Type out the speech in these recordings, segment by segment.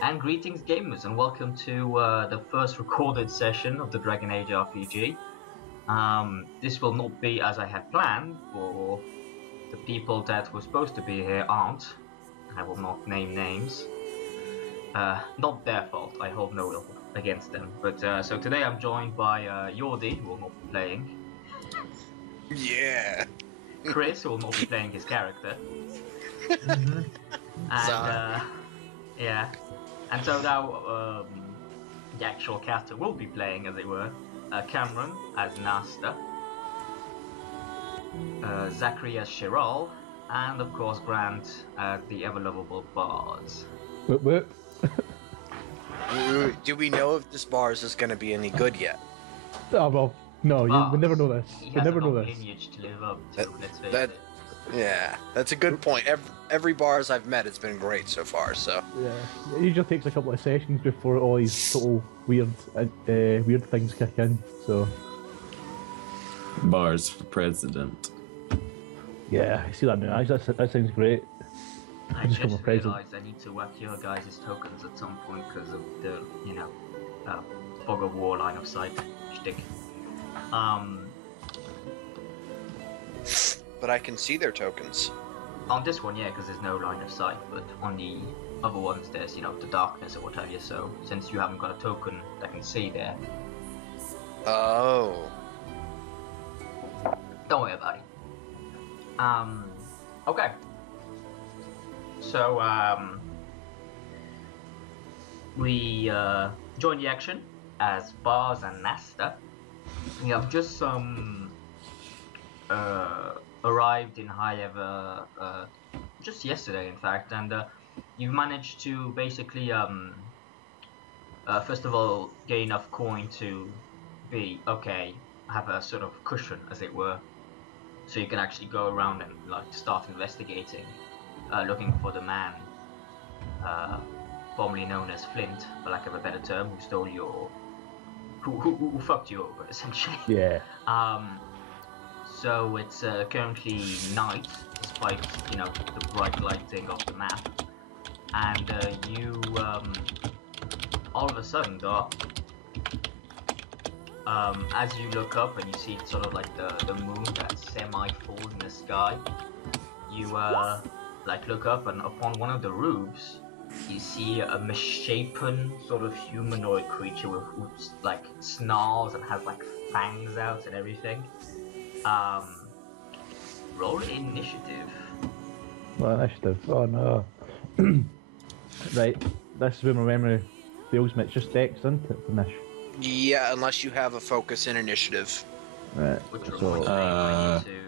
And greetings, gamers, and welcome to the first recorded session of the Dragon Age RPG. This will not be as I had planned, for the people that were supposed to be here aren't. I will not name names. Not their fault, I hold no ill against them. But so today I'm joined by Yordi, who will not be playing. Yeah. Chris, who will not be playing his character. And yeah. And so now the actual caster will be playing, as it were, Cameron as Nasta, Zachary as Shiral, and of course Grant as the ever-lovable Barz. Whoop whoop. Do we know if this Barz is going to be any good yet? Oh well, no, we never know this. He We has never a know long this. lineage to live up to, let's face it. Yeah, that's a good point. Every Barz I've met has been great so far, so... Yeah, it usually takes a couple of sessions before all these total weird things kick in. So Barz for president. yeah, I see that now. That sounds great. I just got just my present. realised I need to whack your guys' tokens at some point because of the, fog of war line of sight shtick. But I can see their tokens. On this one, yeah, because there's no line of sight, but on the other ones, there's, the darkness or what have you, so since you haven't got a token that can see there, Oh. don't worry about it. Okay. So, we join the action as Barz and Nasta. We have just arrived in Highever just yesterday, in fact, and you've managed to basically, first of all, get enough coin to be, okay, have a sort of cushion, as it were, so you can actually go around and start investigating, looking for the man, formerly known as Flint, for lack of a better term, who stole your, who fucked you over, essentially. Yeah. So it's currently night, despite the bright lighting of the map, and you all of a sudden got as you look up and you see sort of like the moon that's semi-full in the sky. You look up, and upon one of the roofs you see a misshapen sort of humanoid creature with snarls and has fangs out and everything. Roll initiative. Well, initiative. Oh no. Right, this is where my memory fails me. It's just Dex, isn't it, for Nish? Yeah, unless you have a focus in initiative. Right. Which So, reminds me, I need to...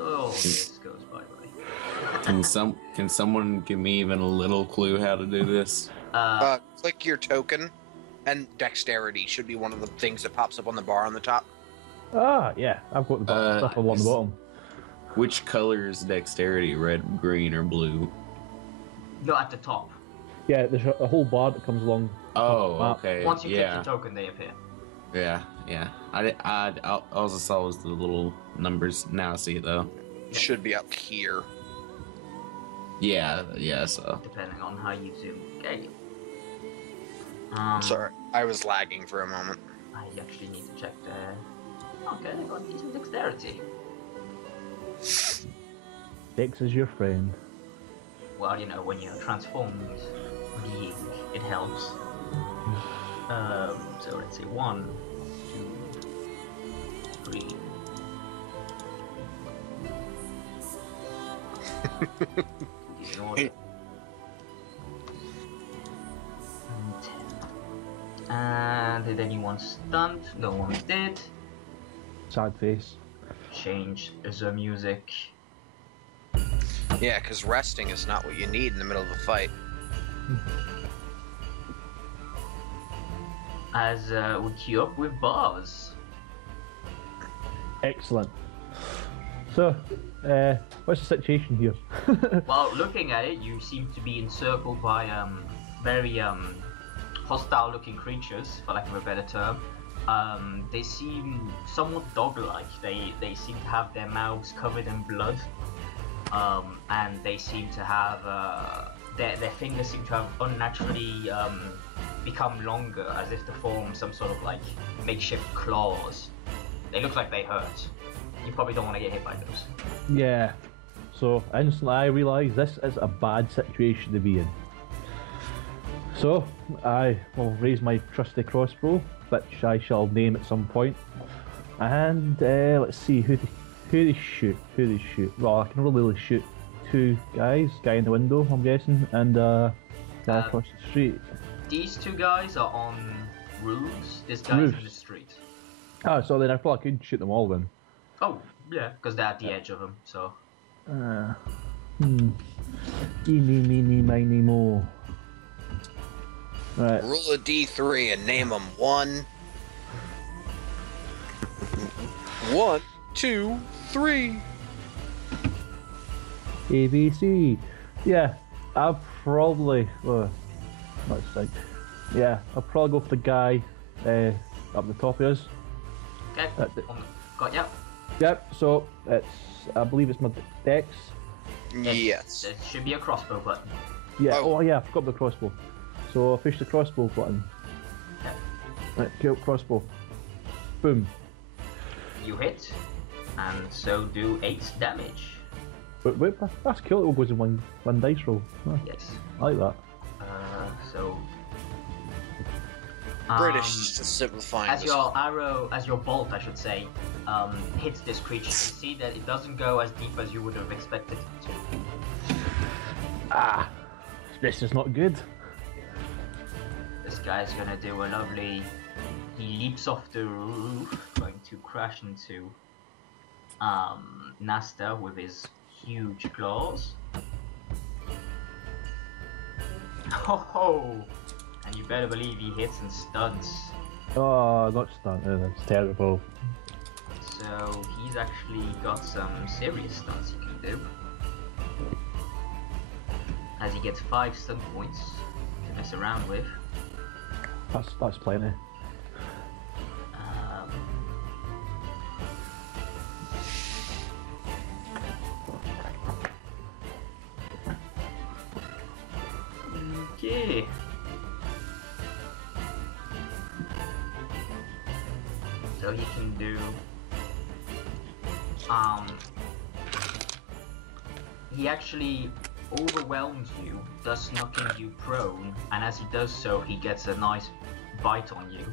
Oh, this goes by the way. Can someone give me even a little clue how to do this? Click your token, and dexterity should be one of the things that pops up on the bar on the top. yeah, I've got the stuff along the bottom. Which color is dexterity? Red, green, or blue? You're at the top. Yeah, there's a whole bar that comes along. Oh, map. okay. Once you click yeah. the token, they appear. Yeah. I also saw was the little numbers. Now I see it though. It should be up here. Yeah. So. Depending on how you zoom. Okay. Sorry, I was lagging for a moment. I actually need to check there. Okay, they got decent dexterity. Dex is your friend. Well, when you're a transformed being, it helps. So let's see, 1, 2, 3. These in order. And 10. And did anyone stunt? No one did. Sad face. Change the music. Yeah, because resting is not what you need in the middle of a fight. As we queue up with Barz. Excellent. So, what's the situation here? Well, looking at it, you seem to be encircled by very hostile-looking creatures, for lack of a better term. They seem somewhat dog-like. They seem to have their mouths covered in blood, and they seem to have their fingers seem to have unnaturally become longer, as if to form some sort of like makeshift claws. They look like they hurt. You probably don't want to get hit by those. Yeah. So instantly I realise this is a bad situation to be in. So I will raise my trusty crossbow, which I shall name at some point. And let's see who they shoot. Well, I can really shoot two guys. Guy in the window, I'm guessing, and guy across the street. These two guys are on roofs. This guy's Roofs. in the street. Oh, so then I probably could shoot them all then. Oh, yeah, because they're at the edge of them, so... Eeny, meeny, miny, mo. Right. Roll a d3 and name them 1, 2, 3. A, B, C. Yeah, I'll probably... let's see. Yeah, I'll probably go for the guy up the top of us. Okay, got ya. Yep, so it's... I believe it's my dex. Yes. There should be a crossbow button. Yeah, Oh. oh yeah, I forgot the crossbow. So I push the crossbow button. Okay. Right, kill crossbow. Boom. You hit, and so do 8 damage. Wait, that's cool. It all goes in one dice roll. Oh, Yes. I like that. So... British, to simplify as this. your bolt, I should say, hits this creature, you see that it doesn't go as deep as you would have expected it to. Ah, this is not good. This guy's gonna do a lovely... He leaps off the roof, going to crash into Nasta with his huge claws. Ho ho! And you better believe he hits and stuns. Oh, not stunned. That's terrible. So he's actually got some serious stunts he can do. As he gets 5 stun points to mess around with. That's plenty. Okay. So he can do he actually overwhelms you, thus knocking you prone, and as he does so he gets a nice bite on you.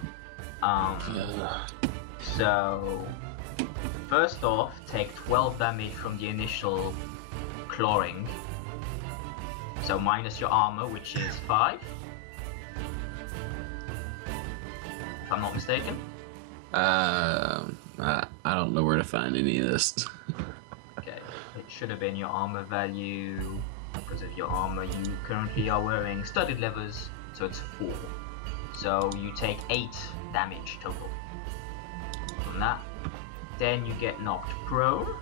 So first off, take 12 damage from the initial clawing. So minus your armor, which is 5. If I'm not mistaken. I don't know where to find any of this. Okay, it should have been your armor value. Because of your armor, you currently are wearing studded levers, so it's 4. So you take 8 damage total from that. Then you get knocked prone.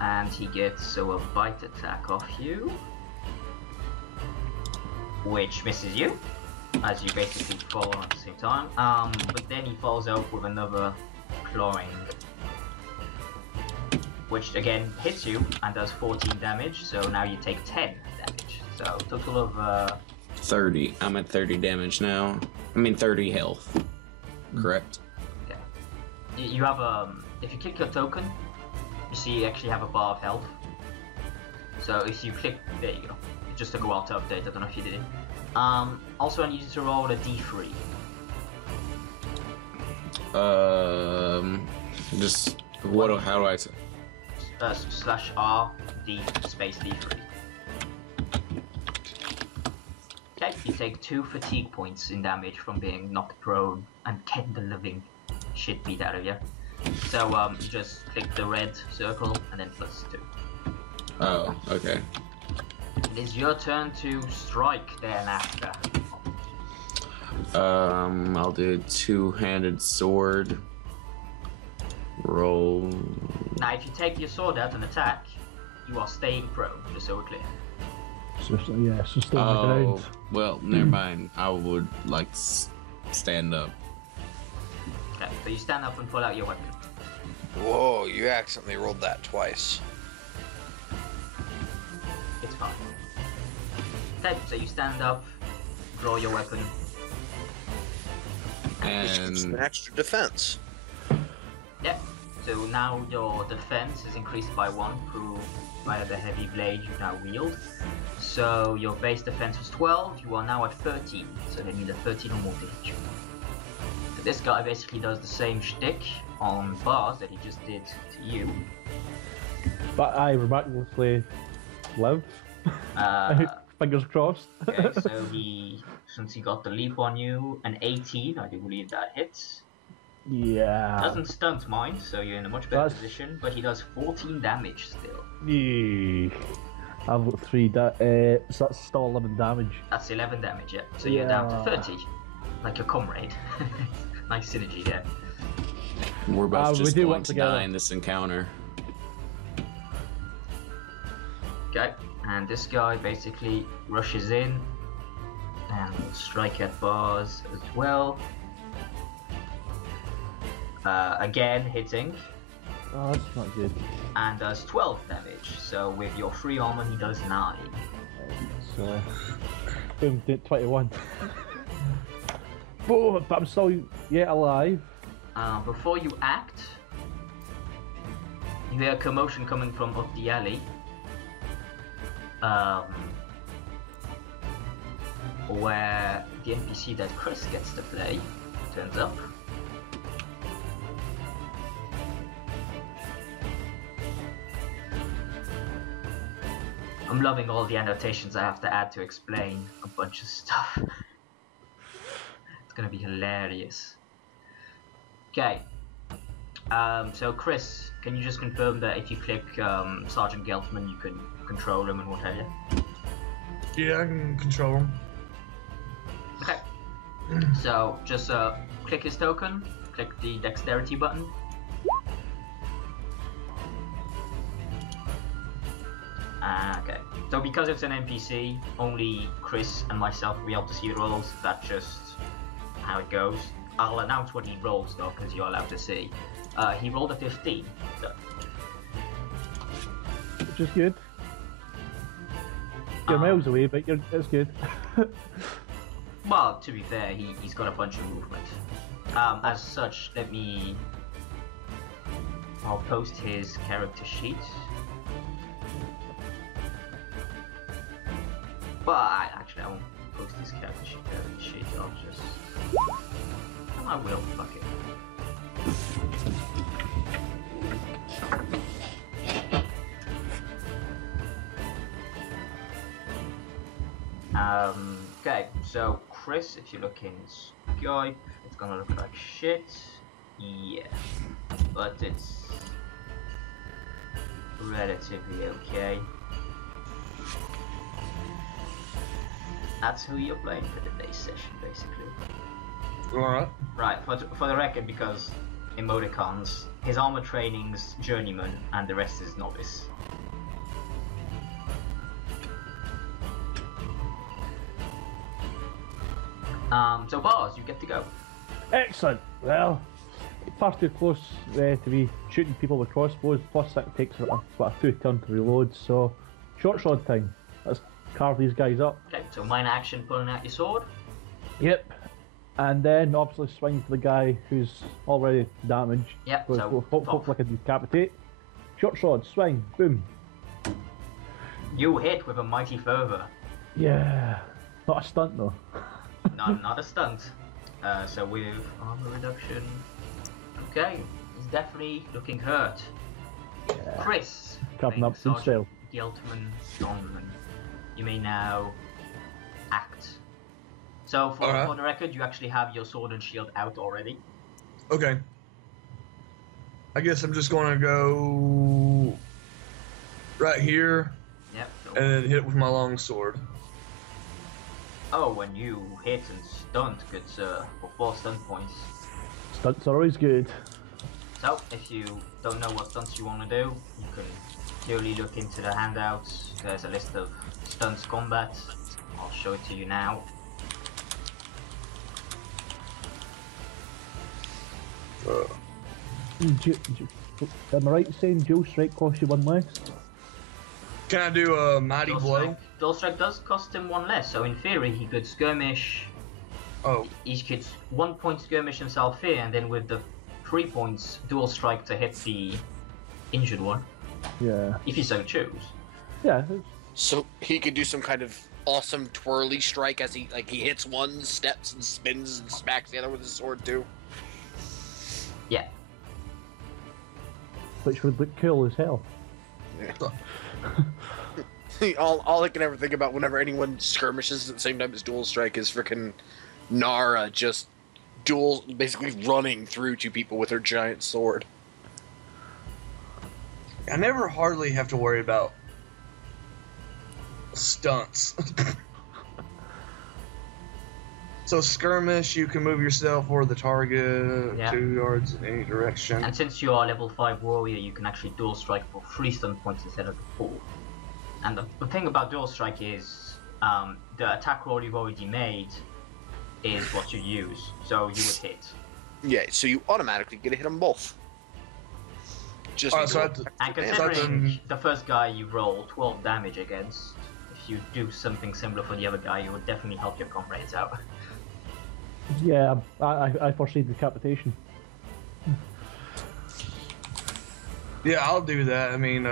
And he gets a bite attack off you, which misses you, as you basically fall at the same time. But then he falls out with another clawing, which again hits you and does 14 damage. So now you take 10 damage. So total of 30. I'm at 30 damage now. I mean 30 health. Correct. Yeah. You have if you click your token, you see you actually have a bar of health. So if you click, there you go. It just took a while to update. I don't know if you did it. Also, I need you to roll a d3. Just what? How do I say? Slash R D space d3. Okay, you take 2 fatigue points in damage from being knocked prone and get the living shit beat out of you. So you just click the red circle and then +2. Oh, okay. It is your turn to strike there, Nasta. I'll do a two-handed sword. Roll. Now, if you take your sword out and attack, you are staying prone, just so we're clear. So stay on the ground. Well, never mind. I would like stand up. Okay, so you stand up and pull out your weapon. Whoa, you accidentally rolled that twice. It's fine. Okay, so you stand up, draw your weapon. Which gives you an And extra defense. Yeah. So now your defense is increased by 1 through via the heavy blade you now wield. So your base defense was 12, you are now at 13. So they need a 13 or more to hit you. So this guy basically does the same shtick on Barz that he just did to you. But I miraculously live. Fingers crossed. Okay, so since he got the leap on you, an 18, I do believe that hits. Yeah. Doesn't stunt mine, so you're in a much better position, but he does 14 damage still. Yeah. I've got 3 so that's still 11 damage. That's 11 damage, yeah. So you're down to 30, like your comrade. Nice synergy there. we're both we just do going work to together. die in this encounter. Okay, and this guy basically rushes in and will strike at Barz as well. Again hitting, Oh, that's not good. and does 12 damage. So with your free armor, he does 9. So, boom, 21. Oh, but I'm still yet alive. Before you act, you hear a commotion coming from up the alley. Where the NPC that Chris gets to play turns up. I'm loving all the annotations I have to add to explain a bunch of stuff. It's gonna be hilarious. Okay. So Chris, can you just confirm that if you click Sergeant Geltman, you can control him and what have you? Yeah, I can control him. Okay. So just click his token, click the dexterity button. Okay. So because it's an NPC, only Chris and myself will be able to see rolls. That's just how it goes. I'll announce what he rolls though, because you're allowed to see. He rolled a 15. So. Which is good. You're miles away, but it's good. Well, to be fair, he's got a bunch of movement. As such, I'll post his character sheet. Well, actually, I won't post his character sheet. I'll just... I will, fuck it. Okay, so Chris, if you look in Skype, it's gonna look like shit. Yeah, but it's relatively okay. That's who you're playing for today's session, basically. Alright. Right, for the record, because emoticons, his armor training's journeyman, and the rest is novice. So Barz, you get to go. Excellent. Well, far too close to be shooting people with crossbows. Plus, that takes about a 2 turn to reload. So, short sword time. Let's carve these guys up. Okay, so minor action, pulling out your sword. Yep. And then obviously swing for the guy who's already damaged. Yep, So so hopefully I can decapitate. Short sword, swing, boom. You hit with a mighty fervor. Yeah. Not a stunt though. Not a stunt. So with armor reduction. Okay, he's definitely looking hurt. Yeah. Chris, Covering up Sergeant himself. Geltman Donlan, you may now act. So for the record, you actually have your sword and shield out already. Okay. I guess I'm just gonna go right here Yep. So, and then hit it with my long sword. oh, when you hit and stunt, good sir, for 4 stunt points. Stunts are always good. So, if you don't know what stunts you want to do, you can purely look into the handouts. There's a list of stunts combat. I'll show it to you now. Am I right in saying dual strike costs you one less? Can I do a mighty blow? Dual strike does cost him one less, so in theory he could skirmish. Oh, He could 1 point skirmish himself here, and then with the 3 points dual strike to hit the injured one, Yeah. if you so choose. Yeah. So he could do some kind of awesome twirly strike as he hits one, steps and spins and smacks the other with his sword too. Yeah. Which would look cool as hell. all I can ever think about whenever anyone skirmishes at the same time as dual strike is frickin' Nara just basically running through two people with her giant sword. I never hardly have to worry about stunts. So skirmish, you can move yourself or the target Yeah. 2 yards in any direction. And since you are level 5 warrior, you can actually dual strike for 3 stun points instead of the 4. And the thing about dual strike is the attack roll you've already made is what you use, so you would hit. Yeah, so you automatically get to hit them both. Just Alright, so I have to- And considering the first guy you roll 12 damage against, if you do something similar for the other guy, you would definitely help your comrades out. Yeah, I foresee decapitation. Yeah, I'll do that. I mean,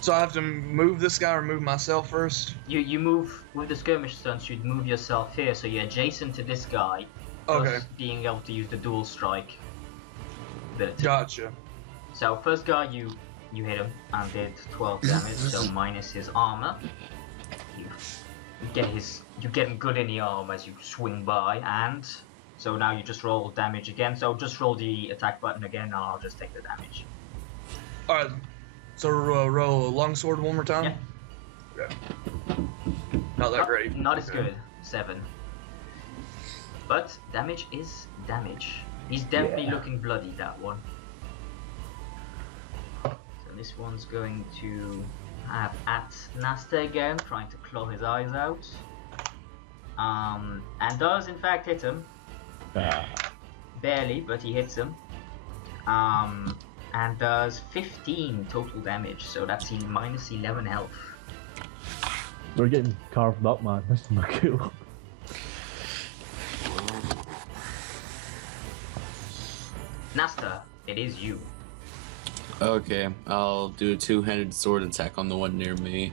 so I have to move this guy or move myself first? You move with the skirmish stunts, you'd move yourself here, so you're adjacent to this guy, plus Okay. being able to use the dual strike ability. Gotcha. So first guy you hit him and did 12 damage, so minus his armor. You get him good in the arm as you swing by, and so now you just roll damage again. So just roll the attack button again, and I'll just take the damage. Alright, so roll a longsword one more time? Yeah. Okay. Not that great. Not as Okay. good, 7. But damage is damage. He's definitely looking bloody, that one. So this one's going to have at Nasta again, trying to claw his eyes out. And does in fact hit him. Barely, but he hits him. And does 15 total damage, so that's minus 11 health. We're getting carved up, man. This is not cool. Nasta, it is you. Okay, I'll do a two-handed sword attack on the one near me.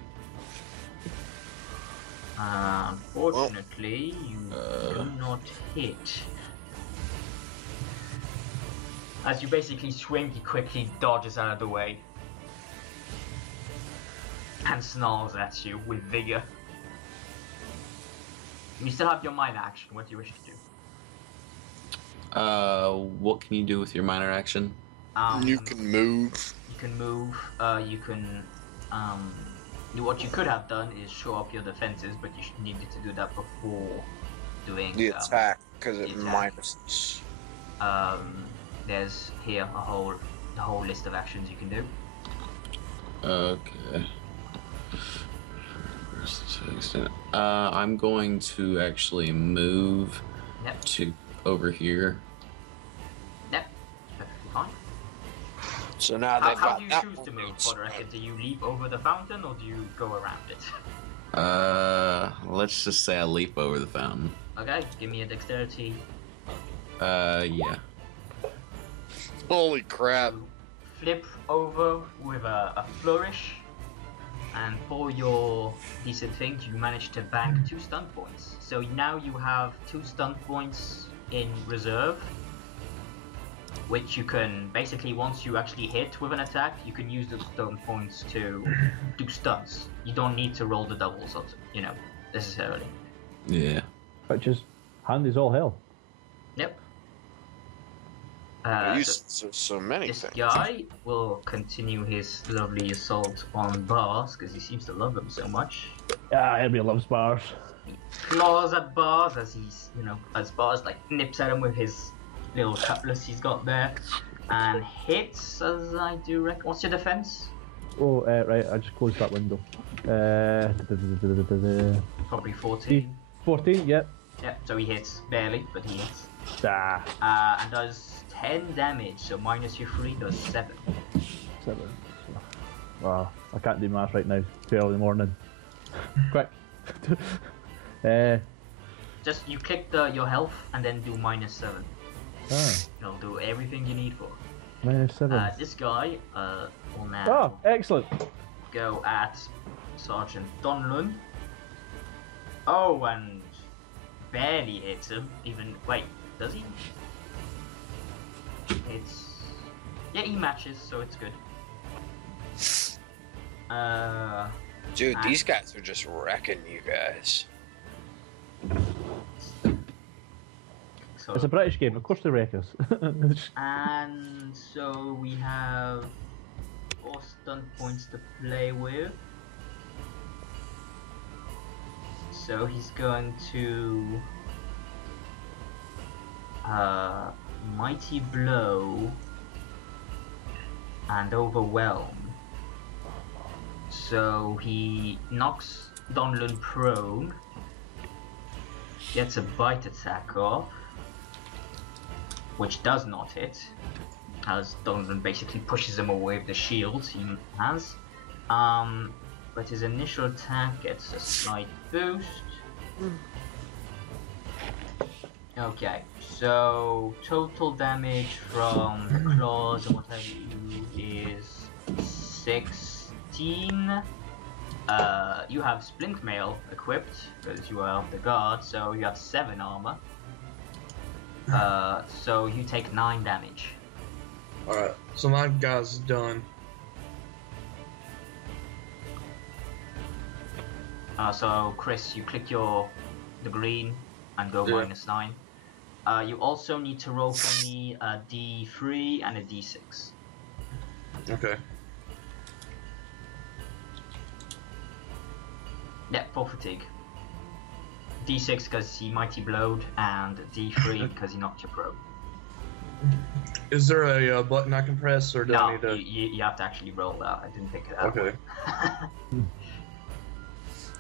Unfortunately, you do not hit. As you basically swing, he quickly dodges out of the way and snarls at you with vigor. You still have your minor action. What do you wish to do? What can you do with your minor action? You can move. You can move. You can. What you could have done is show up your defenses, but you needed to do that before doing The attack, because it the attack. minus. There's here the whole list of actions you can do. Okay. I'm going to actually move Yep. to over here. Yep. Perfectly fine. So now How they've got do you that choose to one. move, Podrick? Do you leap over the fountain or do you go around it? Let's just say I leap over the fountain. Okay, give me a dexterity. Yeah. Holy crap. Flip over with a flourish, and for your decent thing, you manage to bank 2 stun points. So now you have 2 stun points in reserve, which you can basically, once you actually hit with an attack, you can use those stun points to do stunts. You don't need to roll the doubles, necessarily. Yeah. Which is handy as all hell. Yep. I used so many This things. guy will continue his lovely assault on Barz because he seems to love them so much. Yeah, everybody loves bars. Claws at Barz as as Barz nips at him with his little cutlass he's got there, and hits as I do reckon. What's your defense? Oh, right, I just closed that window. Probably 14. 14, yep. Yep, so he hits barely, but he hits. And does 10 damage, so minus your 3 does 7. 7. Wow, I can't do math right now. Too early in the morning. Quick. Just you click your health and then do minus 7. Ah, It'll do everything you need for. minus 7. This guy will now Oh, excellent. go at Sergeant Donlan. Oh, and barely hits him. Even wait, does he? Yeah, he matches, so it's good. Dude, these guys are just wrecking you guys. So, It's a British game, of course they wreck us. and so we have 4 stunt points to play with. So he's going to Mighty Blow and Overwhelm. So he knocks Donlan prone, gets a bite attack off, which does not hit, as Donlan basically pushes him away with the shield he has. But his initial attack gets a slight boost. Okay, so total damage from the claws and what have you is 16. You have Splint Mail equipped because you are the guard, so you have 7 armor. So you take 9 damage. Alright, so my guy's done. So Chris, you click the green and go minus 9. You also need to roll for me a D3 and a D6. Okay. Yeah, for fatigue. D6 because he mighty blowed, and D3 because he knocked you prone. Is there a button I can press, or do I No, need to? you have to actually roll that. I didn't pick it up. Okay.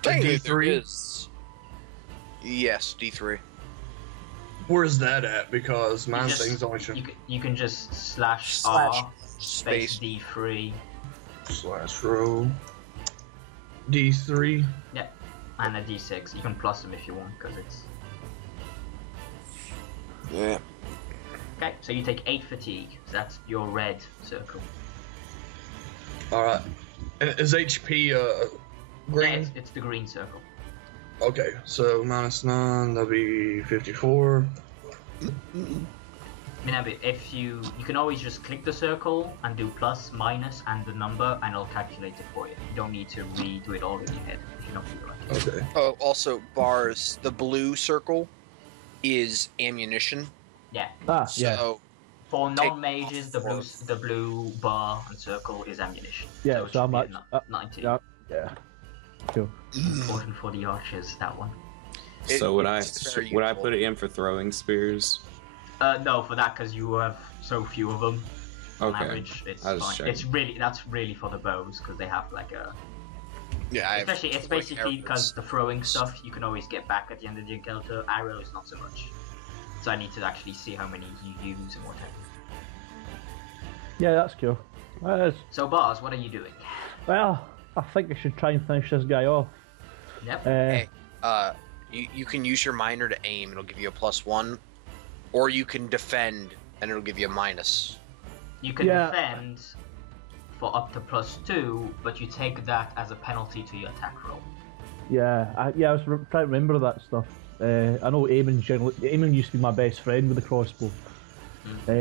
Technically, D3? there is. Yes, D3. Where's that at? Because mine thing's only showing. You can just slash R space D3. Slash row. D3. Yeah, and a D6. You can plus them if you want, because it's. Yeah. Okay, so you take 8 fatigue. So that's your red circle. Alright. And is HP green? Yeah, it's the green circle. Okay, so minus 9, that'd be 54. Remember, if you can always just click the circle and do plus, minus, and the number, and it'll calculate it for you. You don't need to redo it all in your head if you don't feel like it. Okay. Oh, also, Barz, the blue circle is ammunition. Yeah. So For non-mages, the blue bar and circle is ammunition. Yeah, it so I'm should at be 19. yeah. Cool. Important for the archers, that one. So would I very would I useful. put it in for throwing spears? No, for that, because you have so few of them. On Okay. average, it's I was fine. checking. That's really for the bows, because they have like a. Yeah, Especially, it's basically because the throwing stuff you can always get back at the end of the encounter. Arrows, not so much. So I need to actually see how many you use and what have you. Yeah, that's cool. That is. So Barz, what are you doing? Well, I think I should try and finish this guy off. Yep. Hey, you can use your minor to aim. It'll give you a +1, or you can defend, and it'll give you a mince. You can defend for up to +2, but you take that as a penalty to your attack roll. Yeah, I was trying to remember that stuff. I know Eamon used to be my best friend with the crossbow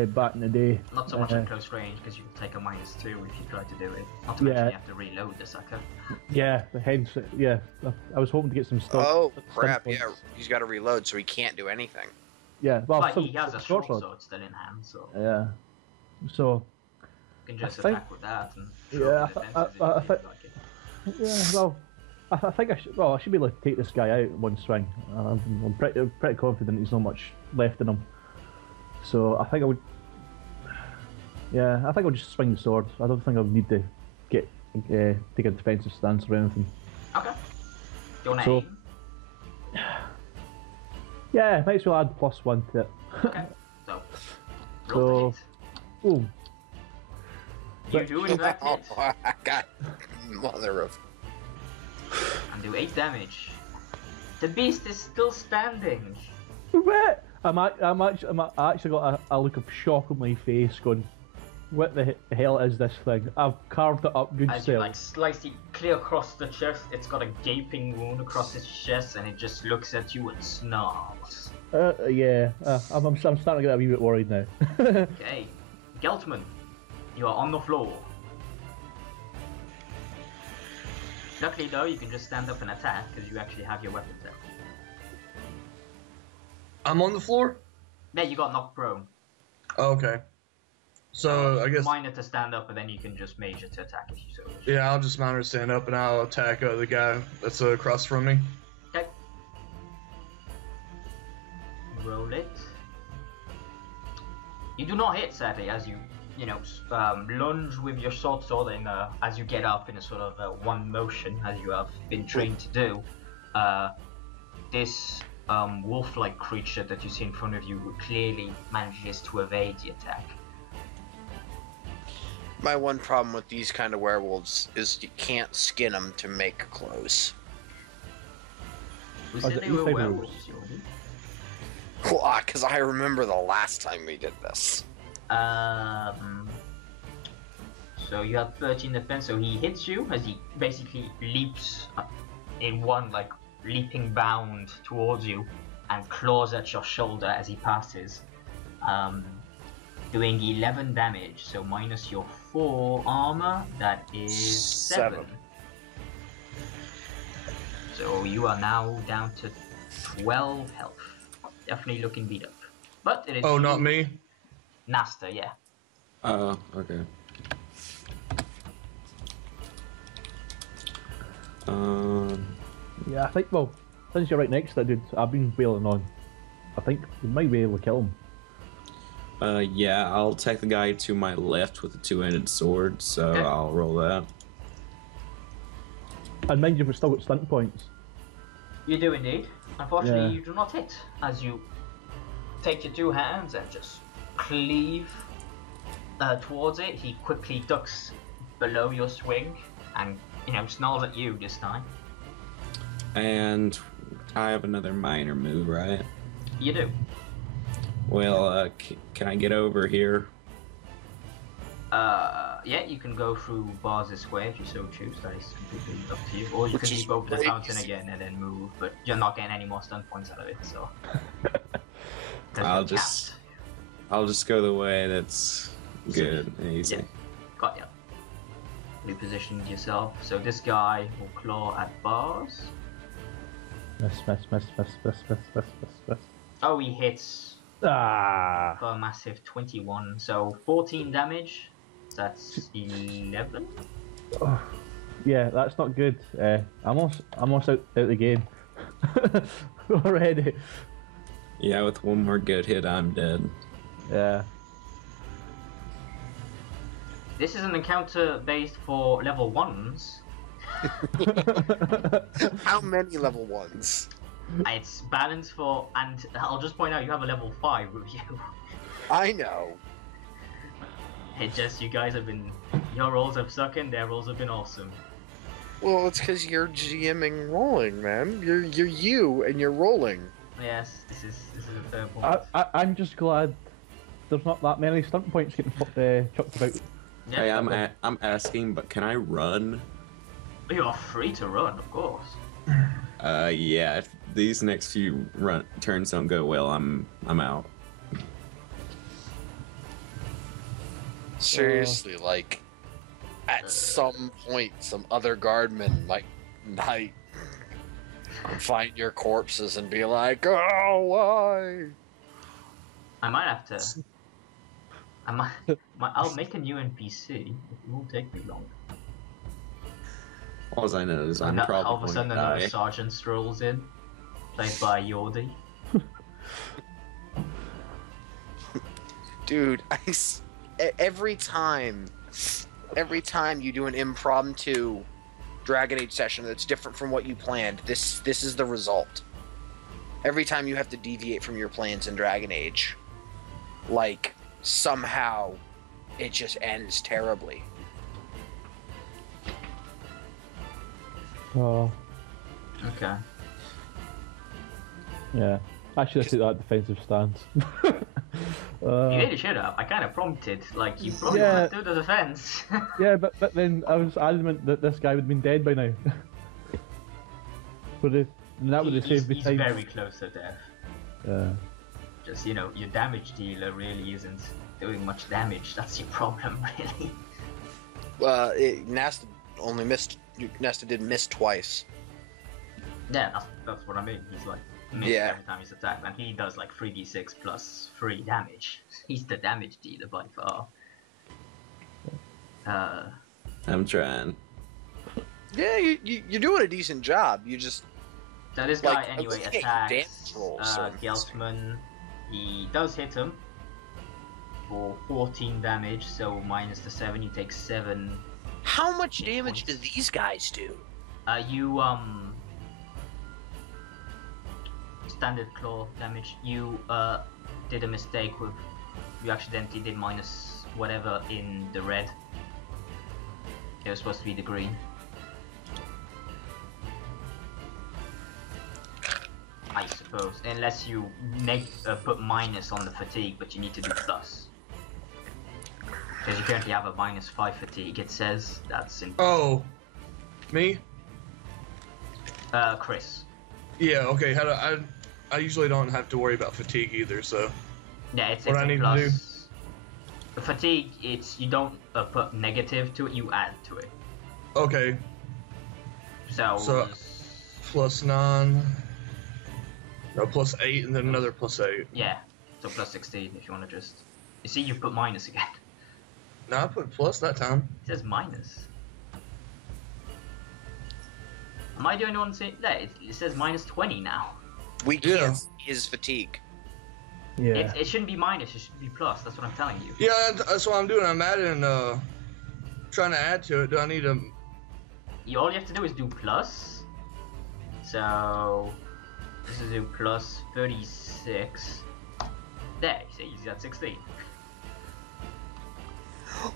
back in the day. Not so much at close range, because you can take a -2 if you try to do it. Not to mention you have to reload the sucker. Yeah, hence, yeah. I was hoping to get some stuff. Oh crap! Yeah, he's got to reload, so he can't do anything. Yeah, well, But he has a short sword still in hand, so Yeah. So. you can just I think- attack with that and Yeah, I think. Yeah, well, I think I should. Well, I should be able to take this guy out in one swing. I'm pretty confident he's not much left in him. So I think I would. Yeah, I think I'll just swing the sword. I don't think I'll need to take a defensive stance or anything. Okay. Do you want to So- aim? Yeah, might as well add +1 to it. Okay. So, roll So- the Ooh. hit. You do in fact hit. Oh, God, mother of. And do 8 damage. The beast is still standing. What? I actually got a look of shock on my face going, what the hell is this thing? I've carved it up good As you style. like slice it clear across the chest, it's got a gaping wound across its chest, and it just looks at you and snarls. Yeah, I'm starting to get a wee bit worried now. Okay, Geltman, you are on the floor. Luckily though, you can just stand up and attack because you actually have your weapons out. I'm on the floor? Yeah, you got knocked prone. Oh, okay. So, I guess... Minor to stand up, and then you can just major to attack if you so wish. Yeah, I'll just minor stand up and I'll attack the guy that's across from me. Okay. Roll it. You do not hit, sadly, as you lunge with your short sword in, as you get up in a sort of one motion, as you have been trained to do. This wolf-like creature that you see in front of you clearly manages to evade the attack. My one problem with these kind of werewolves is you can't skin them to make clothes. Who Oh, said the they were E5 werewolves, Jordy? Well, because I remember the last time we did this. So you have 13 defense, so he hits you as he basically leaps in one like leaping bound towards you and claws at your shoulder as he passes, doing 11 damage, so minus your 4 armor, that is 7. So you are now down to 12 health. Definitely looking beat up. But it is Oh, not me? Oh, Nasta, yeah. okay. Yeah, I think, well, since you're right next to that dude, I've been wailing on. I think we might be able to kill him. Yeah, I'll attack the guy to my left with a 2-handed sword, so Okay. I'll roll that. And mind you, we've still got stunt points. You do indeed. Unfortunately, Yeah. you do not hit as you take your 2 hands and just cleave towards it. He quickly ducks below your swing and, snarls at you this time. And I have another minor move, right? You do. Well, can I get over here? Yeah, you can go through Barz' square if you so choose. That is completely up to you. Or you Which can is leap over the crazy. fountain again and then move, but you're not getting any more stun points out of it, so. 'Cause I'll you're just- capped. I'll just go the way that's good and easy. Yeah. Got ya. Repositioned yourself. So this guy will claw at Barz. Miss. Oh, he hits Ah! for a massive 21. So 14 damage. That's 11. Oh, yeah, that's not good. I'm almost out the game already. Yeah, with one more good hit, I'm dead. Yeah. This is an encounter based for level 1s. How many level 1s? It's balanced for, and I'll just point out you have a level 5 with you. I know. It just, you guys have been, your rolls have sucked and their rolls have been awesome. Well, it's because you're GMing rolling, man. You're you and you're rolling. Yes, this is a fair point. I'm just glad there's not that many stunt points getting chucked about. Yeah, Hey, I'm asking, but can I run? you are free to run, of course. Yeah. If these next few turns don't go well, I'm out. Seriously, like, at some point, some other guardman might find your corpses and be like, "Oh, why?" I might have to. I'll make a new NPC. It won't take me long. All I know is I'm And probably all of a sudden gonna another die. sergeant strolls in, played by Yordi. Dude, every time you do an impromptu Dragon Age session that's different from what you planned, this is the result. every time you have to deviate from your plans in Dragon Age, like, somehow it just ends terribly. Oh, Okay. yeah. I should have taken that defensive stance. You really should have. I kind of prompted, like, you probably Yeah. want to do the defense. Yeah, but then I was adamant that this guy would have been dead by now. And that would have saved me He's time. very close to death. Yeah. Just, you know, your damage dealer really isn't doing much damage. That's your problem, really. Nasta only missed. Nasta did miss twice. Yeah, that's what I mean. He's like missed Yeah. every time he's attacked, and he does like 3d6 plus 3 damage. He's the damage dealer by far. I'm trying. Yeah, you're doing a decent job. You just So this guy like, anyway looking at your attacks damage rolls, so- Geltman. He does hit him for 14 damage, so minus the 7, he takes 7. how much damage do these guys do? You standard claw damage. You did a mistake with, you accidentally did minus whatever in the red. It was supposed to be the green. I suppose, unless you put minus on the fatigue, but you need to do plus. Because you currently have a minus 5 fatigue, it says. That's in. Oh, me? Chris. Yeah. Okay. I usually don't have to worry about fatigue either. So Yeah, it's What a I need to plus. do? The fatigue, you don't put negative to it, you add to it. okay, So, +9. No, +8, and then another +8. yeah, so plus 16 if you want to just. You see, you put minus again. No, I put plus that time. It says minus. Am I the only one saying that? It says minus 20 now. We Yeah. can't see his fatigue. Yeah. It shouldn't be minus, it should be plus, that's what I'm telling you. Yeah, that's what I'm doing. I'm adding, trying to add to it. Do I need to? All you have to do is do plus. So, this is do plus 36. There, you see, he's got 16.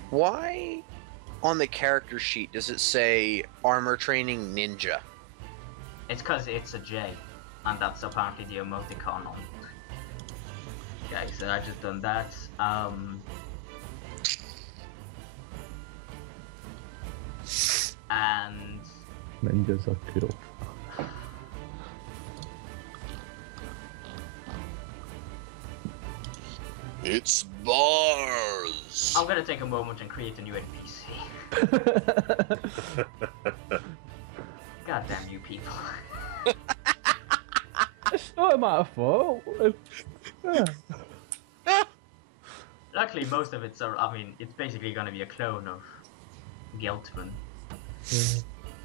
Why, on the character sheet, does it say armor training ninja? It's because it's a J, and that's apparently the emoticon on. Okay, so I just done that. And Ninjas are cool. It's Barz. I'm gonna take a moment and create a new NPC. God damn you people. It's not a matter of fault. Yeah. Luckily, most of it's, I mean, it's basically gonna be a clone of Geltman.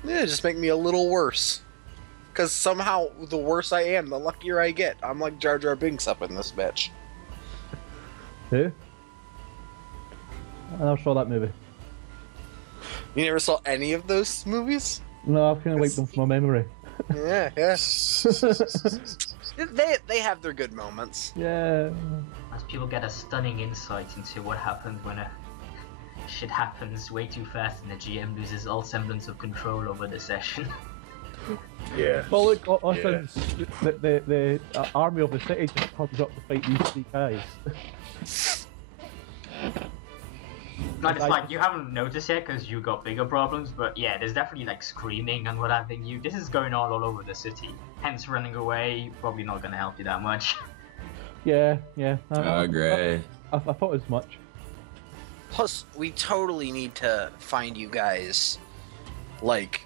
Yeah, just make me a little worse. Because somehow, the worse I am, the luckier I get. I'm like Jar Jar Binks up in this bitch. Who? I never saw that movie. You never saw any of those movies? No, I've kind of wiped them from my memory. Yeah, yeah. they have their good moments. Yeah. As people get a stunning insight into what happens when shit happens way too fast and the GM loses all semblance of control over the session. Yeah. Well, look, Yeah. the army of the city just comes up to fight these three guys. Like, it's like, you haven't noticed yet because you got bigger problems, but yeah, there's definitely like screaming and what having you. This is going on all over the city. Hence running away, probably not gonna help you that much. Yeah, yeah. Great. I thought as much. Plus, we totally need to find you guys, like,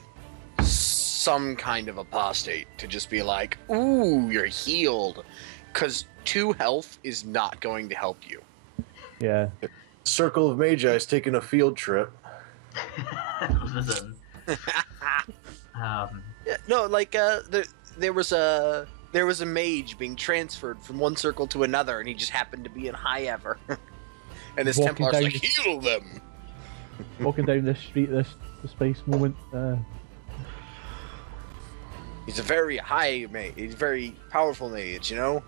some kind of apostate to just be like, ooh, you're healed. Because 2 health is not going to help you. Yeah. Circle of Magi is taking a field trip. Listen. Yeah, no, like, there was a mage being transferred from one circle to another, and he just happened to be in Highever. And his Walking Templar's down like, the- heal them! Walking down this street, the space moment. He's a very high mage. He's a very powerful mage, you know?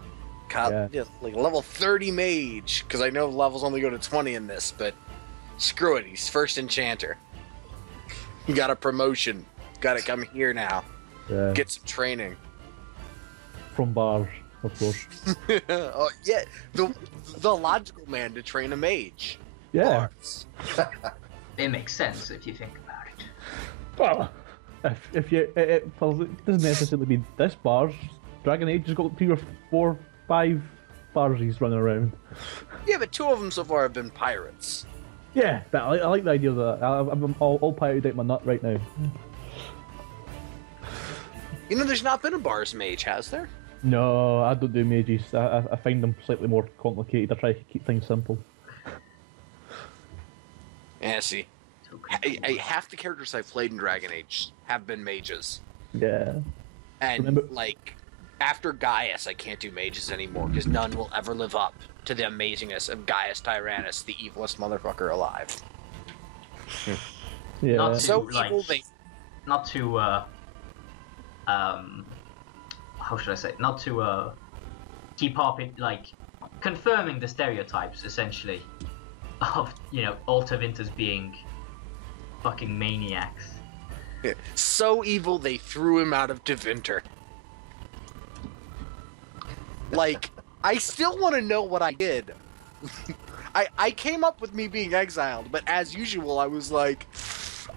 Like level 30 mage, because I know levels only go to 20 in this, but screw it, he's first enchanter. He got a promotion. Gotta come here now. Yeah. Get some training. From Barz, of course. Oh, yeah, the logical man to train a mage. Yeah. Barz. It makes sense if you think about it. Well, if you, it doesn't necessarily mean this Barz. Dragon Age has got 3 or 4, 5 Barzies running around. Yeah, but 2 of them so far have been pirates. Yeah, but I like the idea of that. I'm all pirated out my nut right now. You know, there's not been a Barz mage, has there? No, I don't do mages. I find them slightly more complicated. I try to keep things simple. Yeah, see. Half the characters I've played in Dragon Age have been mages. Yeah. And, like, after Gaius, I can't do mages anymore, because none will ever live up to the amazingness of Gaius Tyrannus, the evilest motherfucker alive. Yeah. Not to, So like, evil they... not to, how should I say? Not to, keep up it, like, confirming the stereotypes, essentially, of, you know, altar winters being fucking maniacs. So evil they threw him out of Devinter. Like, I still want to know what I did. I came up with me being exiled, but as usual, I was like,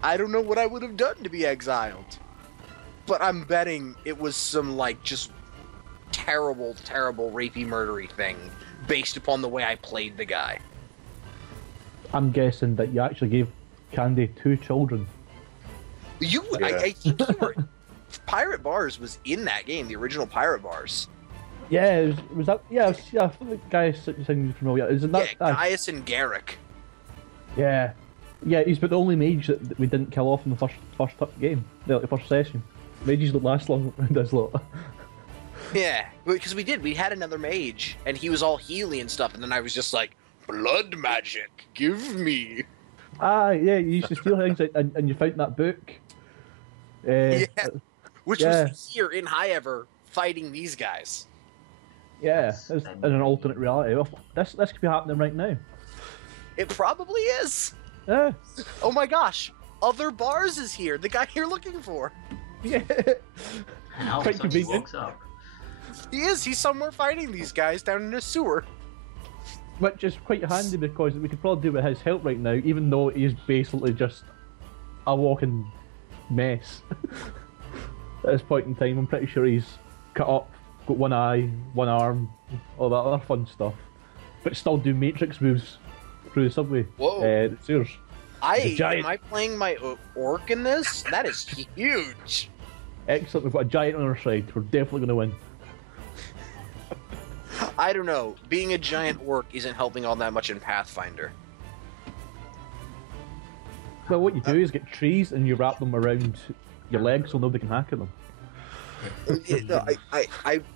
I don't know what I would have done to be exiled. But I'm betting it was some, like, just terrible, terrible rapey, murdery thing based upon the way I played the guy. I'm guessing that you actually gave Candy 2 children. You, Yeah. I think you were... Pirate Barz was in that game, the original Pirate Barz. Yeah, was that? Yeah, I think the guy sounded familiar. Isn't that? Yeah, Gaius and Garrick. Yeah, he's but the only mage that we didn't kill off in the first game, the first session. Mages don't last long around this lot. Yeah, because we did. We had another mage, and he was all healy and stuff, and then I was just like, blood magic, give me. Ah, yeah, you used to steal things, and you found that book. Yeah, which yeah. was here in Highever fighting these guys. Yeah, it's in an alternate reality. Well, this could be happening right now. It probably is. Yeah. Oh my gosh, other Barz is here. The guy you're looking for. Yeah. And all of a Quite sudden he convenient. walks up. He is. He's somewhere fighting these guys down in a sewer. Which is quite handy because we could probably do with his help right now, even though he's basically just a walking mess. At this point in time, I'm pretty sure he's cut up, got one eye, one arm, all that other fun stuff, but still do matrix moves through the subway. Whoa. The sewers. Am I playing my orc in this? That is huge. Excellent, we've got a giant on our side. We're definitely going to win. I don't know. Being a giant orc isn't helping all that much in Pathfinder. Well, what you do is get trees and you wrap them around your legs so nobody can hack at them. No,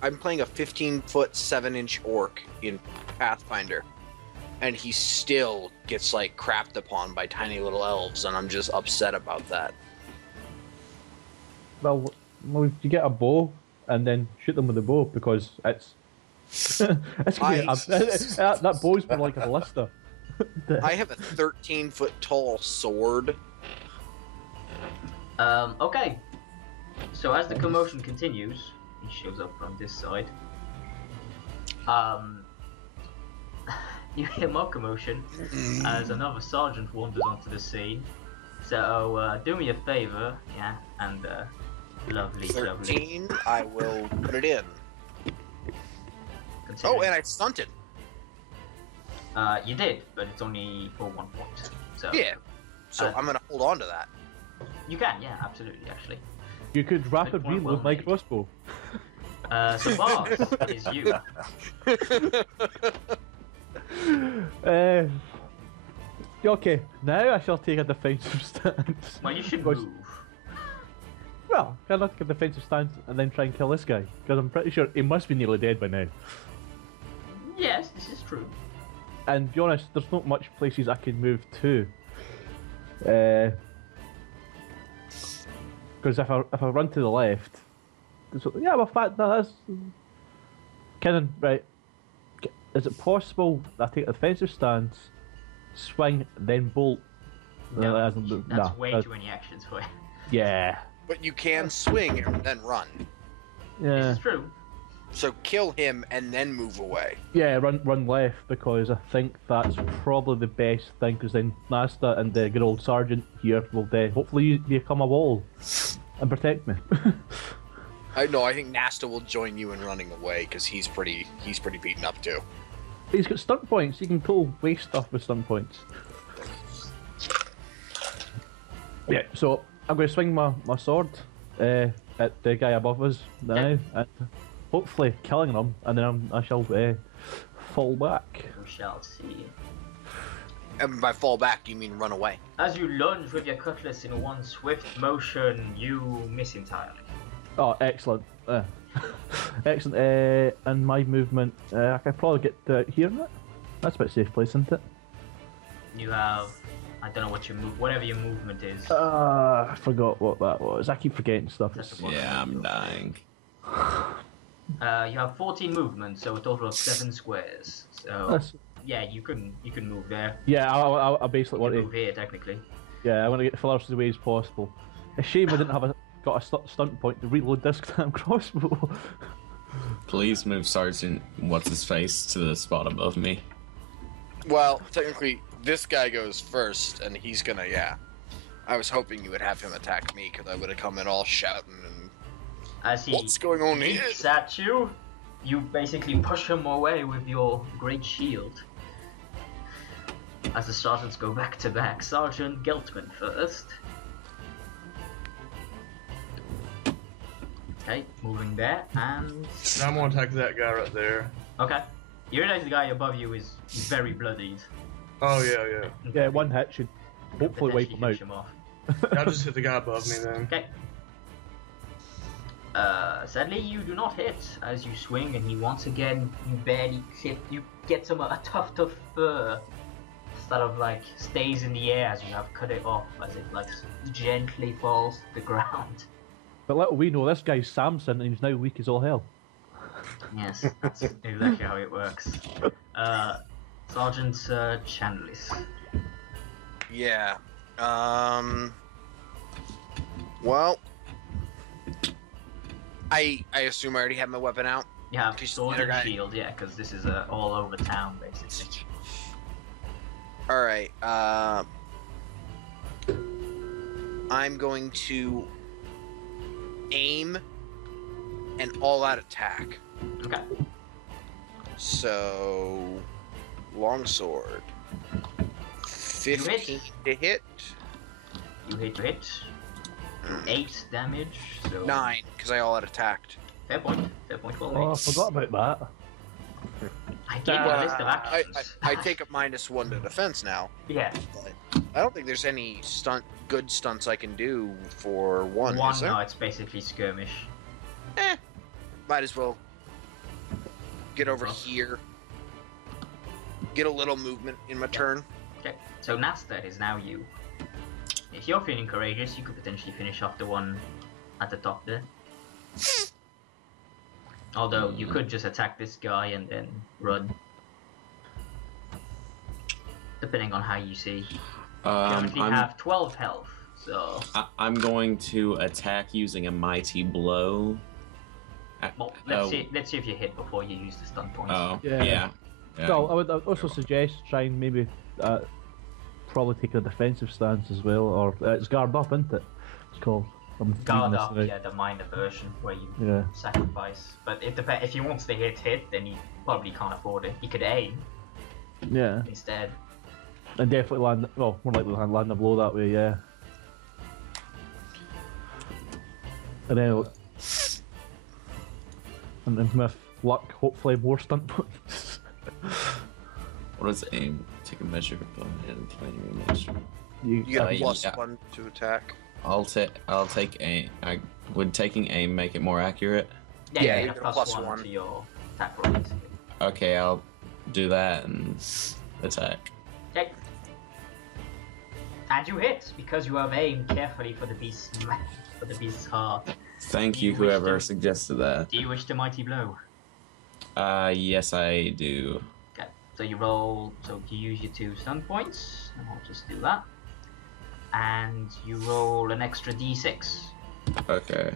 I'm playing a 15-foot, 7-inch orc in Pathfinder, and he still gets, like, crapped upon by tiny little elves, and I'm just upset about that. Well, you get a bow and then shoot them with the bow because it's... that bow's been like a ballista. I have a 13-foot tall sword. Okay. So as the commotion continues, he shows up from this side. You hear more commotion as another sergeant wanders onto the scene. So do me a favor, yeah, and lovely. 13, I will put it in. Considering- Oh, and I stunted. You did, but it's only for 1 point. So Yeah. So I'm gonna hold on to that. you can, yeah, absolutely, actually. You could rapid Good point, reload my well crossbow. So Barz is you. Okay, now I shall take a defensive stance. Well, you should Because- move. Well, can I take a defensive stance and then try and kill this guy? Because I'm pretty sure he must be nearly dead by now. Yes, this is true. And to be honest, there's not much places I can move to. Because if I run to the left, So, yeah, well, fact, no, that's... Kinnan, right. Is it possible I take a defensive stance, swing, then bolt? No, Nah, that's way too many actions for you. Yeah. But you can swing and then run. Yeah. This is true. So kill him and then move away. Yeah, run left, because I think that's probably the best thing, because then Nasta and the good old sergeant here will hopefully you become a wall and protect me. I think Nasta will join you in running away because he's pretty beaten up too. He's got stunt points, he can pull waste stuff with stunt points. Yeah, so I'm going to swing my sword at the guy above us now, and hopefully killing him, and then I shall fall back. We shall see. And by fall back, you mean run away? As you lunge with your cutlass in one swift motion, you miss entirely. Oh, excellent. Excellent. And my movement, I could probably get here. That's about a safe place, isn't it? You have, I don't know what your whatever your movement is. I forgot what that was. I keep forgetting stuff. Yeah, I'm dying. You have 14 movements, so a total of 7 squares. So yeah, you can move there. Yeah, I basically You want can to move here technically. Yeah, I want to get far as away as possible. A shame I didn't got a stunt point to reload this damn crossbow. Please move Sergeant What's-His-Face to the spot above me. Well, technically, this guy goes first, and he's gonna, I was hoping you would have him attack me, because I would have come in all shouting and... As he What's going on here? leaps at you, you basically push him away with your great shield. As the sergeants go back to back, Sergeant Geltman first. Okay, moving there, and... I'm gonna attack that guy right there. Okay. You realize the guy above you is very bloodied. Oh, yeah. Yeah, one hit should hopefully wipe Potentially him out. finish him off. I'll just hit the guy above me then. Okay. Sadly, you do not hit as you swing, and he once again, you barely clip. You get a tuft of fur that like stays in the air as you have cut it off, as it like gently falls to the ground. But little we know, this guy's Samson, and he's now weak as all hell. Yes, that's exactly how it works. Sergeant Chandliss. Yeah. Well, I assume I already have my weapon out. You have Just sword the other and guy. shield, yeah, because this is all over town, basically. All right. I'm going to aim an all-out attack. Okay. So, longsword. 15 to hit. You hit. 8 damage, so... 9, because I all-out attacked. Fair point for Oh, I me. forgot about that. I gave you a list of actions. I take a -1 to defense now. Yeah. But I don't think there's any good stunts I can do for one. Is there? No, it's basically skirmish. Might as well get over here. Get a little movement in my turn. Okay, so Nasta is now you. If you're feeling courageous, you could potentially finish off the one at the top there. Although, you could just attack this guy and then run. Depending on how you see. You currently have 12 health, so... I'm going to attack using a mighty blow. Well, let's see if you hit before you use the stun points. Oh, Yeah. yeah. So I would also suggest trying maybe probably take a defensive stance as well, or it's guard up, isn't it? It's called. Guard up, yeah, the minor version where you Yeah. sacrifice. But it depends. If he wants to hit, then he probably can't afford it. He could aim Yeah. instead. And definitely land. Well, more likely to land a blow that way. Yeah. And then, and with luck, hopefully more stunt points. What does aim? Take a measure of and playing image. You get a yeah. +1 to attack. I'll take aim. Would taking aim make it more accurate? Yeah, you you get a have +1 +1. to your attack roll, basically. Okay, I'll do that and attack. Okay. And you hit because you have aimed carefully for the beast's heart. Thank Do you, you wish whoever to- suggested that. Do you wish to mighty blow? Yes, I do. Okay. So you roll. So you use your 2 stun points, and I'll just do that. And you roll an extra d6. Okay.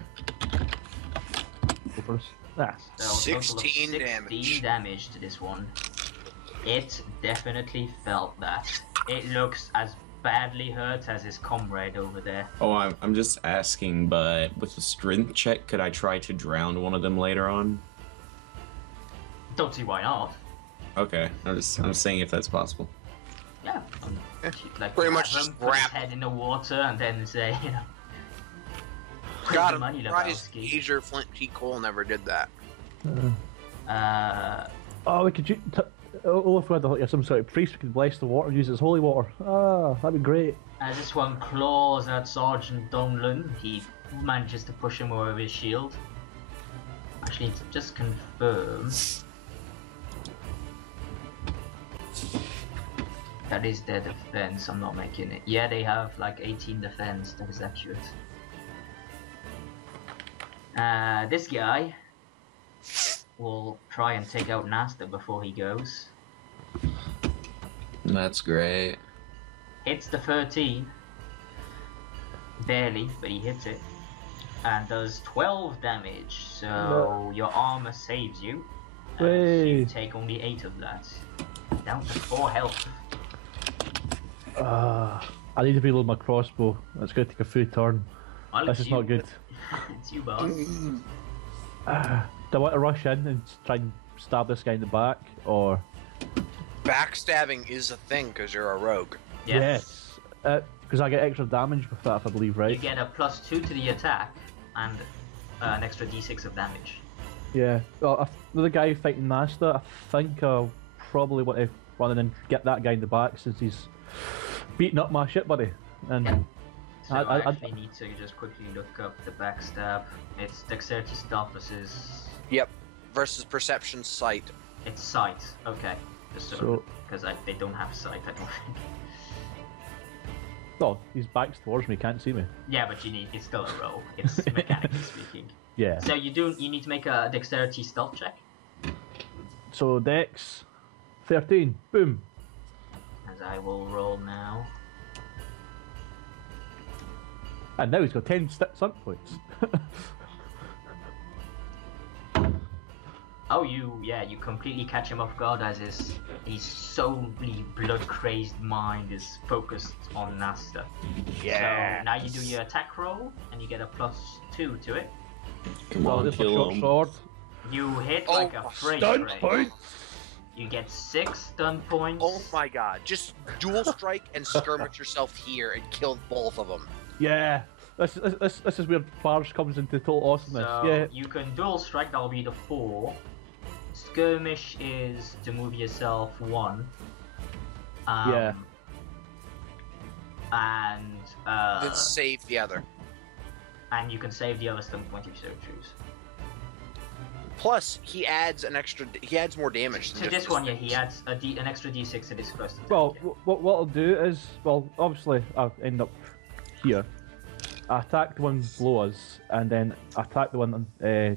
Go first. Ah. So a total of 16 16 damage. damage to this one. It definitely felt that. It looks as badly hurt as his comrade over there. Oh, I'm just asking, but with the strength check, could I try to drown one of them later on? Don't see why not. Okay, I'm saying if that's possible. Yeah. Like Pretty much have just him put his grab- head in the water and then say, you know. God, "Where's the money, I'm surprised Lebowski?" Major Flint T. Cole never did that. Oh, we could if we had like, some sort of priest, we could bless the water, use it as holy water. Ah, that'd be great. As this one claws at Sergeant Donlan, he manages to push him over his shield. Actually, to just confirm. That is their defense, I'm not making it. Yeah, they have like 18 defense, that is accurate. This guy will try and take out Nasta before he goes. That's great. Hits the 13. Barely, but he hits it. And does 12 damage, so your armor saves you. And you Way. take only 8 of that. Down to 4 health. I need to reload my crossbow. It's going to take a full turn. Well, This it's is not good. It's you, Barz. Do I want to rush in and try and stab this guy in the back, or? Backstabbing is a thing because you're a rogue. Yes. Because I get extra damage with that, if I believe You right. get a +2 to the attack and an extra d6 of damage. Yeah. Well, the guy fighting Nasta, I think I'll probably want to run in and get that guy in the back since he's beating up my shit buddy. And So I actually need to just quickly look up the backstab. It's dexterity stealth versus... Yep. Versus perception sight. It's sight. Okay. Just So- because they don't have sight, I don't think. oh, his back's towards me, can't see me. Yeah, but it's still a roll. It's mechanically speaking. Yeah. So you need to make a dexterity stealth check. So Dex, 13. Boom. As I will roll now. And now he's got 10 stunt points. Oh, you completely catch him off guard as his solely blood-crazed mind is focused on Nasta. Yeah. So now you do your attack roll, and you get a +2 to it. Come Well, on, this is a kill short him. sword. You hit Oh, like a freight Stunt train. point. You get 6 stun points. Oh my god. Just dual strike and skirmish yourself here and kill both of them. Yeah. This is where Barz comes into total awesomeness. So Yeah. you can dual strike, that'll be the 4. Skirmish is to move yourself 1. Yeah. And Then save the other. and you can save the other stun point if you so choose. Plus, he adds more damage than To just this one, yeah, he adds an extra d6 to this first attack. Well, yeah. what I'll do is, well, obviously I end up here. I attack the one below us, and then I attack the one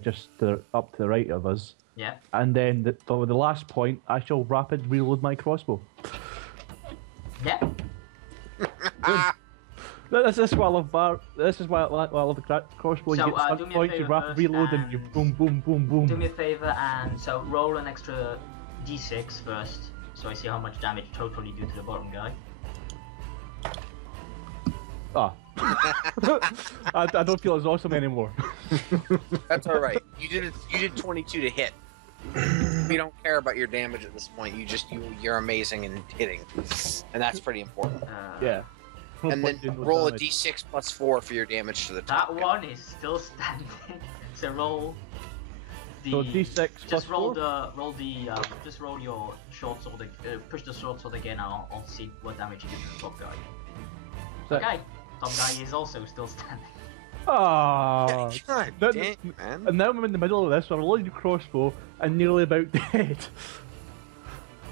just up to the right of us. Yeah. And then for the last point, I shall rapid reload my crossbow. Yeah. This is why I love This is why I love the crossbow. So, you get do stun me a points, you favour rapid first reload, and you and- boom, boom, boom, boom. Do me a favor and so roll an extra d6 first, so I see how much damage total you do to the bottom guy. Ah. I don't feel as awesome anymore. That's all right. You did 22 to hit. We don't care about your damage at this point. You're amazing in hitting, and that's pretty important. Yeah. And then roll a d6 plus 4 for your damage to the top. That one is still standing. So roll the. So d6 plus just roll 4? just roll your short sword. Push the short sword again. I'll see what damage you do to the top guy. Six. Okay, top guy is also still standing. Ah. God That- dang, man. And now I'm in the middle of this, so I'm loading the crossbow and nearly about dead.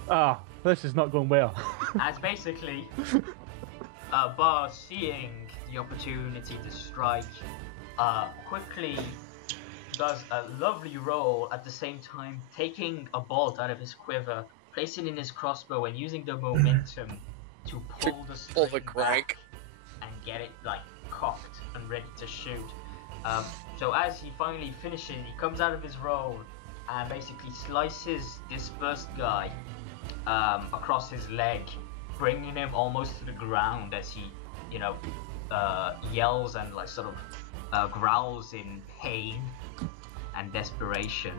Ah, this is not going well. As basically, Barz, seeing the opportunity to strike, quickly does a lovely roll, at the same time taking a bolt out of his quiver, placing it in his crossbow, and using the momentum to pull the string the crank. back and get it like cocked and ready to shoot. So as he finally finishes, he comes out of his roll and basically slices this first guy across his leg, bringing him almost to the ground as he, yells and like sort of growls in pain and desperation.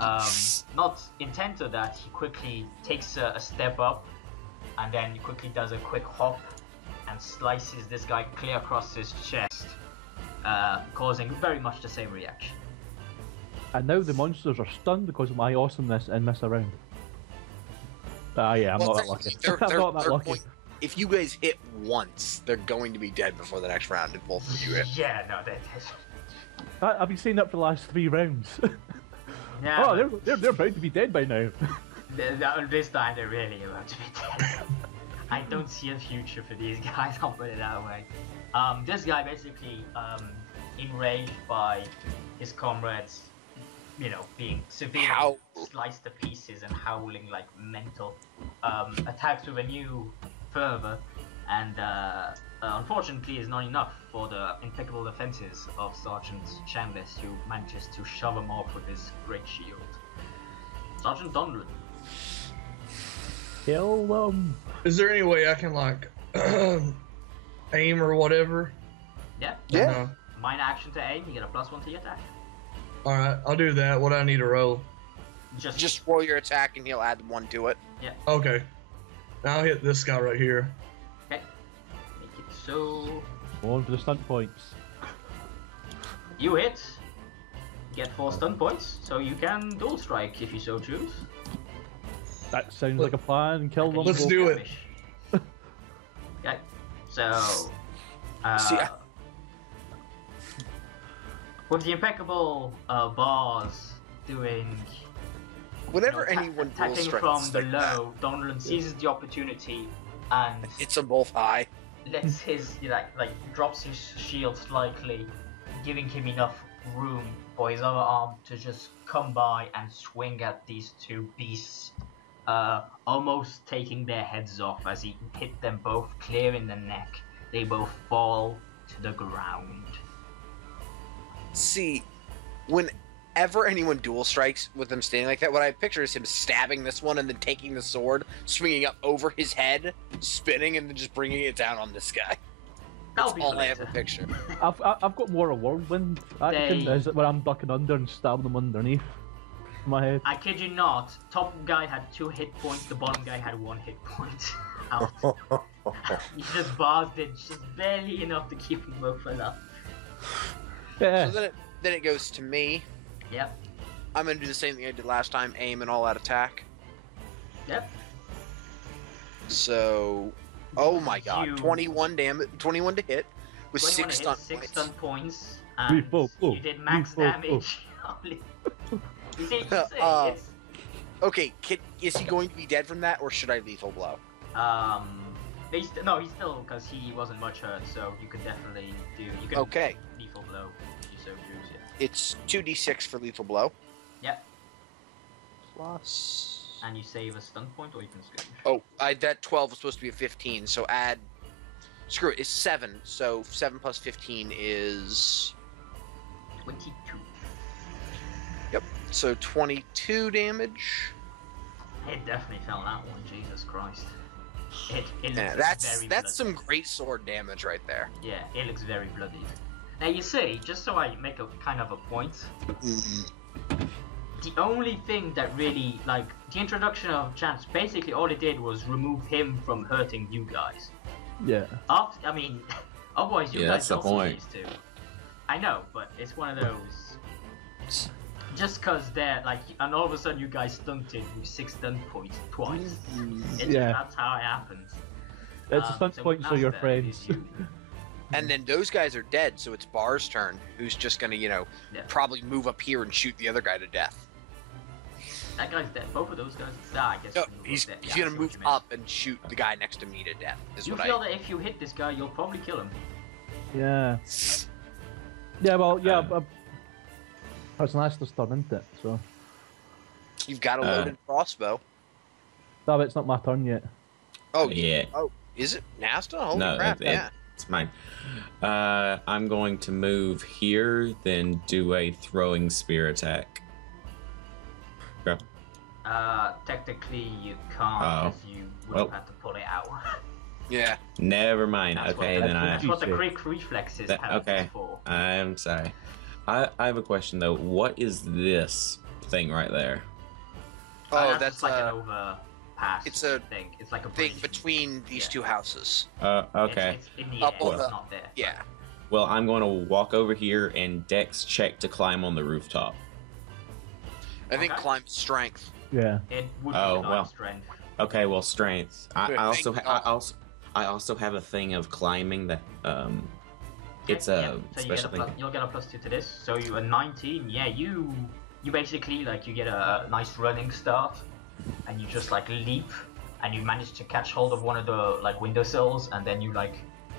Not intent of that, he quickly takes a step up and then he quickly does a quick hop and slices this guy clear across his chest, causing very much the same reaction. And now the monsters are stunned because of my awesomeness and miss a round. Yeah, I'm not that lucky. I'm not that lucky. If you guys hit once, they're going to be dead before the next round if both of you hit. Yeah, no, they're dead. I've been saying that for the last 3 rounds. Yeah, oh, they're about to be dead by now. This time they're really about to be dead. I don't see a future for these guys, I'll put it that way. This guy basically, enraged by his comrades, being severely sliced to pieces and howling like mental, attacks with a new fervor, and unfortunately is not enough for the impeccable defenses of Sergeant Chandliss, who manages to shove him off with his great shield. Sergeant Donlan. Kill them. Is there any way I can like aim or whatever? Yeah. Yeah. Minor action to aim, you get a +1 to your attack. Alright, I'll do that. What do I need to roll? Just roll your attack and he'll add 1 to it. Yeah. Okay. Now I'll hit this guy right here. Okay. Make it so. On for the stunt points. You hit. Get 4 stun points, so you can dual strike if you so choose. That sounds like a plan. Kill them. Let's do it. Okay. So. See, with the impeccable Barz doing. whenever anyone dual attacking strikes from like that, below, Donlan seizes the opportunity and hits them both high. lets his drops his shield slightly, giving him enough room for his other arm to just come by and swing at these 2 beasts, almost taking their heads off as he hit them both clear in the neck. They both fall to the ground. See, whenever anyone dual strikes with them standing like that, what I picture is him stabbing this one and then taking the sword, swinging up over his head, spinning, and then just bringing it down on this guy. That's all I ever picture. I've got more a whirlwind action. Is it where I'm ducking under and stabbing them underneath my head? I kid you not, top guy had 2 hit points, the bottom guy had 1 hit point. Out. He just barzed it just barely enough to keep them both alive. Yeah. So then it goes to me. Yep. I'm gonna do the same thing I did last time, aim and all out attack. Yep. So, oh my god, You- 21 damage, 21 to hit with 21 6 hit, stun 6 points. stun points, and you did max damage. You see, it's Okay, is he going to be dead from that, or should I lethal blow? he's still, because he wasn't much hurt, so you could definitely do. You can Okay, lethal blow if you so choose. Yeah. it's 2d6 for lethal blow. Yep. Plus. And you save a stun point, or you can skirmish. Oh, that 12 was supposed to be a 15, so add. Screw it, it's 7. So 7 plus 15 is. 22. Yep. So 22 damage. It definitely fell on that one. Jesus Christ. It Yeah, looks that's very bloody. some great sword damage right there. Yeah, it looks very bloody. Now you see, just so I make a kind of a point, the only thing that really, like, the introduction of Chance, basically all it did was remove him from hurting you guys. Yeah. After, I mean, otherwise you Yeah, guys that's the also point. used to. I know, but it's one of those. Just cause they're like, and all of a sudden you guys stunted with 6 stun points twice. That's how it happens. It's a stunt point, so you're Nasta friends. is you. And then those guys are dead, so it's Bar's turn, who's just gonna, Yeah. probably move up here and shoot the other guy to death. That guy's dead. Both of those guys. Nah, I guess. No, he he's was dead. he's Yeah, I gonna see what move you mean. up and shoot the guy next to me to death. Is You what feel that if you hit this guy, you'll probably kill him. Yeah. Yeah, well, yeah. It's Nasta's turn, isn't it? So. You've got a loaded crossbow. No, but it's not my turn yet. Oh Yeah. Oh, is it Nasta? Holy No, crap! Yeah. it's mine. I'm going to move here, then do a throwing spear attack. Go. Technically you can't, because you would have had to pull it out. Yeah. Never mind. That's Okay, what, then that's I. what the quick reflexes Okay. for. I'm sorry. I have a question though. What is this thing right there? Oh, that's that's like an overpass. it's a thing. It's like a thing bridge. between these two houses. Okay. It's in the Up air, on it's the- not there. Yeah. Well, I'm going to walk over here and dex check to climb on the rooftop. I think Okay. climb strength. Yeah. It would Oh, be nice well. strength. Okay, well, strength. I Good. also Thank I also have a thing of climbing that it's Yeah, a so special thing. you'll get a +2 to this. So you are 19. Yeah, you basically like you get a nice running start, and you just like leap, and you manage to catch hold of one of the like windowsills, and then you like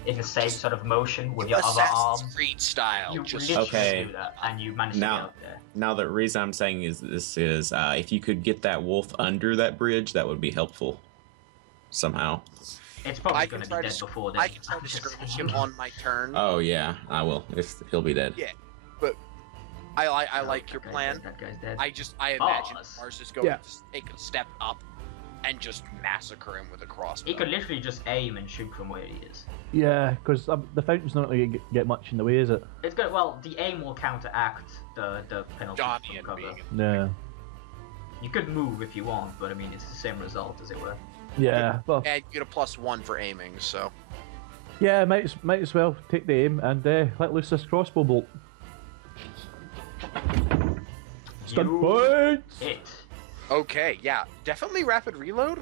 in the same sort of motion with your other Assassin's arm. Creed style. You Just literally Okay. do that, and you manage to Now- get up there. Now, the reason I'm saying is this is if you could get that wolf under that bridge, that would be helpful somehow. It's probably I going can to try be to dead before then. I can try to skirmish him on my turn. Oh yeah, I will. If he'll be dead. Yeah. But I like your plan. That guy's dead. I imagine Barz. Barz is going Yeah. to just take a step up and just massacre him with a crossbow. He could literally just aim and shoot from where he is. Yeah, because the fountain's not going to get much in the way, is it? It's good. Well, the aim will counteract the penalty Johnny from and cover. being Yeah. You could move if you want, but I mean, it's the same result as it were. Yeah. Well. and you get a +1 for aiming. So Yeah. Might as well take the aim and let loose this crossbow bolt. Stunt You points. hit. okay, yeah, definitely rapid reload.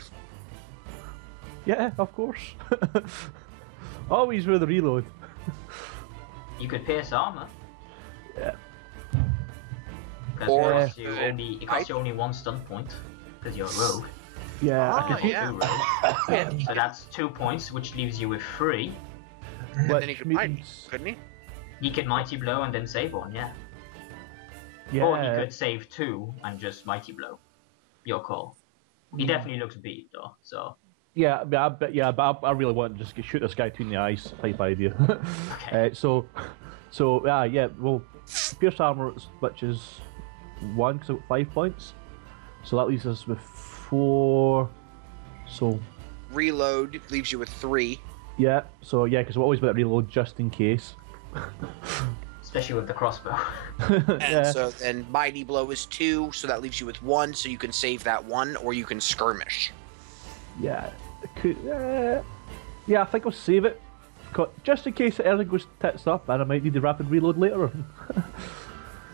Yeah, of course. Always with a reload. You could pierce armor. Yeah. Because Or, it costs you only 1 stun point, because you're a rogue. Yeah. Ah, I can yeah. Two rogue. So that's 2 points, which leaves you with 3. And then he Which could mighty, means- couldn't he? He could mighty blow and then save 1, yeah. Yeah. Or he could save 2 and just mighty blow. Your call. He definitely looks beat though, so. Yeah, but I really want to just shoot this guy between the eyes type idea. Okay. So yeah. Well, pierce armor, which is 1, because I got 5 points. So that leaves us with 4. So Reload leaves you with 3. yeah. So yeah, because we always better reload just in case. Especially with the crossbow. And Yeah. so then mighty blow is 2, so that leaves you with 1. So you can save that 1, or you can skirmish. Yeah. Yeah, I think I'll save it. Just in case it ever goes tits up and I might need the rapid reload later.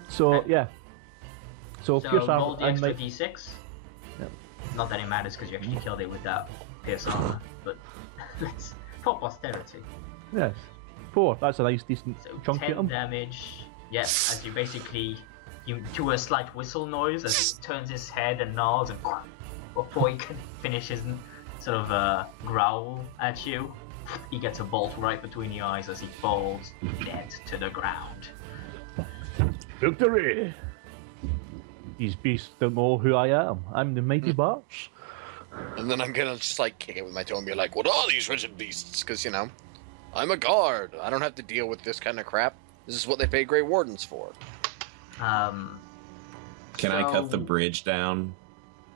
So, Okay. yeah. So, So pierce roll armor the and extra might... d6. Yep. Not that it matters because you actually killed it with that pierce armor, but let's for posterity. Yes. 4. That's a nice, decent So chunk 10 at him. damage. Yes, as you do a slight whistle noise as he turns his head and nods, and before he can finish his sort of growl at you, he gets a bolt right between the eyes as he falls dead to the ground. Victory! These beasts don't know who I am. I'm the mighty Barz. And then I'm gonna just like kick it with my toe and be like, "What are these wretched beasts?" Because I'm a guard. I don't have to deal with this kind of crap. This is what they pay Grey Wardens for. Can I cut the bridge down?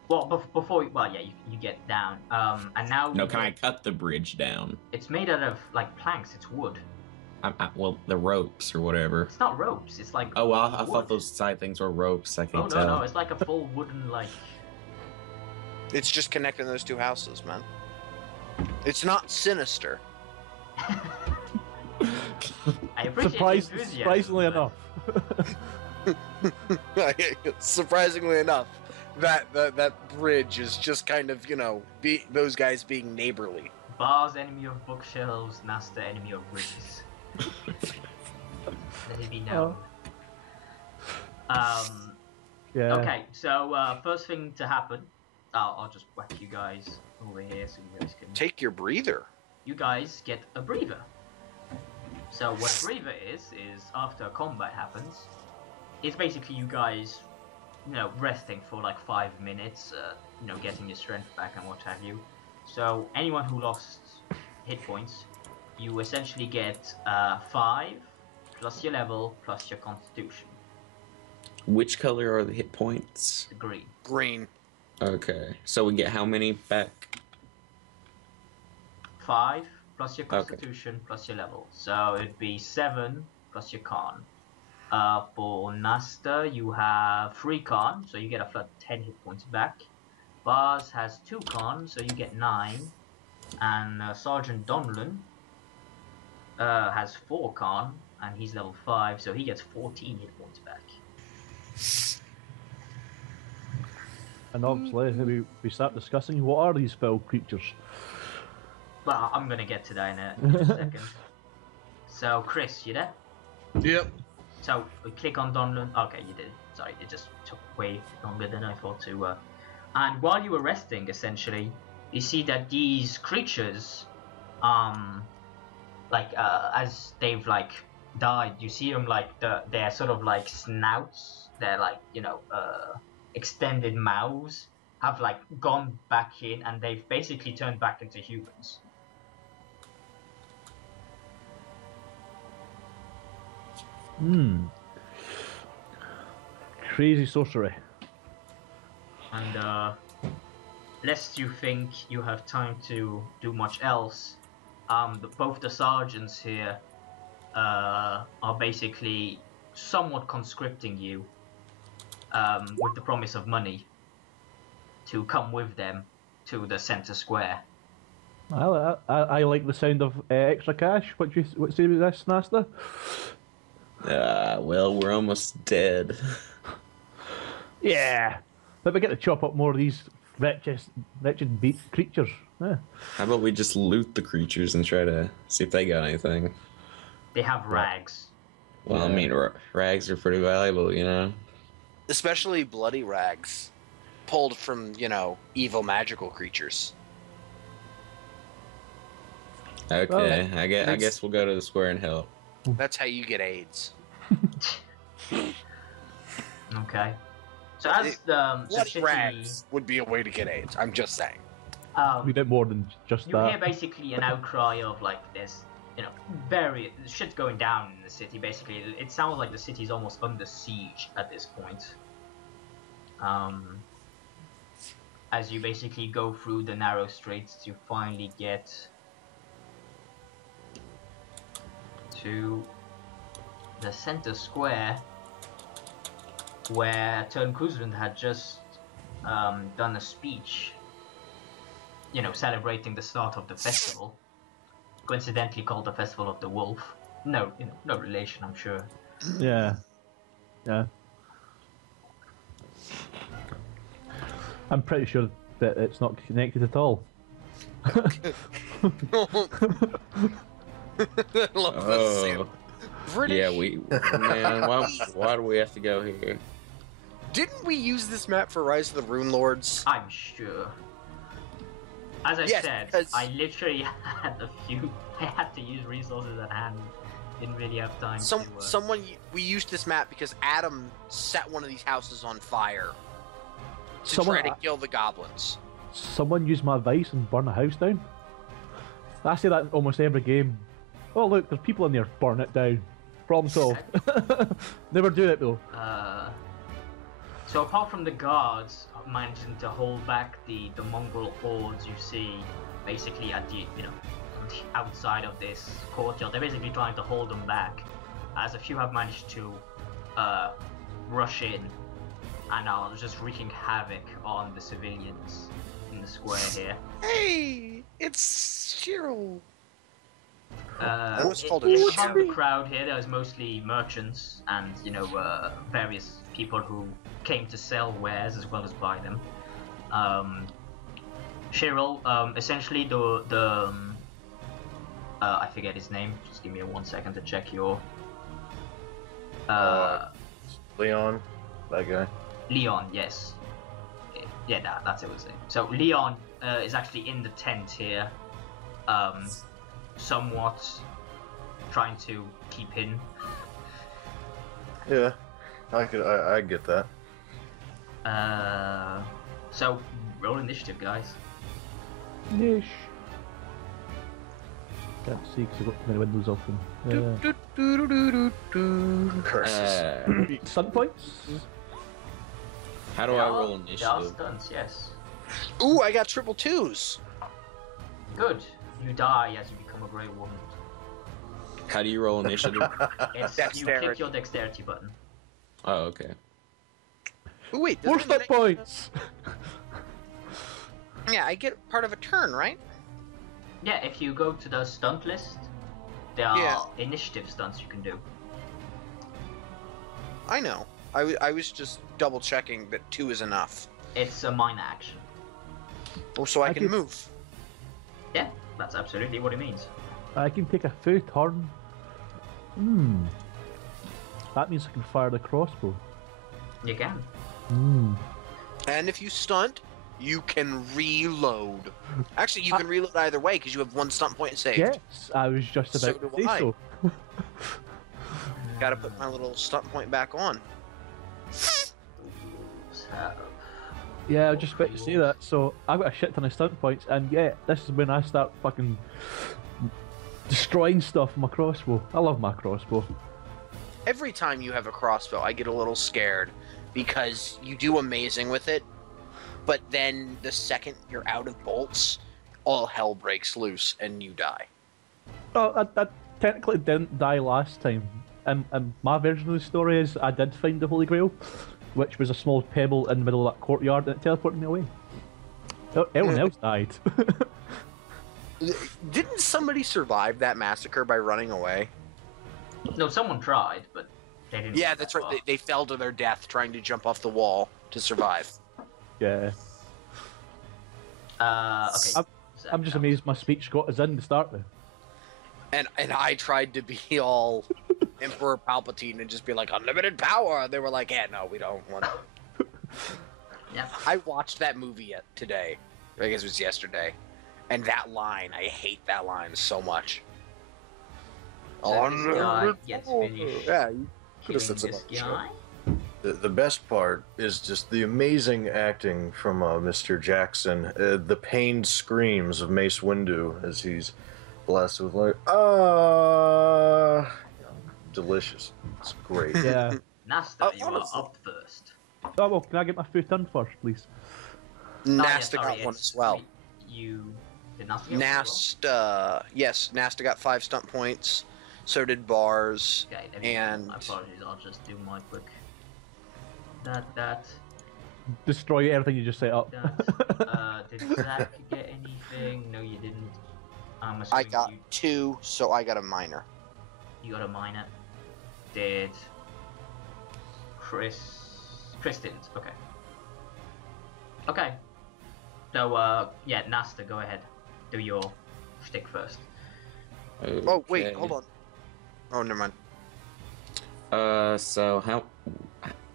Well, before yeah, you get down. And now No, can I cut the bridge down? It's made out of like planks. It's wood. Well, the ropes or whatever. It's not ropes. It's like Oh, well, I wood. thought those side things were ropes. I Oh can't no, tell. no, it's like a full wooden like. It's just connecting those two houses, man. It's not sinister. I appreciate the enthusiasm, Surprisingly but- enough. Surprisingly enough, that bridge is just kind of those guys being neighborly. Barz, enemy of bookshelves. Nasta, enemy of bridges. Let it be known. Yeah. Okay, so first thing to happen, I'll just whack you guys over here so you guys can. Take your breather. You guys get a breather. So what a breather is after combat happens, it's basically you guys, resting for like 5 minutes, getting your strength back and what have you. So anyone who lost hit points, you essentially get 5 plus your level plus your constitution. Which color are the hit points? Green. Green. Okay, so we get how many back? 5 plus your constitution plus your level. So it'd be 7 plus your con. For Nasta, you have 3 con, so you get a flat 10 hit points back. Barz has 2 con, so you get 9. And Sergeant Donlan has 4 con, and he's level 5, so he gets 14 hit points back. And obviously, we start discussing what are these foul creatures. Well, I'm gonna get to that in just a second. So, Chris, you there? Yep. So, we click on Donlan. Okay, you did. Sorry, it just took way longer than I thought to. And while you were resting, essentially, you see that these creatures, as they've died, you see them their sort of snouts, their extended mouths have gone back in, and they've basically turned back into humans. Crazy sorcery. And lest you think you have time to do much else, both the sergeants here are basically somewhat conscripting you with the promise of money to come with them to the center square. I like the sound of extra cash. What say about this, Nasta? Well, we're almost dead. Yeah, but we get to chop up more of these wretched creatures. Yeah. How about we just loot the creatures and try to see if they got anything? They have rags. Well, I mean, rags are pretty valuable, Especially bloody rags. Pulled from, evil magical creatures. Okay, I guess we'll go to the square and help. That's how you get AIDS. Okay. So as the Bloody city, rags would be a way to get AIDS. I'm just saying. We did more than just you that. hear basically an outcry of there's very shit's going down in the city. Basically, it sounds like the city's almost under siege at this point. As you basically go through the narrow streets to finally get to the center square, where Turnkruzland had just done a speech, celebrating the start of the festival, coincidentally called the Festival of the Wolf. No, no relation, I'm sure. Yeah. I'm pretty sure that it's not connected at all. Love this. Oh, British. yeah, man, why do we have to go here? Didn't we use this map for Rise of the Rune Lords? I'm sure. As I Yes, said, because- I literally had I had to use resources at hand. Didn't really have time to... We used this map because Adam set one of these houses on fire to Someone- try to kill the goblins. Someone used my advice and burn a house down. I say that in almost every game. Oh look, there's people in there, burn it down. Problem solved. Never do it though. So apart from the guards managing to hold back the mongrel hordes you see basically at the on the outside of this courtyard, they're basically trying to hold them back, as a few have managed to rush in and are just wreaking havoc on the civilians in the square here. Hey, it's Shiral. Among called a the crowd here, there was mostly merchants and various people who came to sell wares as well as buy them. Shiral, essentially the I forget his name. Just give me 1 second to check your. Leon, that guy. Leon, yes. Yeah, that's it. Was it. So Leon is actually in the tent here, somewhat trying to keep hidden. Yeah, I get that. So roll initiative, guys. Nish. Can't see because I've got too many windows open. Curses. Stun points? How do I roll There are initiative? stunts, yes. Ooh, I got triple twos. Good. You die as you become a grey woman. How do you roll initiative? It's you click your dexterity button. Oh, okay. Ooh, wait. More doesn't stun it- points! Yeah, I get part of a turn, right? Yeah, if you go to the stunt list, there are Yeah. initiative stunts you can do. I know. I was just double checking that 2 is enough. It's a minor action. Oh, so I I can could- move. Yeah, that's absolutely what it means. I can take a full turn. That means I can fire the crossbow. You can. And if you stunt, you can reload. Actually, you can reload either way because you have 1 stunt point saved. Yes, I was just So about to do say I. so. Gotta put my little stunt point back on. So, Yeah, I was just about to say that. So I've got a shit ton of stunt points, and yeah, this is when I start fucking destroying stuff with my crossbow. I love my crossbow. Every time you have a crossbow, I get a little scared because you do amazing with it, but then the second you're out of bolts, all hell breaks loose and you die. Oh, I technically didn't die last time. And my version of the story is I did find the Holy Grail, which was a small pebble in the middle of that courtyard, and it teleported me away. Everyone else died. Didn't somebody survive that massacre by running away? no, someone tried, but they didn't. Yeah, get that's that right. far. They fell to their death trying to jump off the wall to survive. Yeah. Okay. I'm just amazed my speech got us in to start with. And I tried to be all Emperor Palpatine and just be like, unlimited power. They were like, yeah, no, we don't want it. Yeah. I watched that movie today. I guess it was yesterday. And that line, I hate that line so much. So this guy gets finished Yeah, you could have killing said this something. guy. The best part is just the amazing acting from Mr. Jackson. The pained screams of Mace Windu as he's blessed with like, delicious. It's great. Yeah. Nasta, you are honestly. up first. Oh, well, can I get my full turn first, please? Nasta Oh, yeah, sorry, got one it's- as well. You did Nasta get one as Nasta, yes, Nasta got 5 stunt points. So did Barz. well? Okay, let me- And- my apologies. I'll just do my quick. That. Destroy everything you just set up. Did Zach get anything? No, you didn't. I'm I assuming got 2, so I got a minor. you got a minor. Did Chris didn't. Okay. Okay. So yeah, Nasta, go ahead. Do your shtick first. Oh, wait, Okay. hold on. Oh, never mind. So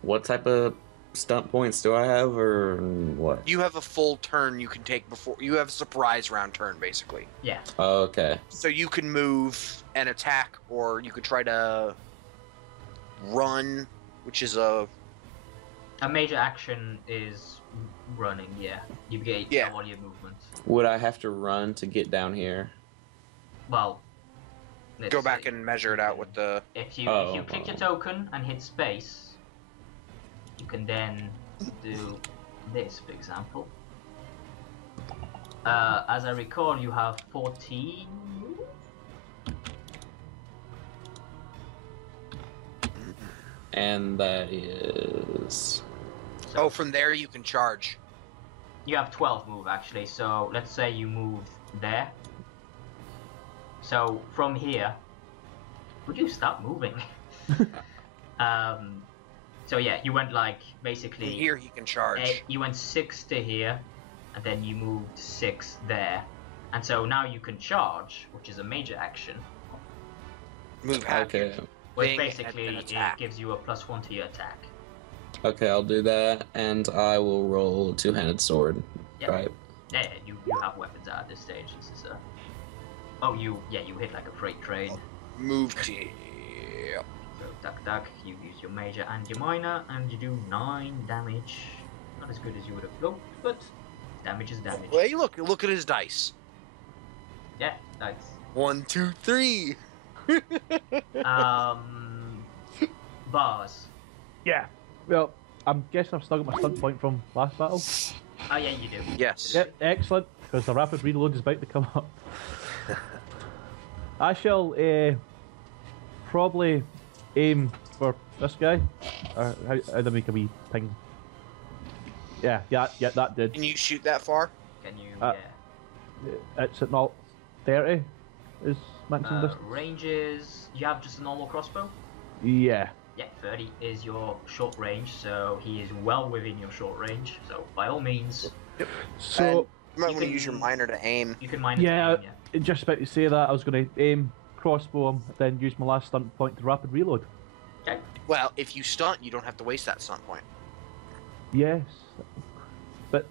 what type of stunt points do I have, or what? You have a full turn you can take before. You have a surprise round turn, basically. Yeah. Oh, okay. So you can move and attack, or you could try to run, which is a. A major action is running. Yeah. You get Yeah. all your movements. Would I have to run to get down here? Well. let's Go back see. and measure it out with the. If you click your token and hit space, you can then do this, for example. As I recall, you have 14. And that is... So Oh, from there you can charge. you have 12 move actually. So let's say you move there. So from here, would you stop moving? So yeah, you went like basically. From here he can charge. You went 6 to here, and then you moved 6 there, and so now you can charge, which is a major action. Move half. Okay. Which Thing and basically then it attack. gives you a +1 to your attack. Okay, I'll do that, and I will roll two-handed sword. Yeah. Right. Yeah, you have weapons at this stage. This is Oh, you hit like a freight train. Move to. So duck, you use your major and your minor, and you do 9 damage. Not as good as you would have hoped, but damage is damage. Hey, look at his dice. Yeah, that's 1, 2, 3. Barz. Yeah. Well, I'm guessing I've still got my stunt point from last battle. Oh yeah, you do. Yes. Yep, excellent, because the rapid reload is about to come up. I shall probably aim for this guy. How do I make a wee ping? Yeah, that did. Can you shoot that far? Can you? Yeah. It's at not 30 is maximum distance. Ranges. You have just a normal crossbow. Yeah. Yeah, 30 is your short range, so he is well within your short range. So by all means, So You might You want to can- use your minor to aim. you can mine it. yeah, Yeah. just about to say that. I was going to aim, crossbow him, then use my last stunt point to rapid reload. Okay. Well, if you stunt, you don't have to waste that stunt point. Yes, but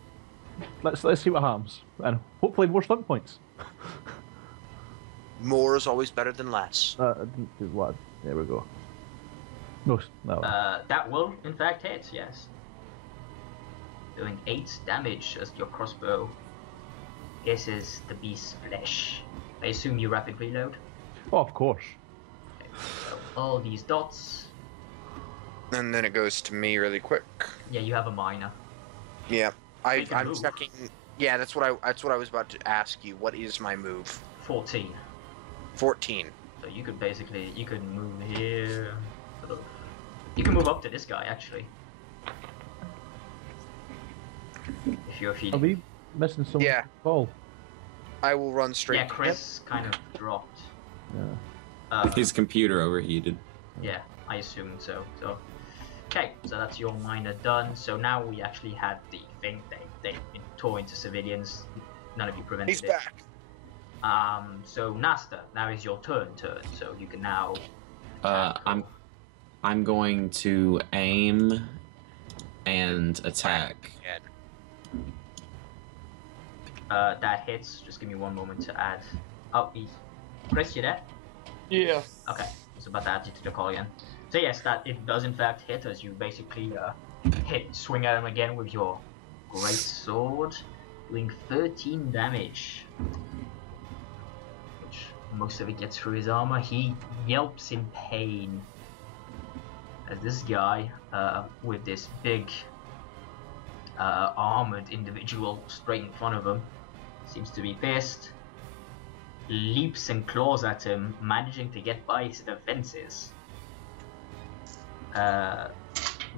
let's see what happens, and hopefully more stunt points. More is always better than less. I didn't do what? There we go. No. That will in fact hit. Yes. Doing 8 damage as your crossbow pierces the beast's flesh. I assume you rapid reload. Oh, of course. Okay, so all these dots. And then it goes to me really quick. Yeah, you have a minor. Yeah, You can I'm move. checking. Yeah, that's what I was about to ask you. What is my move? 14. 14. So you could basically move here. Sort of. You can move up to this guy actually. If you're Are feeling. we missing some Yeah. ball? I will run straight. Yeah, to Chris kind of dropped. Yeah. His computer overheated. Yeah, I assumed so. So, okay, so that's your minor done. So now we actually had the thing they tore into civilians. None of you him. prevented He's it. back. So Nasta, now is your turn. So you can now. I'm going to aim and attack. Head. That hits. Just give me one moment to add. Oh, Chris, you there? Yeah. Okay, I was about to add you to the call again. So yes, that it does in fact hit as you basically swing at him again with your great sword, doing 13 damage. Which most of it gets through his armor. He yelps in pain as this guy with this big armored individual straight in front of him seems to be pissed. Leaps and claws at him, managing to get by his defenses.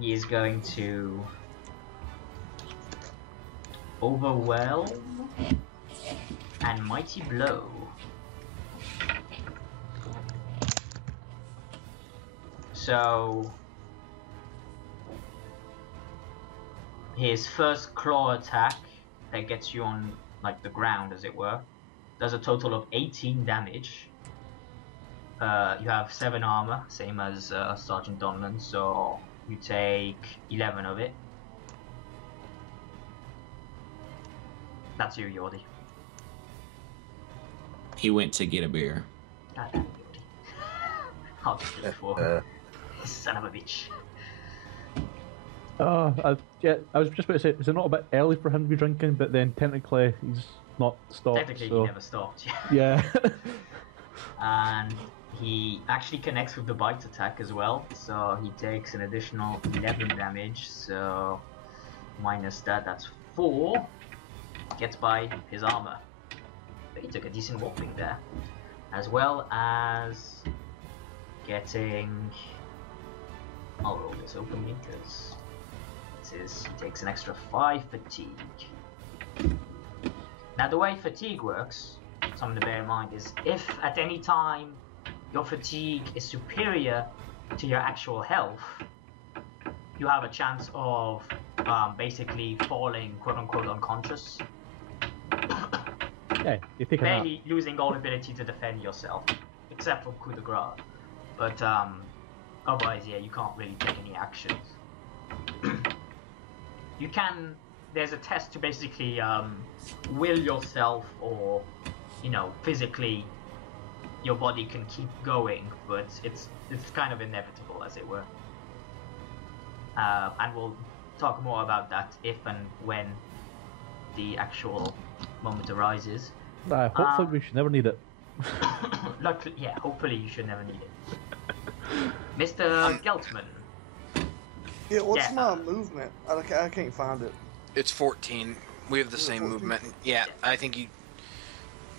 He is going to overwhelm and mighty blow. So his first claw attack that gets you on like the ground, as it were, does a total of 18 damage. You have 7 armor, same as Sergeant Donlan, so you take 11 of it. That's you, Yordi. He went to get a beer. God damn, Yordi. I'll just do it for him. Son of a bitch. I was just about to say, is it not a bit early for him to be drinking? But then technically he's not stopped. Technically, so he never stopped. yeah. And he actually connects with the bite attack as well, so he takes an additional 11 damage. So minus that, that's 4. Gets by his armor. But he took a decent whopping there, as well as getting. I'll roll this openly because he takes an extra 5 fatigue. Now the way fatigue works, something to bear in mind, is if at any time your fatigue is superior to your actual health, you have a chance of basically falling quote-unquote unconscious. Yeah, you take a nap. Barely losing all ability to defend yourself, except for coup de grace. But otherwise, yeah, you can't really take any actions. you can. There's a test to basically will yourself, or physically, your body can keep going, but it's kind of inevitable, as it were. And we'll talk more about that if and when the actual moment arises. Hopefully we should never need it. Luckily, yeah, hopefully you should never need it. Mr. Geltman. Yeah, what's my movement? I can't find it. It's 14. We have the same 14? movement. Yeah, I think you...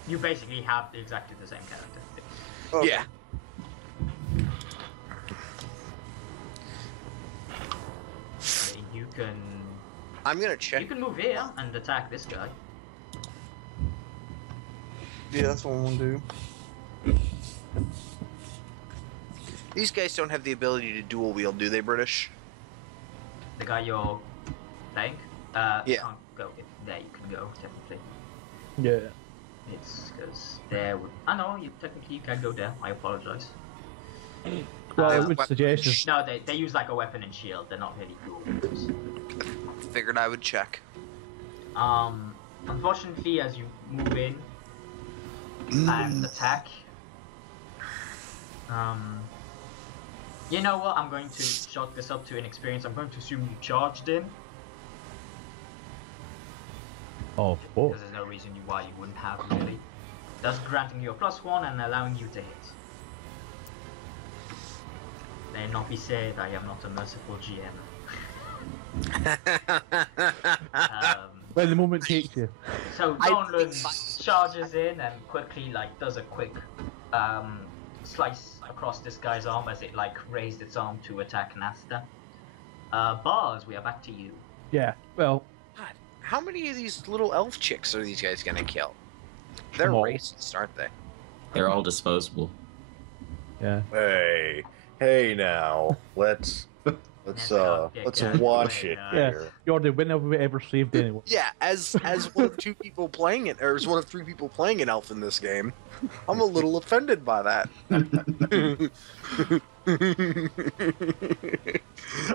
You basically have exactly the same character. Okay. Yeah. You can... I'm gonna check. You can move here and attack this guy. Yeah, that's what I'm gonna do. These guys don't have the ability to dual wield, do they, British? The guy you're playing? Yeah. You can't go. There you can go, technically. Yeah. It's because there would... I know, technically you can go there. I apologize. Well, I would suggest is... No, they use like a weapon and shield. They're not really dual wielders. Figured I would check. Unfortunately, as you move in and attack, you know what? I'm going to chalk this up to inexperience. I'm going to assume you charged in. Oh, Because there's no reason why you wouldn't have, really. Thus granting you a +1 and allowing you to hit. May not be said, I am not a merciful GM. When the moment takes you. So Donlan charges in and quickly does a quick slice across this guy's arm as it raised its arm to attack Nasta. Barz, we are back to you. Yeah, well... God, how many of these little elf chicks are these guys gonna kill? They're Small. racist, aren't they? They're all disposable. Yeah. Hey now, let's watch it Yeah. here. Jordan, when have we ever saved anyone? Yeah, as one of two people playing it, or as one of three people playing an elf in this game, I'm a little offended by that.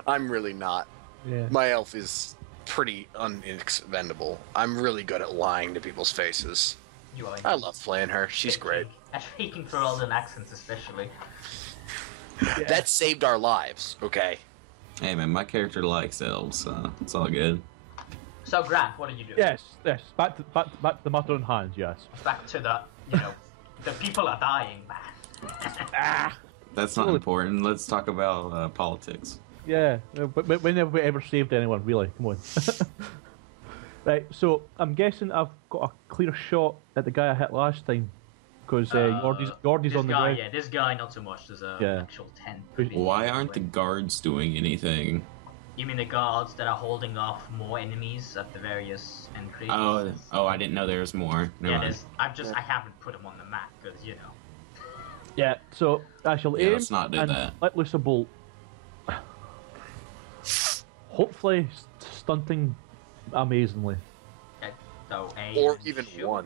I'm really not. Yeah. My elf is pretty unexpendable. I'm really good at lying to people's faces. You are I love playing her. She's great. And speaking for all the accents, especially. That saved our lives, okay? Hey man, my character likes elves, so it's all good. So Grant, what did you do? Yes. Back to the matter on hand, yes. Back to the, the people are dying, man. That's not Really? important. Let's talk about politics. Yeah, but when have we ever saved anyone, really? Come on. Right, so I'm guessing I've got a clear shot at the guy I hit last time. Because Gordy's on the guy, ground. yeah, this guy not so much. There's an actual tent. Why aren't the guards doing anything? You mean the guards that are holding off more enemies at the various entries? Oh, I didn't know there was more. Never Yeah, mind. I haven't put them on the map because Yeah, so I shall Yeah, aim let's not do and that. let loose a bolt. Hopefully stunting amazingly. Okay, so Or even shoot. one.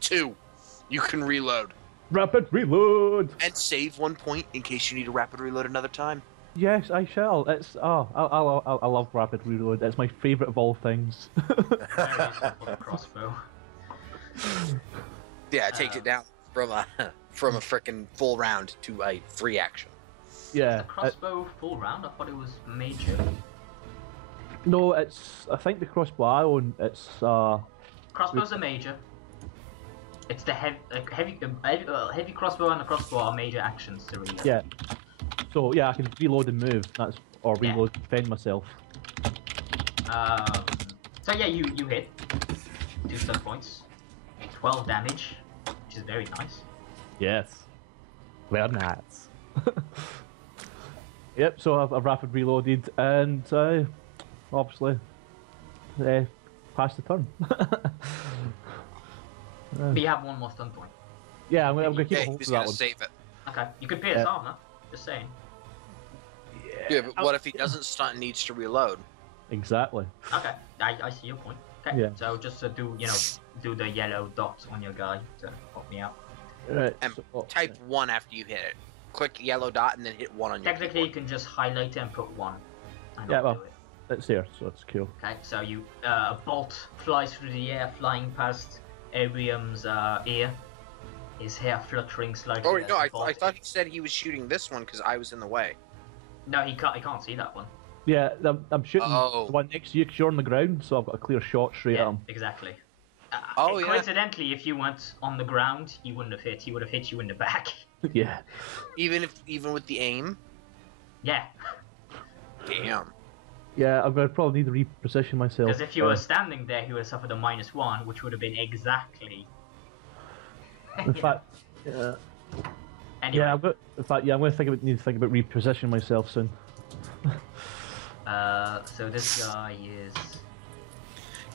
Two. You can reload. Rapid reload! And save 1 point in case you need to rapid reload another time. Yes, I shall. It's I love rapid reload. It's my favourite of all things. Very useful for the crossbow. Yeah, it takes it down from a frickin' full round to a free action. Yeah. The crossbow full round? I thought it was major. No, it's. I think the crossbow I own. It's. Crossbow's a major. It's the heavy crossbow and the crossbow are major actions to reload. Yeah. So yeah, I can reload and move. That's or reload, defend myself. So yeah, you hit 2 stun points, 12 damage, which is very nice. Yes. Very nice. Yep. So I've rapid reloaded and obviously passed the turn. But you have 1 more stun point. Yeah, I'm gonna keep Okay, hold he's of that gonna one. save it. Okay, you could pierce Yeah. armor. Just saying. Yeah, but what if he doesn't stun and needs to reload? Exactly. Okay, I see your point. Okay, Yeah. so just to do the yellow dot on your guy to help me out. Right. And so- type 1 after you hit it. Click yellow dot and then hit 1 on your Technically, you keyboard. can just highlight it and put 1. And Yeah, I'll well, do it. it's there, so it's cool. Okay, so you a bolt flies through the air, flying past Abrium's ear. His hair fluttering slightly. Oh as no, the I bolt- thought he said he was shooting this one because I was in the way. No, he can't see that one. Yeah, I'm shooting Oh. the one next to you because you're on the ground, so I've got a clear shot straight at Yeah, him. exactly. Oh, yeah. Coincidentally, if you went on the ground, he wouldn't have hit. He would have hit you in the back. Yeah. Even with the aim. Yeah, Damn. Yeah, I'm going to probably need to reposition myself. because if you were standing there, he would have suffered a -1, which would have been exactly. In fact, yeah. Anyway, Yeah, in fact, I'm going to need to think about repositioning myself soon. so this guy is.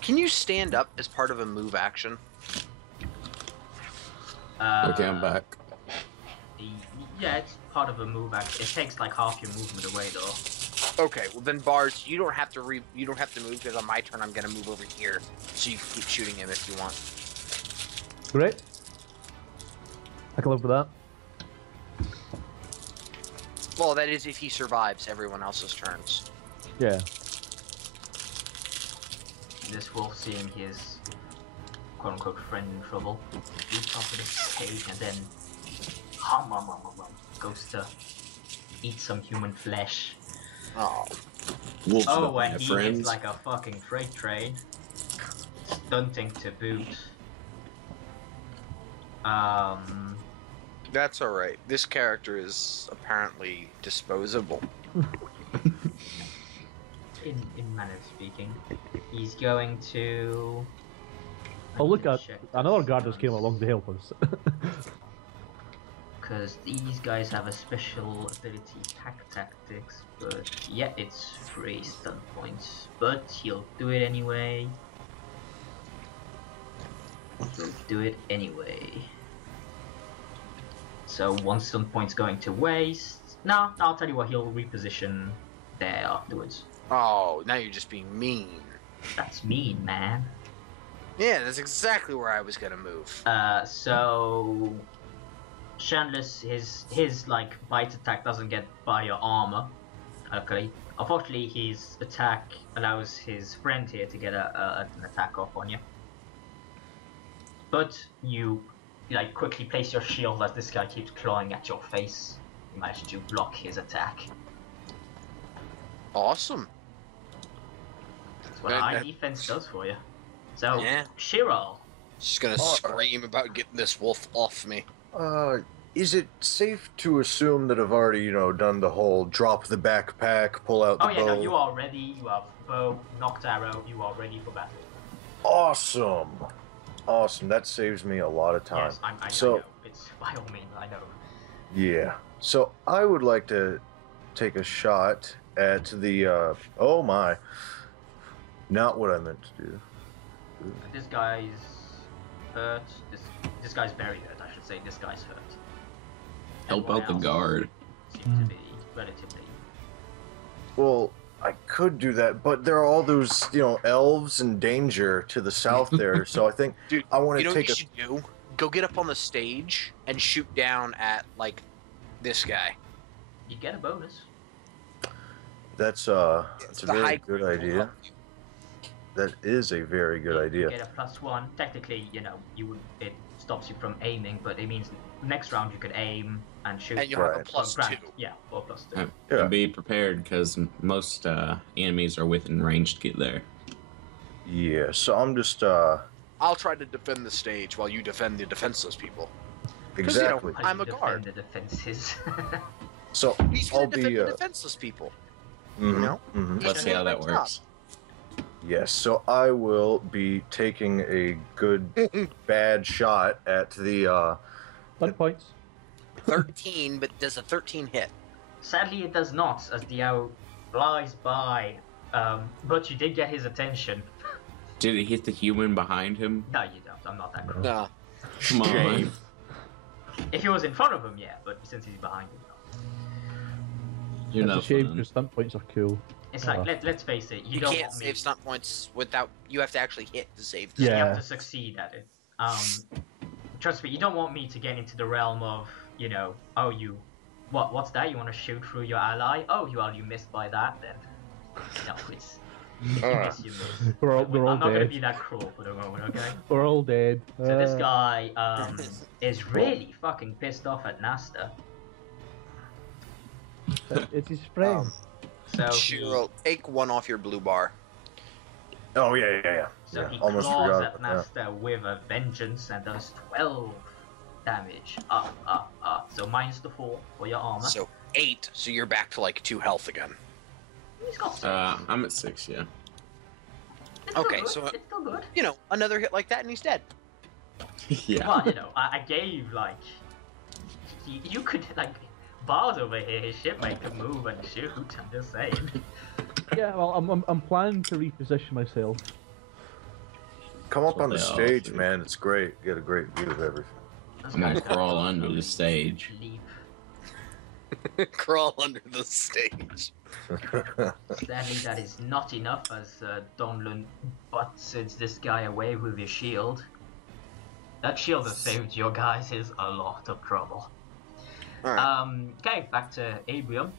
Can you stand up as part of a move action? Okay, I'm back. Yeah, it's part of a move action. It takes like half your movement away, though. Okay, well then Barz, you don't have to move because on my turn I'm gonna move over here, so you can keep shooting him if you want. Great. I can live with that. Well, that is if he survives everyone else's turns. Yeah. This wolf, seeing his quote-unquote friend in trouble, leaps onto the stage and then goes to eat some human flesh. Oh. Wolf Oh, my and he friends. is like a fucking freight train. Stunting to boot. That's alright. This character is apparently disposable. In manner of speaking, he's going to. Oh, look at another guard just came along to help us. Because these guys have a special ability, Pack Tactics, but yeah, it's 3 stun points. But he'll do it anyway. He'll do it anyway. So 1 stun point's going to waste. No, I'll tell you what, he'll reposition there afterwards. Oh, now you're just being mean. That's mean, man. Yeah, that's exactly where I was gonna move. So Chandliss, his like bite attack doesn't get by your armor. Okay. Unfortunately, his attack allows his friend here to get an attack off on you. But you like quickly place your shield as this guy keeps clawing at your face. You manage to block his attack. Awesome. That's what high defense does for you. So Yeah. Shiral. Just gonna scream about getting this wolf off me. Is it safe to assume that I've already, done the whole drop the backpack, pull out the Oh yeah, bow? no, you are ready. You have bow, knocked arrow. You are ready for battle. Awesome. Awesome. That saves me a lot of time. Yes, I So- know. It's by all means, I know. Yeah. So I would like to take a shot at the, oh my. Not what I meant to do. This guy's hurt. This guy's very hurt, I should say. This guy's hurt. Help Everyone out the else guard. Seems to be relatively. Well, I could do that, but there are all those, elves in danger to the south there, so I think Dude, I want you know to what take you should do? Go get up on the stage and shoot down at, like, this guy. You get a bonus. That's a The very high good ground will idea. help you. That is a very good You idea. get a +1. Technically, it stops you from aiming, but it means next round you could aim and shoot. And you have a Right. plus Grand. 2. Yeah, or +2. Yeah. And be prepared because most enemies are within range to get there. Yeah, so I'm just I'll try to defend the stage while you defend the defenseless people. exactly. How do I'm you a defend guard. The defenses. So He's I'll gonna defend be the defenseless people. mhm, know? mhm. Let's see how that works. Yes, so I will be taking a good bad shot at the Stun points. 13, but does a 13 hit? Sadly, it does not, as the owl flies by. But you did get his attention. Did it hit the human behind him? No, you don't. I'm not that good. Nah. Come on. Shame. If he was in front of him, yeah, but since he's behind him, no. You're It's a not shame fun. because stun points are cool. It's like, let's face it, you You don't can't want me. save stunt points without. You have to actually hit to save the You Yeah. have to succeed at it. Trust me, you don't want me to get into the realm of, what's that? You want to shoot through your ally? Oh, you missed by that then. No, it's... Alright. you miss. We're all I'm not going to dead. be that cruel for the moment, okay? We're all dead. So this guy is really fucking pissed off at Nasta. It's his friend. So Shiral, take one off your blue bar. Oh yeah. So he almost claws forgot at about that. Nasta with a vengeance and does 12 damage. So minus the 4 for your armor. So 8, so you're back to like 2 health again. He's got 6. I'm at 6, yeah. It's still okay, good. so- It's still good. You know, another hit like that and he's dead. Yeah. Well, you know, I gave, like... You could, like... Barz over here, his shipmate could move and shoot, I'm just saying. Yeah, well, I'm planning to reposition myself. Come up So on the they are, stage, too. man. It's great. You get a great view of everything. I'm gonna crawl under the stage. Leap. Crawl under the stage. Sadly, that is not enough as Donlan butts this guy away with his shield. That shield has saved your guys a lot of trouble. Alright. Okay, back to Abrium,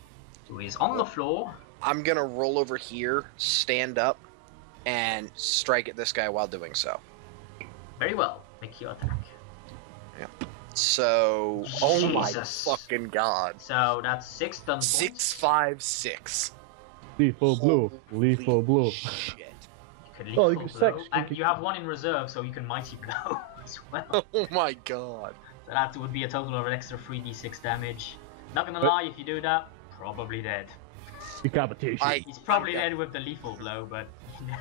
who is on the floor. I'm gonna roll over here, stand up, and strike at this guy while doing so. Very well, make your attack. So, oh my Jesus. fucking god. So that's 6 stun points. 6, 5, 6. Lethal blow. Holy Lethal blow. Shit. You can Oh, lethal you can blow, six. and you have 1 in reserve, so you can mighty blow as well. Oh my god. So that would be a total of an extra 3d6 damage. Not gonna But- lie, if you do that, probably dead. Decapitation. He's probably dead with the lethal blow, but...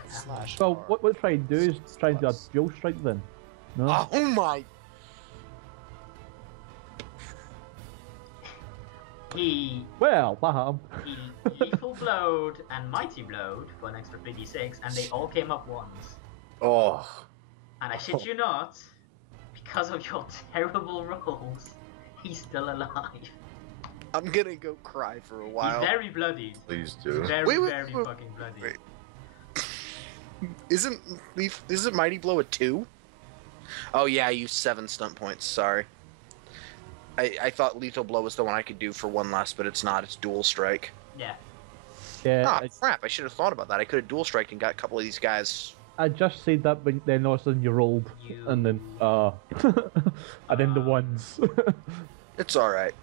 Slash Well, R. what we're trying to do is try and do a dual strike then. No? Oh my. He Well, bam. lethal blowed and mighty blowed for an extra 3d6, and they all came up once. Oh, And I shit you not, because of your terrible rolls, he's still alive. I'm gonna go cry for a He's while. very bloody. please do. Very, Wait, very wait. fucking bloody. Wait. Isn't Mighty Blow a 2? Oh yeah, I used 7 stunt points, sorry. I thought Lethal Blow was the one I could do for 1 less, but it's not, it's Dual Strike. Yeah. Yeah, Ah, crap, I should have thought about that. I could have Dual Striked and got a couple of these guys. I just said that, but then all of a sudden you rolled, You... and then and then the ones. It's alright.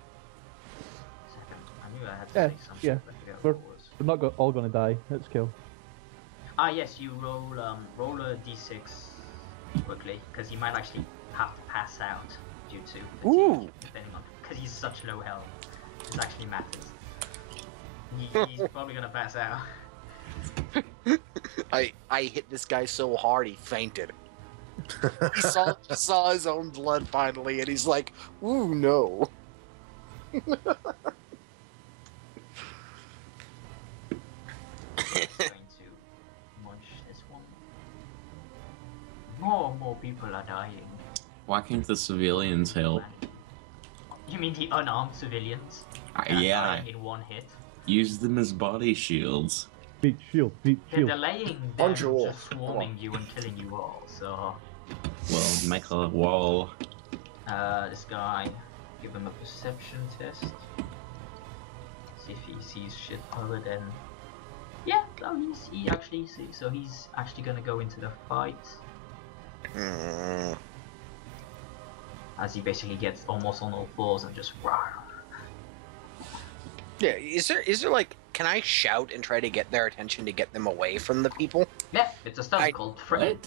I knew I had to Yeah, say something. yeah. but I forgot We're- what it was. We're not all gonna die. Let's kill. Ah yes, you roll a d6 quickly, because he might actually have to pass out due to fatigue, Ooh. depending on, because he's such low health. This actually matters. He's probably gonna pass out. I hit this guy so hard he fainted. he saw his own blood finally, and he's like, "Ooh no!" Going to munch this one. More people are dying. Why can't the civilians help? You mean the unarmed civilians? Yeah, Dying in 1 hit. use them as body shields. Beat shield. Beat They're shield. delaying them Bonjour. just swarming you and killing you all, so... Well, make a wall. This guy, give him a perception test. See if he sees shit other than... Yeah, no, he actually sees, so he's actually gonna go into the fight. Mm. As he basically gets almost on all fours and just... Yeah, is there like, can I shout and try to get their attention to get them away from the people? Yeah, it's a stunt called Friend.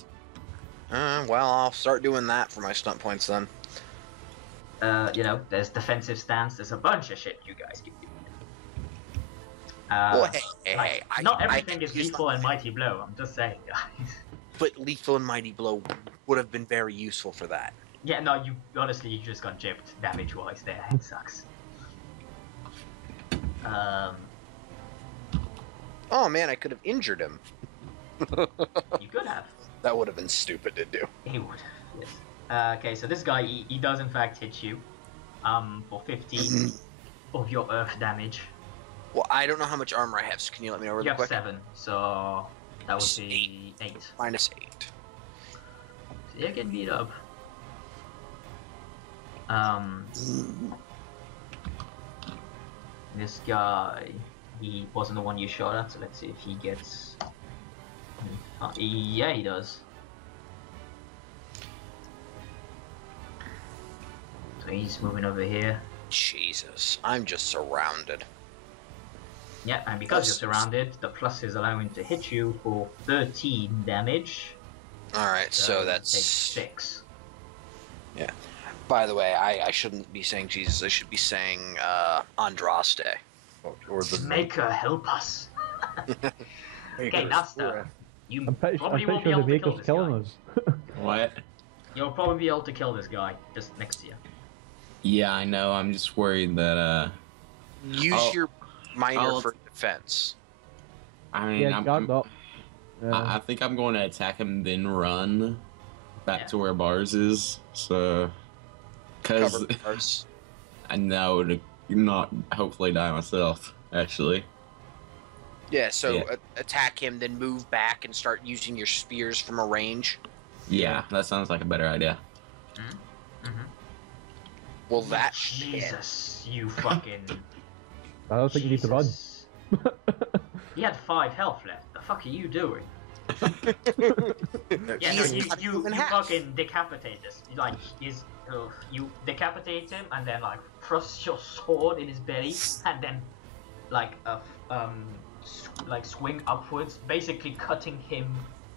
Well, I'll start doing that for my stunt points then. You know, there's defensive stance, there's a bunch of shit you guys can do. Well, hey, Like, hey, not I everything can is use lethal and mighty blow, I'm just saying, guys. But Lethal and Mighty Blow would have been very useful for that. Yeah, no, you honestly, you just got gypped damage-wise there, it sucks. Oh man, I could have injured him. You could have. That would have been stupid to do. He would, yes. Okay, so this guy, he does in fact hit you, for 15 of your earth damage. Well, I don't know how much armor I have, so can you let me know really You have quick? 7, so that would be 8. Minus 8. So you can beat up. This guy he wasn't the one you shot at, so let's see if he gets... yeah, he does. So he's moving over here. Jesus, I'm just surrounded. Yeah, and because you're surrounded, the plus is allowing to hit you for 13 damage. Alright, so you that's... take 6. Yeah. By the way, I shouldn't be saying Jesus, I should be saying Andraste. Or the Maker, help us. Okay, Nasta. You I'm pretty probably sure won't be the able to kill Maker's this killing guy. us. What? You'll probably be able to kill this guy just next to you. Yeah, I know. I'm just worried that Use your minor for defense. I mean, Yeah, guard up. I think I'm going to attack him, then run back Yeah. to where Barz is. So, because Cover Barz. I know to not hopefully die myself. Actually, Yeah, so Yeah. Attack him, then move back and start using your spears from a range. yeah, that sounds like a better idea. Well, that shit. Jesus, you fucking... I don't think you need to run. Jesus. He had 5 health left. The fuck are you doing? Yeah, no, He's cut you in half. fucking decapitate this. Like, you decapitate him and then, like, thrust your sword in his belly and then, like, swing upwards, basically cutting him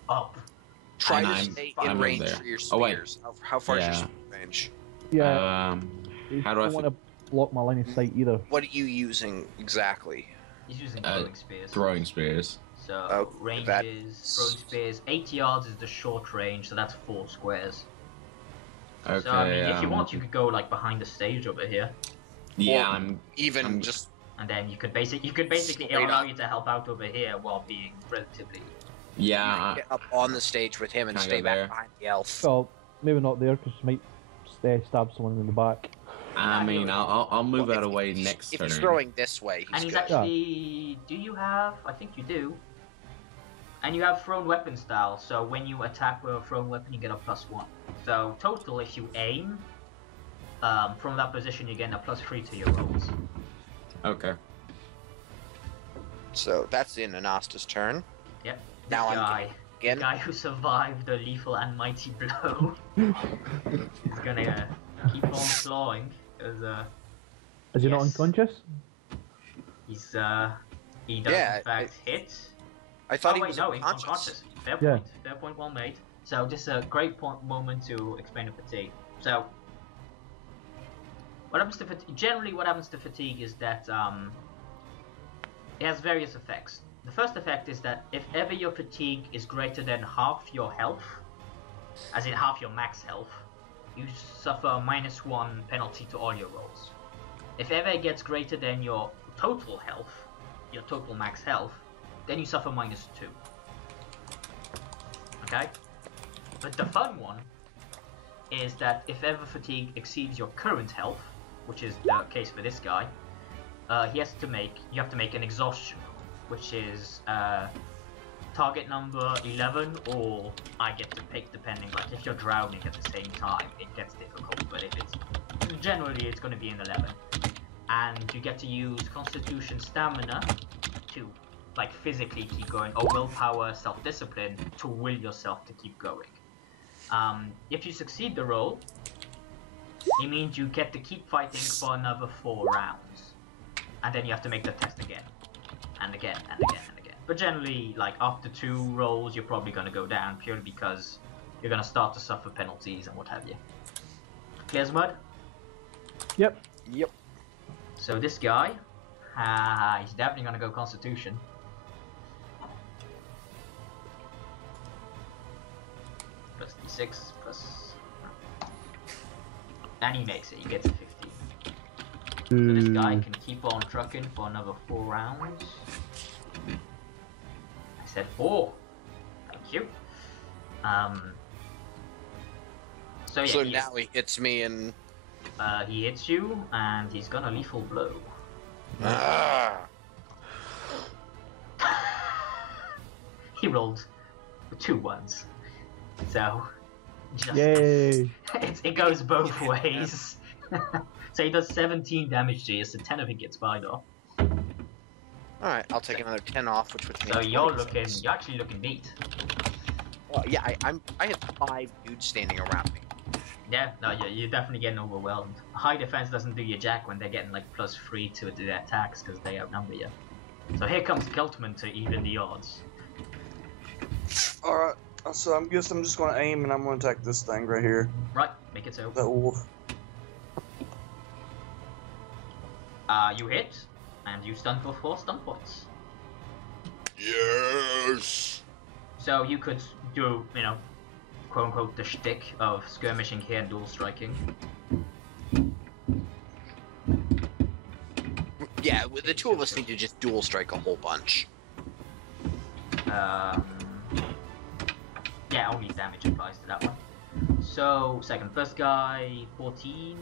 up. Try And to I'm- stay I'm in over range there. for your Oh, wait. spears. How far is your Yeah. spear range? Yeah. How do I don't want to block my line of sight either. What are you using exactly? He's using throwing spears. throwing spears? So, Oh, range that- is throwing spears. 80 yards is the short range, so that's 4 squares. Okay. So, I mean, if you want, you could go, like, behind the stage over here. Yeah, Or I'm. Even I'm- just And then you could basically Straight allow up. you to help out over here while being relatively... Yeah. get up on the stage with him and Can I stay go back there? behind the elf. Well, maybe not there because you might stab someone in the back. I mean, I'll move Well, out if- of way if- next If turn. he's throwing this way, And he's he's good. actually... Do you have... I think you do. And you have thrown weapon style, so when you attack with a thrown weapon, you get a +1. So, total, if you aim, from that position, you get a +3 to your rolls. Okay. So that's in Anasta's turn. Yep. Now This I'm guy, Again, the guy who survived the lethal and mighty blow, is gonna keep on clawing, because, Is he not Yes. unconscious? he's, he does Yeah, in fact hit. I thought Oh, he wait, was no, he's unconscious. unconscious. Fair Yeah. point. Fair point, well made. So, just a great moment to explain the fatigue. So, what happens to fatigue? Generally, what happens to fatigue is that it has various effects. The first effect is that if ever your fatigue is greater than half your health, as in half your max health, you suffer a -1 penalty to all your rolls. If ever it gets greater than your total health, your total max health, then you suffer -2. Okay? But the fun one is that if ever fatigue exceeds your current health, which is the case for this guy, you have to make an exhaustion, which is target number 11, or I get to pick depending, like if you're drowning at the same time, it gets difficult, but if it's, generally it's going to be an 11. And you get to use Constitution Stamina to, like, physically keep going, or willpower, self-discipline to will yourself to keep going. If you succeed the roll, it means you get to keep fighting for another 4 rounds. And then you have to make the test again. And again, and again, and again. But generally, like, after 2 rolls, you're probably going to go down, purely because you're going to start to suffer penalties and what have you. Clear as mud? Yep. Yep. So this guy, he's definitely going to go Constitution. Plus D6, plus... And he makes it, he gets a 15. So this guy can keep on trucking for another 4 rounds. I said 4. Thank you. So yeah, So now he hits me and he hits you, and he's gonna lethal blow. He rolled 2 ones. So, just Yay! it goes both ways. So he does 17 damage to you, so 10 of it gets bite off. Alright, I'll take another 10 off, which puts me So at you're 26. actually looking neat. Well, yeah, I have 5 dudes standing around me. Yeah, no, you're definitely getting overwhelmed. High defense doesn't do you jack when they're getting like +3 to their attacks because they outnumber you. So here comes Keltman to even the odds. Alright, so I'm just gonna aim and I'm gonna attack this thing right here. Right, make it so. That wolf. You hit, and you stun for 4 stun points. Yes! So you could do, you know, quote unquote, the shtick of skirmishing here and dual striking. Yeah, the two of us need to just dual strike a whole bunch. Yeah, only damage applies to that one. So, first guy, 14.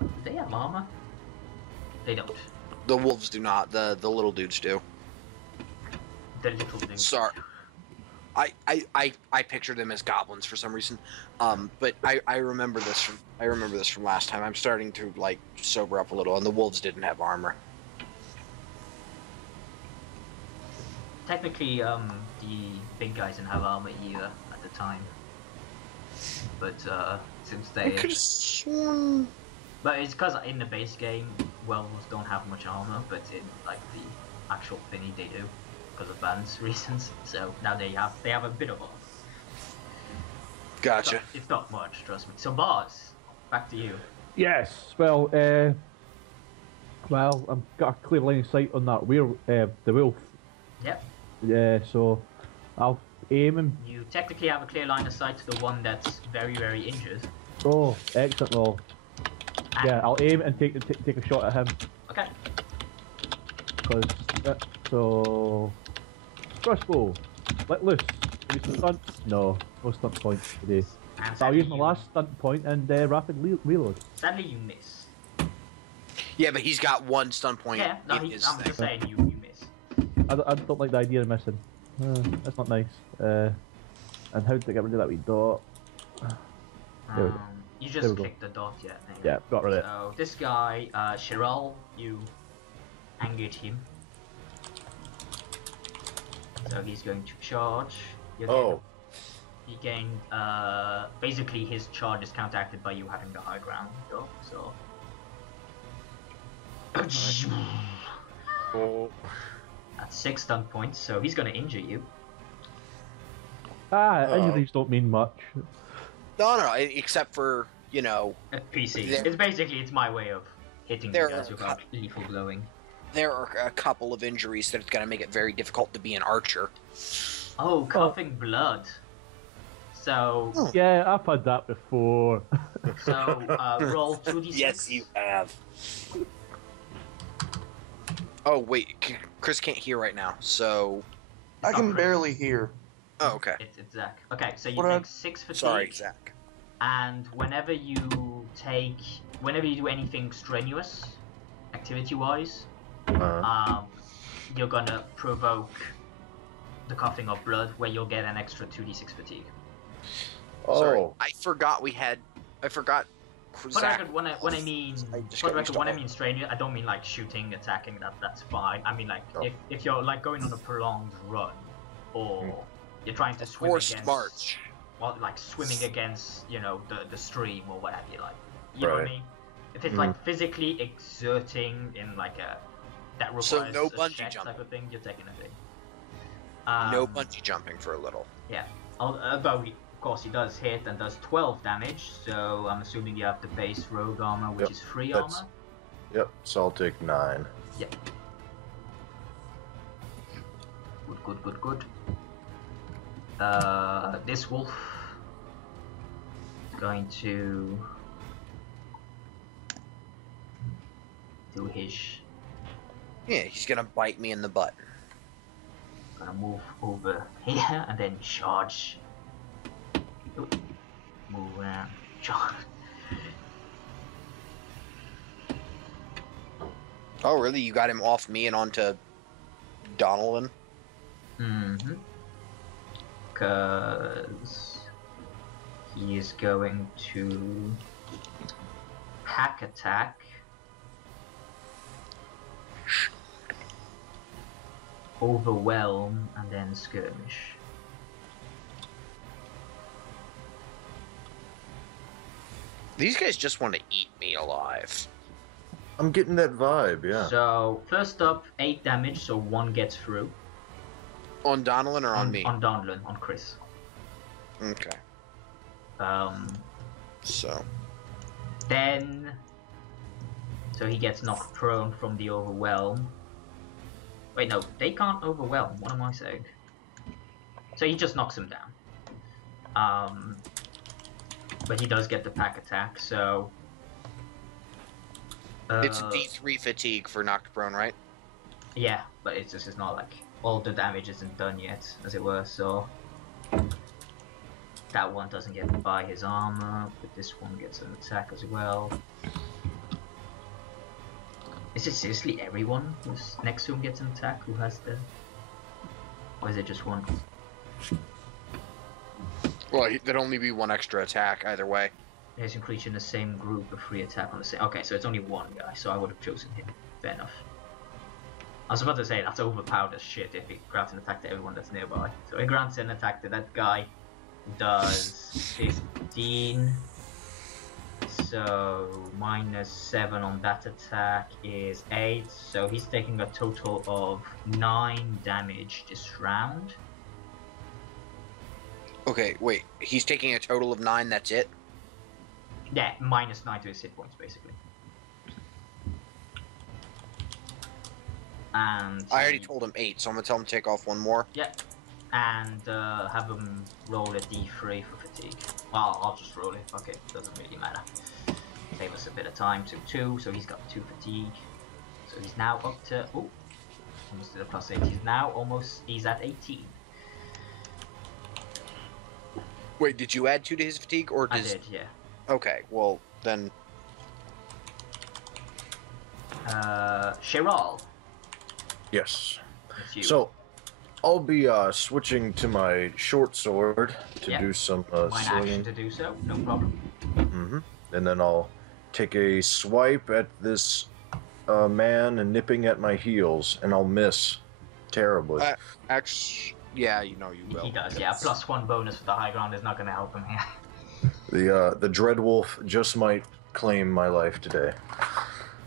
Do they have armor? They don't. The wolves do not, the little dudes do. The little dudes. Sorry. I pictured them as goblins for some reason. But I remember this from last time. I'm starting to like sober up a little, and the wolves didn't have armor. Technically, the big guys didn't have armor either at the time. But since I they, could have sworn. but it's because in the base game, werewolves don't have much armor, but in like the actual thingy they do, because of balance reasons. So now they have a bit of armor. Gotcha. It's not much, trust me. So Barz, back to you. Yes. Well, I've got a clear line of sight on that the wolf. Yep. Yeah. So I'll aim and. You technically have a clear line of sight to the one that's very, very injured. Oh, excellent. Well, And, yeah, I'll aim and take a shot at him. Okay. So crossbow, let loose. Use some stunt. No stunt points today. And So I'll use my you- last stunt point and rapid reload. Sadly, you miss. Yeah, but he's got 1 stun point Yeah, no, in his I'm thing. just saying you miss. I don't like the idea of missing. That's not nice. And how did I get rid of that wee dot? There we go. You There just we go. click the dot, yeah. Anyway. Yeah, got rid of it. So this guy, Shiral, you angered him. So he's going to charge. Oh, He gained, basically his charge is counteracted by you having the high ground, though, so... oh. That's 6 stun points, so he's gonna injure you. Injuries don't mean much. No, except for, you know, PC. There- It's basically, it's my way of hitting There you guys are without lethal blowing. there are a couple of injuries that it's going to make it very difficult to be an archer. Oh, coughing blood. So, Yeah, I've had that before. roll 2d6. have. Oh, wait, Chris can't hear right now, so... I can Chris. barely hear. Oh, okay. It's Zach. Okay, so you What take 6 fatigue. Sorry, Zach. And whenever you do anything strenuous, activity-wise, you're gonna provoke the coughing of blood, where you'll get an extra 2d6 fatigue. Sorry. Oh, I forgot For Zach. the record, when I mean, I just for the got record, when I used mean strenuous, I don't mean like shooting, attacking. That's fine. I mean like Oh. if you're like going on a prolonged run, or you're trying to swim Forced against, march. well, like swimming against, you know, the stream or what have you, like, you know what I Right. mean? If it's like physically exerting in like that requires So no a bungee check jumping. type of thing, you're taking a thing. No bungee jumping for a little. Yeah, although of course he does hit and does 12 damage, so I'm assuming you have the base rogue armor, which Yep, is 3 that's- armor. yep. So I'll take 9. Yeah. Good. This wolf is going to do his. Yeah, he's gonna bite me in the butt. Gonna move over here and then charge. Move around, charge. Oh, really? You got him off me and onto Donlan? Mm-hmm. Because he is going to hack attack. overwhelm, and then skirmish. These guys just want to eat me alive. I'm getting that vibe, yeah. So first up, 8 damage, so 1 gets through. On Donlan or on me? On Donlan, on Chris. Okay. So. Then, so he gets knocked prone from the overwhelm. Wait, no, they can't overwhelm. What am I saying? So he just knocks him down. But he does get the pack attack, so... it's a D3 fatigue for knocked prone, right? Yeah, but it's just, it's not like all the damage isn't done yet, as it were, so... That one doesn't get by his armor, but this one gets an attack as well. Is it seriously everyone who's next to him gets an attack who has the... Or is it just one? Well, there'd only be one extra attack either way. There's a creature in the same group, a free attack on the same... Okay, so it's only one guy, so I would have chosen him. Fair enough. I was about to say, that's overpowered as shit if it grants an attack to everyone that's nearby. So it grants an attack to that guy. Does 15. So -7 on that attack is 8. So he's taking a total of 9 damage this round. Okay, wait. He's taking a total of 9, that's it? Yeah, -9 to his hit points, basically. And I already told him 8, so I'm gonna tell him to take off 1 more. Yeah, and have him roll a d3 for fatigue. Well, I'll just roll it. Okay, doesn't really matter. Save us a bit of time. So 2, so he's got 2 fatigue. So he's now up to almost to the +8. He's now he's at 18. Wait, did you add 2 to his fatigue, or I did, yeah. Okay, well then. Shiral. Yes. It's you. So, I'll be switching to my short sword to do some Mine slinging. action to do so, no problem. And then I'll take a swipe at this man and nipping at my heels, and I'll miss terribly. Actually, yeah, you know you will. He does, yeah. +1 bonus for the high ground is not going to help him here. The Dreadwolf just might claim my life today.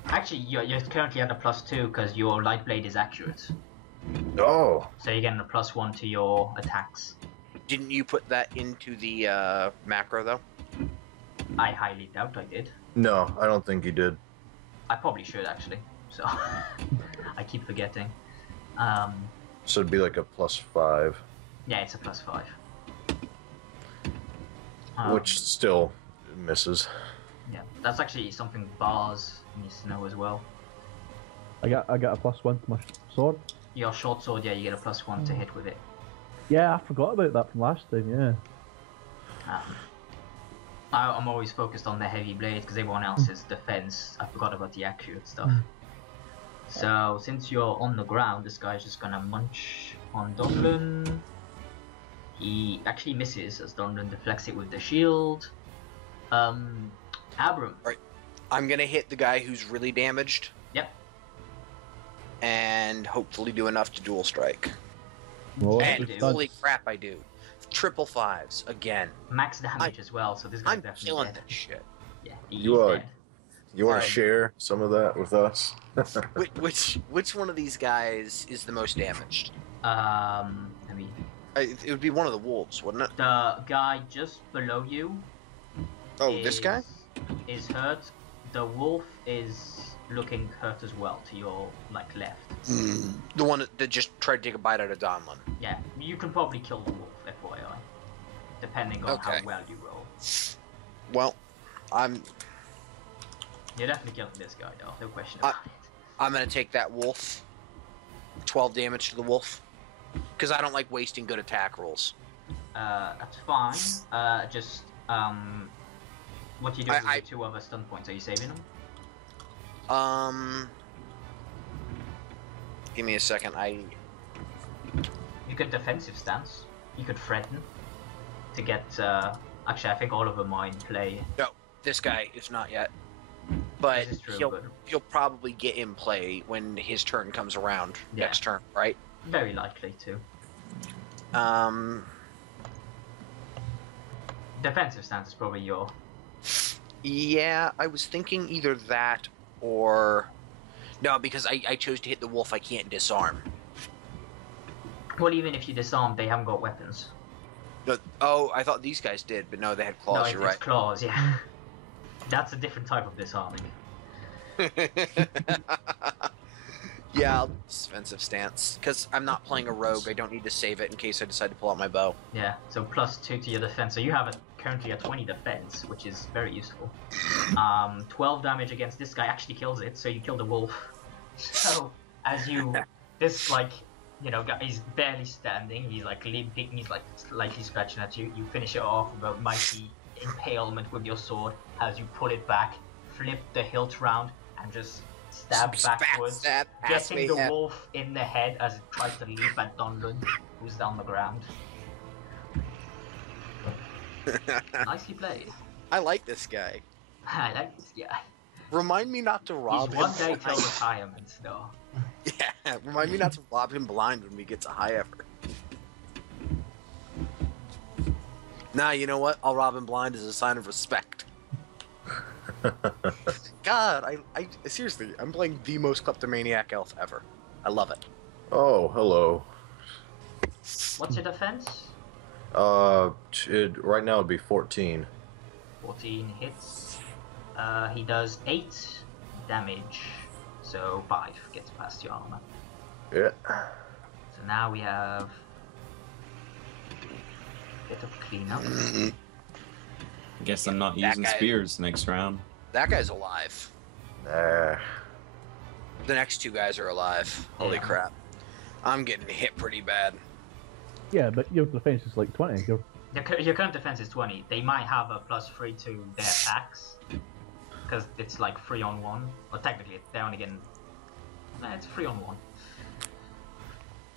Actually, you're currently at a +2 because your light blade is accurate. Oh. So you're getting a +1 to your attacks. Didn't you put that into the macro though? I highly doubt I did. No, I don't think he did. I probably should actually. So I keep forgetting. So it'd be like a +5. Yeah, it's a +5. Which still misses. Yeah, that's actually something Barz needs to know as well. I got a +1 to my sword. Your short sword, yeah, you get a +1 to hit with it. Yeah, I forgot about that from last time. Yeah. I'm always focused on the heavy blade because everyone else is defense. I forgot about the accurate stuff. So since you're on the ground, this guy's just gonna munch on Donlan. He actually misses as Donlan deflects it with the shield. Abram. Right. I'm gonna hit the guy who's really damaged. Yep. And hopefully do enough to dual strike. Well, And holy crap, I do. 555s again. Max damage as well, so this guy's I'm definitely killing dead. that shit. Yeah, he's You dead. You want Alright. to share some of that with us? Which one of these guys is the most damaged? I mean, It would be one of the wolves, wouldn't it? the guy just below you. Oh, this guy? Is hurt. The wolf is looking hurt as well to your left. The one that just tried to take a bite out of Donlan. Yeah, you can probably kill the wolf, FYI, depending on Okay. how well you roll. Well, You're definitely killing this guy, though. No question about it. I'm gonna take that wolf. 12 damage to the wolf. Because I don't like wasting good attack rolls. That's fine. What you do with the 2 other stun points? Are you saving them? Give me a second. You could defensive stance. You could threaten to get. Actually, I think all of them are in play. No, this guy is not yet. But This is true, but- he'll probably get in play when his turn comes around Yeah. next turn, right? Very likely to. Defensive stance is probably your... Yeah, I was thinking either that or... No, because I chose to hit the wolf, I can't disarm. Well, even if you disarm, they haven't got weapons. No, oh, I thought these guys did, but no, they had claws, no, you're it's right. claws, yeah. That's a different type of disarming. Yeah, I'll defensive stance. Because I'm not playing a rogue, I don't need to save it in case I decide to pull out my bow. Yeah, so +2 to your defense. So you have currently a 20 defense, which is very useful. 12 damage against this guy actually kills it, so you kill the wolf. So, as you... This, like, you know, guy, he's barely standing, he's like limping, he's like slightly scratching at you. You finish it off with a mighty impalement with your sword as you pull it back, flip the hilt round, and just stab backwards, getting the wolf in the head as it tries to leap at Donlan, who's on the ground. Nicely played. I like this guy. I like this guy. Remind me not to rob He's him. one day till retirement, though. Yeah, remind me not to rob him blind when we get to Highever. Nah, you know what? I'll rob him blind as a sign of respect. God, I seriously, I'm playing the most kleptomaniac elf ever. I love it. Oh, hello. What's your defense? Right now it'd be 14. 14 hits. He does 8 damage, so 5 gets past your armor. Yeah. So now we have a bit of cleanup. Guess I'm not using spears next round. That guy's alive. Nah. The next two guys are alive. Holy crap. I'm getting hit pretty bad. Yeah, but your defense is like 20. Your current defense is 20. They might have a +3 to their attacks. Because it's like 3-on-1. Well, technically, they're only getting... Nah, it's 3-on-1.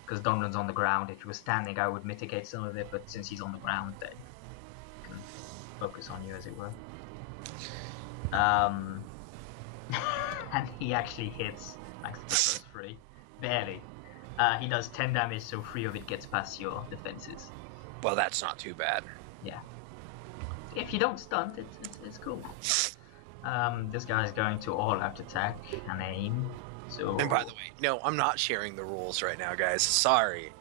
Because Donlan's on the ground. If he was standing, I would mitigate some of it, but since he's on the ground, they can focus on you, as it were. And he actually hits, thanks to the first 3. Barely. He does 10 damage, so 3 of it gets past your defenses. Well, that's not too bad. Yeah. If you don't stunt, it's cool. This guy's going to all-out attack and aim. So. And by the way, no, I'm not sharing the rules right now, guys. Sorry.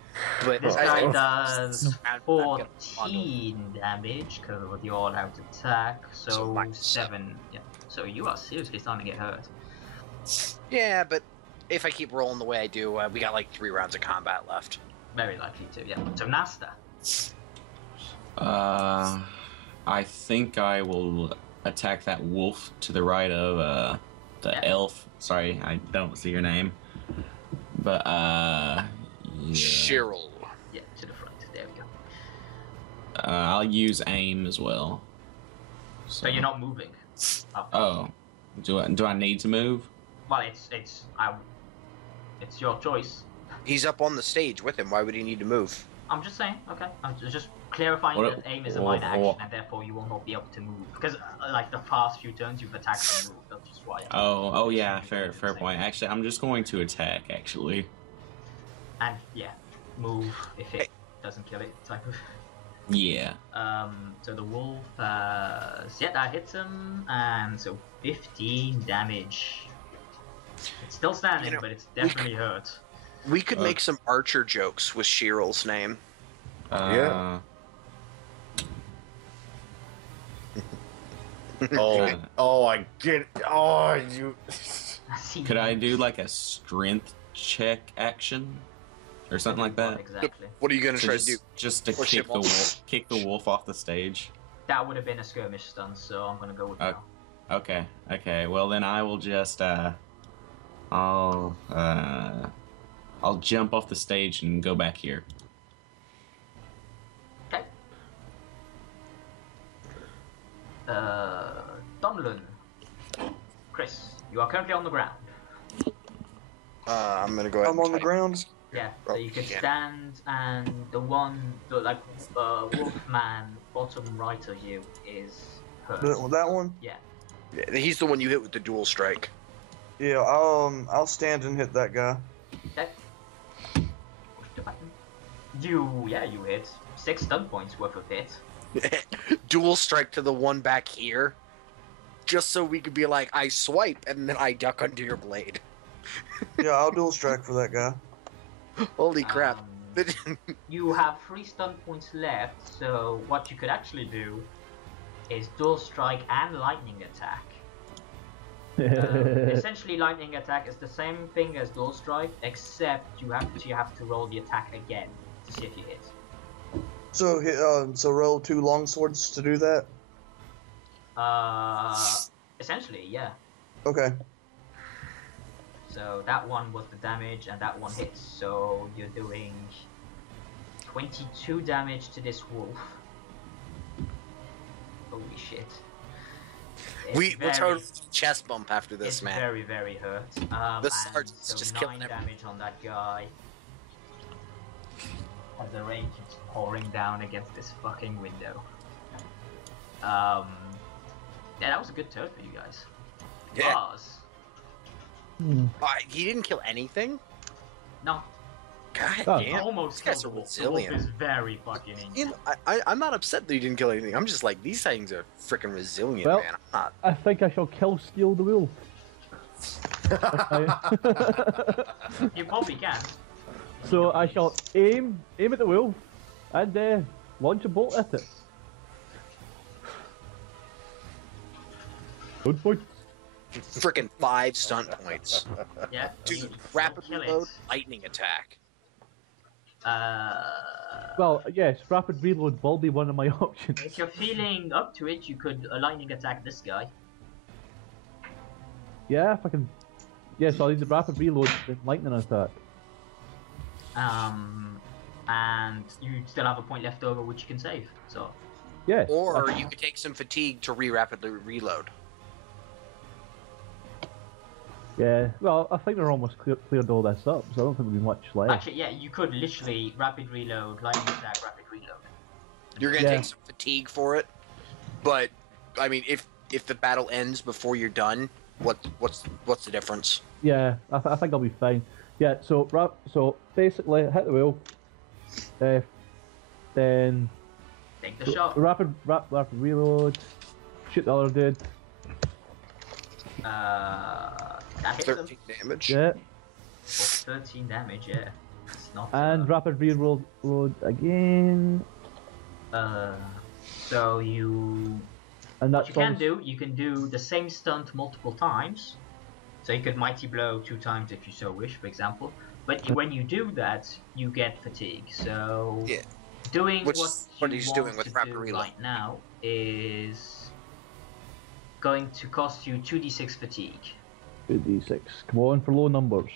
But this guy does 14 damage because of the all-out attack. So 7. Yeah. So you are seriously starting to get hurt. Yeah, but if I keep rolling the way I do, we got like 3 rounds of combat left. Very likely to, yeah. So Nasta. I think I will attack that wolf to the right of the elf. Sorry, I don't see your name. But yeah. Shiral. Yeah, to the front. There we go. I'll use aim as well. So you're not moving. Oh, do I need to move? Well, it's your choice. He's up on the stage with him. Why would he need to move? I'm just saying. Okay, I'm just clarifying that aim is a minor action, and therefore you will not be able to move. Because like the past few turns, you've attacked and moved. That's just why. Oh yeah, fair point. Actually, I'm just going to attack. Actually. And yeah, move if it doesn't kill it. Type of. Yeah. So the wolf, yeah, that hits him, and so 15 damage. It's still standing, but it's definitely hurt. We could make some archer jokes with Shiral's name. Yeah. I get it. Oh, you. Could I do like a strength check action? Or something like that? Exactly. What are you gonna try to do? Just to kick the wolf off the stage. That would have been a skirmish stun, so I'm gonna go with no. Okay. Well then I will just I'll jump off the stage and go back here. Okay. Donlan. Chris, you are currently on the ground. I'm gonna go ahead. I'm on the ground. Yeah, so you can stand, and the Wolfman bottom right of you is hurt. That one? Yeah. He's the one you hit with the dual strike. Yeah, I'll stand and hit that guy. Okay. You hit 6 stun points worth of hit. Dual strike to the one back here, just so we could be like, I swipe and then I duck under your blade. Yeah, I'll dual strike for that guy. Holy crap! You have 3 stun points left, so what you could actually do is dual strike and lightning attack. Essentially, lightning attack is the same thing as dual strike, except you have to roll the attack again to see if you hit. So roll 2 long swords to do that. Essentially, yeah. Okay. So that one was the damage, and that one hits. So you're doing 22 damage to this wolf. Holy shit. We'll totally chest bump after this, it's man. Very, very hurt. The sergeant's so just 9 killing damage on that guy. As the rage is pouring down against this fucking window. Yeah, that was a good turn for you guys. Yeah. Barz. He didn't kill anything? No. God damn. Almost. These guys are The wolf resilient. is very fucking injured. I'm not upset that he didn't kill anything. I'm just like, these things are freaking resilient, Well, man. I'm not. I think I shall kill Steel the Wolf. You probably can. So I shall aim at the wolf and launch a bolt at it. Good point. Freaking 5 stunt points. Yeah. Dude, you rapid kill it. reload, lightning attack. Well, yes, rapid reload will be one of my options. If you're feeling up to it, you could lightning attack this guy. Yeah, if I can. Yes, I'll need the rapid reload and lightning attack. And you still have a point left over which you can save. So. Yes. Or you could take some fatigue to rapidly reload. Yeah, well, I think we're almost cleared all this up, so I don't think there'll be much left. Actually, yeah, you could literally rapid reload, lightning attack, rapid reload. You're gonna take some fatigue for it, but I mean, if the battle ends before you're done, what's the difference? Yeah, I think I'll be fine. Yeah, so basically hit the wheel, then Take the shot. rapid reload, shoot the other dude. That hits him. 13 damage. Yeah, 13 damage, yeah. It's not. and rapid reload again. So you. And What that's you can do the same stunt multiple times. So you could mighty blow 2 times if you so wish, for example. But when you do that, you get fatigue. So Yeah. doing Which what is what you he's want doing with to rapid do reload. right now is going to cost you 2d6 fatigue. 2d6. Come on for low numbers.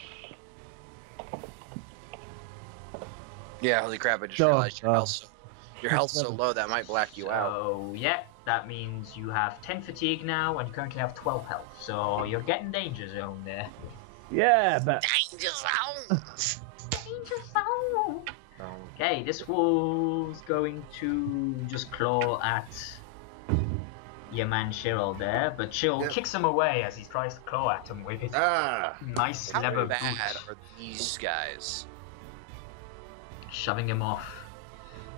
Yeah, holy crap! I just No, realized your health's so low that might black you out. So yeah, that means you have 10 fatigue now, and you currently have 12 health. So you're getting danger zone there. Yeah, but Danger zone. Danger zone. Okay, this wolf's going to just claw at your man Shiral there, but Shiral kicks him away as he tries to claw at him with his nice How leather bad boots, are these guys? shoving him off.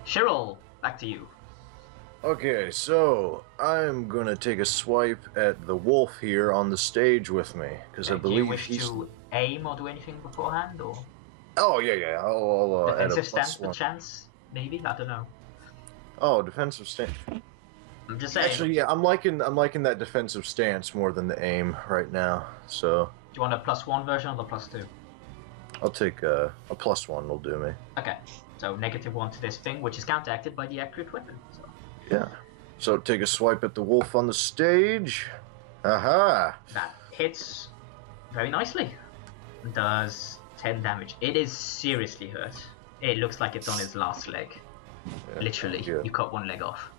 Shiral, back to you. Okay, so I'm gonna take a swipe at the wolf here on the stage with me, because I Do you believe wish he's. to aim or do anything beforehand, or Oh yeah. I'll add a defensive stance +1. perchance? Maybe, I don't know. Oh, defensive stance. I'm just saying. Actually, yeah, I'm liking that defensive stance more than the aim right now. So Do you want a +1 version or the +2? I'll take a +1. Will do me. Okay, so -1 to this thing, which is counteracted by the accurate weapon. So. Yeah. So take a swipe at the wolf on the stage. Aha! That hits very nicely. Does 10 damage. It is seriously hurt. It looks like it's on his last leg. Yeah, Literally, good. you cut one leg off.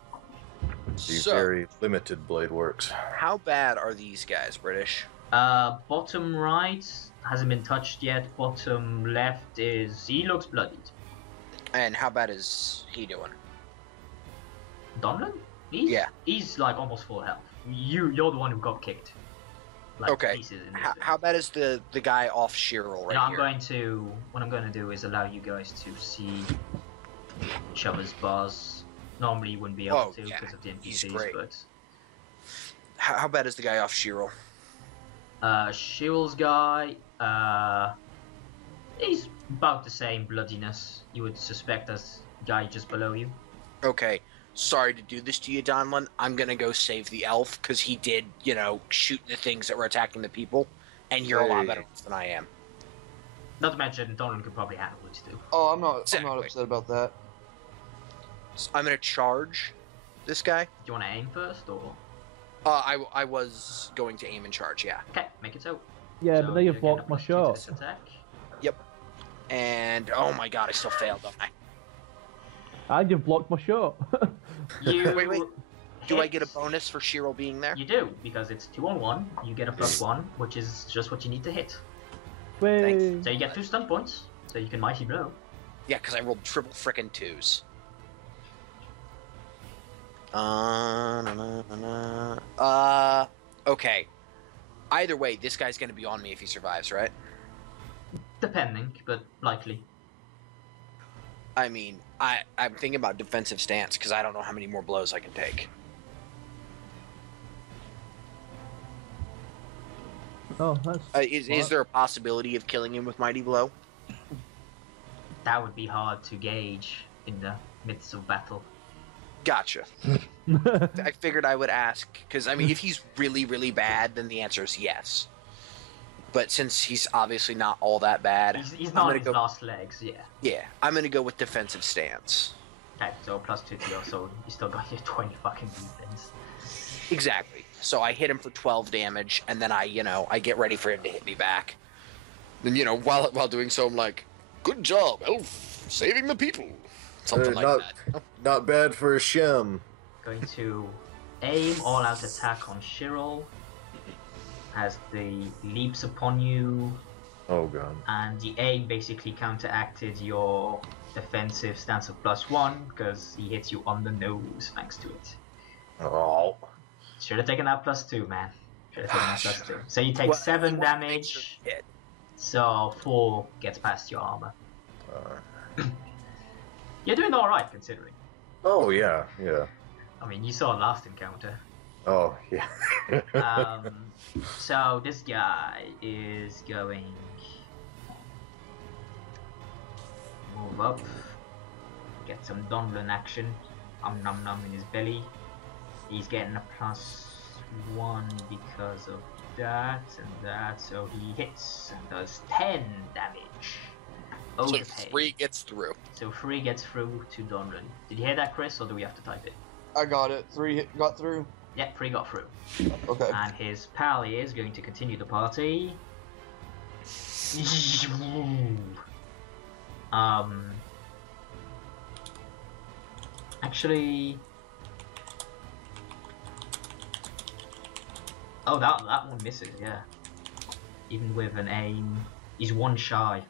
The So, very limited blade works. how bad are these guys, British? Bottom right hasn't been touched yet. Bottom left he looks bloodied. And how bad is he doing? Donlan? He's like almost full health. You're the one who got kicked. Like, Okay. pieces in this thing. How bad is the guy off Shiral right Now here? what I'm going to do is allow you guys to see which others Barz normally wouldn't be able to yeah. because of the He's NPCs. great. But How bad is the guy off Shiral? Shiral's guy, he's about the same bloodiness you would suspect as guy just below you. Okay, sorry to do this to you, Donlan. I'm gonna go save the elf, because he did, shoot the things that were attacking the people, and you're a lot better than I am. Not to mention, Donlan could probably handle it too. Oh, I'm not Exactly. upset about that. So I'm gonna charge this guy. Do you want to aim first, or? I was going to aim and charge, yeah. Okay, make it so. Yeah, So but now you've you're blocked getting a my +2 to shot. this attack. And, oh my god, I still failed, don't I? And you've blocked my shot. You Wait. Do I hit- get a bonus for Shiral being there? You do, because it's 2-on-1. You get a +1, which is just what you need to hit. Way. So you get 2 stun points, so you can mighty blow. Yeah, because I rolled triple frickin' 2s. Okay. Either way, this guy's gonna be on me if he survives, right? Depending, but likely. I mean, I'm thinking about defensive stance, because I don't know how many more blows I can take. Oh, that's. Is there a possibility of killing him with Mighty Blow? That would be hard to gauge in the midst of battle. Gotcha. I figured I would ask, because, I mean, if he's really, really bad, then the answer is yes. But since he's obviously not all that bad, He's I'm not on gonna his go. last legs, yeah. Yeah, I'm gonna go with defensive stance. Okay, so +2 to your sword. You still got your 20 fucking defense. Exactly. So I hit him for 12 damage, and then I get ready for him to hit me back. Then, while doing so, I'm like, "Good job, elf, saving the people." Something like that. Not bad for a Shem. Going to aim all-out attack on Shiral. As the leaps upon you, Oh god. and the aim basically counteracted your defensive stance of +1 because he hits you on the nose thanks to it. Oh. Should have taken that +2, man. Should have taken that +2. So you take Well, 7 you want to make sure damage, you hit. so 4 gets past your armor. Uh, You're doing alright considering. oh yeah, yeah. I mean, you saw last encounter. Oh yeah. So this guy is going move up, get some Donlan action, nom nom in his belly. He's getting a +1 because of that and that, so he hits and does 10 damage. So Overpaid. 3 gets through. So 3 gets through to Donlan. Did you hear that, Chris, or do we have to type it? I got it. 3 got through. Yeah, 3 got through. Okay. And his pal is going to continue the party. Actually, oh, that one misses. Yeah, even with an aim, he's 1 shy.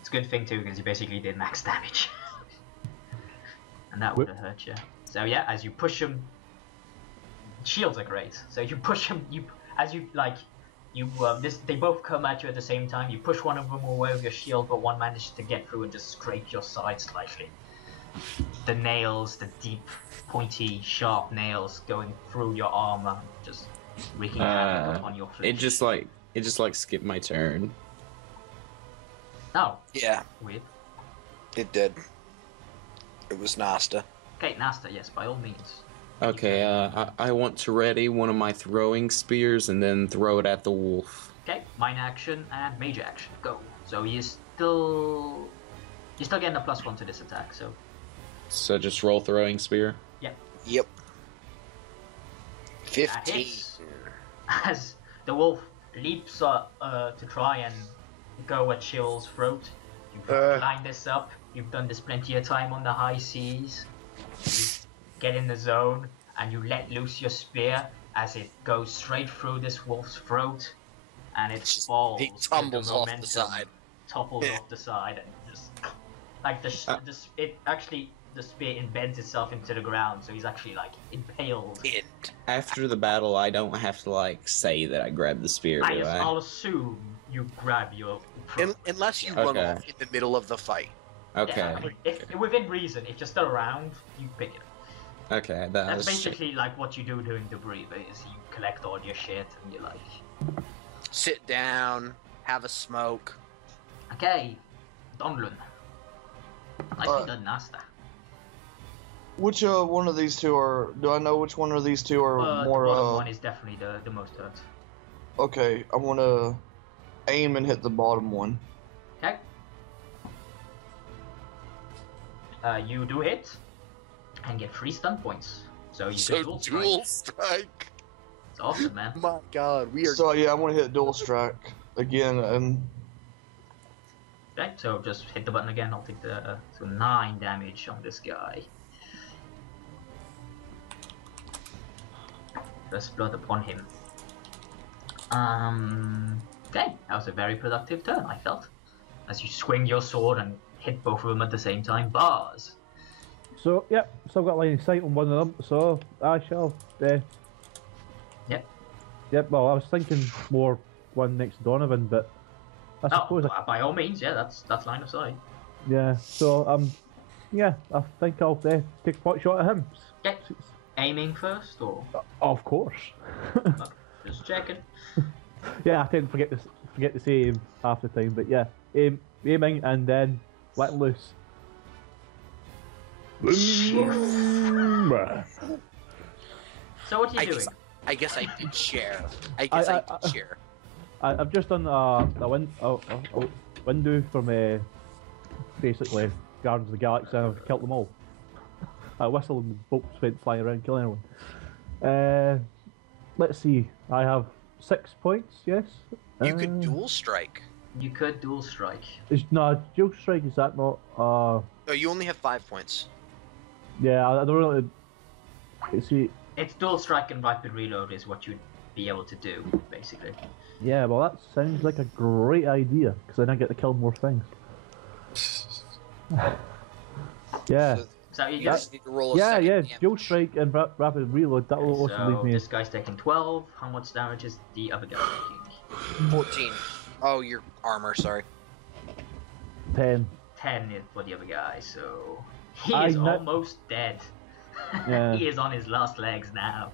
It's a good thing too because he basically did max damage, and that would have hurt you. So yeah, as you push him. Shields are great. So you push them. They both come at you at the same time. You push one of them away with your shield, but one manages to get through and just scrape your side slightly. The nails, the deep, pointy, sharp nails going through your armor, just wreaking havoc on your flesh. It just skipped my turn. Oh, Yeah, weird. it did. It was Nasta. Okay, Nasta. Yes, by all means. Okay, I want to ready one of my throwing spears and then throw it at the wolf. Okay, minor action and major action. Go. So you're still getting a +1 to this attack. So just roll throwing spear. Yep. that 15. hits. As the wolf leaps to try and go at Shiral's throat. You've lined this up. You've done this plenty of time on the high seas. You get in the zone and you let loose your spear as it goes straight through this wolf's throat, and it falls. He tumbles the off the momentum side. Topples off the side and just like the spear embeds itself into the ground, so he's actually like impaled. After the battle, I don't have to say that I grabbed the spear, do I? I'll assume you grab your. Unless you run Okay. off in the middle of the fight. Okay. Yeah, I mean, if within reason, if you're still around, you pick it. Okay, That's basically like what you do during debris, is you collect all your shit and you like... Sit down, have a smoke. Okay, Donlan. Nicely done, Nasta. Which one of these two are? Do I know which one of these two are more? The bottom one is definitely the most hurt. Okay, I'm gonna aim and hit the bottom one. Okay. You do hit and get 3 stun points. So you can dual strike. It's awesome, man. My God, we are. So yeah, I'm gonna hit dual strike again, and Okay, so just hit the button again. I'll take the 9 damage on this guy. First blood upon him. Okay, that was a very productive turn, I felt. As you swing your sword and hit both of them at the same time. Barz. So, yep, still got line of sight on one of them, so I shall. Yep. Yep, well, I was thinking more one next to Donovan, but I suppose. By all means, yeah, that's line of sight. Yeah, so, yeah, I think I'll take a pot shot at him. Okay. Aiming first, or? Of course. Just checking. Yeah, I tend to forget to say aim half the time, but yeah, aiming and then let loose. So what are you doing? I guess I did share. I've just done a window from basically Guardians of the Galaxy, and I've killed them all. I whistled and the bolts went flying around killing everyone. Let's see, I have 6 points, yes? You could dual strike. You could dual strike. Dual strike, is that not... No, you only have 5 points. Yeah, I don't really... See... It's dual strike and rapid reload is what you'd be able to do, basically. Yeah, well that sounds like a great idea, because then I get to kill more things. Yeah. So you just need to roll a dual strike and rapid reload, that will also leave me... this guy's taking 12, how much damage is the other guy taking? 14. Oh, your armor, sorry. 10. 10 for the other guy, so... He is almost dead. Yeah. He is on his last legs now.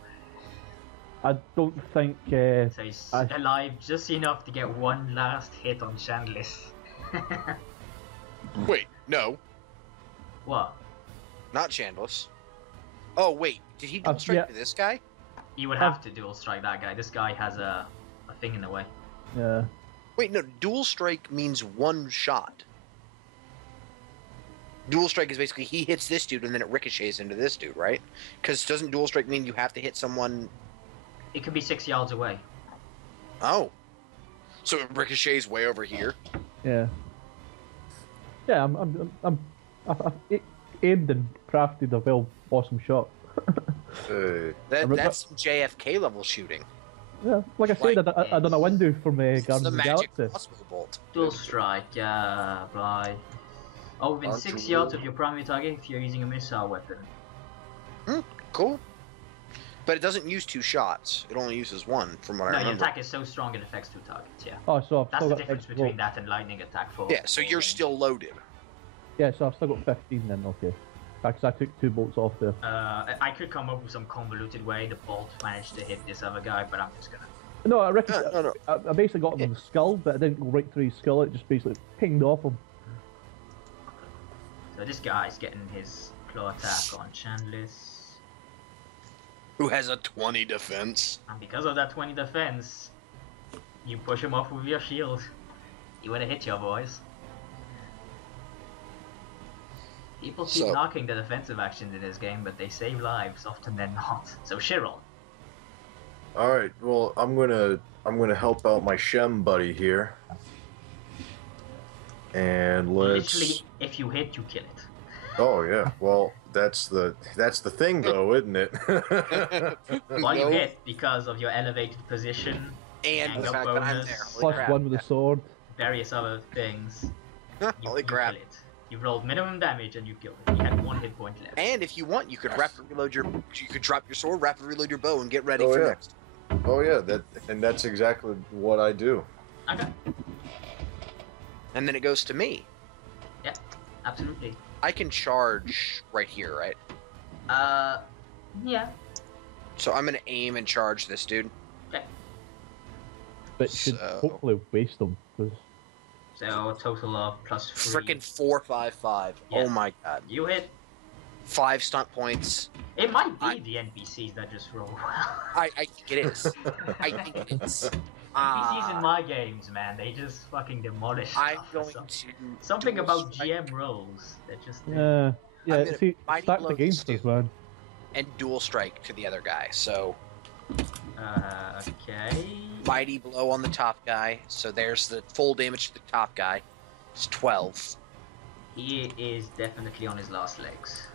I don't think... so he's alive just enough to get one last hit on Chandliss. Wait, no. What? Not Chandliss. Oh, wait, did he dual strike to this guy? You would have to dual strike that guy. This guy has a thing in the way. Yeah. Wait, no, dual strike means one shot. Dual strike is basically he hits this dude and then it ricochets into this dude, right? Because doesn't dual strike mean you have to hit someone? It could be 6 yards away. Oh. So it ricochets way over here? Yeah. Yeah, I've aimed and crafted a real awesome shot. That's some JFK level shooting. Yeah, like I said, I done a window from Guardians of the Galaxy. Bolt. Dual strike, by... Oh, within 6 yards of your primary target if you're using a missile weapon. Cool. But it doesn't use 2 shots. It only uses 1, from what I remember. No, your attack is so strong it affects 2 targets, yeah. Oh, so that's the difference between that and lightning attack for... Yeah, so you're still loaded. Yeah, so I've still got 15 then, okay. Because I took 2 bolts off there. I could come up with some convoluted way the bolt managed to hit this other guy, but I'm just gonna... No, I basically got him in the skull, but I didn't go right through his skull, it just basically pinged off him. So this guy's getting his claw attack on Chandliss. Who has a 20 defense. And because of that 20 defense, you push him off with your shield. He would have hit you, boys. People keep knocking the defensive actions in this game, but they save lives often than not. So Shiral. Alright, well I'm gonna help out my Shem buddy here. And let's... Literally, if you hit, you kill it. Oh yeah, well that's the thing though, isn't it? Well, you hit because of your elevated position and the fact bonus, that I'm there. Plus 1 with the sword. Various other things. Holy crap! Kill it. You've rolled minimum damage and you killed it. You had 1 hit point left. And if you want, you could rapid reload you could drop your sword, rapid reload your bow, and get ready for next. Oh yeah, that's exactly what I do. Okay. And then it goes to me. Yeah. absolutely. I can charge right here, right? Yeah. So I'm gonna aim and charge this dude. Okay. But should So- hopefully waste them. 'Cause So a total of +3. Frickin' 455. Yeah. Oh my god. You hit. 5 stunt points. It might be the NPCs that just roll well. I think it is. I think it is. NPCs in my games, man, they just fucking demolish I'm stuff or going something. to Something dual about strike GM rolls that just. yeah, I'm gonna see, mighty stack blow the this games, dude. man. and dual strike to the other guy. So Okay. mighty blow on the top guy. So there's the full damage to the top guy. It's 12. He is definitely on his last legs.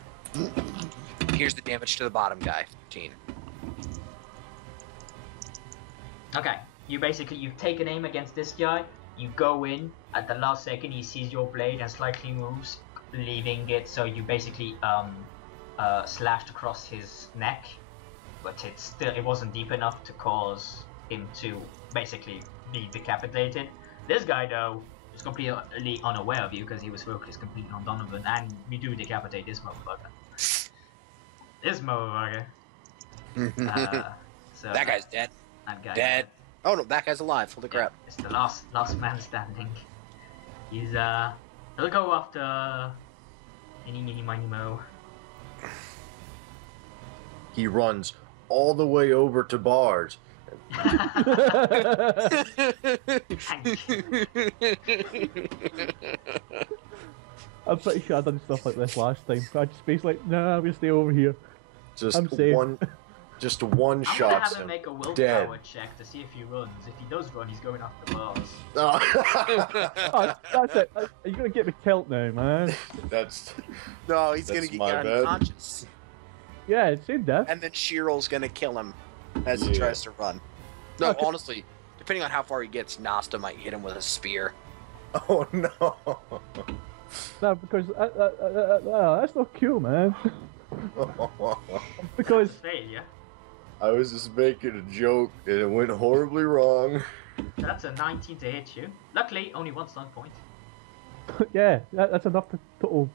Here's the damage to the bottom guy. 15. Okay. You've taken aim against this guy. You go in at the last second. He sees your blade and slightly moves, leaving it. So you basically slashed across his neck, but it wasn't deep enough to cause him to basically be decapitated. This guy though was completely unaware of you because he was focused completely on Donovan, and you do decapitate this motherfucker. This motherfucker. So That guy's dead. that guy Dead. Oh no, that guy's alive. Holy crap. It's the last man standing. He's he'll go after any mini mo. He runs all the way over to Barz. I'm pretty sure I done stuff like this last time. I just basically like, nah, I'm gonna stay over here. Just I'm safe. one I'm gonna shot have him make a willpower dead. check to see if he runs. If he does run, he's going after Barz. Oh, that's it. You're gonna get me killed now, man. That's No, he's gonna That's get my bad. unconscious. Yeah, same death. And then Shiral's gonna kill him as he Yeah. tries to run. No, Okay. honestly, depending on how far he gets, Nasta might hit him with a spear. oh no. No, because that's not cool, man. Because Failure. I was just making a joke and it went horribly wrong. That's a 19 to hit you. Luckily, only one stun point. yeah, that's enough to total.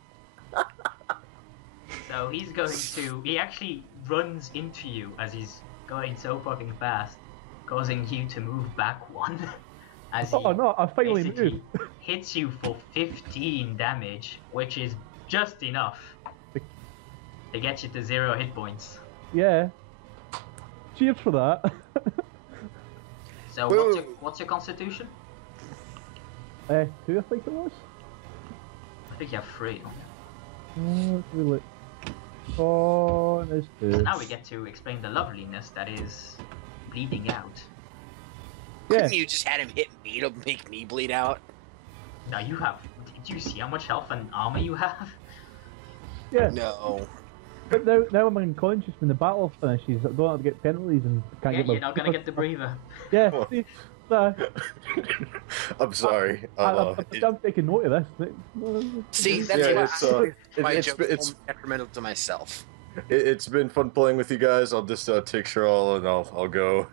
So he's going to. He actually runs into you as he's going so fucking fast, causing you to move back one. As he Oh no, I finally basically moved. hits you for 15 damage, which is just enough to get you to 0 hit points. Yeah. Cheers for that. So Wait. what's your constitution? 2, I think it was. I think you have 3. Let's have a look. Oh, there's 2. Now we get to explain the loveliness that is bleeding out. Yeah. Couldn't you just had him hit me to make me bleed out? Now you have. Did you see how much health and armor you have? Yeah. No. But now I'm unconscious when the battle finishes. I don't have to get penalties and can't Yeah, get my. you're not gonna get the breather. Yeah. See, nah, I'm sorry. I'm taking note of this. See, that's Yeah, why it's, my it's, joke's it's, only detrimental to myself. it's been fun playing with you guys. I'll just take Shiral and I'll go.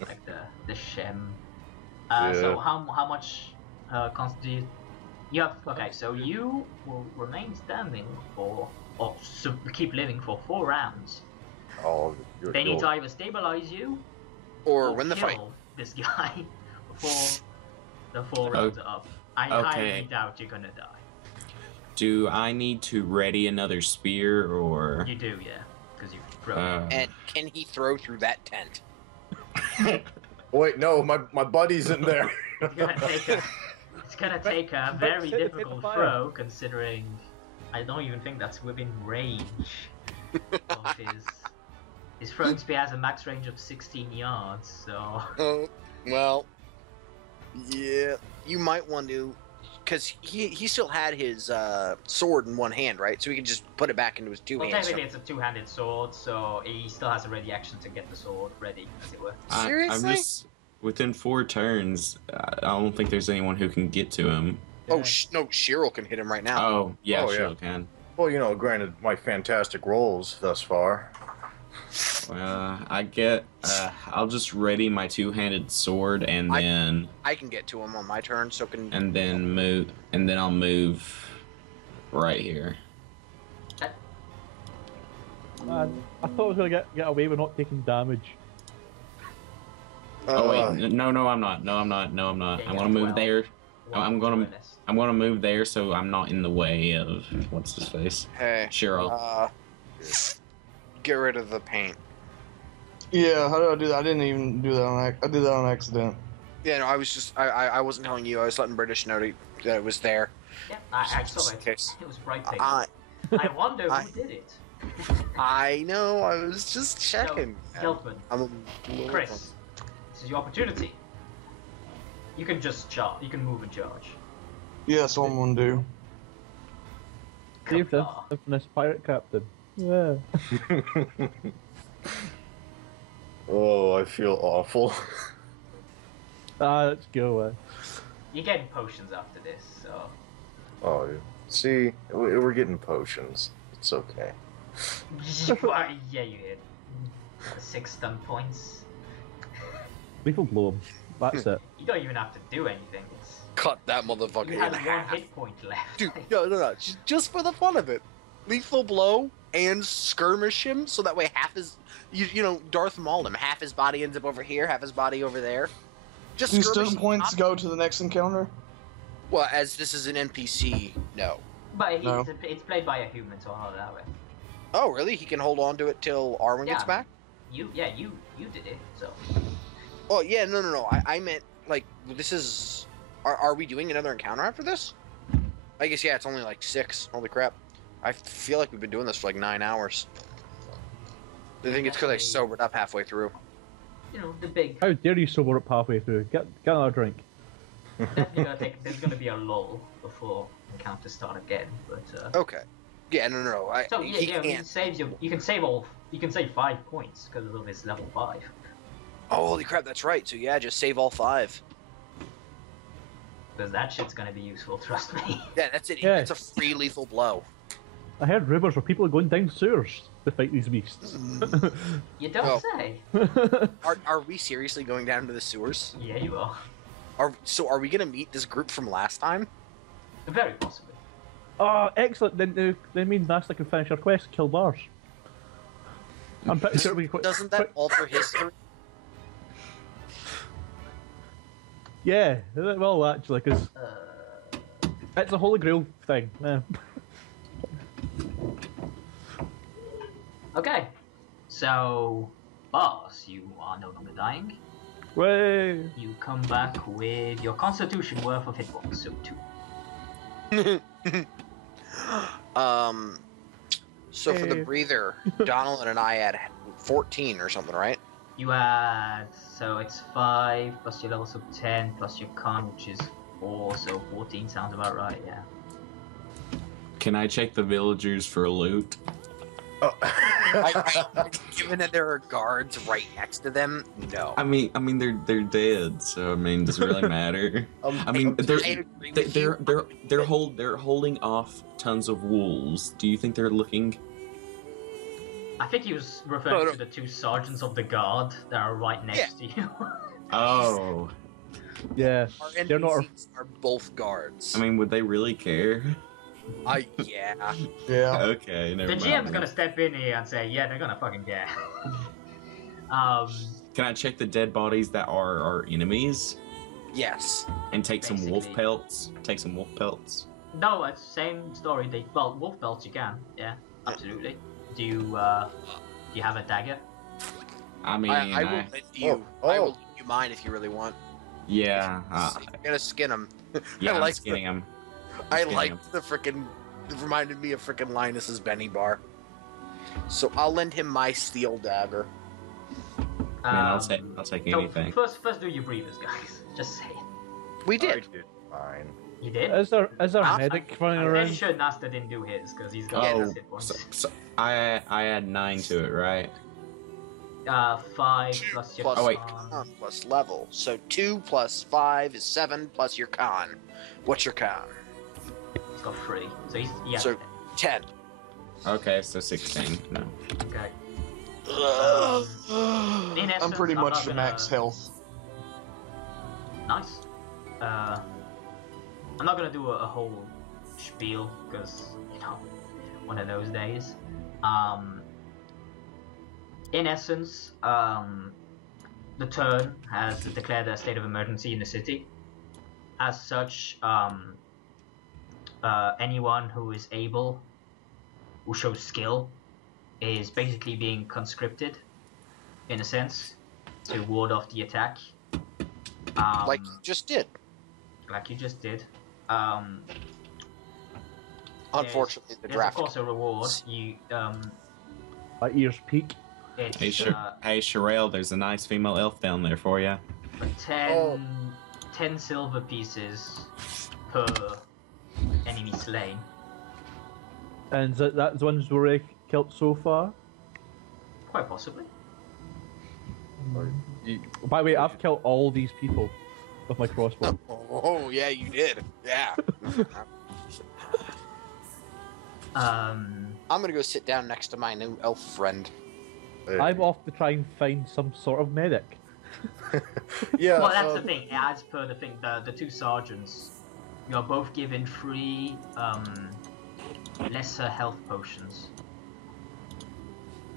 Like the Shem. So Yeah. how much constitute you have? Okay, so you will remain standing for, or keep living for 4 rounds. Oh, They need to either stabilize you Or win the kill fight. this guy before the 4 rounds are up. I highly Okay. doubt you're gonna die. Do I need to ready another spear or? You do, yeah, because you broke. And can he throw through that tent? Wait, no, my buddy's in there. It's gonna take a very Hit the difficult fire. throw, considering I don't even think that's within range of his throwing spear has a max range of 16 yards, so Oh, well, yeah, you might want to, because he still had his sword in one hand, right? So he can just put it back into his 2 well, hands. technically it's a 2-handed sword, so he still has a ready action to get the sword ready, as it were. I'm Seriously? just within 4 turns. I don't think there's anyone who can get to him. Oh, no, Shiral can hit him right now. Oh yeah, Oh, sure yeah. can. Well, granted, my fantastic rolls thus far. I get. I'll just ready my two-handed sword and then. I can get to him on my turn, so can. And then move. And then I'll move. Right here. I thought I was gonna get away with not taking damage. Oh wait, no, I'm not. No, I'm not. I'm gonna move there. I'm gonna move there so I'm not in the way of what's his face. Hey. Shiral. Get rid of the paint. Yeah, how did I do that? I didn't even do that I did that on accident. Yeah, no, I was just I wasn't telling you. I was letting British know that it was there. Yeah, I saw it. Case. It was bright pink. I wonder who did it. I know. I was just checking. Geltman, Chris, this is your opportunity. You can just charge. You can move and charge. Yeah, that's what I'm gonna do. Save this infamous pirate captain. Yeah. Oh, I feel awful. Let's go. You're getting potions after this, so. Oh, see, we're getting potions. It's okay. Yeah, you did. 6 stun points. Lethal blow him. That's it. You don't even have to do anything. Cut that motherfucker You in have half. 1 hit point left. Dude, no. Just for the fun of it. Lethal blow and skirmish him so that way half his, you know, Darth Maul him. Half his body ends up over here, half his body over there. Just Do skirmish stun him. points go to the next encounter? Well, as this is an NPC, no. But No. it's played by a human, so I'll allow it. Oh, really? He can hold on to it till Arwen gets Yeah. back? You did it, so. Oh, yeah, no. I meant, like, this is... Are we doing another encounter after this? I guess, yeah, it's only like 6. Holy crap. I feel like we've been doing this for like 9 hours. I think it's because I sobered up halfway through. You know, the big. How dare you sober up halfway through? Get another drink. Definitely gonna take. There's gonna be a lull before encounters start again, but. Okay. Yeah, no. So he yeah, can't. it saves you. You can save all. You can save 5 points because of his level 5. Oh, holy crap, that's right. So yeah, just save all 5. Because that shit's gonna be useful. Trust me. Yeah, that's it. Yeah. It's a free lethal blow. I heard rumours where people are going down sewers to fight these beasts. You don't Well. say. Are we seriously going down to the sewers? Yeah, you are. Are we gonna meet this group from last time? Very possibly. Oh, excellent. Then me and Nasta can finish our quest, kill Barz. I'm pretty sure we can Doesn't that alter history? Yeah, well, actually, because it's a Holy Grail thing. Yeah. Okay. So, Barz, you are no longer dying. Way. You come back with your Constitution worth of hit points, so 2. So for the breather, Donlan and I had 14 or something, right? You add, so it's 5 plus your levels of 10 plus your con, which is 4, so 14 sounds about right, yeah. Can I check the villagers for loot? Oh. Given that there are guards right next to them, no. I mean they're dead, so I mean, does it really matter? I mean, they're holding off tons of wolves. Do you think they're looking? I think he was referring No. to the 2 sergeants of the guard that are right next to you. Oh, Yeah, Our they're not. NPCs are both guards. I mean, would they really care? Yeah. Yeah. Okay, never The mind. GM's gonna step in here and say, yeah, they're gonna fucking care. Can I check the dead bodies that are our enemies Yes. and take some wolf Basically. pelts? Take some wolf pelts. No, it's same story. Well, wolf belts you can, yeah, absolutely. Do you have a dagger? I mean, I will lend you. Oh. I will lend you mine if you really want. yeah, I'm gonna skin him. yeah, I'm like skinning him. I skinning like him. the frickin'. It reminded me of frickin' Linus's Benny bar. So I'll lend him my steel dagger. I'll take So anything. first do your breathers, guys. Just say it. We I did. did mine. You did? Is there Ah, medic running I'm pretty around? sure Nasta didn't do his because he's got Yeah, less Oh, hit points. so I add 9 to it, right? 5 plus your Plus Oh, wait. con. plus level. So 2 plus 5 is 7 plus your con. What's your con? He's got 3. So he's, yeah. So 10. Okay, so 16. No. Okay. In essence, I'm pretty much not to gonna- max health. Nice. I'm not gonna do a whole spiel because one of those days. In essence, the turn has declared a state of emergency in the city. As such, anyone who is able, who shows skill, is basically being conscripted, in a sense, to ward off the attack. Like you just did. Like you just did. Unfortunately, the There's draft. of course a reward. My ears peak. It's Hey, Shiral, there's a nice female elf down there for you. for 10 silver pieces per enemy slain. And that's the ones we're killed so far? Quite possibly. By the way, I've killed all these people with my crossbow. Oh yeah, you did. Yeah. I'm gonna go sit down next to my new elf friend. I'm off to try and find some sort of medic. Yeah. Well, that's the thing. As per the thing, the two sergeants, you are both given 3 lesser health potions.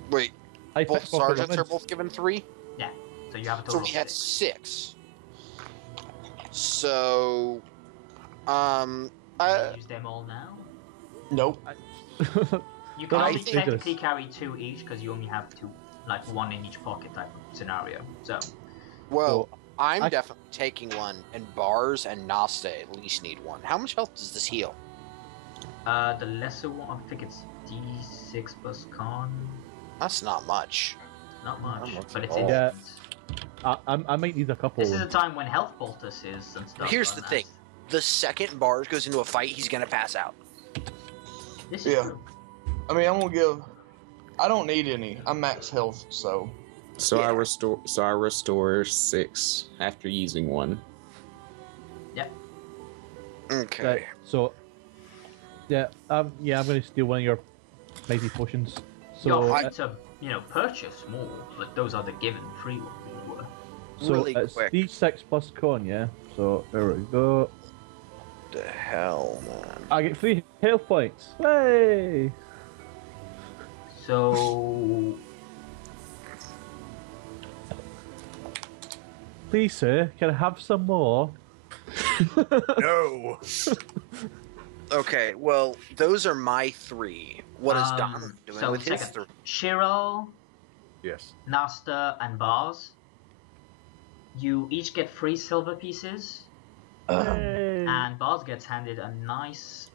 Wait, I both picked off the sergeants are women's. both given 3? Yeah. So you have a So total we of had 6. 6. So, Can you use them all now? Nope. You can I only think technically carry 2 each because you only have 2, like 1 in each pocket type of scenario. So well, I'm I- definitely taking one, and Barz and Nasta at least need one. How much health does this heal? the lesser one, I think it's D6 plus con. That's not much. Not much, much but at it's all. infinite. I might need a couple. This is a time when health poultices and stuff. Here's are the nice. thing. The second Barz goes into a fight, he's gonna pass out. This is Yeah. true. I mean, I'm gonna give. I don't need any. I'm max health, so. So Yeah. I restore 6 after using one. Okay. Right, so, I'm going to steal one of your mighty potions. So, You're I- free to, purchase more, but those are the given free ones. so really it's quick. D6 plus con, yeah? So, there we go. The hell, man. I get 3 health points. Hey! So Please, sir, can I have some more? No. Okay, well, those are my 3. What is Donlan doing so with his second. 3? Shiral, Yes. Nasta, and Barz, you each get 3 silver pieces, Hey. and Barz gets handed a nice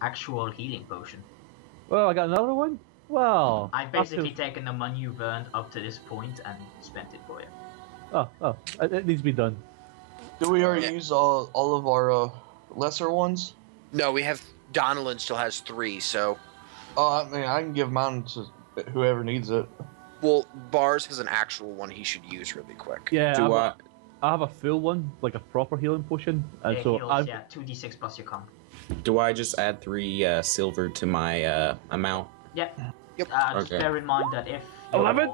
actual healing potion. Well, I got another one? Well, I've basically taken the money you've earned up to this point and spent it for you. it needs to be done. Do we already Yeah. use all of our lesser ones? No, we have Donlan still has 3, so Oh, I mean, I can give mine to whoever needs it. well, Barz has an actual one he should use really quick. Yeah, Do I? I have a full one, like a proper healing potion, and It so heals, I've 2d6 plus your con. Do I just add 3 silver to my amount? Yep. Yep. Just Okay. bear in mind that if 11.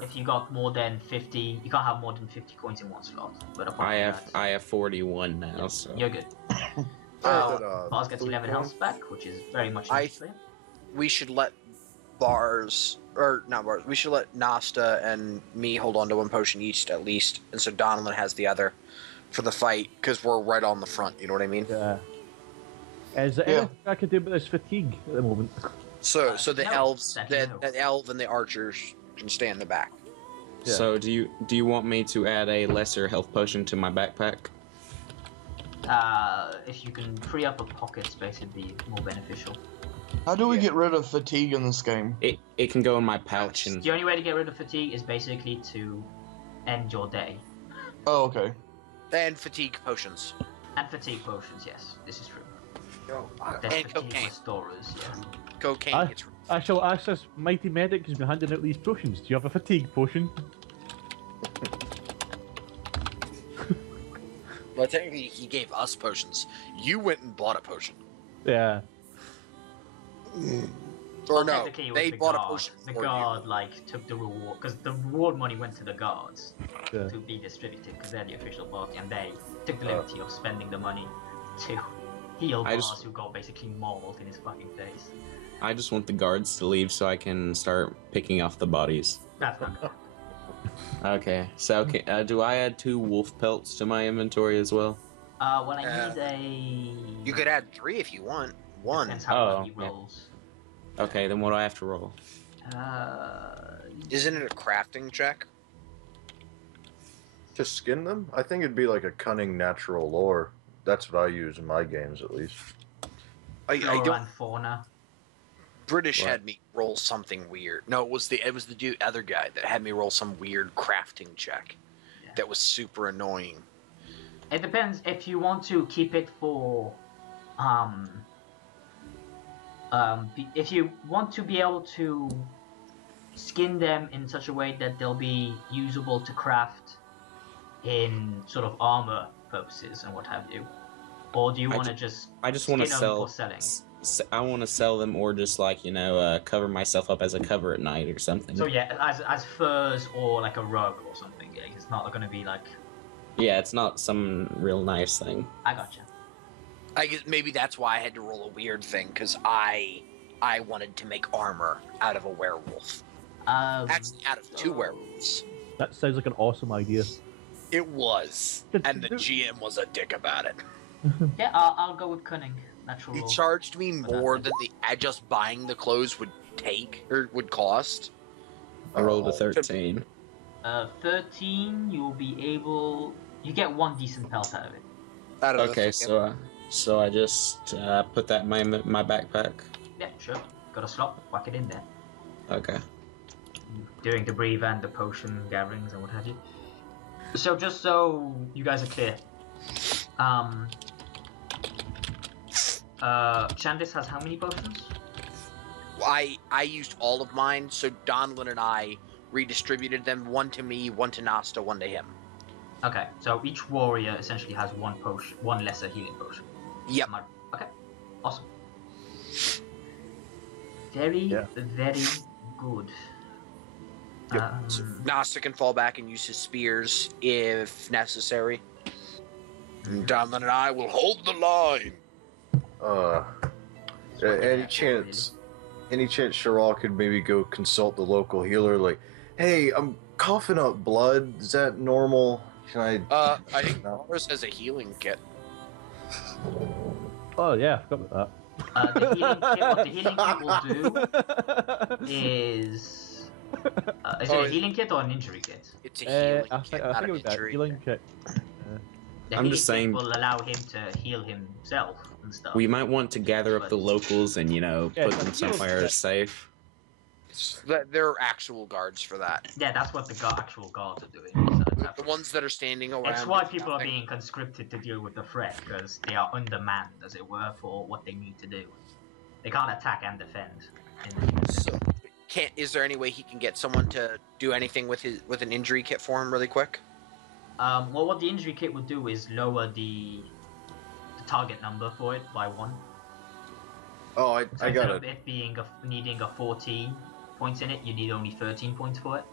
if you got more than 50, you can't have more than 50 coins in one slot. But apart from that, I have 41 now, so you're good. Barz gets 11 health back, which is very much I- needed for you. We should let Barz, or not Barz, we should let Nasta and me hold on to one potion each at least, and so Donlan has the other for the fight, because we're right on the front, you know what I mean? Yeah. Is there Yeah. anything I can do about this fatigue at the moment? So the no, elves, that the, you know. the elf and the archers can stay in the back. Yeah. So do you want me to add a lesser health potion to my backpack? If you can free up a pocket space, it'd be more beneficial. How do we get rid of fatigue in this game? It can go in my pouch and The only way to get rid of fatigue is basically to end your day. Oh, okay. And fatigue potions. And fatigue potions, yes, this is true. And Fatigue cocaine. restorers, yeah. Cocaine I- gets. I shall access Mighty Medic who's been handing out these potions. Do you have a fatigue potion? Well, technically, he gave us potions. You went and bought a potion. Yeah. Or Well, no, technically it was they the bought guard. a potion The for guard like took the reward because the reward money went to the guards Yeah. to be distributed because they're the official party, and they took the liberty of spending the money to heal I Barz, just- who got basically mauled in his fucking face. I just want the guards to leave so I can start picking off the bodies. That's not good. Okay, so do I add 2 wolf pelts to my inventory as well? Well, I need a. You could add 3 if you want. 1. Depends how well he yeah. rolls. Okay, then what do I have to roll? Isn't it a crafting check? To skin them? I think it'd be like a cunning natural lore. That's what I use in my games, at least. I Flora don't. and fauna. British What? had me roll something weird. No, it was the dude, other guy that had me roll some weird crafting check. Yeah. That was super annoying. It depends if you want to keep it for, if you want to be able to skin them in such a way that they'll be usable to craft in sort of armor purposes and what have you, or do you want to just I just want to skin them sell. for selling? I want to sell them, or just like cover myself up as a cover at night or something. So yeah, as furs or like a rug or something. Yeah, it's not going to be like. Yeah, it's not some real nice thing. I gotcha. I guess maybe that's why I had to roll a weird thing, because I wanted to make armor out of a werewolf. Actually, out of 2 werewolves. That sounds like an awesome idea. It was, and the GM was a dick about it. Yeah, I'll go with cunning. Natural. He roll. charged me more than just buying the clothes would take or would cost. I rolled a 13. 13. You'll be able. You get 1 decent pelt out of it. Out of Okay, the so I just put that in my backpack. Yeah, sure. Got a slot. Whack it in there. Okay. Doing the breathe and the potion gatherings and what have you. So just so you guys are clear, Chandliss has how many potions? I used all of mine, so Donlan and I redistributed them, 1 to me, 1 to Nasta, 1 to him. Okay, so each warrior essentially has 1 potion, 1 lesser healing potion. Yep. Okay, awesome. Very, very good. So Nasta can fall back and use his spears if necessary. And Donlan and I will hold the line. Any chance Shiral could maybe go consult the local healer? Like, hey, I'm coughing up blood. Is that normal? Can I? I think Barz has a healing kit. Oh yeah, I forgot about The healing kit will do is it a healing kit or an injury kit? It's a that. healing I kit, think not it an was that injury. healing kit. The I'm healing just kit saying- will allow him to heal himself and stuff. We might want to gather up the locals and Yeah, put them that's healed. somewhere safe. There are actual guards for that. Yeah, that's what the actual guards are doing. So The ones that are standing around. it's why with people are nothing. being conscripted to deal with the threat, because they are undermanned, as it were, for what they need to do. They can't attack and defend. So, is there any way he can get someone to do anything with an injury kit for him really quick? Well, what the injury kit would do is lower the target number for it by 1. Oh, I So got instead it. of it being needing a 14 points in it, you need only 13 points for it.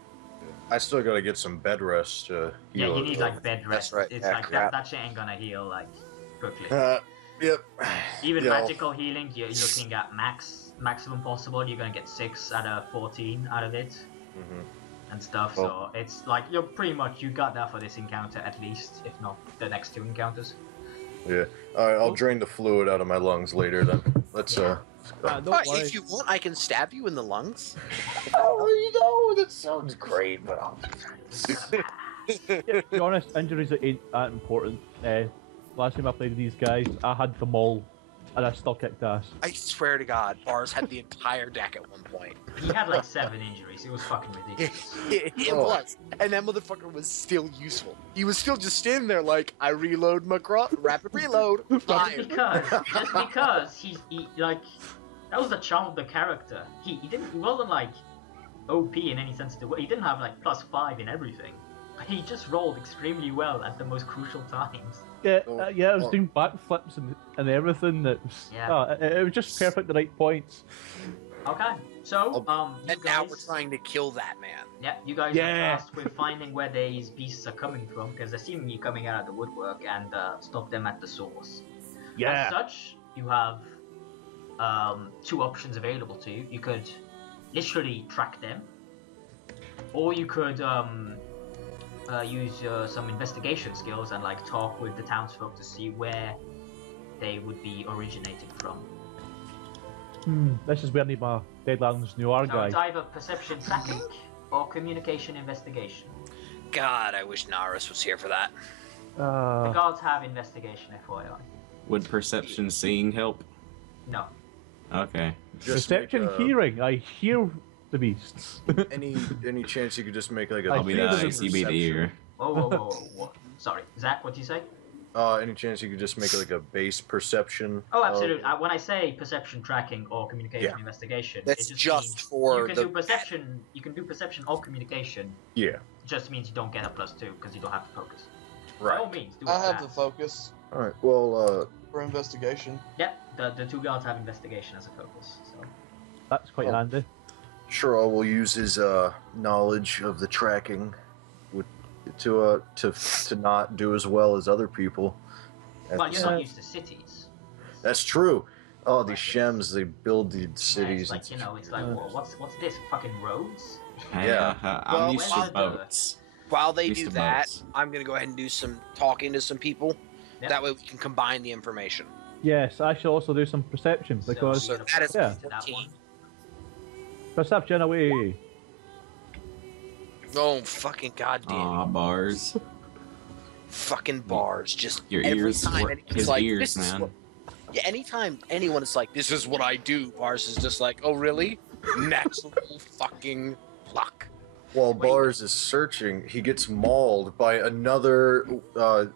I still gotta get some bed rest to Yeah, heal you it, need though. like bed rest. right. It's Yeah, like crap. that shit ain't gonna heal like quickly. Yep. Even Yeah, magical healing, you're looking at maximum possible. You're gonna get 6 out of 14 out of it and stuff. Well- So it's like you got that for this encounter at least, if not the next 2 encounters. Yeah. All right, I'll drain the fluid out of my lungs later. Then let's. Don't worry. If you want, I can stab you in the lungs. Oh, you know that sounds great, but I'll. To be honest, injuries ain't that important. Last time I played with these guys, I had them all, and I still kicked ass. I swear to God, Barz had the entire deck at one point. He had like 7 injuries. It was fucking ridiculous. It was, and that motherfucker was still useful. He was still just standing there like, I reload my rapid reload. Just Fire. because he like that was the charm of the character. He wasn't like OP in any sense of the word. He didn't have like +5 in everything. He just rolled extremely well at the most crucial times. Yeah, I was doing backflips and everything. That was, Yeah. it was just perfect, the right points. Okay, so you And now we're guys, trying to kill that man. yeah, you guys Yeah. are tasked with finding where these beasts are coming from because they're seemingly coming out of the woodwork and stop them at the source. As such, you have two options available to you. You could literally track them, or you could use some investigation skills and like talk with the townsfolk to see where they would be originating from. This is where I need my Deadlands Noir So guy. it's either perception tracking or communication investigation. God, I wish Naris was here for that. The guards have investigation, FYI. Would perception seeing help? No. Okay. Just Perception make, hearing. I hear the beasts. any chance you could just make like a I'll be the ICB ear. Whoa. Sorry, Zach, what do you say? Any chance you could just make like a base perception? Oh, absolutely. When I say perception tracking or communication investigation, That's it just means for you can the- do perception. You can do perception or communication. Yeah. It just means you don't get a +2 because you don't have to focus. Right. By all means, do I it. have the focus All right. Well, for investigation. Yeah, the two guards have investigation as a focus. So That's quite handy. Shiral will use his knowledge of the tracking to not do as well as other people. well, you're not used to cities. That's true. Oh, these shems, they build these Yeah, cities. it's like it's like what's this fucking roads? Yeah. I'm Well, used well, to boats. While they Used do to that, boats. I'm gonna go ahead and do some talking to some people. Yep. That way we can combine the information. Yes, I shall also do some perception because So that is yeah. 14. perception away. Oh, fucking goddamn. Aw, bars. Fucking bars. Just Your every ears time work. anyone's His like, ears, this is man. what- yeah, anytime anyone is like, this is what I do, Bars is just like, oh, really? Next level fucking luck. While Barz is searching, he gets mauled by another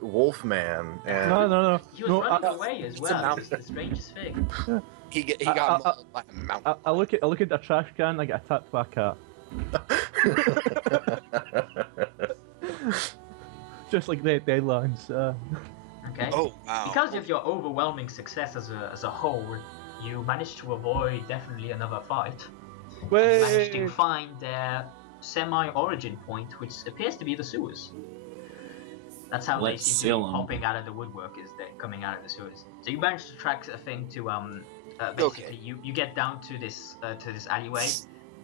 wolfman, and No. He was No, running away as it's a well. mountain. It's the strangest thing. He got mauled by a mountain. I look at the trash can. I get attacked by a cat. Just like the Deadlands. Okay. Oh, wow. Because of your overwhelming success as a whole, you managed to avoid definitely another fight. You managed to find their semi-origin point, which appears to be the sewers. That's how Let's they seem to seal be 'em. popping out of the woodwork, is they're coming out of the sewers. So you managed to track a thing to basically you get down to this alleyway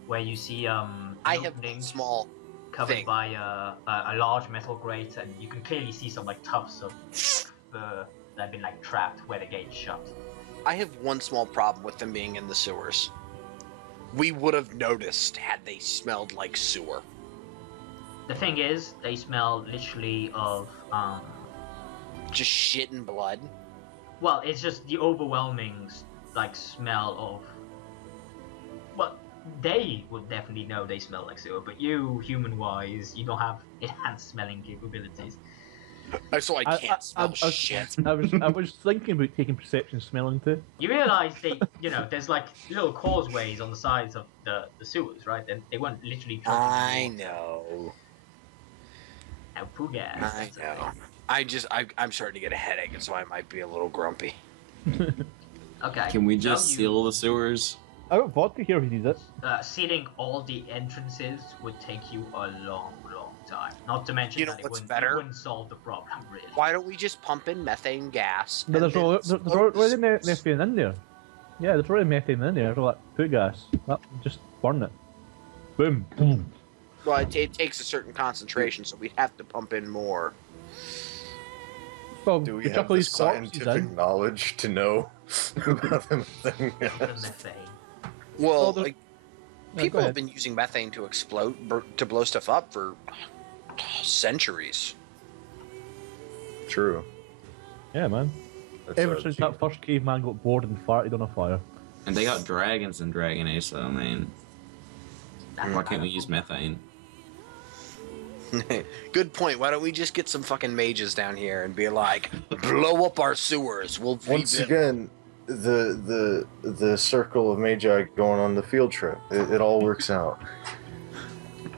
where you see an I have opening one small covered thing. by a large metal grate, and you can clearly see some like tufts of fur that have been like trapped where the gate's shut. I have one small problem with them being in the sewers. We would have noticed had they smelled like sewer. The thing is, they smell literally of Just shit and blood. well, it's just the overwhelming like smell of. Well, they would definitely know they smell like sewer, but you, human-wise, you don't have enhanced smelling capabilities. So I can't smell shit. I was thinking about taking perception smelling too. You realise there's like little causeways on the sides of the sewers, right? And they weren't literally. I know. Oh, poo gas. I know. I'm starting to get a headache, and so I might be a little grumpy. Okay. Can we so just you- seal the sewers? I got vodka here if you need it. Sealing all the entrances would take you a long time. Not to mention You know that what's it better? wouldn't solve the problem, really. Why don't we just pump in methane gas? But and there's then already explode the methane in there. Yeah, there's already methane in there. There's all that poo gas. Just burn it. Boom. Boom. Well, it takes a certain concentration, so we'd have to pump in more. Well, do we you have chuck all the these corpses scientific in. knowledge to know about them thing? The methane. Well, there's- like, Yeah, people go have been using methane to to blow stuff up for centuries. True. Yeah, man. That's, Ever since that first caveman got bored and farted on a fire. And they got dragons in Dragon Age, so I mean, That's why can't we about use it. methane? Good point. Why don't we just get some fucking mages down here and be like, blow up our sewers? We'll Once rebuild." again, the circle of magi going on the field trip. It all works out.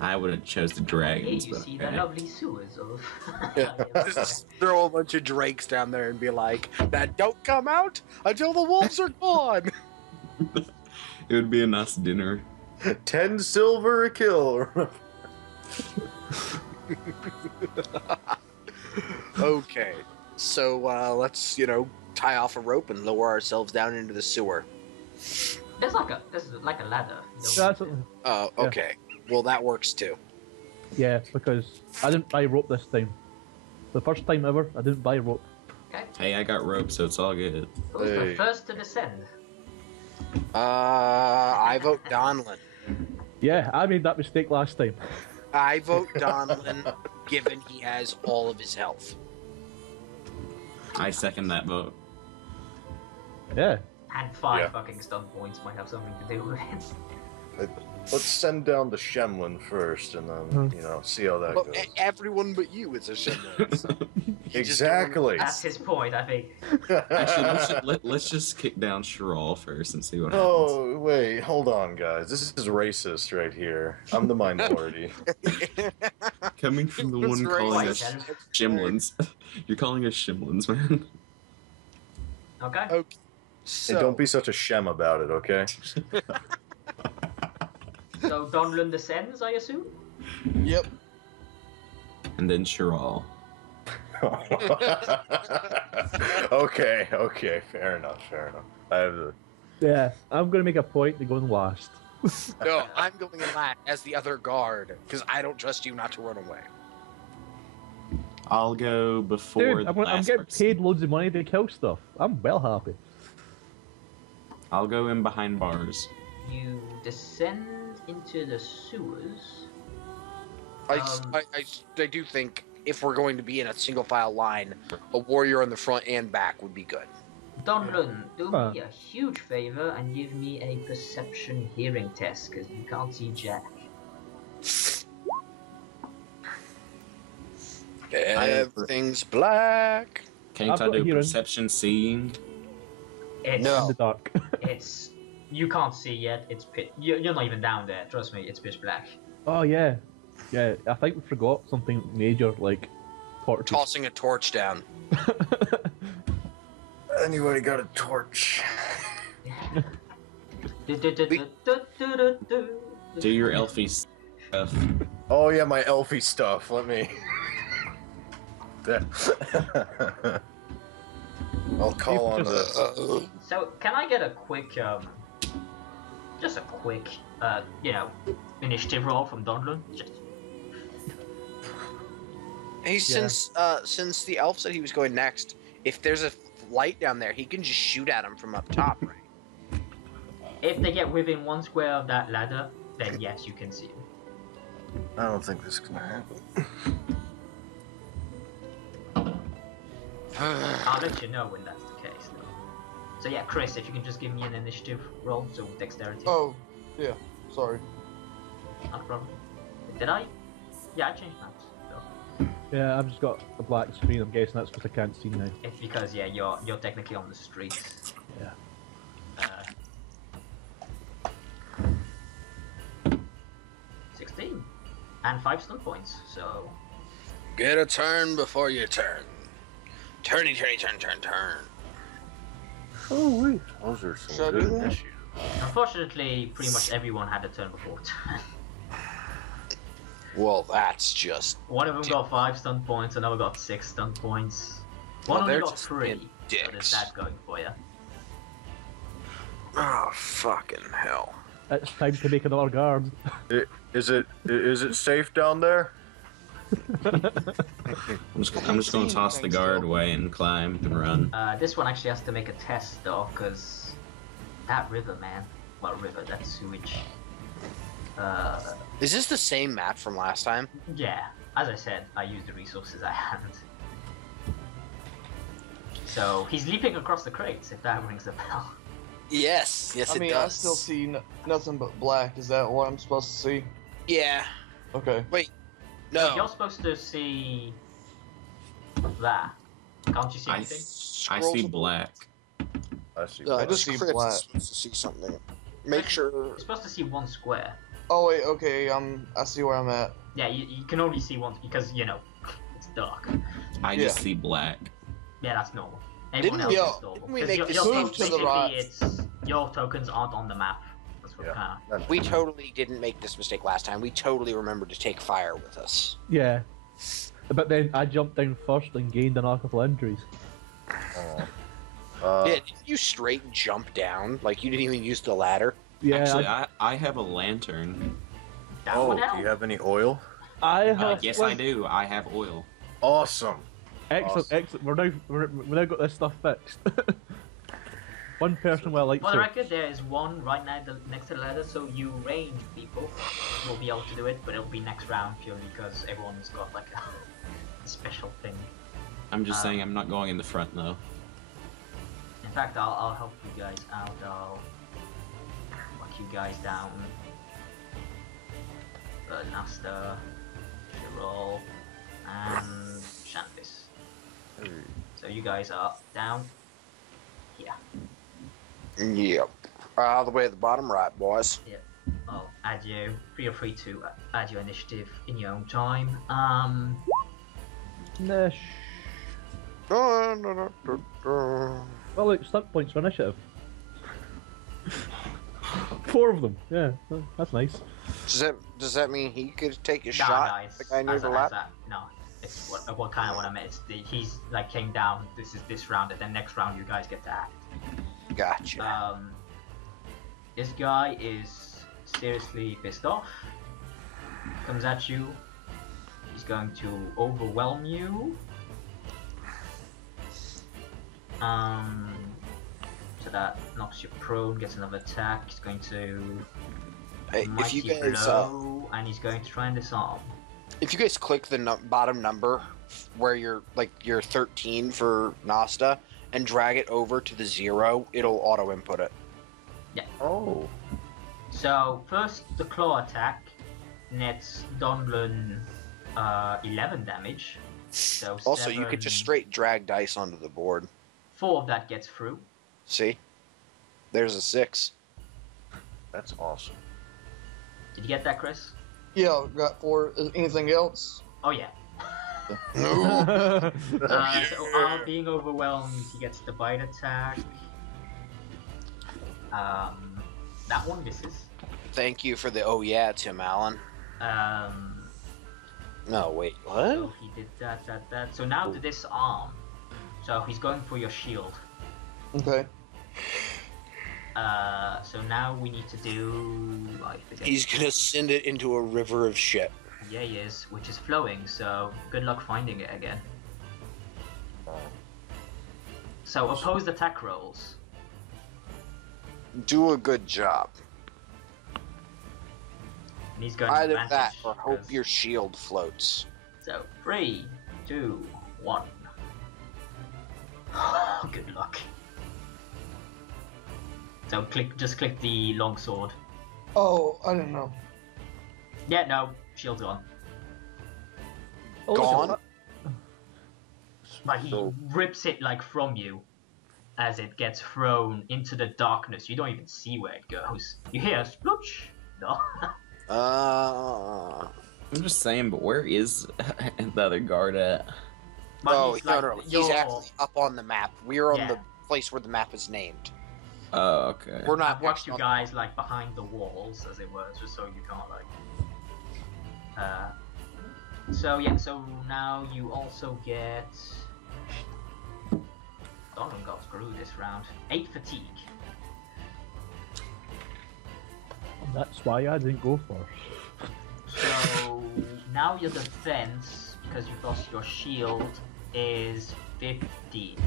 I would have chose the Here dragons, you but see the okay. lovely sewers of. Just throw a bunch of drakes down there and be like, that don't come out until the wolves are gone. It would be a nice dinner. 10 silver a kill. Okay, so let's tie off a rope and lower ourselves down into the sewer. There's like a ladder. That's, Oh, okay. Well, that works too. yeah, because I didn't buy rope this time. The first time ever, I didn't buy rope. Okay. Hey, I got rope, so it's all good. Who's the Hey. first to descend? I vote Donlan. Yeah, I made that mistake last time. I vote Donlan, given he has all of his health. I second that vote. Yeah. And 5 Yeah. fucking stun points might have something to do with it. Let's send down the Shemlin first, and then see how that Well, goes. everyone but you is a Shemlin. So Exactly. That's his point, I think. Actually, let's just kick down Shiral first and see what happens. Oh wait, hold on, guys. This is racist right here. I'm the minority. Coming from the That's one right. calling Wait, us then. Shimlins. You're calling us Shimlins, man. Okay. Okay. Hey, So, don't be such a shem about it, okay? So Donlan descends, I assume? Yep. And then Shiral. Okay, fair enough. I have the. Yeah, I'm gonna make a point to go in last. no, I'm going in last as the other guard because I don't trust you not to run away. I'll go before Dude, the I'm last getting person. paid loads of money to kill stuff. I'm well happy. I'll go in behind bars. You descend into the sewers. I do think if we're going to be in a single file line, a warrior on the front and back would be good. Donlan, do Huh. me a huge favor and give me a perception hearing test, because you can't see jack. Everything's black. Can you I've try to got do hearing. perception seeing? It's, No. In the dark. It's... You can't see yet, it's you're not even down there, trust me, it's pitch black. Oh yeah. Yeah, I think we forgot something major, like torches. Tossing a torch down. Anybody got a torch? Do your elfie stuff. Oh yeah, my elfie stuff. Let me. I'll call on the. So, can I get a quick, just a quick, initiative roll from Donlan? Just... Hey, since the elf said he was going next, if there's a light down there, he can just shoot at him from up top, right? If they get within 1 square of that ladder, then yes, you can see them. I don't think this is gonna happen. I'll let you know when that's the case, though. So yeah, Chris, if you can just give me an initiative roll, so dexterity. Oh, yeah. Sorry. Not a problem. Did I? Yeah, I changed that. So. Yeah, I've just got a black screen. I'm guessing that's because I can't see now. It's because, yeah, you're technically on the streets. Yeah. 16. And 5 stun points, so... Get a turn before you turn. Turny, turn. Oh wait, those are Should I some do good that? initiatives. Unfortunately, pretty much everyone had a turn before turn. Well, that's just... One of them got 5 stun points, another got 6 stun points. One of them they're got just 3. being So there's dicks. that going for you. Oh, fucking hell. It's time to make another guard. Is it safe down there? I'm just gonna toss the guard away and climb and run. This one actually has to make a test though, because that river, man. Well, river, that's sewage. Is this the same map from last time? Yeah, as I said, I used the resources I had. So, he's leaping across the crates, if that rings a bell. Yes, I mean, I still see nothing but black. Is that what I'm supposed to see? Yeah. Okay. No. You're supposed to see that. Can't you see I anything? see black. I see. I black. just see Chris black. is supposed to see something. Make sure... You're supposed to see 1 square. Oh wait, okay. I see where I'm at. Yeah, you can only see 1 because, it's dark. I just see black. Yeah, that's normal. Everyone Didn't else we- is normal. didn't we 'Cause make your this tokens, move to the basically, right? it's your tokens aren't on the map what Yeah. kind Not- We totally didn't make this mistake last time. We totally remembered to take fire with us. Yeah. But then I jumped down first and gained a couple injuries. Oh. Yeah, didn't you straight jump down? Like you didn't even use the ladder? Yeah, Actually, I have a lantern. That Oh, would do help. you have any oil? I have. Yes, I do. I have oil. Awesome. Excellent, Awesome. excellent. We've now got this stuff fixed. One person will like For the to. record, there is one right now next to the ladder, so you range people will be able to do it, but it'll be next round purely because everyone's got like a special thing. I'm just saying I'm not going in the front though. In fact, I'll help you guys out. I'll lock you guys down. Nasta, Shiral, and Chandliss. So you guys are down here. Yep. All the way at the bottom right, boys. I'll add you. Feel free to add your initiative in your own time. Nah, well, look, stunt points for initiative. 4 of them. Yeah, that's nice. Does that mean he could take a Nah, shot? guys. The guy near the left? No, it's what kind of what I meant. It's he's like came down. This is this round, and then next round you guys get to act. Gotcha. This guy is seriously pissed off. Comes at you. He's going to overwhelm you. So that knocks you prone, gets another attack. He's going to Hey, if you mighty guys blow, and he's going to try and disarm. if you guys click the bottom number where you're 13 for Nasta and drag it over to the 0, it'll auto input it. Oh. So first, the claw attack nets Donlan 11 damage. So Also, you could just straight drag dice onto the board. 4 of that gets through. See? There's a 6. That's awesome. Did you get that, Chris? Yeah, got 4. Anything else? Oh yeah. No. So being overwhelmed, he gets the bite attack. That one misses. Thank you for the oh yeah, Tim Allen. No, wait, what? So he did that. So now to disarm. So he's going for your shield. Okay. So now we need to do. I forget. He's gonna send it into a river of shit. Yeah, he is, which is flowing. So good luck finding it again. So opposed attack rolls. Do a good job. And he's going to Either advantage. that or hope because- your shield floats. So 3, 2, 1. Good luck. So just click the long sword. Oh, I didn't know. Yeah, no, shield's on. Gone? But he rips it like from you as it gets thrown into the darkness. You don't even see where it goes. You hear a sploosh. No. I'm just saying, but where is the other guard at? But No, he's no, like, no. He's you're- actually up on the map. We're on Yeah. the place where the map is named. Oh, okay. We're not I've watched actually you on- guys like behind the walls, as it were, just so you can't like. So yeah, so now you also get. Donlan got screwed this round. 8 fatigue. That's why I didn't go first. So now your defense, because you've lost your shield, is 15.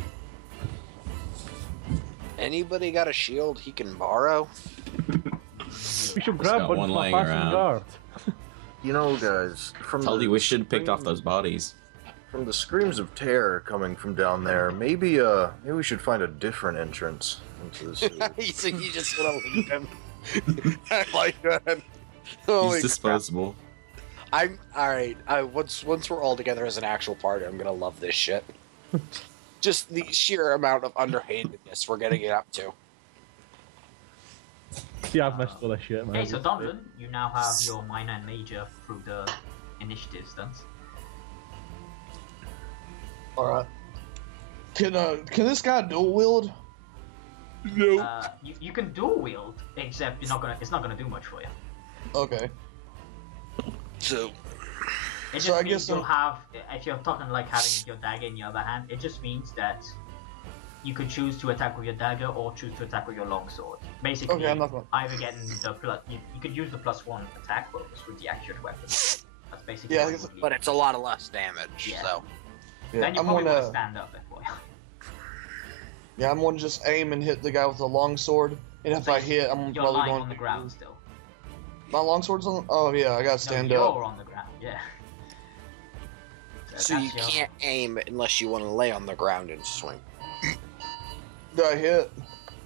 Anybody got a shield he can borrow? We should grab got one one from a laying passing around. guard. You know, guys, from Told the you we should have picked off screams- those bodies. From the screams of terror coming from down there, maybe we should find a different entrance into the city. So you just want to leave him. I like that. Holy He's disposable. crap. I'm alright. Once we're all together as an actual party, I'm gonna love this shit. Just the sheer amount of underhandedness we're gonna get up to. See, I've missed all this shit, man. Okay, so Donlan, you now have your minor and major through the initiative stunts. All right. Can this guy dual wield? No. You can dual wield, except it's not gonna do much for you. Okay. So, It just So I means guess you'll have, if you're talking like having your dagger in your other hand, it just means that you could choose to attack with your dagger or choose to attack with your longsword. Basically, Okay, I'm not gonna- either getting the plus, you could use the +1 attack bonus with the accurate weapon. That's basically. Yeah, I what guess- you would leave. but it's a lot of less damage. Yeah. So, Yeah, Then you I'm probably want to gonna. stand up, boy. Yeah, I'm gonna just aim and hit the guy with the longsword, and if I hit, I'm You're probably lying going on the ground still. My longsword's on. Oh yeah, I gotta stand no, up. You're on the ground. Yeah. so you that's your- can't aim unless you want to lay on the ground and swing. Do I hit?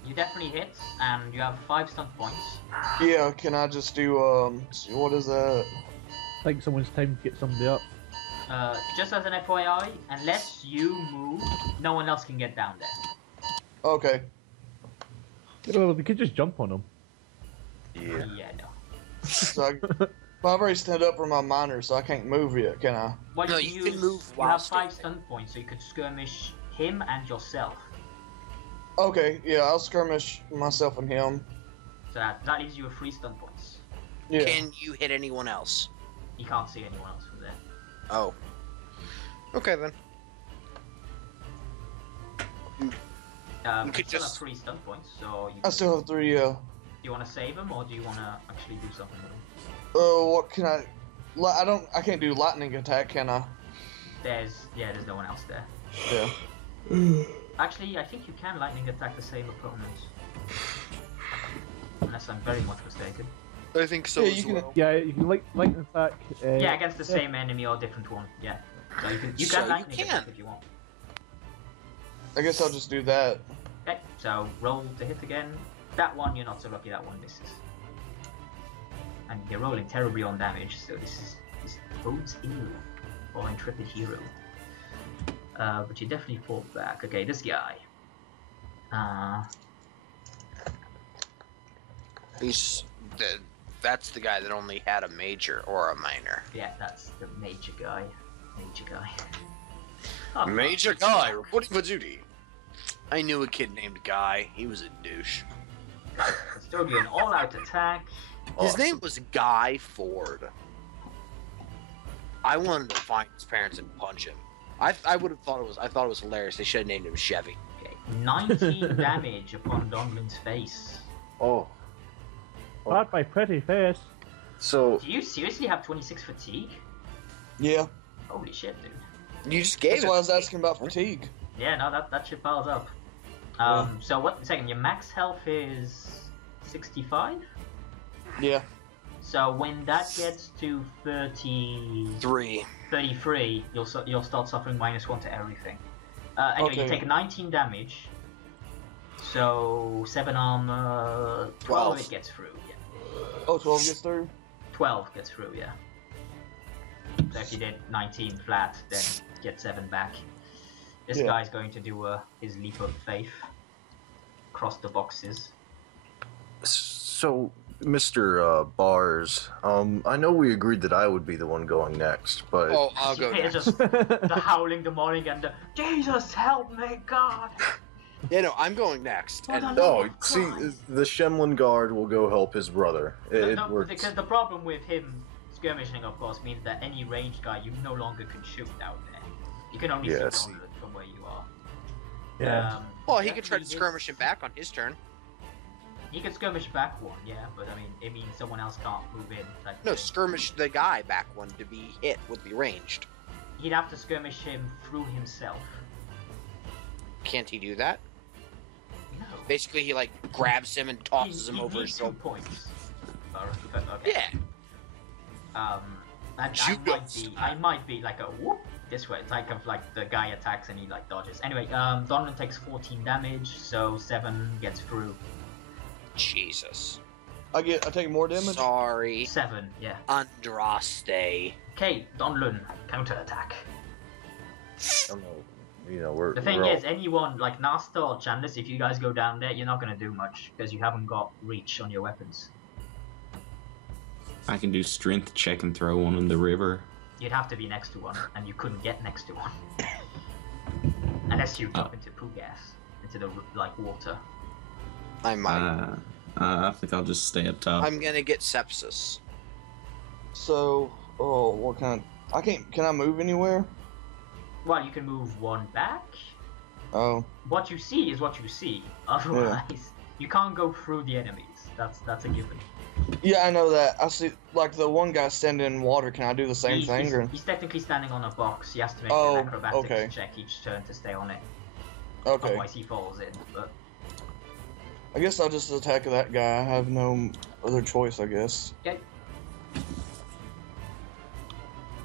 You definitely hit, and you have 5 stun points. Yeah. Can I just do what is that? I think someone's time to get somebody up. Just as an FYI, unless you move, no one else can get down there. Okay. Well, we could just jump on them. Yeah. Yeah, no. So I've already stood up for my minor, so I can't move yet, can I? Well, No, you you can move You while have 5 standing. stun points, so you could skirmish him and yourself. Okay. Yeah, I'll skirmish myself and him. So that leaves you with 3 stun points. Yeah. Can you hit anyone else? You can't see anyone else from there. Oh. Okay then. You could still just- have 3 stun points, so you I still have 3. do you want to save them or do you want to actually do something with them? What can I? I can't do lightning attack, can I? There's no one else there. Yeah. Actually, I think you can lightning attack the same opponent. Unless I'm very much mistaken. I think so Yeah, as you can- well. Yeah, you can lightning attack. Yeah, against the same enemy or different one. Yeah. So you So can you lightning can. attack if you want. I guess I'll just do that. Okay, so roll to hit again. That one you're not so lucky. That one misses. And you're rolling terribly on damage, so this bodes ill for intrepid hero. But you definitely fought back. Okay, this guy. That's the guy that only had a major or a minor. Yeah, that's the major guy. Major guy. Oh, Major Guy reporting for duty. I knew a kid named Guy. He was a douche. Still do an all-out attack. His name was Guy Ford. I wanted to find his parents and punch him. I would have thought it was. I thought it was hilarious. They should have named him Chevy. Okay, 19 damage upon Donlan's face. Oh. Part by pretty face. So Do you seriously have 26 fatigue? Yeah. Holy shit, dude. You just gave That's it. why I was asking about fatigue. Yeah, no, that shit piles up. So what? Second, your max health is 65. Yeah. So when that gets to 33, 3. you'll start suffering -1 to everything. Anyway, you Okay. take 19 damage. So 7 armor, 12 12. it gets through. Yeah. Oh, 12 gets through? 12 gets through. Yeah. So if you did 19 flat, then get 7 back. This Yeah. guy's going to do his leap of faith. Cross the boxes. So, Mr. Barz, I know we agreed that I would be the one going next, but Oh, I'll go It's next. just the howling demonic and the Jesus help me God. Yeah, no, I'm going next. Hold And on. no, Oh, see, Christ. the Shemlin guard will go help his brother. It No, works. because the problem with him skirmishing, of course, means that any ranged guy you no longer can shoot out there. You can only Yes. shoot onward from where you are. Yeah. well, he could try to definitely skirmish him back on his turn. He could skirmish back one, yeah, but I mean, it means someone else can't move in. Like, No, skirmish the guy back one to be hit with the ranged. he'd have to skirmish him through himself. Can't he do that? No. Basically, he like grabs him and tosses him over his needs 2 shoulder. points. Okay. Yeah. And Judo I might be like a whoop this way. It's like of like the guy attacks and he like dodges. Anyway, Donlan takes 14 damage, so 7 gets through. Jesus. I take more damage? Sorry. 7, yeah. Andraste. Okay, Donlan, counterattack. I don't know. You know, we're The thing we're all- is, anyone like Nasta or Chandliss, if you guys go down there, you're not gonna do much because you haven't got reach on your weapons. I can do strength check and throw one in the river. You'd have to be next to one, and you couldn't get next to one unless you jump into poo gas, into the like water. I might. I think I'll just stay up top. I'm gonna get sepsis. So, what kind of... Can I move anywhere? Well, you can move one back. Oh. What you see is what you see. Otherwise, you can't go through the enemies. That's a given. Yeah, I know that. I see, like, the one guy standing in water. Can I do the same thing? He's technically standing on a box. He has to make Oh, an acrobatics okay. check each turn to stay on it. Okay. Otherwise, he falls in. But I guess I'll just attack that guy. I have no other choice, I guess. okay,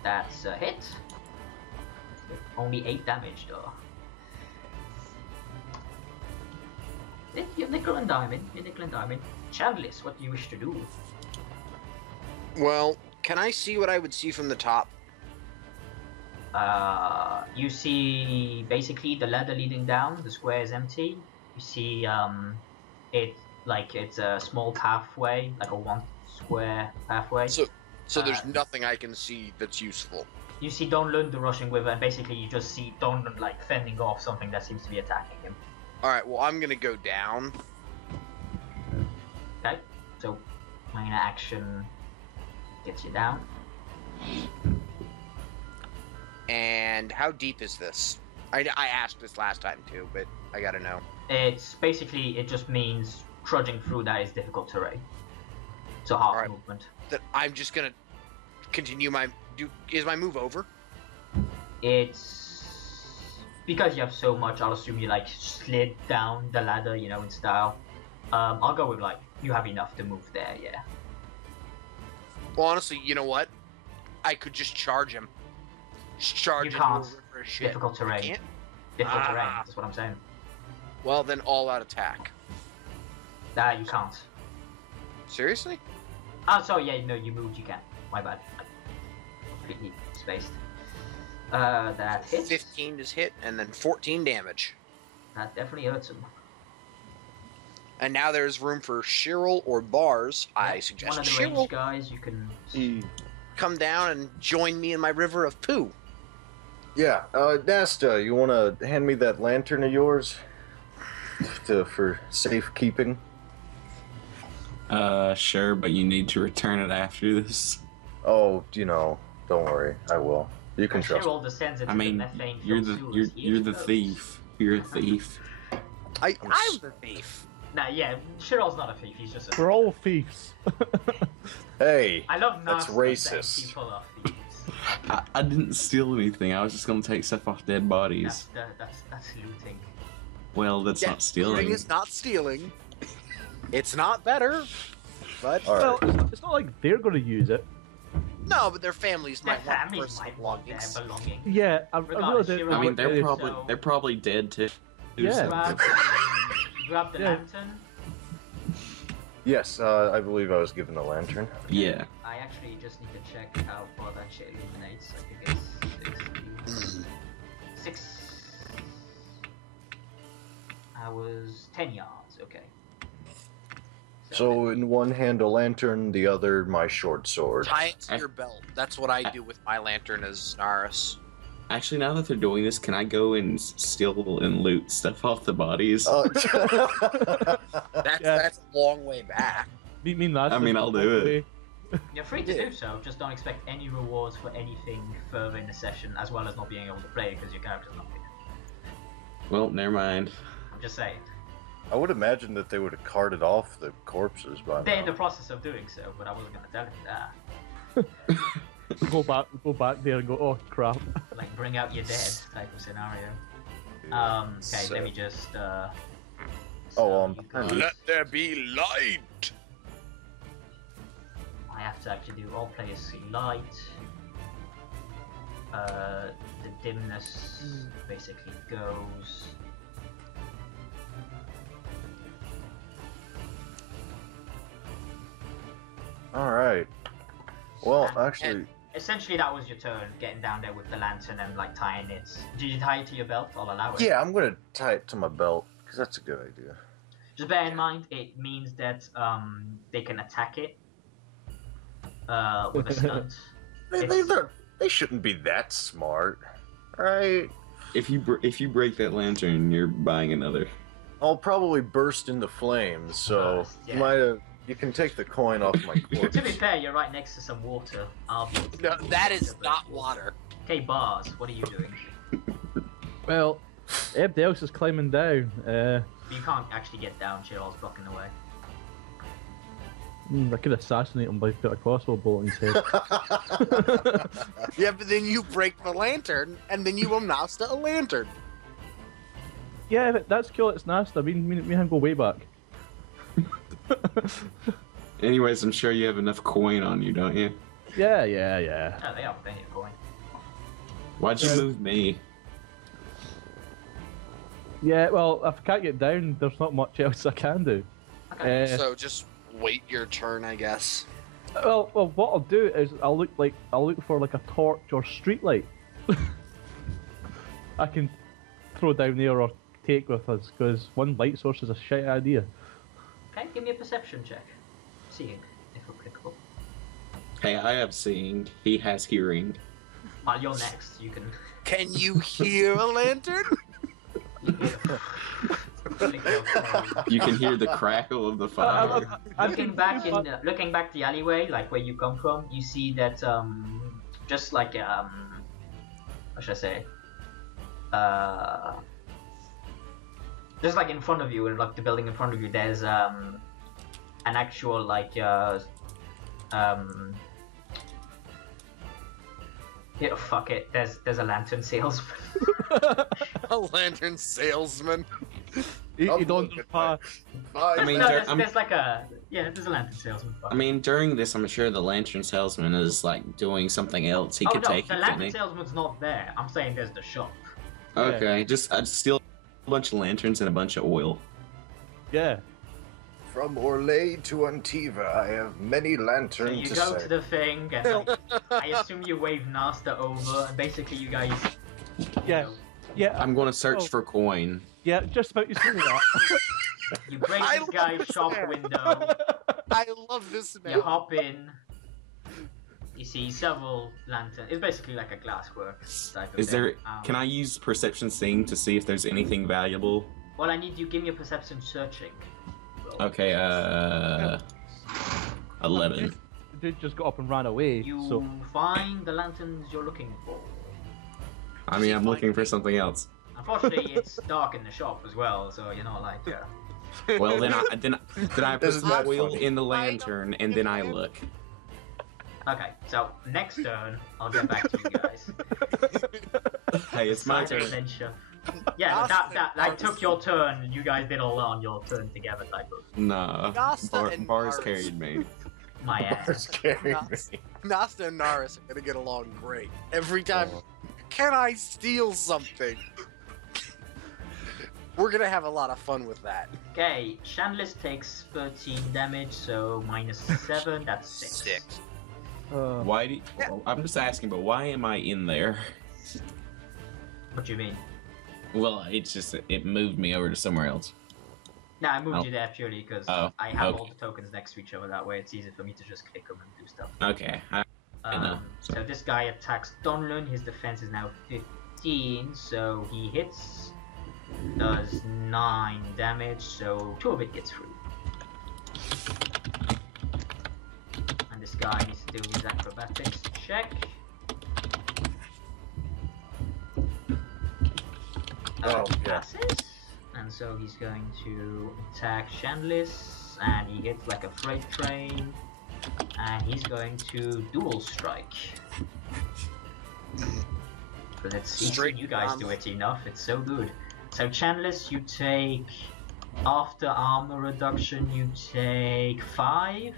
that's a hit. Only 8 damage, though. You're nickel and diamond. Chandliss, what do you wish to do? Well, can I see what I would see from the top? You see basically the ladder leading down. The square is empty. You see, it's a small pathway, like a 1 square pathway. So there's nothing I can see that's useful. You see Donlan, the rushing river, and basically you just see Donlan like fending off something that seems to be attacking him. Alright, well, I'm gonna go down. Okay, so minor action gets you down. And how deep is this? I asked this last time too, but I gotta know. It's basically, it just means trudging through that is difficult terrain. So half Alright. movement. That I'm just gonna continue my... Is my move over? It's because you have so much. I'll assume you like slid down the ladder, you know, in style. I'll go with like you have enough to move there. Yeah. Well, honestly, you know what? I could just charge him. Just charge You into a can't. river of shit. Difficult I terrain. can't? Difficult Ah. terrain. That's what I'm saying. Well, then all-out attack. Nah, you can't. Seriously? Oh, sorry. Yeah, no, you moved. You can. My bad. Completely spaced. That hits. 15 is hit, and then 14 damage. That definitely hurts him. And now there's room for Shiral or Barz. I One suggest of the Shiral ranged guys, you can. come down and join me in my river of poo. Yeah, Nasta, you want to hand me that lantern of yours for safekeeping? Sure, but you need to return it after this. Oh, don't worry, I will. You can trust me. Shiral descends into I mean, the methane you're filled the sewers. you're Here the goes. thief. You're a thief. I'm the thief. Nah, yeah, Shiral's not a thief. He's just a. We're all thieves. Hey, I love that's Nasta racist. saying people are thieves. I didn't steal anything. I was just gonna take stuff off dead bodies. That's looting. Well, that's not stealing. Looting is not stealing. It's not better, but All right. Well, it's not like they're going to use it. no. But their families Their might want families personal might want their belongings. belongings. Yeah, I Regardless, realised it. Shiral- I mean, they're So- probably dead too. Yeah. Grab the Yeah. lantern. Yes, I believe I was given the lantern. Yeah. I actually just need to check how far that shit illuminates. I think it's 6. I was 10 yards. Okay. So in one hand a lantern, the other my short sword. Tie it to your belt. That's what I do with my lantern as Naris. Actually, now that they're doing this, can I go and steal and loot stuff off the bodies? That's a long way back. Mean that. I mean, I'll do it. You're free to Yeah. do so. Just don't expect any rewards for anything further in the session, as well as not being able to play because your character's not here. Well, never mind. I'm just saying. I would imagine that they would have carted off the corpses by They're in the now. process of doing so, but I wasn't going to tell you that. Go back there and go. Oh crap! Like, bring out your dead type of scenario. Okay, So- let me just. Oh, you guys- Let there be light. I have to actually do all players see light. The dimness basically goes. All right. Well, And- actually, Essentially, that was your turn, getting down there with the lantern and like tying it. Did you tie it to your belt? I'll allow it. yeah, I'm gonna tie it to my belt because that's a good idea. Just bear in mind, it means that they can attack it with a stunt. They shouldn't be that smart, right? If you break that lantern, you're buying another. I'll probably burst into flames, so Burst, yeah. you can take the coin off my corpse. To be fair, you're right next to some water. No, that is not water. Okay, Barz, what are you doing? Well, everybody else is climbing down. You can't actually get down, Shiral's blocking the way. I could assassinate him by putting a crossbow bolt in his head. Yeah, but then you break the lantern, and then you will Nasta a lantern. Yeah, that's cool. It's Nasta. Me and him go way back. Anyways, I'm sure you have enough coin on you, don't you? Yeah. Oh, they have plenty of coin. Why'd you move me? Yeah, well, if I can't get down, there's not much else I can do. Okay. So just wait your turn, I guess. Well, what I'll do is I'll look for like a torch or street light. I can throw down there or take with us, because one light source is a shit idea. Okay, give me a perception check. Seeing, if applicable. Hey, I have seeing. He has hearing. While you're next, you can. Can you hear a lantern? You can hear the crackle of the fire. Looking back the alleyway, like where you come from, you see that just like what should I say? Just like in front of you, and like the building in front of you, there's an actual like yeah, fuck it. There's a lantern salesman. A lantern salesman. You don't pass. I mean, No, there's like a there's a lantern salesman. I mean, during this, I'm sure the lantern salesman is like doing something else. He Oh could no, take the it, lantern couldn't he? salesman's not there. I'm saying there's the shop. Okay, I'd steal a bunch of lanterns and a bunch of oil. Yeah. From Orlais to Antiva, I have many So lanterns you to go say. to the thing, and like, I assume you wave Nasta over, and basically you guys. Yeah. Yeah. I'm going to search Oh. for coin. Yeah, just about to say that. You break I this guy's love shop this man. window. I love this man. You hop in. You see several lanterns. It's basically like a glassworks type of Is thing. there? Can I use perception seeing to see if there's anything valuable? Well, I need you give me a perception searching. roll. Okay, 11. The dude just got up and ran away. You So find the lanterns you're looking for. I mean, I'm looking for something else. Unfortunately, it's dark in the shop as well, so you're not like. Well, then I put Isn't some that oil funny? in the lantern, and then I look. Okay, so next turn, I'll get back to you guys. Hey, it's my Side turn. adventure. Yeah, that like took your turn, and you guys did all on your turn together type of Nah, Nasta and Bars Barz. carried me. my Barz ass. carried me. Nasta and Naris are gonna get along great. Every time, can I steal something? We're gonna have a lot of fun with that. Okay, Chandliss takes 13 damage, so minus 7, that's 6. Why do you, I'm just asking, but why am I in there? What do you mean? Well, it's just it moved me over to somewhere else. No, I moved Oh. you there purely because Oh, I have all okay. the tokens next to each other. That way, it's easy for me to just click them and do stuff. Okay. know. So this guy attacks Donlan. His defense is now 15, so he hits. Does 9 damage, so 2 of it gets through. And this guy needs to do his acrobatics check. Oh, yeah. Passes. And so he's going to attack Chandliss, and he hits like a freight train. And he's going to dual strike. But let's see, Straight you guys on. do it enough, it's so good. So Chandliss, you take, after armor reduction, you take 5.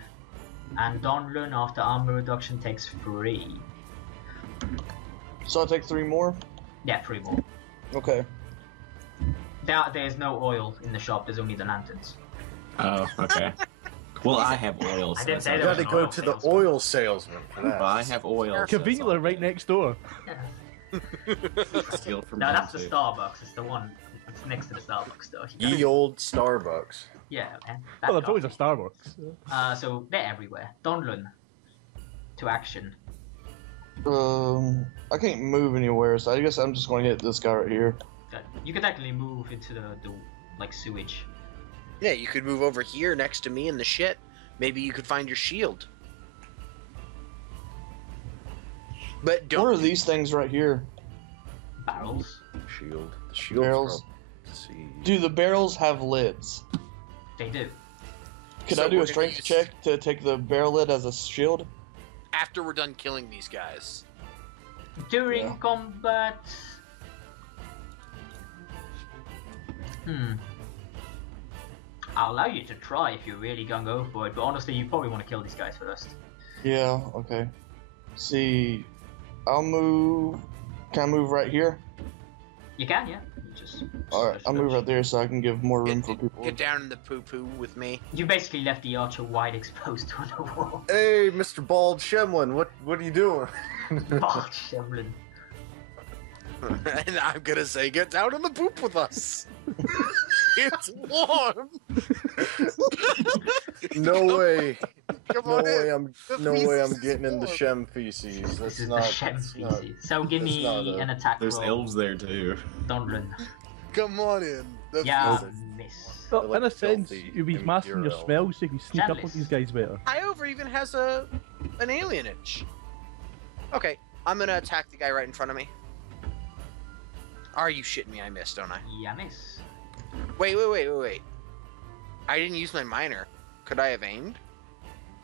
And Donlan, after armor reduction, takes 3. So I take 3 more? Yeah, 3 more. Okay. There's no oil in the shop, there's only the lanterns. Oh, okay. Well, I have oil. I So didn't say You there gotta was an go oil to the salesman. oil salesman for that. Well, I have oil. so it's Conveniently all right good. next door. Steal from No, him, that's the too. Starbucks, it's the one. It's next to the Starbucks store. Ye old Starbucks. Yeah, man. Well, there's always a Starbucks. So they're everywhere. Donlan, to action. I can't move anywhere, so I guess I'm just going to hit this guy right here. Good. You could actually move into the like sewage. Yeah, you could move over here next to me in the shit. Maybe you could find your shield. But don't. What are these things right here? Barrels. Shield. The shield's Barrels. Let's see. Do the barrels have lids? They do. Could So I do we're a gonna strength use- check to take the barrel lid as a shield? After we're done killing these guys. During Yeah. combat. I'll allow you to try if you're really gung ho for it, but honestly, you probably want to kill these guys first. Yeah, okay. See, I'll move. Can I move right here? You can, yeah. You just. Alright, I'll move right there so I can give more room for people. Get down in the poo-poo with me. You basically left the archer wide exposed to the wall. Hey, Mr. Bald Shemlin, what are you doing? Oh, Shemlin. And I'm gonna say, get down in the poop with us. It's warm. No way. Come No on way. in. No way. I'm feces getting in the warm. Shem feces. This That's is not. the Shem that's not- species. So give that's me not a- an attack There's roll. elves there too. Donlan. Come on in. The Yeah, feces. miss. Well, like in a sense, filthy you'll be mastering your imperial. smells so you can sneak up on Chandliss. these guys better. Highever even has an alienage. Okay, I'm gonna attack the guy right in front of me. Are you shitting me? I missed, don't I? Yeah, miss. Wait. I didn't use my minor. Could I have aimed?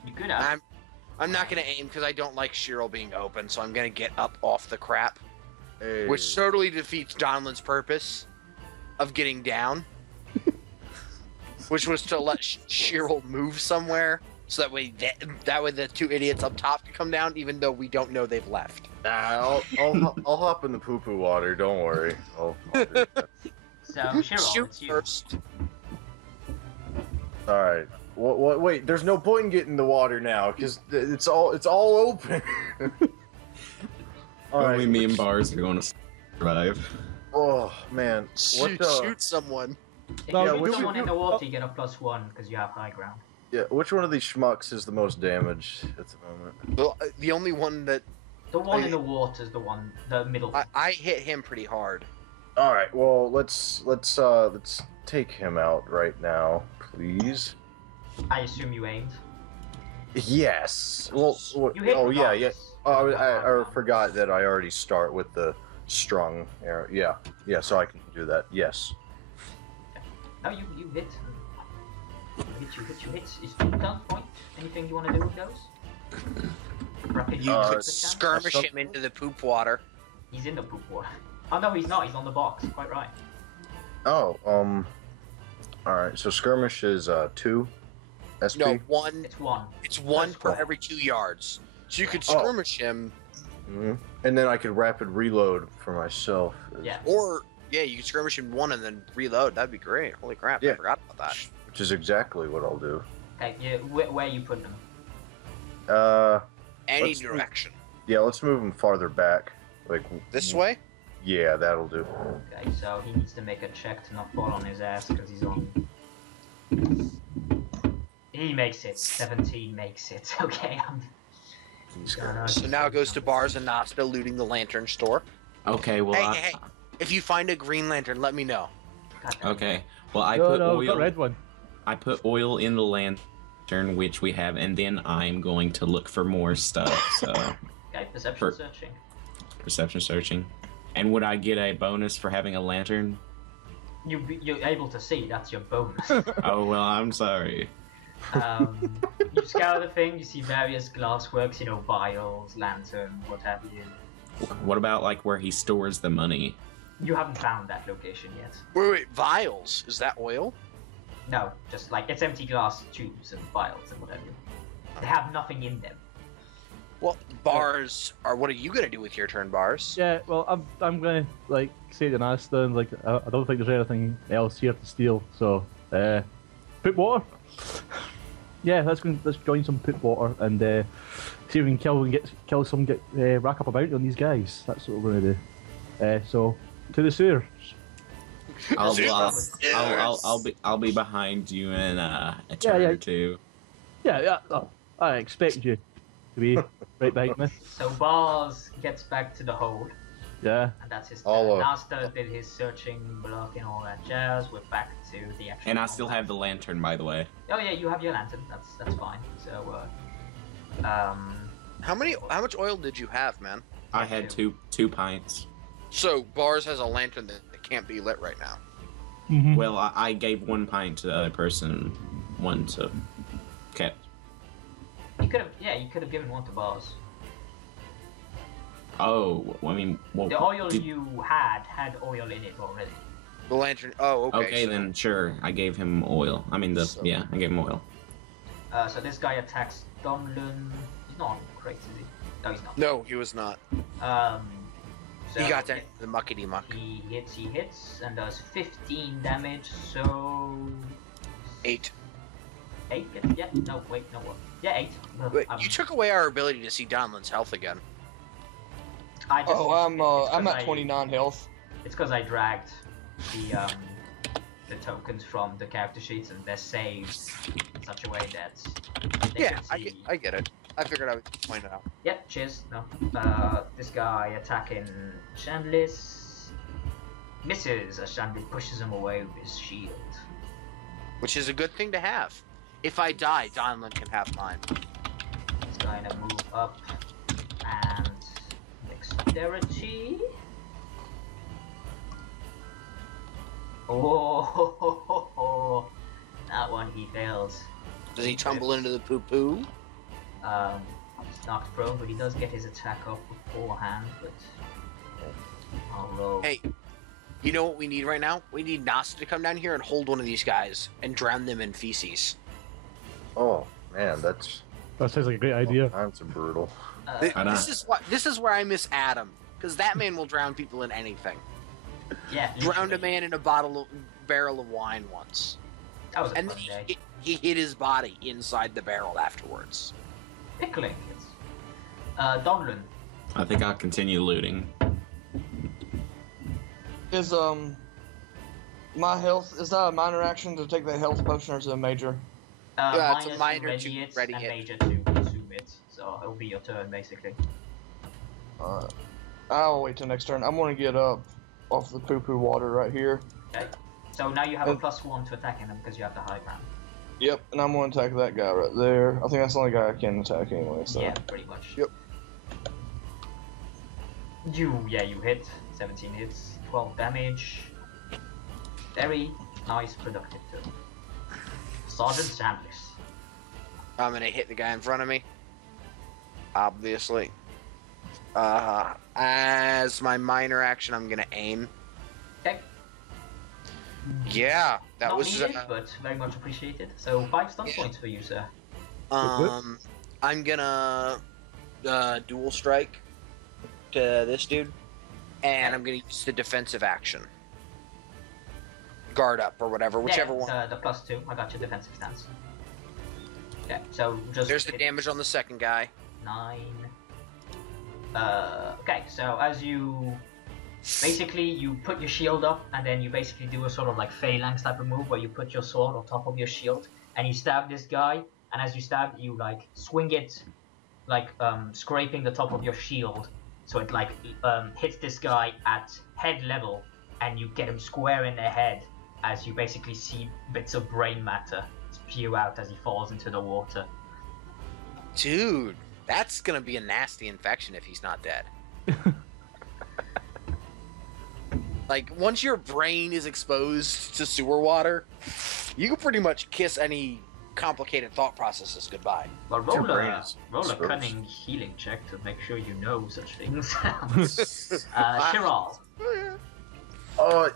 You could have. I'm not gonna aim because I don't like Shiral being open, so I'm gonna get up off the crap, Hey. which totally defeats Donlan's purpose of getting down, which was to let Shiral move somewhere, so that way the two idiots up top can come down, even though we don't know they've left. I'll hop in the poo poo water. Don't worry. I'll do that. So, Shiral, Shoot it's you. first. All right. What? Wait. There's no point in getting in the water now because it's all open. All Only right. me and Barz are going to survive. Oh man. Shoot, What? shoot someone. If No, you we shoot don't- someone in the water, you get a +1 because you have high ground. Yeah. Which one of these schmucks is the most damaged at the moment? The only one that The one in the water is the middle. I hit him pretty hard. All right. Well, let's take him out right now, please. I assume you aimed. Yes. Well. You hit Oh yeah. regardless. Oh, You have high I ground. forgot that I already start with the strung arrow. Yeah, so I can do that. Yes. No, you hit. Hit. Is 2 turn point? Anything you want to do with those? Rapid You use could with the scan? skirmish him into the poop water. He's in the poop water. Oh no, he's not. He's on the box. Quite right. Oh, all right. So skirmish is 2 SP. No, one. It's 1. It's one That's per cool. every 2 yards. So you could Oh. skirmish him, Mhm. And then I could rapid reload for myself. Yeah. or you could skirmish him one and then reload. That'd be great. Holy crap! I Yeah. forgot about that. Which is exactly what I'll do. Okay, yeah, where you put them? Any Let's- direction. Yeah. Let's move him farther back. Like This way. Yeah, that'll do. Okay, so he needs to make a check to not fall on his ass because he's on. He makes it. 17 makes it. Okay. So now it goes to Barz and Nasta looting the lantern store. Okay, well, Hey, if you find a green lantern, let me know. okay. Well, I No, put no, I've got oil. red one. I put oil in the lantern, which we have, and then I'm going to look for more stuff. So Okay, perception For- searching. perception searching. And would I get a bonus for having a lantern? You're able to see. That's your bonus. Oh well, I'm sorry. You scour the thing. You see various glassworks. You know, vials, lantern, what have you. What about like where he stores the money? You haven't found that location yet. Wait, vials? Is that oil? No, just like it's empty glass tubes and vials and what have you. They have nothing in them. Well, Barz, or what are you gonna do with your turn, Barz? Yeah, well, I'm gonna like say to Nasta, and like I don't think there's anything else here to steal. So, put water. Yeah, let's join some put water and see if we can rack up a bounty on these guys. That's what we're gonna do. So to the sewers. I'll be behind you in a turn yeah. or two. Yeah. Oh, I expect you to be right behind me. So Barz gets back to the hold. Yeah. And that's his I'll, turn. Nasta did his searching, blocking, all that jazz. We're back to the actual. And I still have the lantern, by the way. Oh yeah, you have your lantern. That's fine. So How much oil did you have, man? I had two pints. So Barz has a lantern that can't be lit right now. Mm-hmm. Well, I gave 1 pint to the other person, 1 to Cat. you could have given one to Barz. Oh, I mean, well, The oil you had oil in it already. The lantern. Oh, okay. okay, so- then sure. I gave him oil. I mean, I gave him oil. So this guy attacks Donlan. He's not on crate, is he? No, he's not. No, he was not. So He got that the muckety muck. He hits, and does 15 damage. So 8. 8. Yeah. No, wait, no what? Yeah, 8. Wait, you took away our ability to see Donlan's health again. I'm at 29 health. It's because I dragged the tokens from the character sheets and they're saved in such a way that they Yeah, can see. I get it. I figured I would point it out. Yep, cheers. No. This guy attacking Chandliss misses as Chandliss pushes him away with his shield. Which is a good thing to have. If I die, Donlan can have mine. He's going to move up and dexterity. Oh, that one he fails. Does he tumble into the poo-poo? He's knocked prone, but he does get his attack off beforehand. But I'll roll. Hey, you know what we need right now? We need Nasta to come down here and hold one of these guys and drown them in feces. Oh man, That sounds like a great idea. that's brutal. I know. This is where I miss Adam, because that man will drown people in anything. Yeah, Drowned a literally. man in a barrel of wine once, That was a and fun then day. he hid his body inside the barrel afterwards. Pickling it. Donlan. I think I'll continue looting. Is my health, is that a minor action to take that health potion, or is it a major? Yeah, it's a Minus minor ready to it ready and it. major to consume it. So it'll be your turn basically. I'll wait till next turn. I'm gonna get up off the poo-poo water right here. Okay. So now you have a +1 to attacking them because you have the high ground. Yep, and I'm gonna attack that guy right there. I think that's the only guy I can attack anyway, so. Yeah, pretty much. Yep. You hit. 17 hits, 12 damage. Very nice, productive turn. Sergeant Chandliss. I'm gonna hit the guy in front of me. Obviously. As my minor action, I'm gonna aim. Okay. Yeah, that Not was. needed, but very much appreciated. So 5 stun points for you, sir. I'm gonna dual strike to this dude, and I'm gonna use the defensive action. Guard up or whatever, whichever one. The +2. I got your defensive stance. Okay, so just. There's the damage on the second guy. 9. Okay, so as you basically you put your shield up and then you basically do a sort of like phalanx type of move where you put your sword on top of your shield and you stab this guy, and as you stab you like swing it like scraping the top of your shield so it like hits this guy at head level and you get him square in the head as you basically see bits of brain matter spew out as he falls into the water. Dude, that's gonna be a nasty infection if he's not dead. Like, once your brain is exposed to sewer water, you can pretty much kiss any complicated thought processes goodbye. Well, Your roll brain a is exposed. cunning healing check to make sure you know such things. Shiral.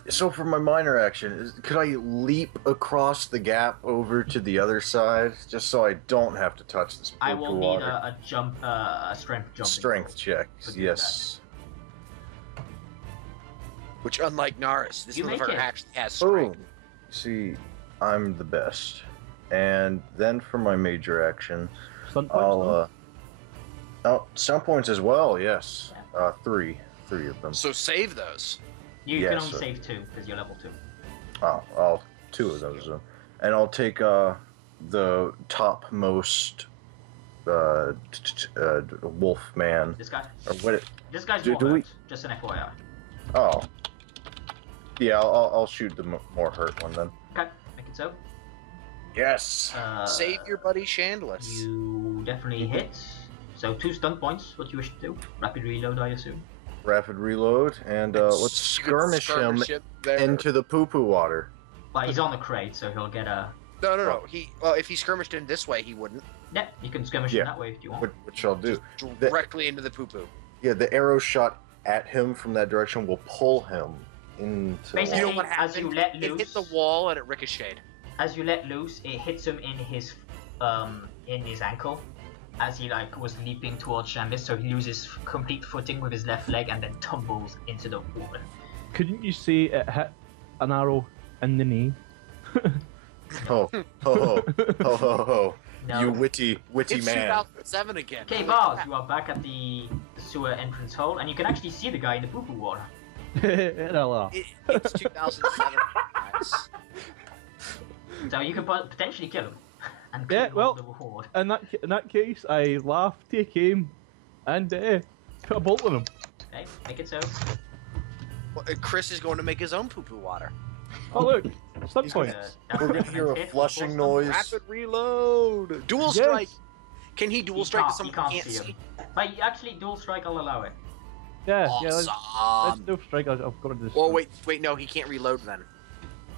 So for my minor action, could I leap across the gap over to the other side, just so I don't have to touch this I poo-poo will need water? a jump, a strength jump. Strength check, to do yes. Which, unlike Naris, this You make motherfucker it. actually has Oh, strength. see, I'm the best. And then for my major action, Stunt points, no? oh, stun points as well, yes. Three of them. So save those. You Yeah, can only so- save 2 because you're level 2. Two of those. And I'll take the topmost wolf man. This guy. Or what? This guy's Do- more do we- hurt. Just an FYI. Oh. Yeah, I'll shoot the more hurt one then. Okay, make it so. Yes. Save your buddy Chandliss. You definitely hit. So 2 stun points. What you wish to do? Rapid reload, I assume. Rapid reload, and let's You can skirmish him there. into the poo-poo water. But he's on the crate, so he'll get a. No. Well, if he skirmished in this way, he wouldn't. Yeah, you can skirmish Yeah. him that way if you want. Which I'll do. Directly into the poo-poo. Yeah, the arrow shot at him from that direction will pull him into. Basically, You know what as you happened? let It loose, hit the wall and it ricocheted. as you let loose, it hits him in his ankle, as he was leaping towards Chandliss. So he loses complete footing with his left leg and then tumbles into the water. Couldn't you say it hit an arrow in the knee? Ho, ho, ho, ho, ho, ho. No. You witty It's man. 2007 again. Okay, Barz, you are back at the sewer entrance hole, and you can actually see the guy in the poo-poo water. It's 2007. guys. So you can potentially kill him and Yeah, claim well- the reward. In that case, I laugh, take aim, and put a bolt on him. Okay, make it so. Well, Chris is going to make his own poo-poo water. Oh look, stun He's point. That's We're a gonna hear definite a hit, flushing of noise. course. Rapid reload. Dual Yes. strike. Can he dual He strike to can't- someone he who can't can't see see? him. But actually, dual strike, I'll allow it. Yeah, let's Awesome. do strike. I've got to do. Well, wait, no, he can't reload then.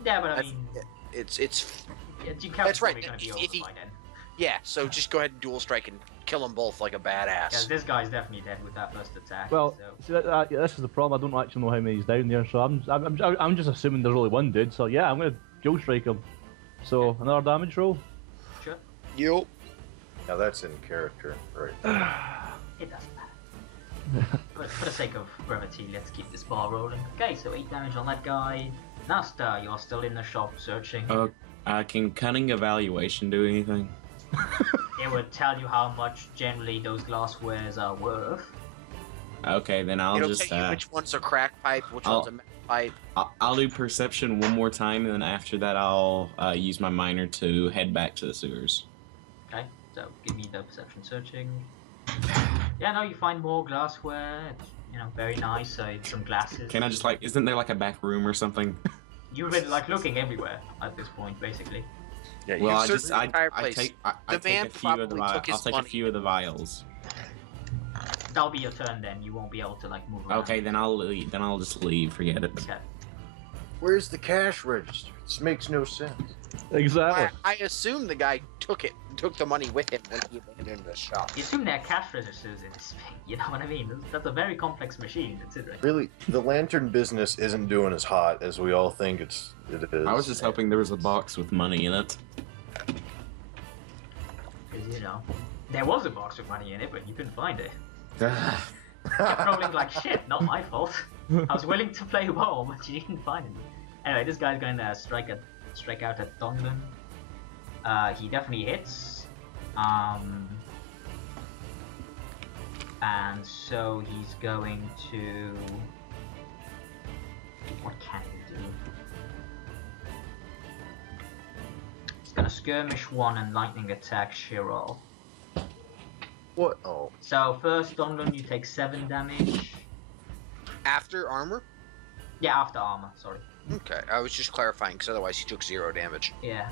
Yeah, but I That's- mean, It's you can't That's right, probably going to be if over he- by then. yeah. So just go ahead and dual strike and kill them both like a Because badass. this guy's definitely dead with that first attack. Well, so. see, this is the problem. I don't actually know how many's down there, so I'm just assuming there's only one dude. So yeah, I'm gonna dual strike him. So another damage roll. Sure, Yup. Now that's in character, right? it doesn't matter. But for the sake of brevity, let's keep this ball rolling. Okay, so 8 damage on that guy. Nasta, you're still in the shop searching. Can cunning evaluation do anything? It would tell you how much generally those glasswares are worth. Okay, then I'll It'll just tell you which one's a crack pipe, which one's a metal pipe. I'll do perception one more time, and then after that I'll use my minor to head back to the sewers. Okay, so give me the perception searching. Yeah, no, you find more glassware. It's, very nice. So some glasses. Can I just isn't there like a back room or something? You've been looking everywhere at this point, basically. Yeah, Well, you searched the entire I place. take The man a few of the probably vials. took his I'll take money. a few of the vials. That'll be your turn then. You won't be able to move around. Okay, then I'll leave. Then I'll just leave. Forget it. Okay. Where's the cash register? This makes no sense. Exactly. I assume the guy took the money with him when he abandoned the shop. You assume there are cash registers in this thing. You know what I mean? That's a very complex machine, considering. Really, the lantern business isn't doing as hot as we all think it is. I was just hoping there was a box with money in it. Because, there was a box with money in it, but you couldn't find it. Kept rolling like shit, not my fault. I was willing to play ball, but you didn't find it. Anyway, this guy's going to strike out at Donlan. He definitely hits. And so he's going to... What can he do? He's going to skirmish one and lightning attack Shiral. What? Oh. So first, Donlan, you take 7 damage. After armor? Yeah, after armor, sorry. Okay, I was just clarifying because otherwise he took 0 damage. Yeah,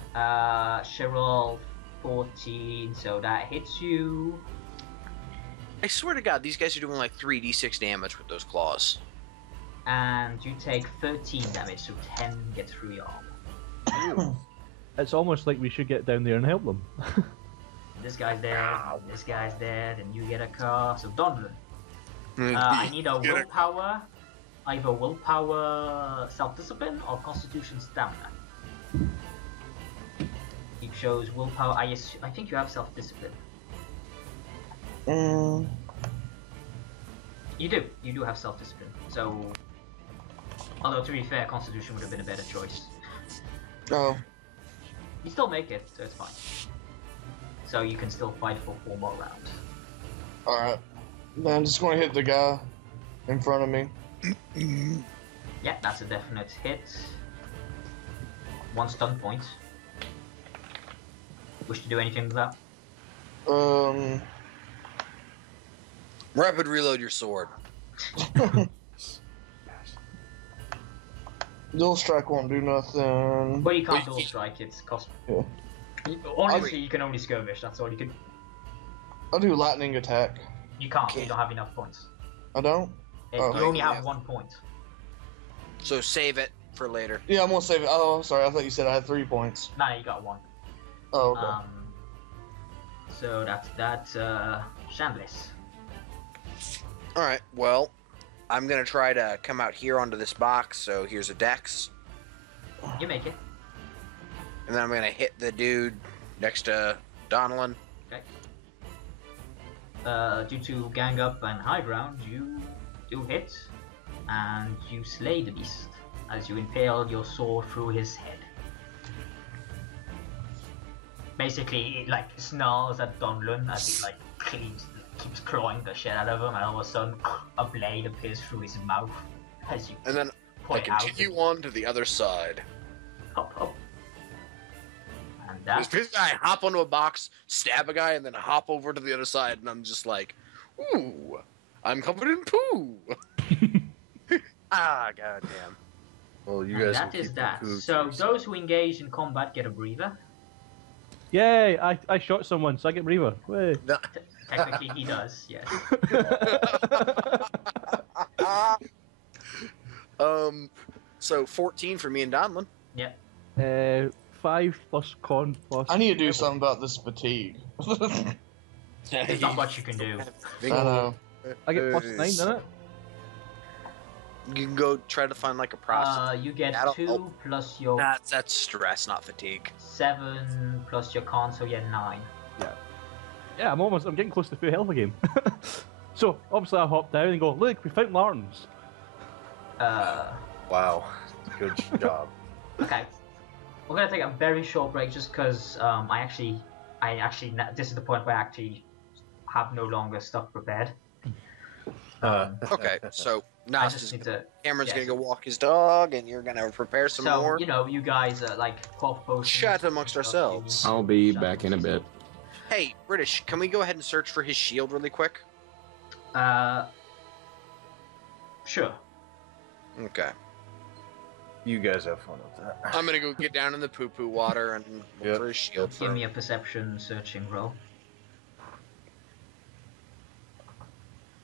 Shiral 14, so that hits you. I swear to God, these guys are doing like 3d6 damage with those claws. And you take 13 damage, so 10 get through your armor. It's almost like we should get down there and help them. This guy's dead, this guy's dead, and you get a car. So Donlan, I need a willpower, either willpower self-discipline or constitution stamina. He shows willpower, I think you have self-discipline. You do have self-discipline. So, although to be fair, constitution would have been a better choice. Oh. You still make it, so it's fine. So you can still fight for 4 more rounds. Alright. Then I'm just gonna hit the guy in front of me. Yeah, that's a definite hit. 1 stun point. Wish to do anything with that? Rapid reload your sword. Dual strike won't do nothing. But you can't dual strike, it's cost. Yeah. Honestly, you can only skirmish, that's all you can. I'll do lightning attack. You can't, you don't have enough points. I don't? Oh. You only have 1 point. So save it for later. Yeah, I'm gonna save it. Oh, sorry, I thought you said I had 3 points. Nah, you got 1. Oh, okay. So that's that, Chandliss. Alright, well, I'm gonna try to come out here onto this box, so here's a dex. You make it. And then I'm gonna hit the dude next to Donlan. Okay. Due to gang up and high ground, you do hit, and you slay the beast as you impale your sword through his head. Basically, it like snarls at Donlan as he like keeps clawing the shit out of him, and all of a sudden, a blade appears through his mouth as you And then I point out. continue on to the other side. Hop, hop. And This that guy hop onto a box, stab a guy, and then hop over to the other side, and I'm just like, ooh, I'm covered in poo. Ah, goddamn. Well, you and guys. that can is keep that. the food So to yourself. those who engage in combat get a breather. Yay! I shot someone, so I get Reaver. Way. Technically, he does. Yes. So 14 for me and Donlan. Yep. 5 plus con plus. I need to do something about this fatigue. There's not much you can do. I know. I get plus 9, doesn't it? You can go try to find like a prostitute. You get That'll 2 help. plus your That's stress, not fatigue. 7 plus your con, so yeah, 9. Yeah, I'm getting close to full health again. So obviously I hop down and go, look, we found Larns. Wow. Good job. Okay. We're gonna take a very short break just because I actually this is the point where I actually have no longer stuff prepared. Okay, so I just Nasta's need to. Cameron's yes. gonna go walk his dog, and you're gonna prepare some So more. you know, you guys are like 12 potions. Chat amongst ourselves. I'll be back in a bit. Hey, British, can we go ahead and search for his shield really quick? Sure. Okay. You guys have fun with that. I'm gonna go get down in the poo-poo water and look Yep. for his shield. Give me a perception searching roll.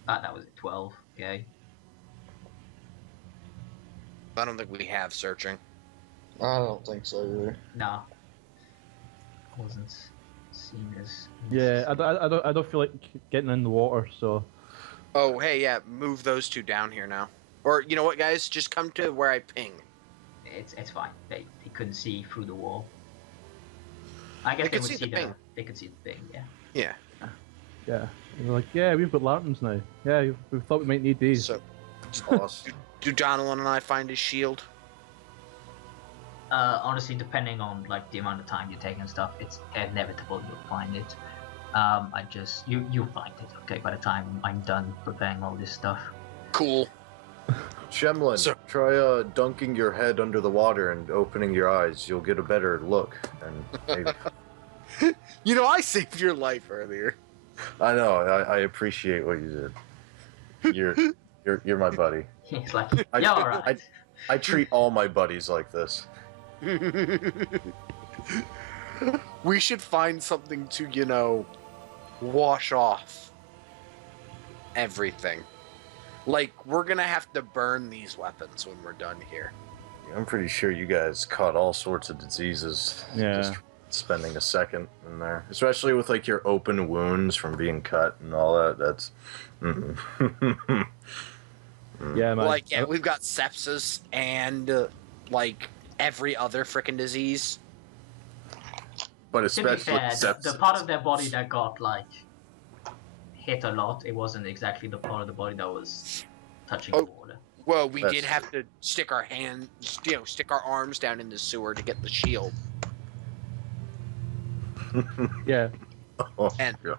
That was 12. Okay. I don't think we have searching. I don't think so either. No. Wasn't seen as. Yeah, I don't feel like getting in the water, so. Oh, hey, yeah, move those two down here now. Or, you know what, guys? Just come to where I ping. It's fine. They couldn't see through the wall. I guess They they could would see see the ping. They could see the thing. Yeah. Yeah. Yeah. And they're like, yeah, we've got lanterns now. Yeah, we thought we might need these. So, Awesome. do Donlan and I find his shield? Honestly, depending on like the amount of time you take and stuff, it's inevitable you'll find it. I just you'll find it. Okay, by the time I'm done preparing all this stuff. Cool. Shemlin, So- try dunking your head under the water and opening your eyes. You'll get a better look. And maybe... You know, I saved your life earlier. I know. I appreciate what you did. You're my buddy. It's like, I- yeah, all right. I treat all my buddies like this. We should find something to, you know, wash off everything. Like, we're gonna have to burn these weapons when we're done here. I'm pretty sure you guys caught all sorts of diseases. Yeah. Just spending a second in there, especially with like your open wounds from being cut and all that. That's. Yeah, man. Like, yeah, we've got sepsis and, like, every other frickin' disease. But To be especially fair, the sepsis. part of their body that got like hit a lot, it wasn't exactly the part of the body that was touching the water. Well, we That's- did have to stick our hands, you know, stick our arms down in the sewer to get the shield. Yeah. Oh, And- yeah.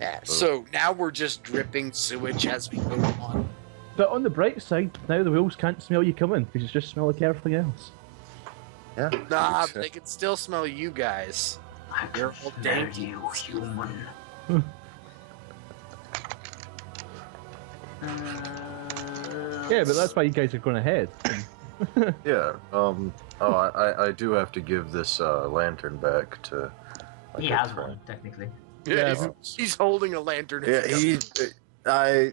Yeah, so now we're just dripping sewage as we go on. But on the bright side, now the wolves can't smell you coming because you just smell like everything else. Yeah. Nah, but they can still smell you guys. I You're can all smell dainty. you, human. Yeah, but that's why you guys are going ahead. Yeah. Oh, I do have to give this lantern back to. He like, a has friend. one, technically. Yeah, Yeah, he's holding a lantern. Yeah,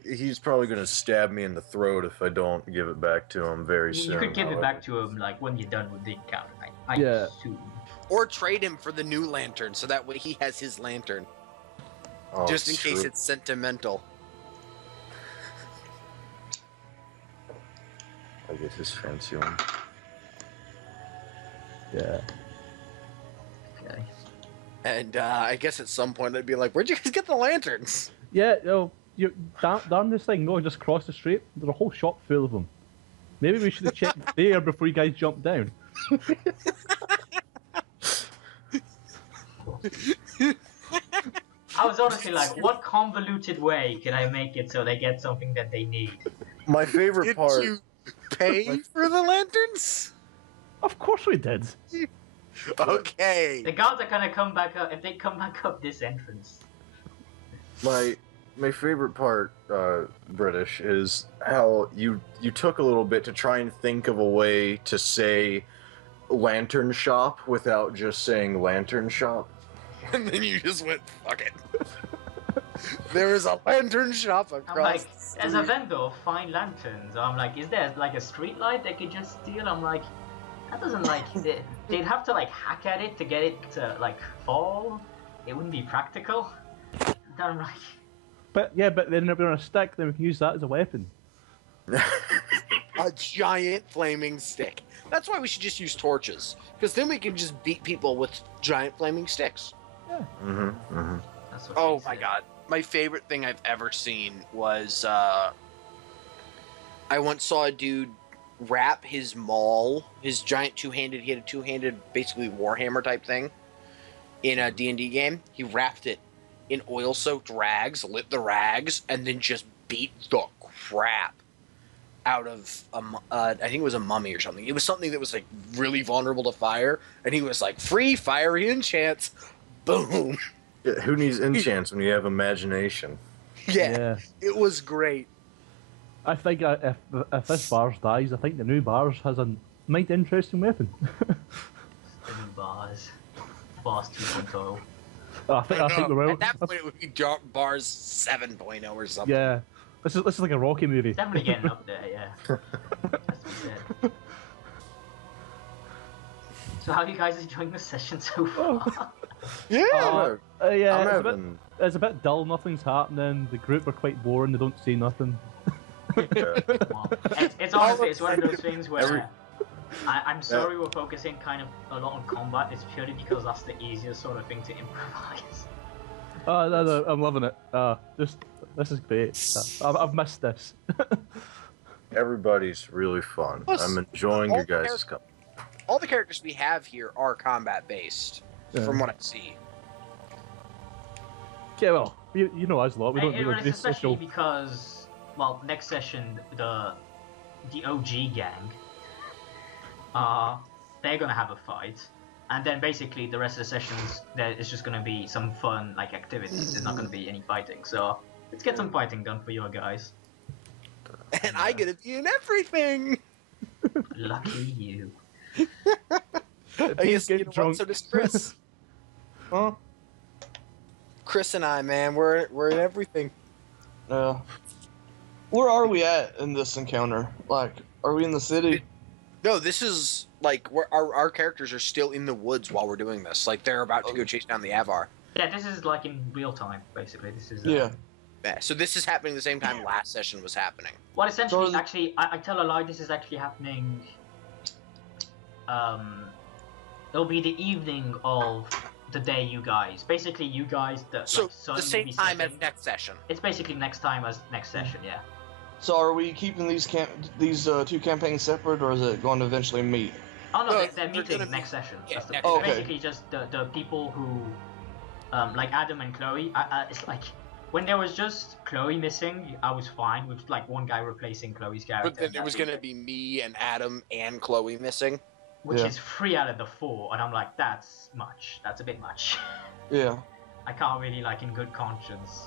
he's probably gonna stab me in the throat if I don't give it back to him very soon. You could give it however. back to him, like, when you're done with the encounter. I Yeah. assume. Or trade him for the new lantern, so that way he has his lantern, Oh, just in case true. it's sentimental. I get his fancy one. Yeah. Okay. And I guess at some point I'd be like, "Where'd you guys get the lanterns?" Yeah, you darn this thing, no, just cross the street. There's a whole shop full of them. Maybe we should have checked there before you guys jumped down. I was honestly like, what convoluted way can I make it so they get something that they need? My favorite Did part. you pay for the lanterns? Of course we did. Okay. The guards are gonna come back up, if they come back up this entrance. My favorite part, British, is how you took a little bit to try and think of a way to say lantern shop without just saying lantern shop. And then you just went, "Fuck it." There is a lantern shop I'm across. like, the as a street. vendor, find lanterns. I'm like, is there like a street light they could just steal? I'm like, that doesn't like, they'd have to like hack at it to get it to like fall. It wouldn't be practical. Then I'm like, But then if we're on a stick, then we can use that as a weapon. A giant flaming stick. That's why we should just use torches, because then we can just beat people with giant flaming sticks. that's what Oh they my said. god. My favorite thing I've ever seen was I once saw a dude wrap his maul, his giant two-handed, he had a two-handed basically Warhammer type thing in a D&D game. He wrapped it in oil-soaked rags, lit the rags, and then just beat the crap out of I think it was a mummy or something. It was something that was like really vulnerable to fire, and he was like, "Free fiery enchants." Boom. Yeah, who needs enchants when you have imagination? Yeah. It was great. I think if this Barz dies, I think the new Barz has a mighty interesting weapon. The new Barz. Barz 2.0. I think we will. At that point, it would be Barz 7.0 or something. Yeah. This is like a Rocky movie. Definitely getting up there, yeah. Has to be said. So how are you guys enjoying the session so far? Yeah. Yeah, I'm it's a bit having. it's a bit dull, nothing's happening, the group are quite boring, they don't say nothing. Yeah. Well, it's honestly, it's one of those things where Every- I'm sorry we're focusing kind of a lot on combat. It's purely because that's the easiest sort of thing to improvise. Oh, no, I'm loving it. This is great. I've missed this. Everybody's really fun. Plus, I'm enjoying all your the guys' company. All the characters we have here are combat based, Yeah. from what I see. Yeah, well, you know us lot. We don't And really it's do especially social. because, well, next session the OG gang, they're gonna have a fight, and then basically the rest of the sessions there is just gonna be some fun like activities. There's not gonna be any fighting, so let's get some fighting done for your guys. And I get to be in everything! Lucky you. I guess get you know drunk. what, so does Chris. Huh? Chris and I, man, we're in everything. Where are we at in this encounter? Like, are we in the city? No, this is like our characters are still in the woods while we're doing this. Like they're about to go chase down the Avar. Yeah, this is like in real time, basically. This is Yeah. Yeah, so this is happening the same time last session was happening. Well, essentially, So- actually, I tell a lie. This is actually happening. It'll be the evening of the day you guys. Basically, you guys. So like, sun the will same be time as setting. next session. It's basically next time as next session. Yeah. So are we keeping these two campaigns separate, or is it going to eventually meet? Oh no, No, they're we're meeting gonna next meet- session. yeah, That's the, next it's session. Okay. basically just the people who, like Adam and Chloe. It's like when there was just Chloe missing, I was fine with like one guy replacing Chloe's character. But then it was That's gonna be me and Adam and Chloe missing. which Yeah. is 3 out of the 4, and I'm like, that's much. That's a bit much. Yeah. I can't really, like, in good conscience,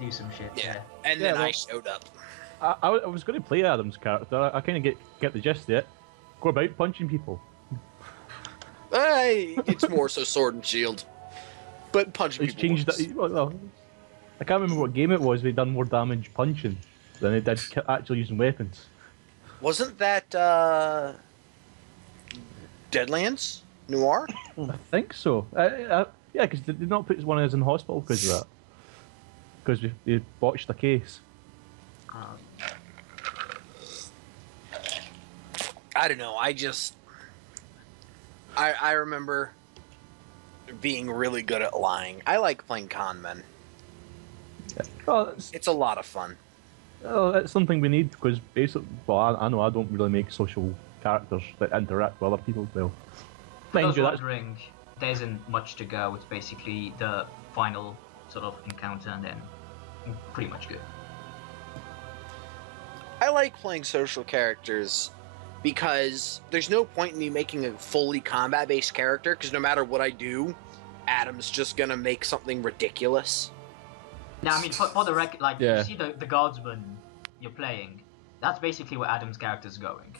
do some shit. Yeah. there. And Yeah, then I well- showed up. I was going to play Adam's character. I kind of get the gist of it. Go about punching people. Hey, it's more so sword and shield. But punching He's people changed works. that. Well, I can't remember what game it was. They done more damage punching than they did actually using weapons. Wasn't that Deadlands Noir? I think so. Yeah, because they did not put one of us in hospital because of that. Because we botched the case. I don't know. I remember being really good at lying. I like playing con men. Well, It's a lot of fun. it's something we need because basically, well, I know I don't really make social characters that interact with other people well. For Mind those you, that's wondering, there isn't much to go. It's basically the final sort of encounter, and then pretty much good. I like playing social characters because there's no point in me making a fully combat-based character because no matter what I do, Adam's just gonna make something ridiculous. Now, I mean, for the record, like, Yeah. you see the guardsman you're playing, that's basically where Adam's character's going.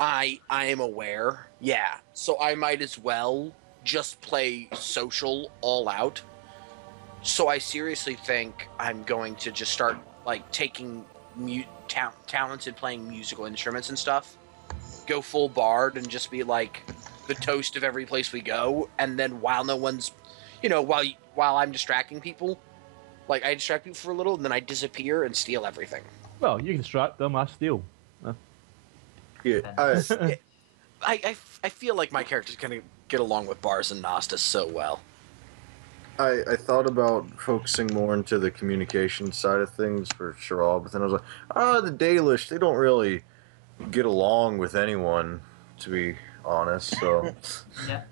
I am aware, yeah. So I might as well just play social all out. So I seriously think I'm going to just start like taking talented playing musical instruments and stuff. Go full bard and just be like the toast of every place we go. And then while no one's, while I'm distracting people, like I distract people for a little, and then I disappear and steal everything. well, you can distract them. I steal. Yeah, I feel like my character's gonna get along with Barz and Nasta so well. I thought about focusing more into the communication side of things for Shiral, but then I was like, the Dalish, they don't really get along with anyone, to be honest, so... Yeah.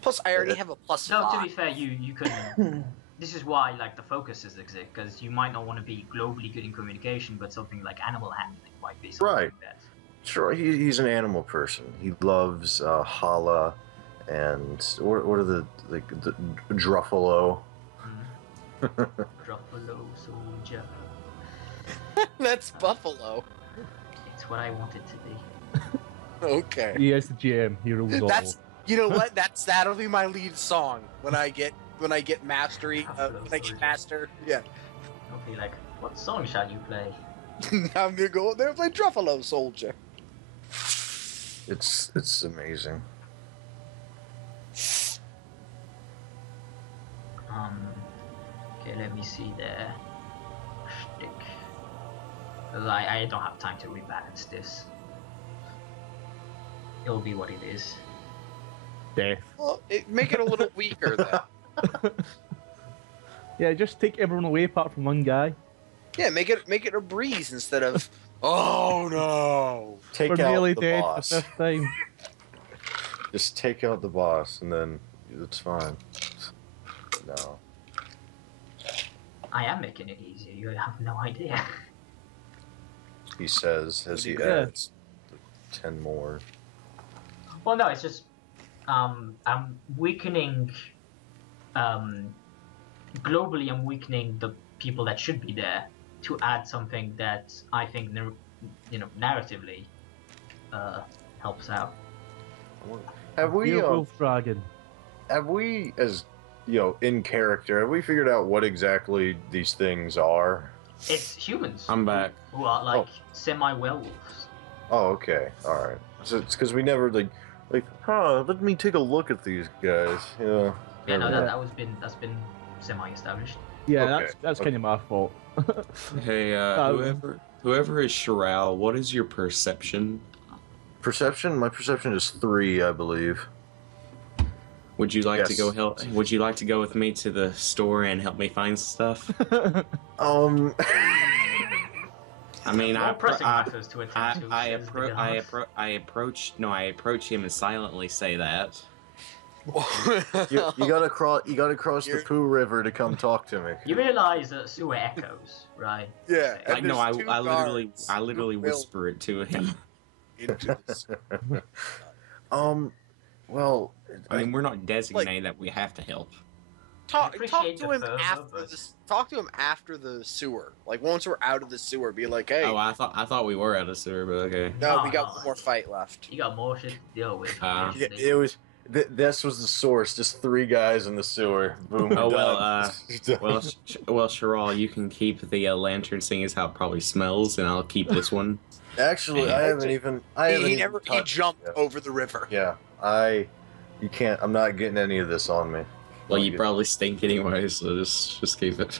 Plus, I already have a plus No, to 5. be fair, you couldn't. This is why, like, the focuses exist, because you might not want to be globally good in communication, but something like animal handling might be something Right. like that. Sure, he's an animal person. He loves challah and what are the druffalo. Druffalo soldier. That's Buffalo. It's what I want it to be. Okay. He is the GM. He rules all. That's you know what? That'll be my lead song when I get mastery. When I get master. Yeah. I'll be like, what song shall you play? I'm gonna go out there and play Druffalo Soldier. It's amazing. Okay, let me see there. Shtick. 'Cause I don't have time to rebalance this. It'll be what it is. Death. Well, make it a little weaker then. Yeah, just take everyone away apart from one guy. Yeah, make it a breeze instead of. Oh no! Take We're out nearly the dead boss. the fifth time. Just take out the boss, and then it's fine. No. I am making it easier, you have no idea. He says as he Yeah. adds 10 more. Well, no, it's just I'm weakening. Globally, I'm weakening the people that should be there to add something that I think, narratively, helps out. Have we, Wolf Dragon. as in character, have we figured out what exactly these things are? It's humans I'm back. who are like semi-werewolves. Oh, okay, all right. So it's because we never let me take a look at these guys. Yeah. Yeah, no, never- that's been semi-established. Yeah, Okay, that's okay. kind of my fault. Hey, whoever is Shiral, what is your perception? Perception. My perception is 3, I believe. Would you like to Yes. go help? Would you like to go with me to the store and help me find stuff? I mean, More pressing matters to attend to. I says the guard. approach him and silently say that. You gotta cross the You're- Pooh River to come talk to me. You realize that sewer echoes, right? Yeah. Like, no, I there's two literally guards who will whisper it to him. into this. Well, I mean, we're not designated that we have to help. Talk appreciate to the him fervor, after but- this. Talk to him after the sewer. Like once we're out of the sewer, be like, hey, Oh, I thought we were out of sewer, but okay. no, No, we got no. one more fight left. You got more shit to deal with. Ah. yeah, usually. it was. This was the source. Just 3 guys in the sewer. Boom. Oh well, done. well, Shiral, you can keep the lantern, seeing as how it probably smells, and I'll keep this one. Actually, I haven't even. He touched jumped it yet. over the river. Yeah, you can't. I'm not getting any of this on me. Well, you probably stink anyway, so just keep it.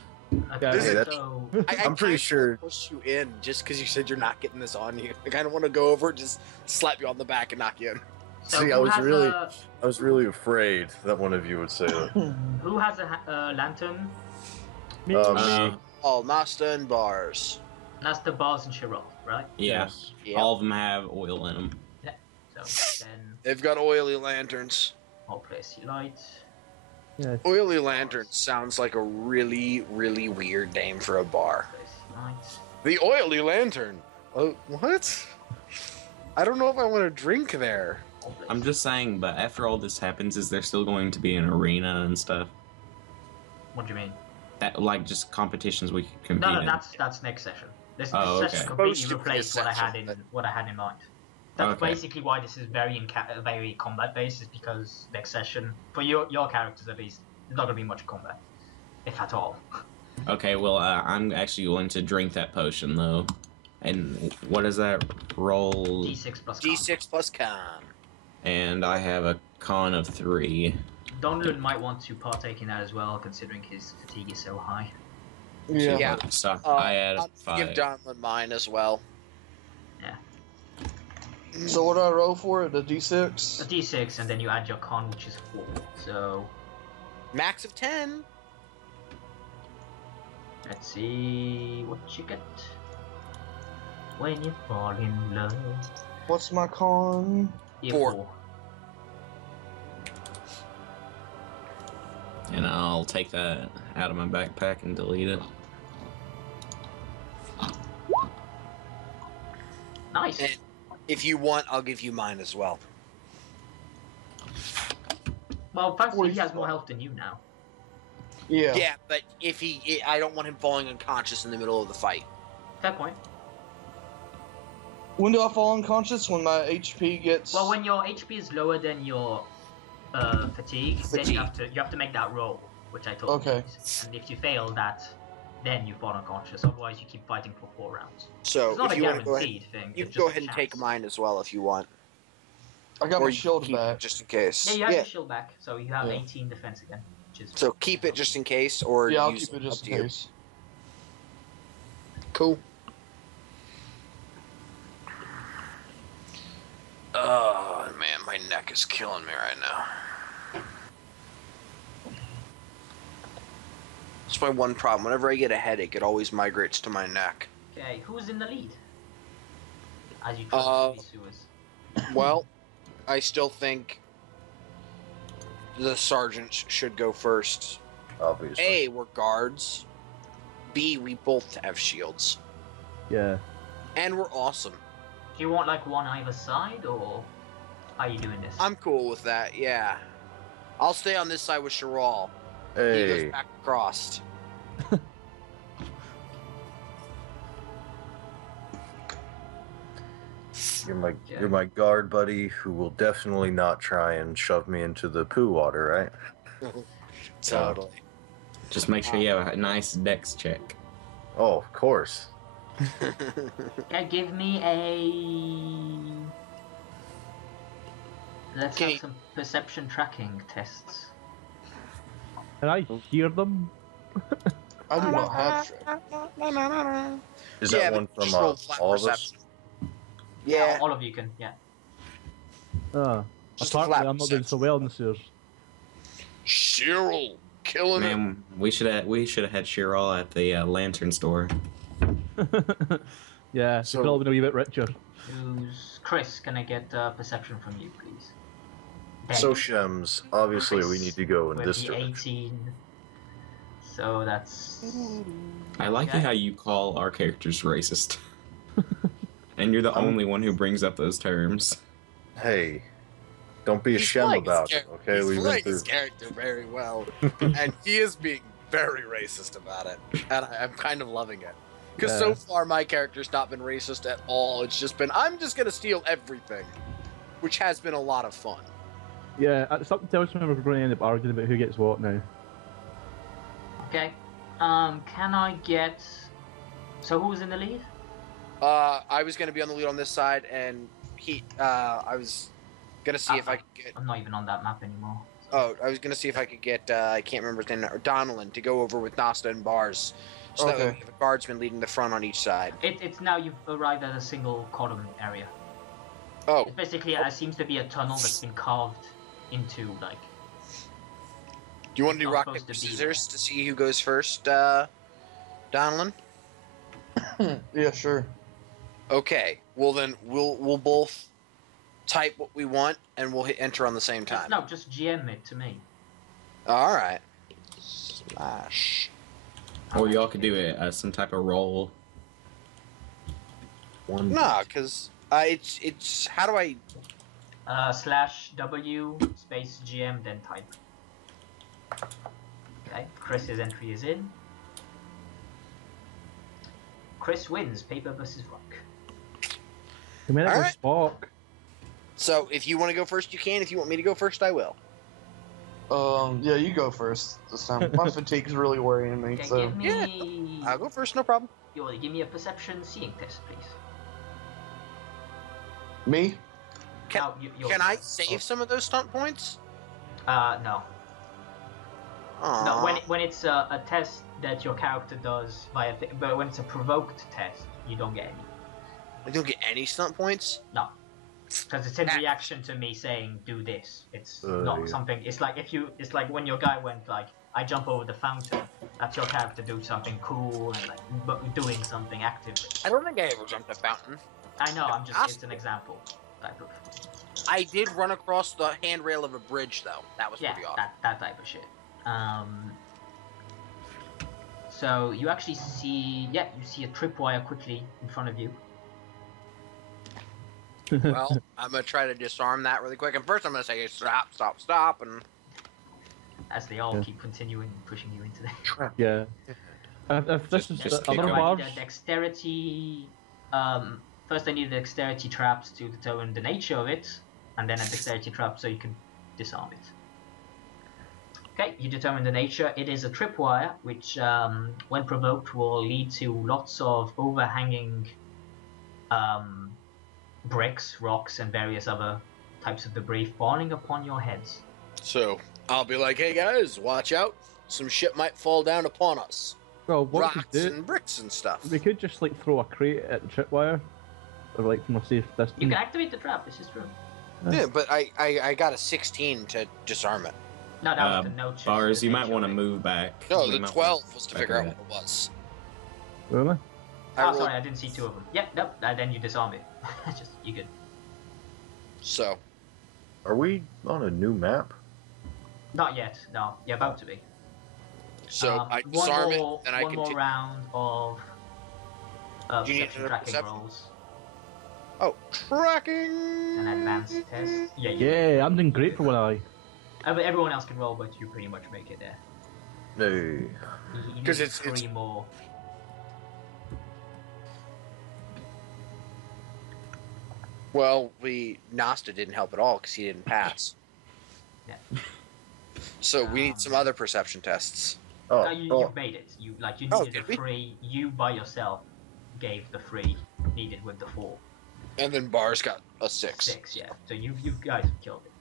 Okay, Hey, that's- so I'm pretty sure. Push you in just because you said you're not getting this on you. I kind of want to go over, just slap you on the back and knock you in. so See, who I was has really- a- I was really afraid that one of you would say that. who has a lantern? Me. Me. Oh, Nasta and Barz. That's the Barz and Shiral, right? Yeah, Yeah. all of them have oil in them. So then, They've got oily lanterns. I'll place your light. Yeah. Oily lantern sounds like a really, really weird name for a bar. Place your light. The oily lantern. Oh, what? I don't know if I want to drink there. I'll place I'm just saying, but after all this happens, is there still going to be an arena and stuff? What do you mean? That like just competitions we could compete No, in? that's next session. This Oh, session okay. completely Supposed to be a replaced what I had in section. mind. That's Okay. basically why this is very combat based, is because next session, for your characters at least, there's not gonna be much combat, if at all. Okay, well, I'm actually going to drink that potion though. And what is that? Roll. D6 plus con. D6 plus con. And I have a con of 3. Donlan might want to partake in that as well, considering his fatigue is so high. Yeah. Yeah. So I add I'll 5. give Donlan mine as well. Yeah. So what do I roll for it? A A D6? D6, and then you add your con, which is 4. So Max of 10. let's see what you get when you fall in love. What's my con? You 4. And I'll take that out of my backpack and delete it. Nice. And if you want, I'll give you mine as well. Well, thankfully he has more health than you now. Yeah. Yeah, but if I don't want him falling unconscious in the middle of the fight. Fair point. When do I fall unconscious? When my HP gets... Well, when your HP is lower than your fatigue, then you have to make that roll, which I told you. Okay. And if you fail that, then you fall unconscious. Otherwise, you keep fighting for 4 rounds. So It's not if a you want to go ahead, guaranteed thing. you it's can go just ahead a and take chance. mine as well if you want. I got Or my you shield keep it back. just in case. Yeah, you have your shield back, so you have Yeah. 18 defense again. Which is So keep it just in case, or Yeah, I'll use keep it up just to in you. case. Cool. Oh man, my neck is killing me right now. That's my one problem. Whenever I get a headache, it always migrates to my neck. Okay, who's in the lead? As you Uh, traverse these sewers. Well, I still think the sergeants should go first. Obviously. A, we're guards. B, we both have shields. Yeah. And we're awesome. Do you want like one either side, or how are you doing this? I'm cool with that, yeah. I'll stay on this side with Shiral. He goes Hey. back across. You're my guard buddy who will definitely not try and shove me into the poo water, right? Totally. Just make sure you have a nice dex check. Oh, of course. Okay, give me a. Let's Okay. have some perception tracking tests. Can I hear them? I do not have strength. Is Yeah, that but one from just roll flat all of us? perception. Yeah. All of you can, yeah. Just a Apparently, flat I'm not doing so well in the sewers. Shiral, killing it. Man, we should have had Shiral at the lantern store. Yeah, So- so probably been a wee bit richer. Who's Chris? Can I get perception from you, please? Ben, So Shems, obviously we Chris need to go in with this the direction. 18. So that's. I like Okay. how you call our characters racist. And you're the only one who brings up those terms. Hey, Don't be a He's shem playing his about it, char- okay? He's We've been playing through. his character very well, and he is being very racist about it, and I'm kind of loving it. Because so far, my character's not been racist at all. It's just been, I'm just gonna steal everything, which has been a lot of fun. Yeah, something tells me we're going to end up arguing about who gets what now. Okay. Can I get... So who's in the lead? I was gonna be on the lead on this side, and I was gonna see if I could get. I'm not even on that map anymore. Oh, I was gonna see if I could get. I can't remember his name now. Donlan to go over with Nasta and Barz, so that way we have a guardsman leading the front on each side. It's now you've arrived at a single column area. Oh, It basically seems to be a tunnel that's been carved into, like... do you want to do not rock supposed paper to be scissors there. to see who goes first, Donlan? Yeah, sure. Okay. Well then, we'll both type what we want, and we'll hit enter on the same time. No, just GM it to me. All right. Slash. Or y'all could do it as some type of roll. Nah, cause it's how do I? /W space GM then type. Okay, Chris's entry is in. Chris wins paper versus rock. The minute All we right. Spock. So if you want to go first, you can. If you want me to go first, I will. Yeah, you go first this time. My fatigue's really worrying me. Okay, So give me... I'll go first, no problem. Give me a perception seeing test, please. me? Can, No, yours. can I save some of those stunt points? No. Aww. No, when it's a test that your character does via... but when it's a provoked test, you don't get any. I don't get any stunt points. No. Because it's in reaction to me saying, do this. It's not something... It's like it's like when your guy went like, I jump over the fountain. That's your character do something cool and like doing something actively. I don't think I ever jumped a fountain. I know, it's an example. Type of... I did run across the handrail of a bridge, though. That was pretty awesome. that type of shit. So you actually see... Yeah, you see a tripwire quickly in front of you. Well, I'm gonna try to disarm that really quick. And first, I'm gonna say stop, stop, stop, and As they all keep continuing pushing you into the... trap. Yeah. If this is just the other kick I bars, need a dexterity... first I need a dexterity traps to determine the nature of it, and then a dexterity trap so you can disarm it. Okay, you determine the nature. It is a tripwire, which when provoked will lead to lots of overhanging bricks, rocks, and various other types of debris falling upon your heads. So I'll be like, "Hey guys, watch out! Some shit might fall down upon us. well, what we Rocks could do, and bricks and stuff." we could just like throw a crate at the tripwire, or like from a safe distance. You can activate the trap, this is true. Yeah, but I got a 16 to disarm it. No, that was the note. Bars, you might want to move back. No, You the might 12 was to back figure out a what it was. Really? I Oh, rolled- sorry, I didn't see two of them. Yep, nope, then you disarm it. Just, you good. So Are we on a new map? Not yet, no. You're about to be. I disarm it, and I one more continue. round of Do you need perception another tracking perception? rolls. Oh, tracking! An advanced test. Yeah, Yeah, I'm doing great for one eye. Everyone else can roll, but you pretty much make it there. No. You 'Cause need it's- three more. Well, Nasta didn't help at all because he didn't pass. Yeah. So we need some other perception tests. Oh, No, you made it. You Oh, needed did a we? 3. You by yourself gave the 3 needed with the 4. And then Bar's got a 6. 6, yeah. So you guys killed it.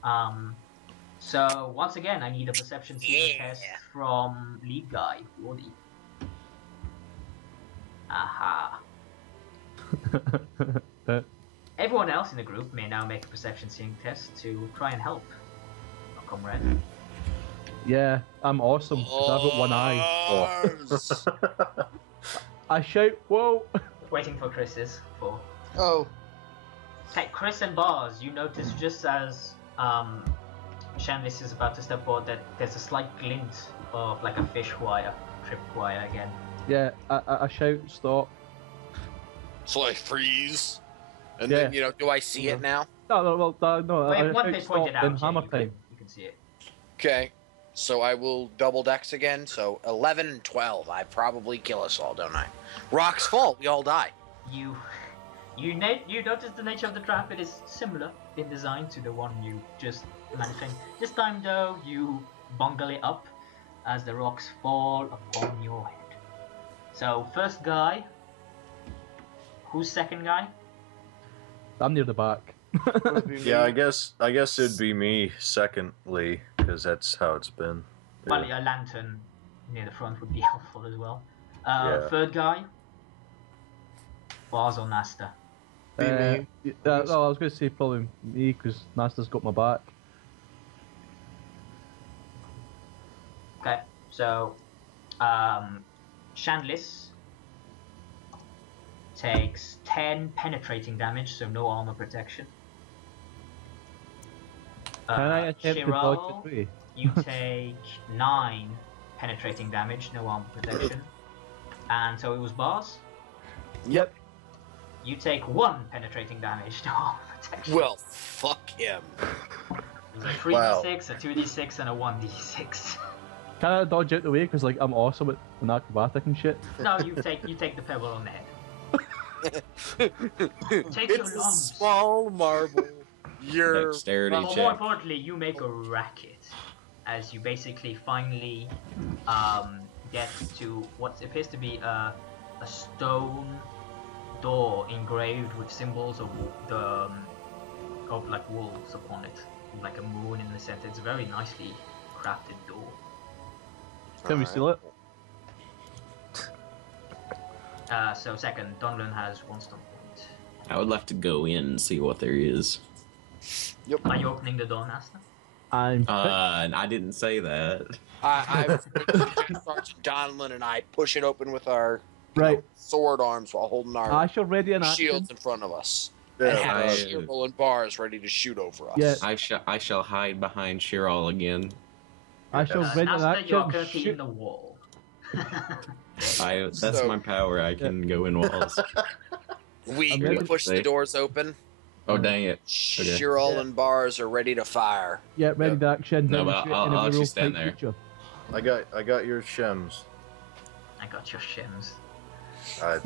So once again, I need a perception test from lead guy, Woody. Aha. Everyone else in the group may now make a perception seeing test to try and help a comrade. Yeah, I'm awesome, 'cause I've got one eye. Bars! I shout, whoa! Waiting for Chris's for. Oh, Okay, Chris and Barz, you notice just as Chandliss is about to step forward that there's a slight glint of like a fish wire, trip wire again. Yeah, I shout, stop. So I freeze. And Yeah. then, do I see it now? No. Wait, one they pointed out. In Yeah, hammer you time. can see it. Okay. So I will double dex again. So 11 and 12. I probably kill us all, don't I? Rocks fall. We all die. You notice the nature of the trap. It is similar in design to the one you just mentioned. This time, though, you bungle it up as the rocks fall upon your head. So first guy. Who's second guy? I'm near the back. Yeah, I guess it'd be me secondly, because that's how it's been. Well, a lantern near the front would be helpful as well. Yeah. Third guy. Barz or Nasta? Be me. No, I was going to say probably me, because Nasta's got my back. Okay, so Chandliss takes 10 penetrating damage, so no armor protection. Can I attempt to dodge Shiral, this way? you take 9 penetrating damage, no armor protection. And so it was Barz. Yep. You take 1 penetrating damage, no armor protection. Well, fuck him. It was a 3d6, a 2d6, and a 1d6. Can I dodge out the way? Because like I'm awesome at an acrobatic and shit. No, you take the pebble on the head. Take It's your a lumps. small marble. You're Dexterity Well, more check. importantly, you make a racket as you basically finally get to what appears to be a stone door engraved with symbols of like wolves upon it, like a moon in the center. It's a very nicely crafted door. Can we steal it? So second, Donlan has 1 stone point. I would like to go in and see what there is. Are you opening the door, Nasta? I'm. I didn't say that. I Sergeant Donlan and I push it open with our Right. sword arms while holding our I shall ready an action. shields in front of us. Yeah, And have I- Shiral and Barz ready to shoot over us. Yeah. I shall hide behind Shiral again. I shall ready an Nasta, you are action. currently in Shoot. the wall. That's So- my power. I can go in walls. We I'm ready. push the doors open. Oh dang it! Shiral and Barz are ready to fire. Yeah, ready the action. No, then but shoot, I'll and then we actually roll stand fight there. creature. I got your shems. I got your shims. I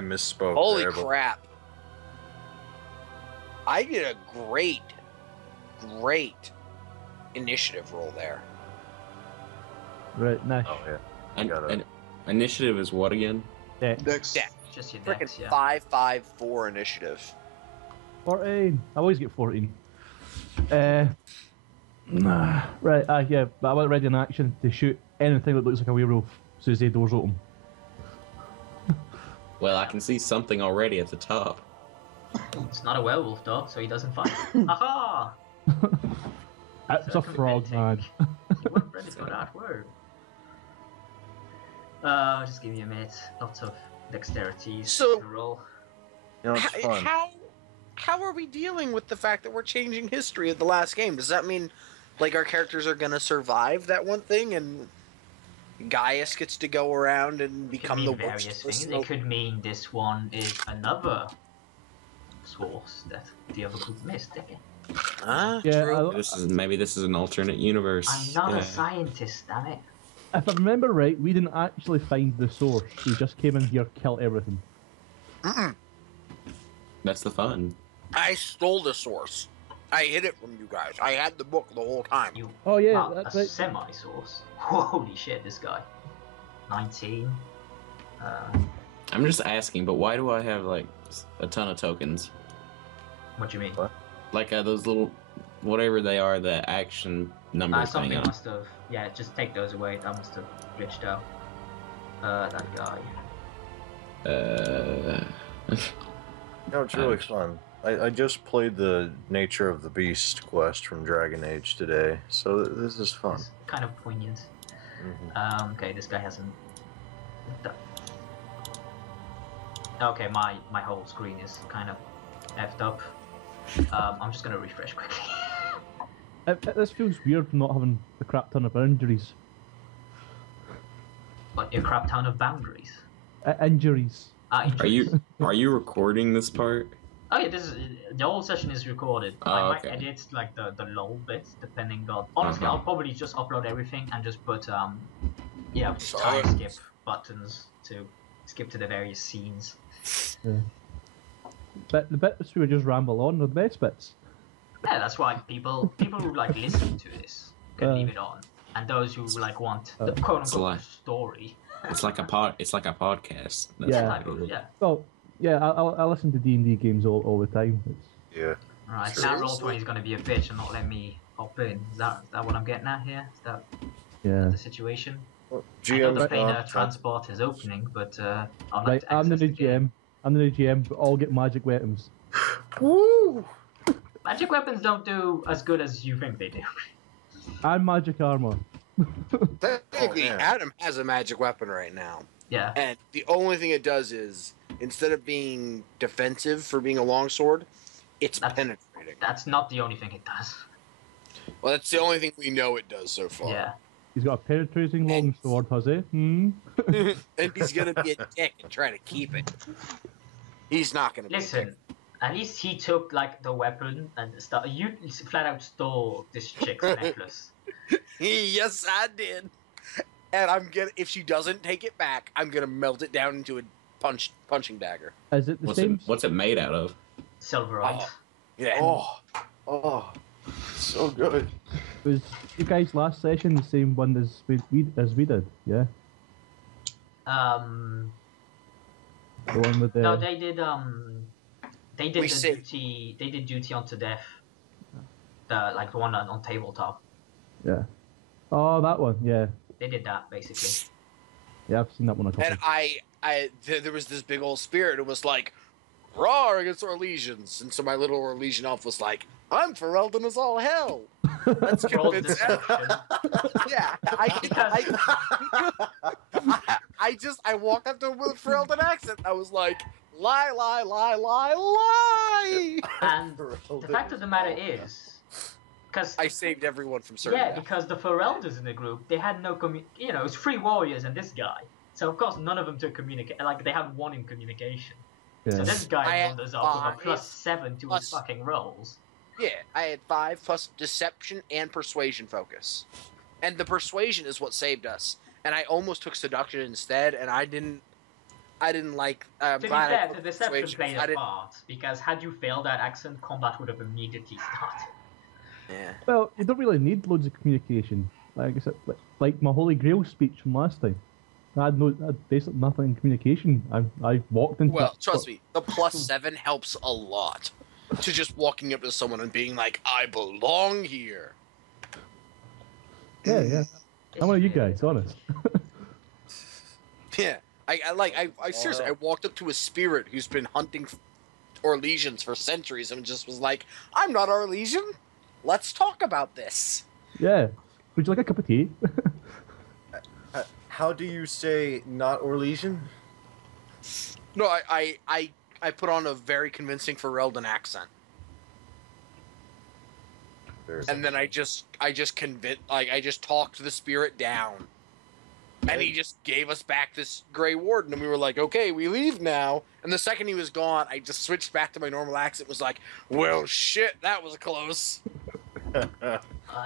misspoke. Holy there, but- crap. I did a great initiative roll there. Right, nice. Oh yeah. And, Got it. and initiative is what again? Dex. Dex. Dex. Just your Freaking decks, yeah. 554 initiative. 14. I always get 14. Right, yeah, but I want ready in action to shoot anything that looks like a werewolf as soon as the doors open. Well, I can see something already at the top. It's not a werewolf dog, so he doesn't fight. Aha! It's a frog, man. You weren't ready for that word. Just give me a minute. Lots of dexterities So- to roll. You know, it's fun. How are we dealing with the fact that we're changing history of the last game? Does that mean like our characters are gonna survive that one thing and Gaius gets to go around and Could become mean the various worst things. person? It could mean this one is another source that the other group missed. Okay? Ah, Yeah, true. Maybe this is an alternate universe. I'm not Yeah. a scientist, damn it. If I remember right, we didn't actually find the source. We just came in here, killed everything. That's the fun. I stole the source. I hid it from you guys. I had the book the whole time. You Oh yeah, are that's a right. semi-source. Holy shit, this guy. 19. I'm just asking, but why do I have like a ton of tokens? What do you mean? What? Like those little, whatever they are, the action numbers Something thing on. must have. Yeah, just take those away. That must have glitched out. That guy. No, it's really fun. I just played the Nature of the Beast quest from Dragon Age today, so this is fun. It's kind of poignant. Mhm. Okay, this guy hasn't. Okay, my whole screen is kind of effed up. I'm just gonna refresh quickly. This feels weird not having a crap ton of injuries. But a crap ton of boundaries. Injuries. Are you recording this part? Oh yeah, the whole session is recorded. I might okay. edit like the lull bits depending on. Honestly, I'll probably just upload everything and just put time skip buttons to skip to the various scenes. Yeah. But the bits we would just ramble on are the best bits. Yeah, that's why people who like listen to this can leave it on, and those who like want the quote unquote story. It's like a podcast. That's Yeah. Well, yeah, I listen to D&D games all the time. Yeah. Alright, so now Roll20 is going to be a bitch and not let me hop in. Is that what I'm getting at here? Is that the situation? Well, I know the GM, Painter transport is opening, but I'll Right, have to I'm the access new the game. GM. I'm the new GM. But all get magic weapons. Woo! Magic weapons don't do as good as you think they do. And magic armor. Technically, yeah. Adam has a magic weapon right now. Yeah. And the only thing it does is, instead of being defensive for being a longsword, it's penetrating. That's not the only thing it does. Well, that's the only thing we know it does so far. Yeah. He's got a penetrating longsword, has he? Hmm? And he's going to be a dick and try to keep it. He's not going to be a Listen, dick. at least he took like the weapon and stuff. You flat out stole this chick's necklace. Yes, I did. And if she doesn't take it back, I'm going to melt it down into a punching dagger. Is it the same? What's it made out of? Silverite. Yeah. Oh, so good. Was you guys last session the same one as we did? Yeah. The one with the. No, they did. They did saved. duty. They did duty onto death. The one on tabletop. Yeah. Oh, that one. Yeah. They did that basically. Yeah, I've seen that one a couple. And there was this big old spirit. It was like, roar against Orlesians. And so my little Orlesian elf was like, I'm Ferelden as all hell. Let's Roll convince deception. Yeah, I walked up to him with a Ferelden accent. I was like, lie, lie, lie, lie, lie. And the fact of the matter is, because I saved everyone from certain death. because the Ferelders in the group, they had no it was 3 warriors and this guy. So of course none of them took communicate. Like they had 1 in communication. Yeah. So this guy I wanders had up with a 5 +7 to his fucking rolls. Yeah, I had 5 plus deception and persuasion focus. And the persuasion is what saved us. And I almost took seduction instead, and I didn't like. To be fair, the deception played a part, because had you failed that accent, combat would have immediately started. Yeah. Well, you don't really need loads of communication. Like I said, like my Holy Grail speech from last time. I had basically nothing in communication. I walked into. Well, trust me, the +7 helps a lot. To just walking up to someone and being like, I belong here. Yeah. I'm one of you guys, honest. Yeah. I seriously, I walked up to a spirit who's been hunting Orlesians for centuries and just was like, I'm not Orlesian. Let's talk about this. Yeah. Would you like a cup of tea? How do you say not Orlesian? No, I put on a very convincing Ferelden accent. And then I just convinced, I just talked the spirit down. And he just gave us back this Grey Warden, and we were like, okay, we leave now. And the second he was gone, I just switched back to my normal accent, was like, well, shit, that was close.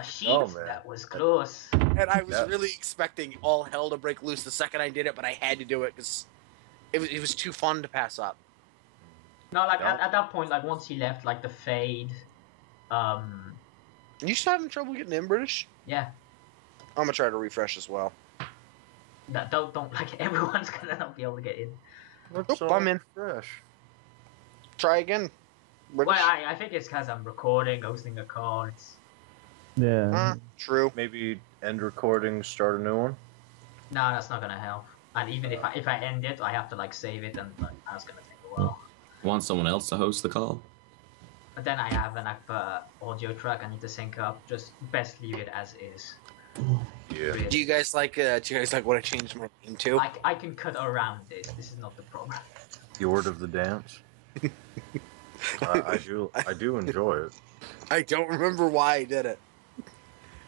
Sheets, that was close. And I was really expecting all hell to break loose the second I did it, but I had to do it because it was too fun to pass up. No, like at that point, like once he left, like the fade, You still having trouble getting in, British? yeah. I'm gonna try to refresh as well. Don't like everyone's gonna not be able to get in. Nope, I'm in. Fresh. Try again. British? Well, I think it's because I'm recording, hosting a call. It's Yeah. True. Maybe end recording, start a new one. no, that's not gonna help. And even if I end it, I have to like save it, and like, that's gonna take a while. Want someone else to host the call? But then I have an audio track I need to sync up. Just best leave it as is. Yeah. Really. Do you guys like what I changed my name to? I can cut around this. This is not the problem. The Order of the Dance. I do enjoy it. I don't remember why I did it.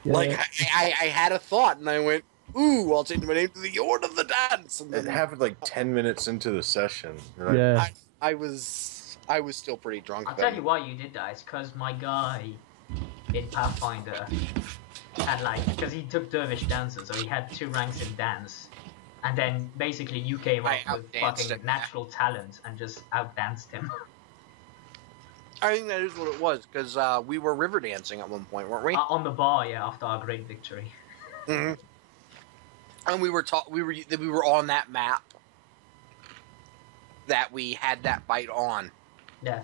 Yeah. Like I had a thought and I went, ooh, I'll change my name to the Order of the Dance. And It then happened like 10 minutes into the session. And Yeah. I was I was still pretty drunk. I'll then. tell you why you did that. It's because my guy in Pathfinder had like, because he took Dervish Dancer, so he had 2 ranks in dance. And then basically you came up I with outdanced fucking him. natural talent and just outdanced him. I think that is what it was, because we were river dancing at one point, weren't we? On the bar, yeah, after our great victory. Mhm. And we were we were on that map that we had that bite on. Yeah.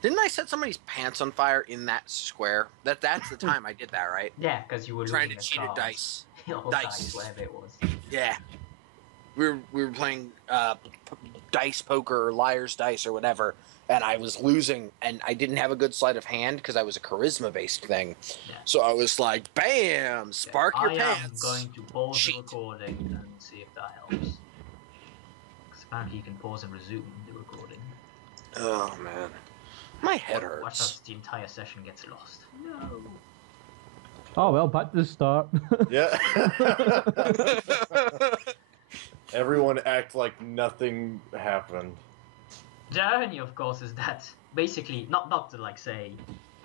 Didn't I set somebody's pants on fire in that square? That's the time I did that, right? Yeah, because you were Trying to losing cheat the at cards. dice. Or Dice. dice, whatever it was. Yeah. We were playing dice poker or liar's dice or whatever, and I was losing, and I didn't have a good sleight of hand because I was a charisma-based thing. Yeah. So I was like, bam, spark your I pants. am going to pause Cheat. the recording and see if that helps. Because apparently you can pause and resume the recording. Oh, man. My head Watch hurts. as the entire session gets lost. No. Oh well, back to the start. Yeah. Everyone act like nothing happened. The irony, of course, is that basically, not to like say,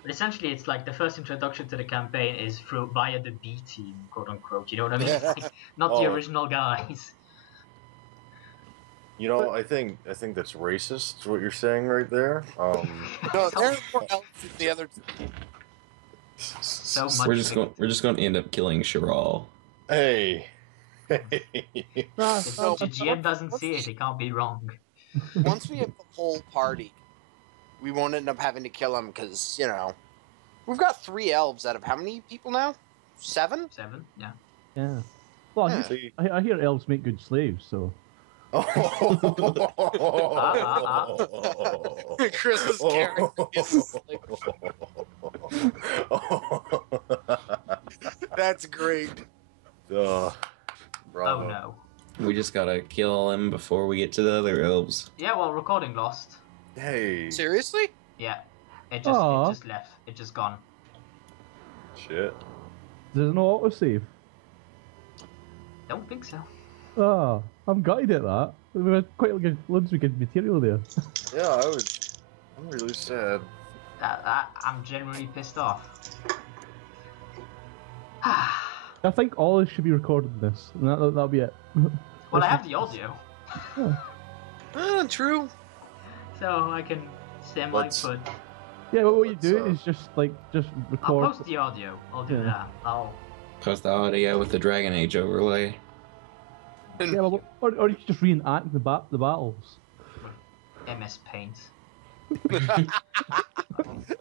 but essentially it's like the first introduction to the campaign is through via the B team, quote unquote. You know what I mean? It's like, not the Oh. original guys. You know, I think that's racist. What you're saying right there. No, there's more elves than the other two. So much. We're just going to end up killing Shiral. Hey. Ah, If No, the GM doesn't see it, he can't be wrong. Once we have the whole party, we won't end up having to kill them because, you know, we've got 3 elves out of how many people now? 7? 7, yeah. yeah. Well, Yeah. See? I hear elves make good slaves, so. Chris's character is like, that's great. Bravo. Oh no. We just gotta kill him before we get to the other elves. Yeah, well, recording lost. Hey. Seriously? Yeah. It Aw. just left. It just gone. Shit. There's no autosave. Don't think so. Ah, I'm gutted at that. We had quite good, loads of good material there. Yeah, I'm really sad. I'm genuinely pissed off. I think all this should be recorded in this, and that'll be it. Well, I have the audio, True. so I can semi Let's- put. Yeah, but what you Let's, do is just I'll record. post the audio. I'll do Yeah. that. I'll. Post the audio with the Dragon Age overlay. Yeah, well, or you could just reenact the battles. MS Paint.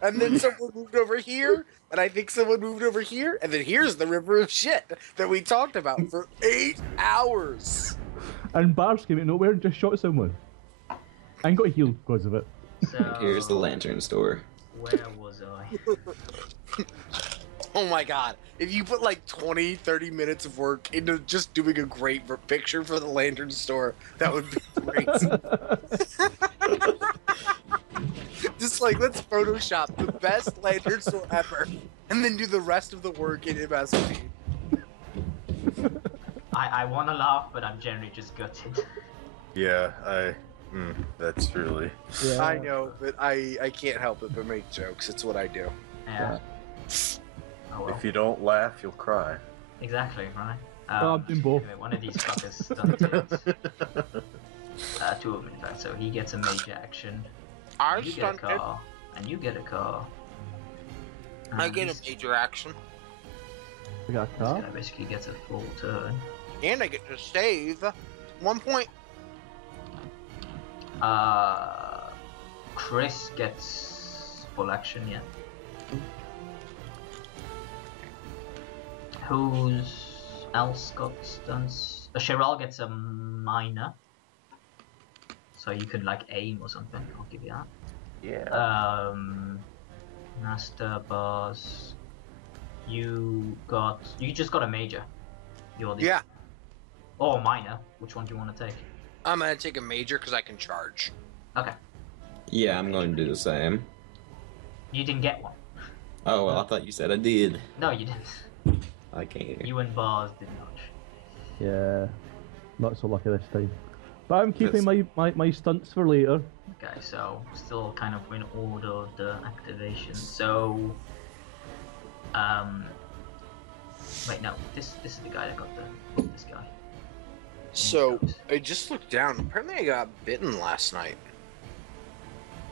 And then someone moved over here, and I think someone moved over here, and then here's the river of shit that we talked about for 8 hours. And Barz came out of nowhere and just shot someone. And got healed because of it. So Here's the lantern store. Where was I? Oh my god. If you put like 20, 30 minutes of work into just doing a great picture for the lantern store, that would be great. Just like, let's Photoshop the best lantern store ever, and then do the rest of the work in MSP. I want to laugh, but I'm generally just gutted. Yeah, that's really. Yeah. I know, but I can't help it but make jokes. It's what I do. Yeah. Oh well. If you don't laugh, you'll cry. Exactly, right? Oh, I'm doing both. Anyway, one of these fuckers stunted. 2 of them, in fact, so he gets a major action. I You get a stunted. car, and you get a car. I get a major action, We got a This car. guy basically gets a full turn. and I get to save 1 point. Chris gets full action, yeah. Who's else got stunts? Shiral gets a minor. So you could like aim or something, I'll give you that. Yeah. Nasta, Barz. You just got a major. You're the Yeah, or a minor. Which one do you want to take? I'm gonna take a major because I can charge. Okay. Yeah, I'm going to do the same. You didn't get one. Oh, well, I thought you said I did. No, you didn't. I can't. You and Barz did not. Yeah. Not so lucky this time. But I'm keeping my stunts for later. Okay, so still kind of in order of the activation. So, wait, no, this is the guy that got this guy. So I just looked down. Apparently, I got bitten last night.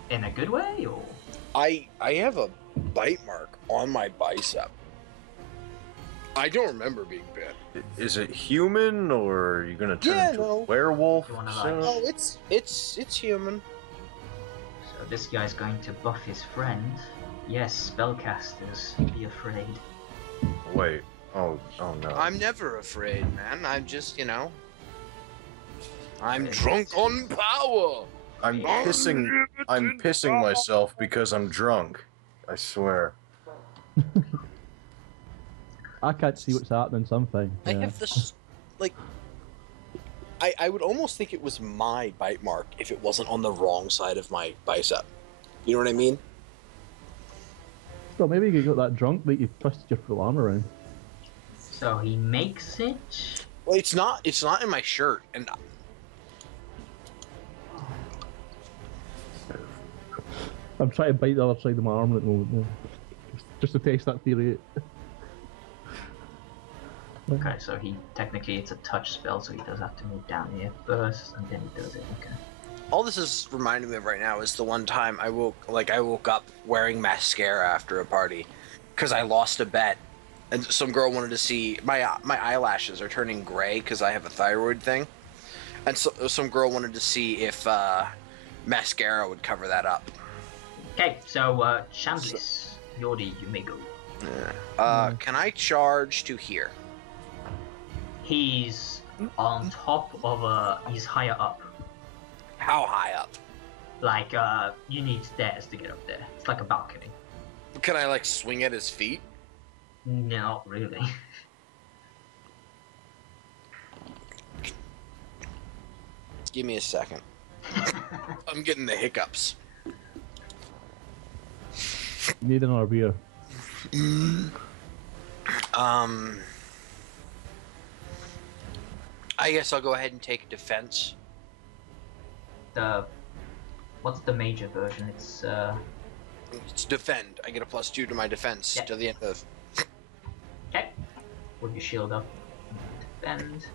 In a good way, or? I have a bite mark on my bicep. I don't remember being bit. Is it human, or are you gonna turn into a werewolf You wanna, soon? No, it's human. So this guy's going to buff his friend. Yes, spellcasters, be afraid. Wait. Oh no. I'm never afraid, man. I'm just, I'm drunk on power. I'm pissing myself because I'm drunk. I swear. I can't see what's happening. Something. I have this, I would almost think it was my bite mark if it wasn't on the wrong side of my bicep. You know what I mean? Well, maybe you got that drunk that you twisted your full arm around. So he makes it. Well, it's not in my shirt, and I'm trying to bite the other side of my arm at the moment, just to test that theory. Okay, so technically it's a touch spell, so he does have to move down here first, and then he does it. Okay. all this is reminding me of right now is the one time I woke up wearing mascara after a party because I lost a bet, and some girl wanted to see my eyelashes are turning gray because I have a thyroid thing, and so some girl wanted to see if mascara would cover that up. Okay, so Chandliss, Yordi, you may go. Can I charge to here? He's on top of he's higher up. How high up? Like, you need stairs to get up there. It's like a balcony. Can I, like, swing at his feet? Not really. Give me a second. I'm getting the hiccups. Need another beer. I guess I'll go ahead and take defense. What's the major version? It's defend. I get a +2 to my defense to the end of. Okay. With your shield up. Defend.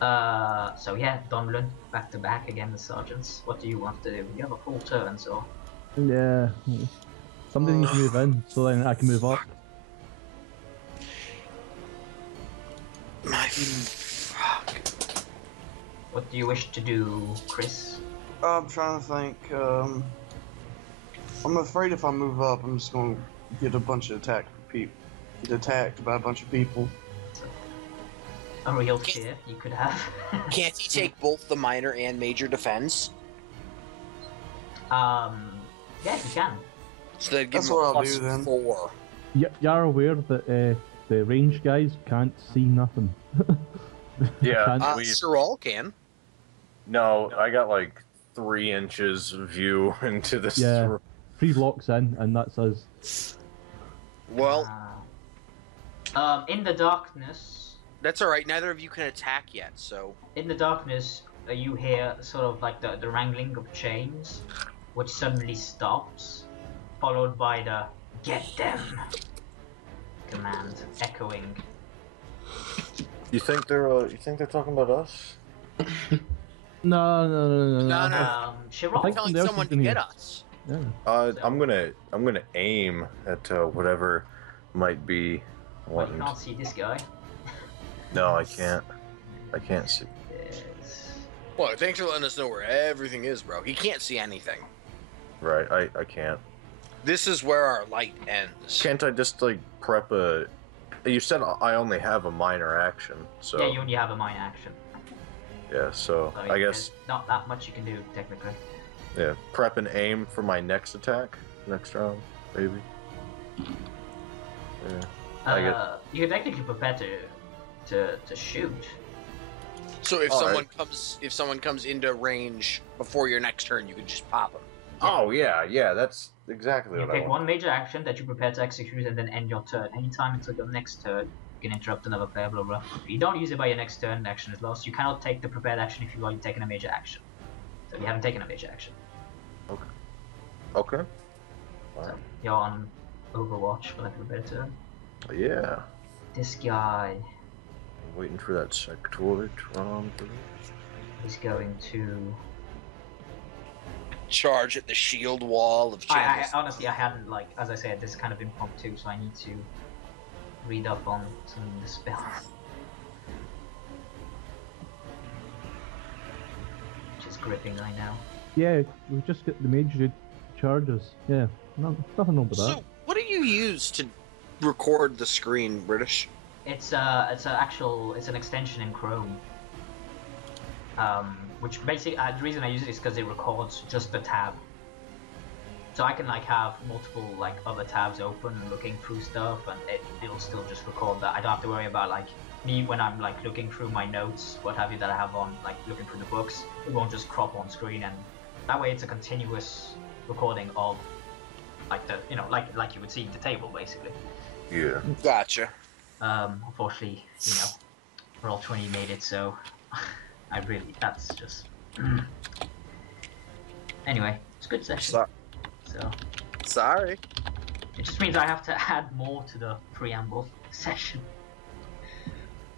So yeah, Donlan, back to back again, the sergeants. What do you want to do? You have a full turn, so. Yeah. Somebody needs to move in, so then I can move up. My fuck. What do you wish to do, Chris? I'm trying to think. I'm afraid if I move up, I'm just going to get a bunch of attacked by a bunch of people. A real fear you could have. Can't he take both the minor and major defense? Yeah, he can. So they'd give That's him what a I'll do then. +4. You're aware that the range guys can't see nothing. Yeah, Can't- Shiral can. No, I got like 3 inches view into this. Yeah. 3 blocks in, and that's us. Well, In the darkness. that's alright. Neither of you can attack yet, so. In the darkness, you hear sort of like the wrangling of chains, which suddenly stops, followed by the "Get them!" command echoing. You think they're talking about us? No. No. Shiral, I think Telling else someone is to gonna get hear. us. Yeah. I'm gonna aim at whatever might be. well, you can't see this guy. No, I can't. I can't see. Yes. Well, thanks for letting us know where everything is, bro. He can't see anything. Right, I can't. This is where our light ends. Can't I just like prep a? You said I only have a minor action, so Yeah, you only have a minor action. yeah. So So I guess there's not that much you can do technically. yeah. Prep and aim for my next attack, next round, maybe. Yeah. I get- You can technically prepare to shoot. So if All someone comes into range before your next turn, you can just pop him. Oh yeah, that's exactly You what I pick want. one major action that you prepare to execute and then end your turn. Anytime until your next turn, you can interrupt another player, blah blah. If you don't use it by your next turn, the action is lost. You cannot take the prepared action if you've already taken a major action. So you haven't taken a major action. Okay. So you're on Overwatch, for lack of a better term. Yeah. This guy I'm waiting for that sectoid to run through. Uh, is going to... Charge at the shield wall of I Chandliss. honestly, I hadn't, like, as I said, this is kind of impromptu, so I need to read up on some of the spells. Which is gripping right now. Yeah, we just get the major charges. Yeah, nothing wrong with that. So, what do you use to record the screen, British? It's an extension in Chrome. Which basically, the reason I use it is because it records just the tab. So I can like have multiple like other tabs open and looking through stuff, and it'll still just record that. I don't have to worry about like me when I'm like looking through my notes, what have you, that I have on, like looking through the books. It won't just crop on screen, and that way it's a continuous recording of like the, you know, like you would see the table basically. Yeah. Gotcha. Unfortunately, you know, Roll20 made it so that's just anyway, it's a good session. So Sorry. it just means I have to add more to the preamble session.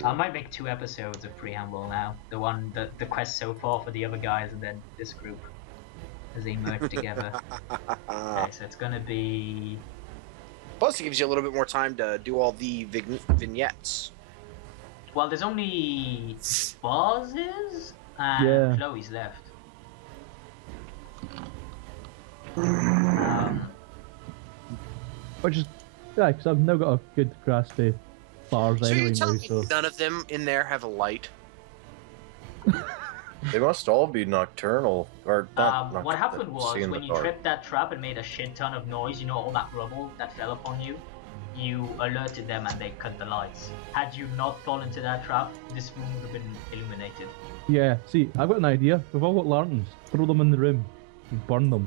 I might make 2 episodes of preamble now. The quest so far for the other guys, and then this group as they merge together. Okay, so it's gonna be... Plus, it gives you a little bit more time to do all the vignettes. Well, there's only Barz's and Yeah. Chloe's left. Which is, yeah, because I've now got a good grasp of bars So anyway you tell now, me so... none of them in there have a light? They must all be nocturnal, or not. What happened was, see in when the you dark. tripped that trap and made a shit ton of noise, you know, all that rubble that fell upon you, you alerted them and they cut the lights. Had you not fallen into that trap, this room would have been illuminated. Yeah, see, I've got an idea. We've all got lanterns. Throw them in the room and burn them.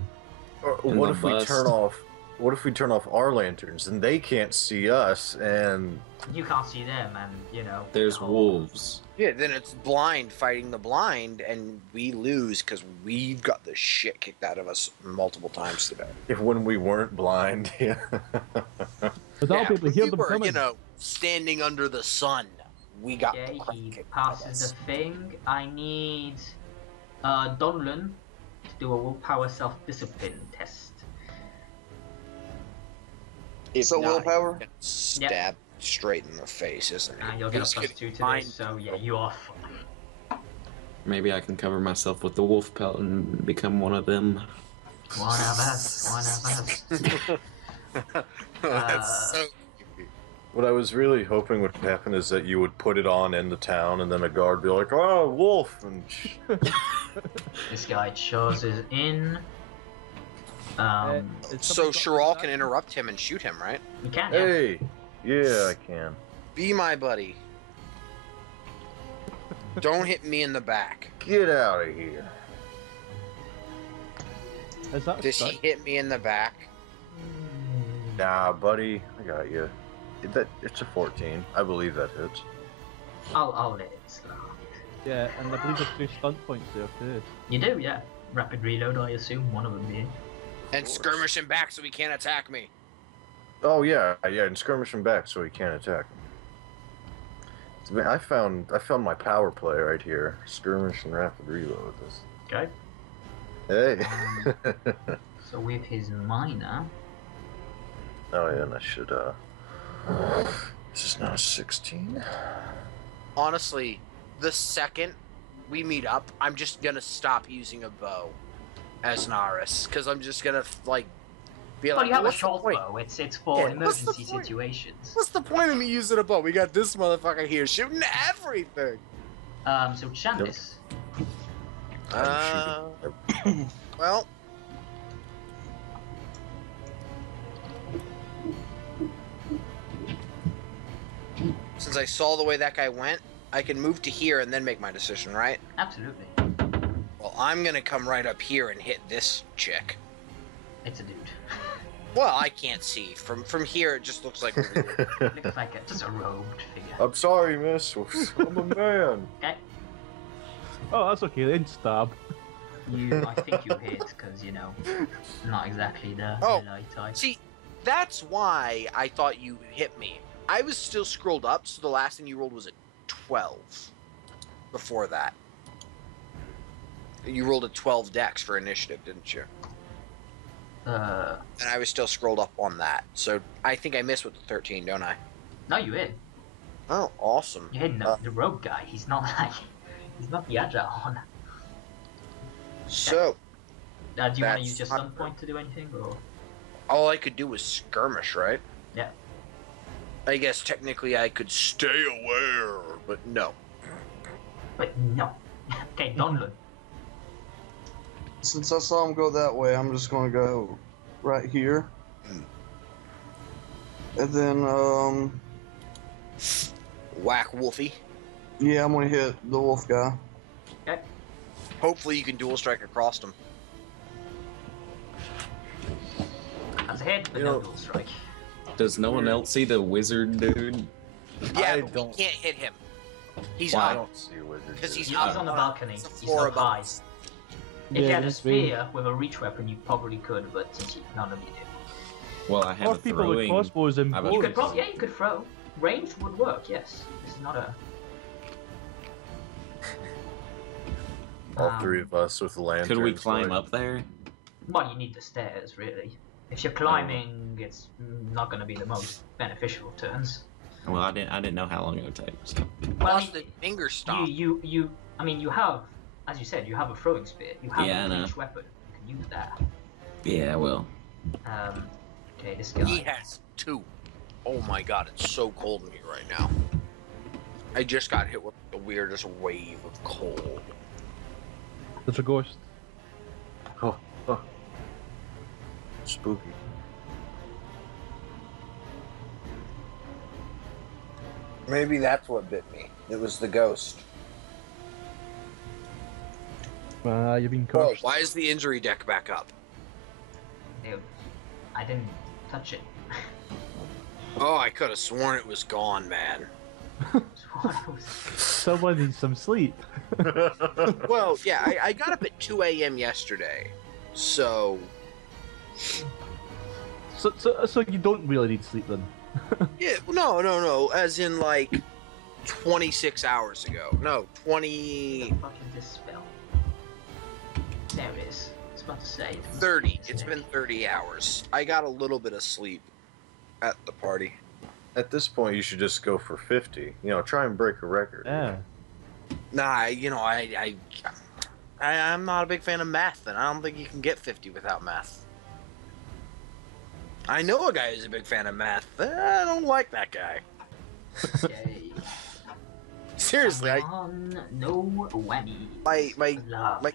Or And what the if we bust. turn off? What if we turn off our lanterns and they can't see us? And You can't see them, and, you know... There's the whole- wolves. Yeah, then it's blind fighting the blind, and we lose because we've got the shit kicked out of us multiple times today. if when we weren't blind, yeah. But I'll be able to hear we them were, coming. you know, standing under the sun. We got the Okay, crap he kicked out of passes us. the thing. I need Donlan to do a willpower self-discipline test. If So not, willpower? he's gonna stab straight in the face, isn't he? And you'll get He's a +2 getting to fine. this, so yeah, you are fine. Maybe I can cover myself with the wolf pelt and become one of them. One of us. That's so creepy. What I was really hoping would happen is that you would put it on in the town, and then a guard would be like, "Oh, wolf!" and This guy charges in. So Shiral can interrupt him and shoot him, right? You can, yeah. hey, yeah, I can. Be my buddy. Don't hit me in the back. Get out of here. Is that a Does stun? he hit me in the back? Nah, buddy, I got you. It's a 14. I believe that hits. I'll let it slide. Yeah, and I believe there's 2 stunt points there too. You do, yeah. Rapid reload, I assume, one of them being. And skirmish him back so he can't attack me. Oh yeah, and skirmish him back so he can't attack me. I found my power play right here. Skirmish and rapid reload. Okay. Hey. So with his minor, Oh yeah, and I should this is now 16. Honestly, the second we meet up, I'm just gonna stop using a bow as Naris, because I'm just gonna like be well, like, you have a what's the short point? bow. It's for Yeah, what's the emergency point? situations. What's the point of me using a bow? We got this motherfucker here shooting everything. So Chandliss. Well, since I saw the way that guy went, I can move to here and then make my decision, right? Absolutely. Well, I'm gonna come right up here and hit this chick. It's a dude. Well, I can't see. From here, it just looks like. Looks like just a robed figure. I'm sorry, miss. I'm a man. Okay. Oh, that's okay then. Stab. I think you hit because not exactly the light type. See, that's why I thought you hit me. I was still scrolled up, so the last thing you rolled was a 12. Before that, you rolled a 12 dex for initiative, didn't you? And I was still scrolled up on that, so I think I missed with the 13, don't I? No, you hit. Oh, awesome. You hit the rogue guy. He's not the agile one. So, do you want to use your stun point to do anything, or? All I could do was skirmish, right? Yeah. I guess technically I could stay aware, but no. But no. Okay, Donlan. Since I saw him go that way, I'm just gonna go right here. And then, Whack Wolfie. yeah, I'm gonna hit the wolf guy. Okay. Hopefully you can dual strike across him. As a hit, but no dual strike. Does no one else see the wizard dude? Yeah, but we can't hit him. He's I Why? up. don't see wizards. Because he's He's on the balcony. It's the He's floor up high. above. If you had a that's me. spear with a reach weapon, you probably could, but since none of you do. Well, I have a Most people with throwing. crossbows and I have a You bows. could you could throw. Range would work, yes. This is not a... All three of us with lanterns. Could we climb like- up there? Well, you need the stairs, really. If you're climbing, it's not going to be the most beneficial of turns. Well, I didn't know how long it would take. So. Well, Plus the finger stomp. I mean, you have, as you said, you have a throwing spear. You have Yeah, I a know. reach weapon. You can use that. Yeah, well. Okay, this guy. He has 2. Oh my god, it's so cold in here right now. I just got hit with the weirdest wave of cold. There's a ghost. Oh. Spooky. Maybe that's what bit me. It was the ghost. You've been Oh, cursed. why is the injury deck back up? Ew. I didn't touch it. Oh, I could have sworn it was gone, man. Someone needs some sleep. Well, yeah, I got up at 2 a.m. yesterday, so... So you don't really need sleep then? Yeah, no, as in, like, 26 hours ago. No, 20... What the fuck is this spell? There it is. I was about to say. 30. It's been 30 hours. I got a little bit of sleep at the party. At this point, you should just go for 50. Try and break a record. Yeah. Nah, I'm not a big fan of math, and I don't think you can get 50 without math. I know a guy who's a big fan of math. I don't like that guy. Okay. Seriously, no whammy. my Lovely.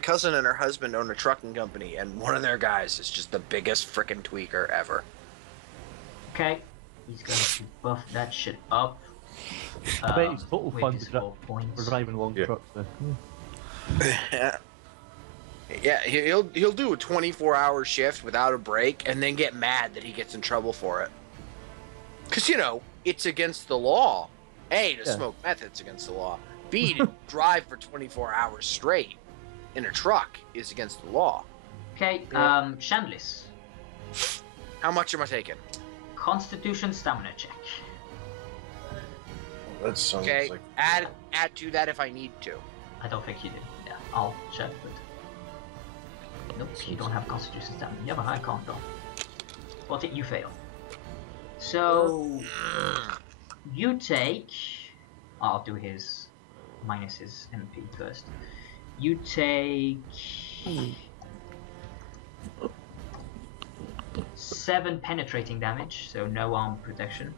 cousin and her husband own a trucking company, and one of their guys is just the biggest frickin' tweaker ever. Okay. He's going to buff that shit up. I bet he's total with fun his to 4 points. for driving long Yeah. trucks. Yeah, he'll do a 24-hour shift without a break, and then get mad that he gets in trouble for it. Cause it's against the law. A, to Yeah. smoke meth, it's against the law. B, to drive for 24 hours straight in a truck is against the law. Okay, Chandliss. How much am I taking? Constitution stamina check. That sounds Okay, like... add to that if I need to. I don't think you do. Yeah, I'll check, but... Nope, you don't have constitution stamina. You have a high con though. But you fail. So, you take... I'll do his... minus his MP first. You take... 7 penetrating damage, so no arm protection.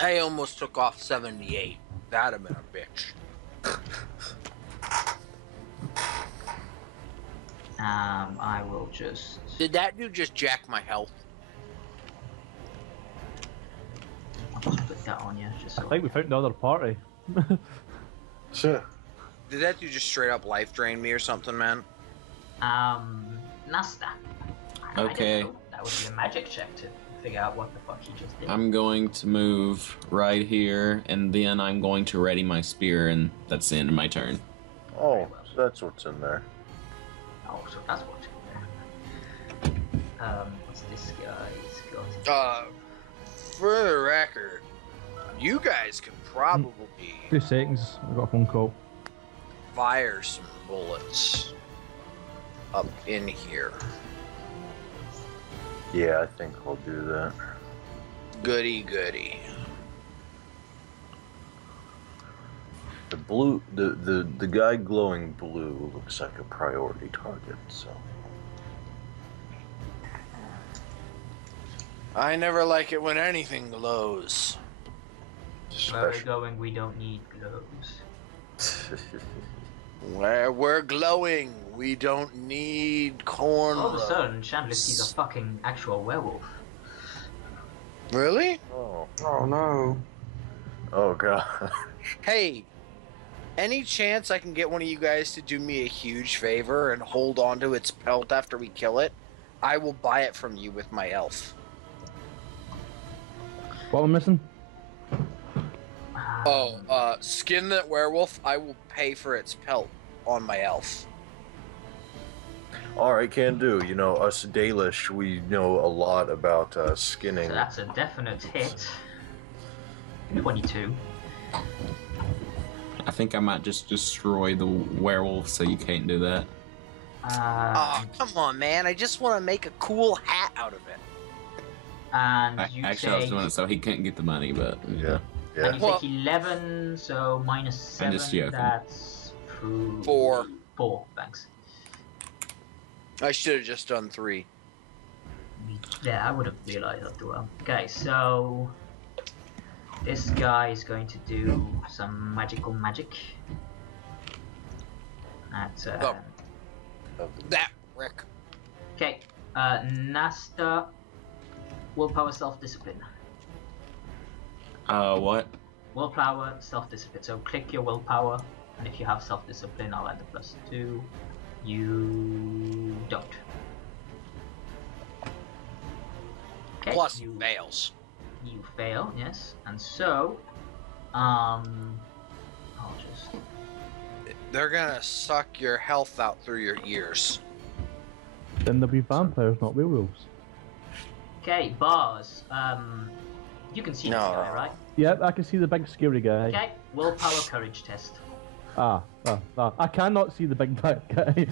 I almost took off 78. That'd have been a bitch. I will just... Did that dude just jack my health? I'll just put that on you, just so... I think we found another party. Sure. Did that dude just straight up life drain me or something, man? Nasta. Okay. I don't know. That would be a magic check to figure out what the fuck he just did. I'm going to move right here, and then I'm going to ready my spear, and that's the end of my turn. Oh, so that's what's in there. Oh, so that's what's in there. What's this guy's got? For the record, you guys could probably 2 seconds. I got a phone call. fire some bullets up in here. Yeah, I think I'll do that. Goody goody. The blue, the guy glowing blue looks like a priority target. So I never like it when anything glows. Where we're special. going, we don't need glows. Where we're glowing, we don't need corn. All of a sudden, Chandliss sees a fucking actual werewolf. Really? Oh, Oh no. oh god. Hey, any chance I can get one of you guys to do me a huge favor and hold on to its pelt after we kill it? I will buy it from you with my elf. What am I missing? Skin that werewolf, I will pay for its pelt on my elf. All right, can do. You know, us Dalish, we know a lot about skinning. So that's a definite hit. 22. I think I might just destroy the werewolf, so you can't do that. Oh, come on, man. I just want to make a cool hat out of it. And I you actually, I was take, doing it so he couldn't get the money, but Yeah. and you Well- take 11, so minus 7. just joking. That's 4. 4, thanks. I should have just done 3. Yeah, I would have realized that too well. Okay, so this guy is going to do some magical magic. That's That Rick. okay. Nasta, willpower, self-discipline. What? Willpower, self-discipline. So click your willpower, and if you have self-discipline, I'll add the +2. You don't. Okay. Plus fails. You fail, yes. And so, I'll just. They're gonna suck your health out through your ears. Then there'll be vampires, not werewolves. Okay, Barz. You can see this No. guy, right? Yep, I can see the big scary guy. Okay, willpower courage test. I cannot see the big bad guy.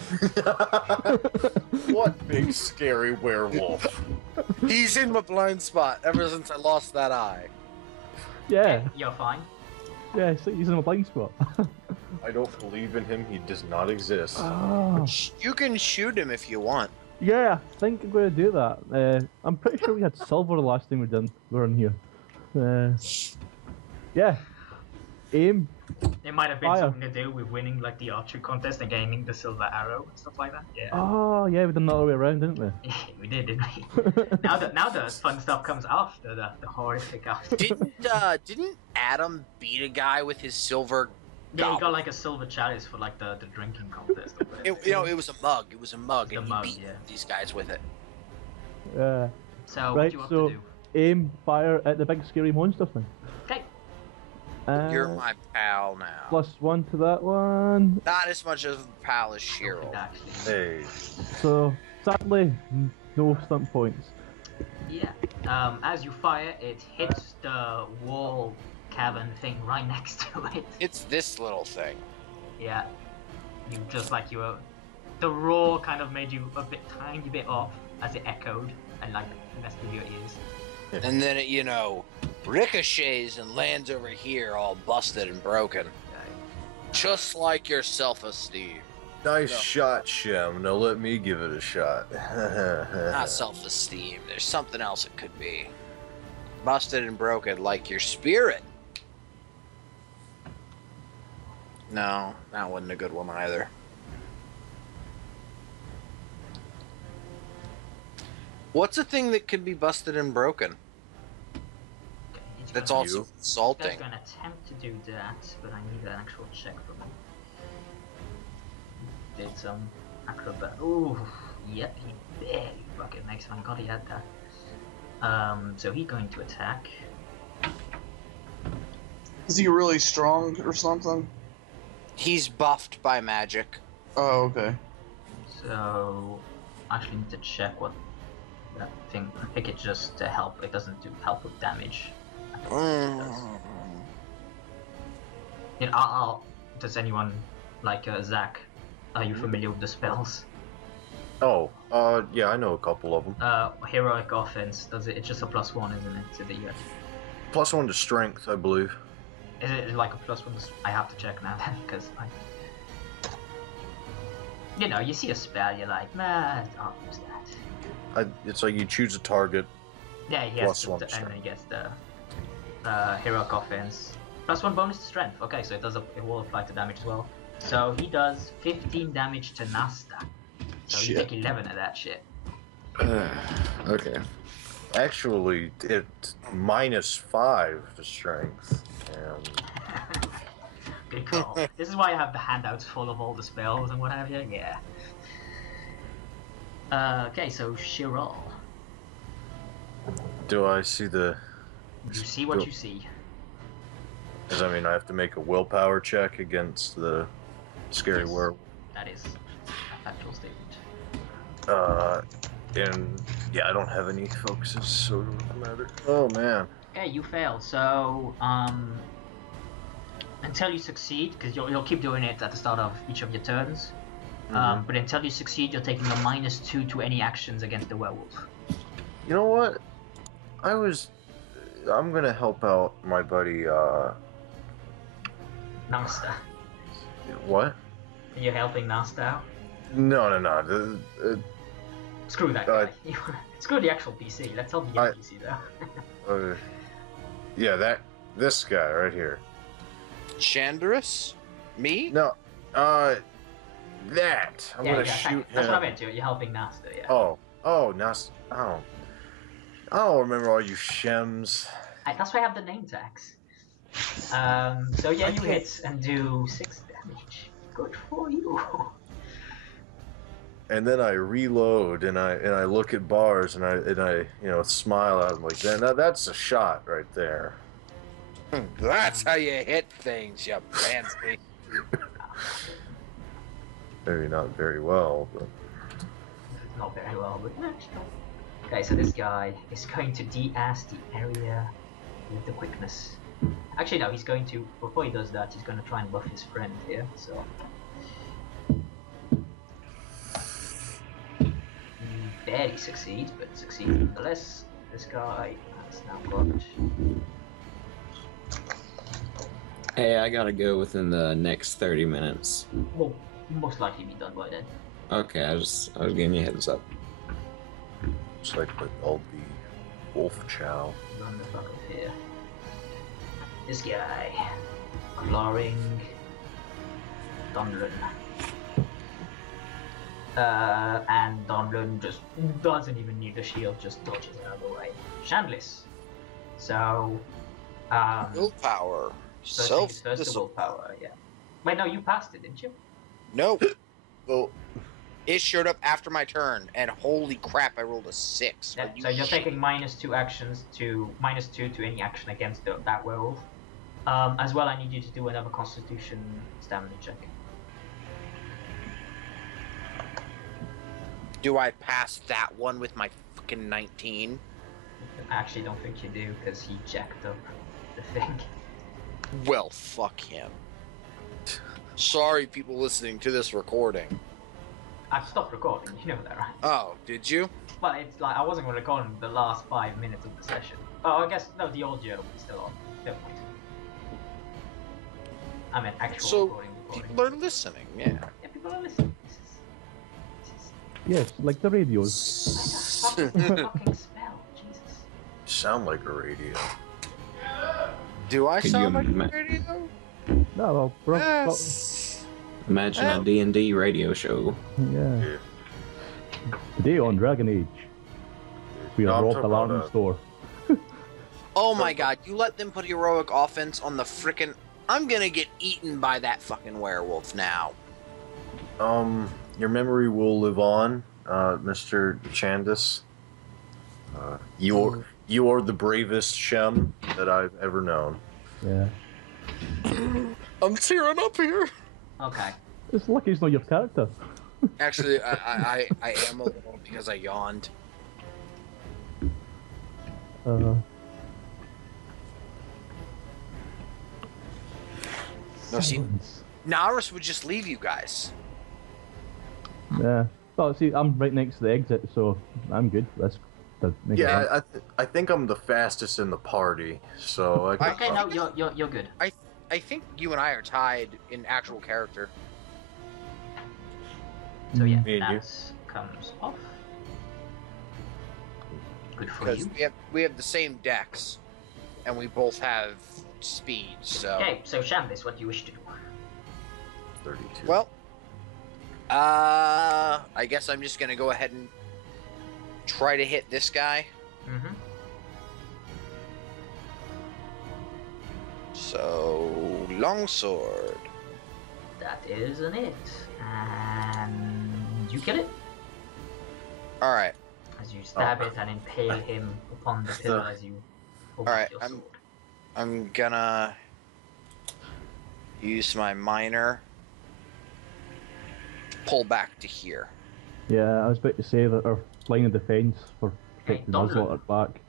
What big scary werewolf? He's in my blind spot ever since I lost that eye. Yeah, Okay, you're fine. yeah, he's in a blind spot. I don't believe in him. He does not exist. Ah, You can shoot him if you want. yeah, I think I'm going to do that. I'm pretty sure we had silver the last time we were in here. Yeah. Aim. It might have been Fire. something to do with winning like the archery contest and gaining the silver arrow and stuff like that. Yeah. Oh, yeah, we done the other way around, didn't we? We did, didn't we? now the fun stuff comes after the horrific after. Didn't Adam beat a guy with his silver? Yeah, he got goblet? like a silver chalice for like the drinking contest. Or whatever. It was a mug. It was a mug, The and mug, he beat yeah. these guys with it. Yeah. So what Right, do you want so to do? aim, fire at the big scary monster thing. Okay. You're my pal now. +1 to that one. Not as much as pal as Shiral. Actually. Hey. So, sadly, no stunt points. Yeah. As you fire, it hits the wall cavern thing right next to it. It's this little thing. Yeah. You just like you were. The roar kind of made you a tiny bit off as it echoed and like messed with your ears. And then it, ricochets and lands over here all busted and broken. Just like your self-esteem. Nice No. shot, Shem. Now let me give it a shot. Not self-esteem. There's something else it could be. Busted and broken like your spirit. No, that wasn't a good one either. What's a thing that could be busted and broken? That's You. also I'm insulting. going to attempt to do that, but I need an actual check from him. Did some acrobat. Ooh, yep, he barely fucking makes it. Thank God he had that. So he's going to attack. Is he really strong or something? He's buffed by magic. Oh, okay. So I actually need to check what that thing. I think it's just to help. It doesn't do help with damage. You know, does anyone like Zach? Are you familiar with the spells? Oh, yeah, I know a couple of them. Heroic offense. Does it? It's just a +1, isn't it? To the +1 to strength, I believe. Is it like a +1? I have to check now then, because I. You know, you see a spell, you're like, nah, I'll use that. It's like you choose a target. Yeah, he has +1 and strength. then he gets the heroic offense. +1 bonus to strength. Okay, so it will apply to damage as well. So he does 15 damage to Nasta. So you take 11 of that shit. Okay. Actually, it's -5 to strength. And Good call. This is why I have the handouts full of all the spells and what have you. Yeah. Okay, so Shiral. do I see the? You see what you see. Does that mean I have to make a willpower check against the scary Yes. werewolf? That is a factual statement. And yeah, I don't have any focuses, so it doesn't matter. Oh man. Okay, you fail. So, until you succeed, because you'll keep doing it at the start of each of your turns. But until you succeed, you're taking a -2 to any actions against the werewolf. You know what? I'm gonna help out my buddy. Nasta. What? You're helping Nasta out? No. Screw that guy. Screw the actual PC. Let's help the NPC though. Yeah, this guy right here. Chandliss? Me? No, that. I'm gonna shoot him. That's what I meant. You're helping Nasta, yeah. Oh, Nasta. I don't remember all you shems. That's why I have the name tags. So yeah, you hit and do 6 damage. Good for you. And then I reload and I look at Barz and I smile at him like that. That's a shot right there. That's how you hit things, you pansy. Maybe not very well, but Not very well, but okay, so this guy is going to de-ass the area with the quickness. Actually, no, he's going to, before he does that, he's going to try and buff his friend here, so. He barely succeeds, but succeeds nonetheless. This guy has now got. Hey, I gotta go within the next 30 minutes. Will most likely be done by then. Okay, I was giving you a heads up. it's like the olde wolf chow. Run the fuck up here. This guy. Gloring. Donlan. And Donlan just doesn't even need the shield, just dodges out of the way. Chandliss. So, Willpower. first things first, the willpower, yeah. Wait, no, you passed it, didn't you? Nope. Well, It showed up after my turn, and holy crap, I rolled a 6. Yeah, so you're taking -2 actions to -2 to any action against that werewolf. As well, I need you to do another Constitution stamina check. Do I pass that one with my fucking 19? I actually don't think you do, because he jacked up the thing. Well, fuck him. Sorry, people listening to this recording. I've stopped recording, you know that, right? Oh, did you? But it's like, I wasn't going to record the last 5 minutes of the session. Oh, I guess, no, the audio is still on. No point. I mean, actual So, recording. people are listening, yeah. Yeah, people are listening. This is Yes, like the radios. fucking spell, Jesus. sound like a radio. Do I Could sound you like ima- a radio? No, well, bro, Yes. Imagine a D&D radio show. yeah. Yeah. Today on Dragon Age, we No, are I'm Rock talking Alarm about, Store. Oh my god, you let them put heroic offense on the frickin'... I'm gonna get eaten by that fucking werewolf now. Your memory will live on, Mr. Chandliss. You're the bravest Shem that I've ever known. Yeah. I'm tearing up here. Okay. It's lucky it's not your character. Actually, I am a little because I yawned. No, see, Naris would just leave you guys. Yeah. Well, see, I'm right next to the exit, so I'm good. That's yeah. I think I'm the fastest in the party, so. Okay, no, you're good. I think you and I are tied in actual character. So yeah, Me and you. that comes off. Good for Because you. we have the same decks, and we both have speed. So. Okay, so Chandliss, what do you wish to do? 32. Well, I guess I'm just gonna go ahead and try to hit this guy. Mm-hmm. So, longsword. That is an it. And you kill it. Alright. As you stab it and impale him upon the pillar as you hold Alright, your sword. I'm gonna use my minor to pull back to here. Yeah, I was about to say that our line of defense for protecting us Donlan. lot back.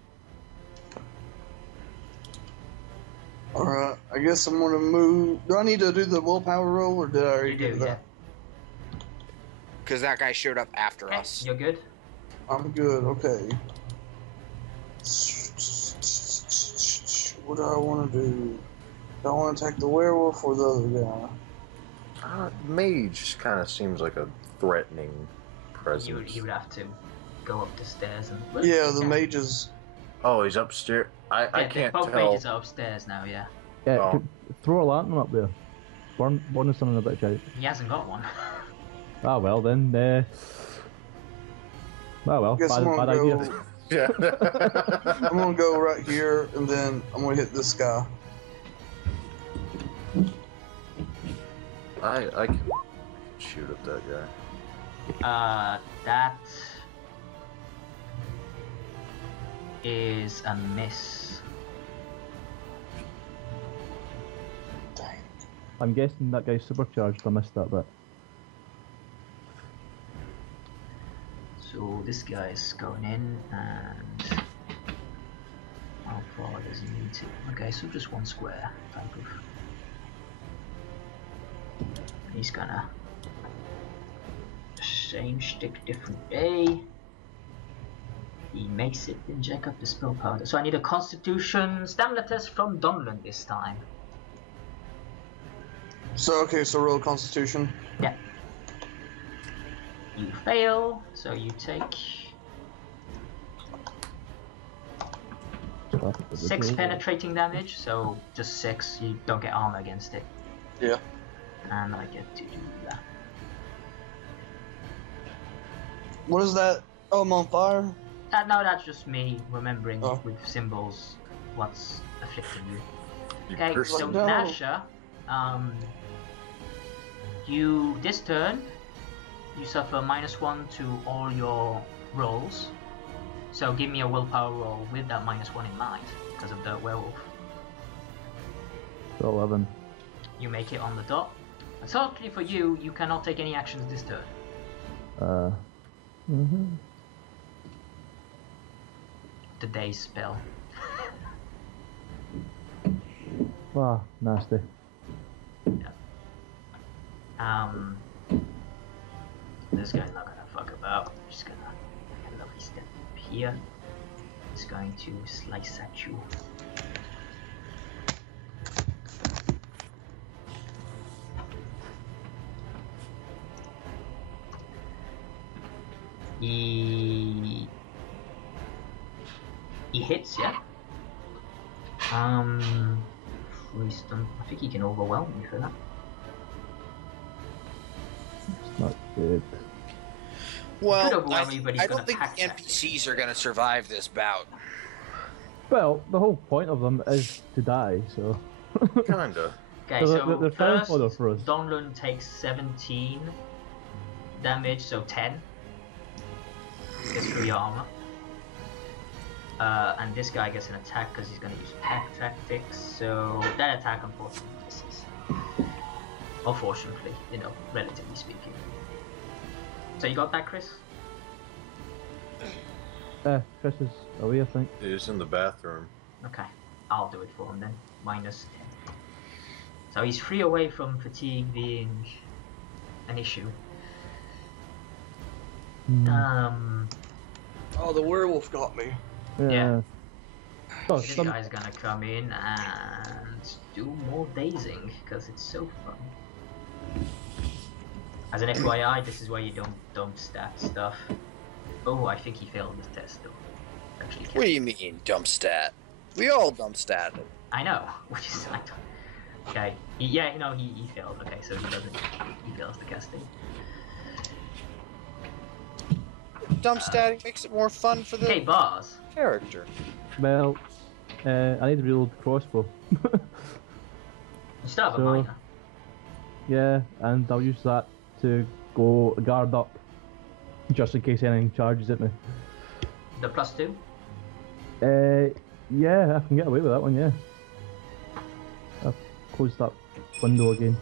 Alright, I guess I'm gonna move. Do I need to do the willpower roll, or did I already You do do, that? Because that guy showed up after Okay, us. you're good. I'm good, okay. What do I want to do? Do I want to attack the werewolf or the other guy? Mage kind of seems like a threatening presence. You would have to go up the stairs and... Yeah, the mages. Oh, he's upstairs. I can't both tell. mages are upstairs now, yeah. Yeah, Oh. throw a lantern up there. Burn something a bit out. He hasn't got one. Ah well then. Ah well, Guess I'm bad gonna idea. go. Yeah. I'm gonna go right here, and then I'm gonna hit this guy. I can shoot at that guy. That is a miss. Dang. I'm guessing that guy's supercharged. I missed that bit. So this guy's going in, and how far does he need to? Okay, so just one square type of. He's gonna same stick, different day. He makes it, then jack up the spell powder. So I need a Constitution stamina test from Donlan this time. So okay, so roll Constitution. Yeah. You fail, so you take 6 penetrating damage, so just 6, you don't get armor against it. Yeah. And I get to do that. What is that? Oh, I'm on fire. No, that's just me remembering Oh. with symbols what's afflicting you. You Okay, person- so No. Nasha, you this turn you suffer -1 to all your rolls. So give me a willpower roll with that -1 in mind because of the werewolf. 11. You make it on the dot. Unfortunately for you, you cannot take any actions this turn. The day spell. Ah, nasty. This guy's not gonna fuck about. Just gonna make a lovely step up here. He's going to slice at you. He hits, yeah. Wisdom. I think he can overwhelm me for that. It's not good. Could Well, overwhelm me, but he's I gonna don't think pack the that. NPCs are gonna survive this bout. Well, the whole point of them is to die, so. Kinda. Okay, So so they're fine first, fodder for us. Donlan takes 17 damage, so 10. Gets 3 armor. And this guy gets an attack because he's going to use pack tactics, so that attack unfortunately misses. Unfortunately, you know, relatively speaking. So you got that, Chris? Chris is away, I think. He's in the bathroom. Okay, I'll do it for him then. Minus 10. So he's 3 away from fatigue being an issue. Oh, the werewolf got me. Yeah. Oh, This guy's gonna come in and do more dazing because it's so fun. As an FYI, this is where you don't stat stuff. Oh, I think he failed his test though. Actually, What do you mean, dump stat? We all dump stat. I know, which is I don't. Okay, he failed. Okay, so he doesn't. He fails the casting. Dump statting makes it more fun for the Hey, Barz. character. Well, I need to reload the crossbow. You still have a So- minor. Yeah, and I'll use that to go guard up, just in case anything charges at me. The +2. Yeah, I can get away with that one, yeah. I've closed that window again.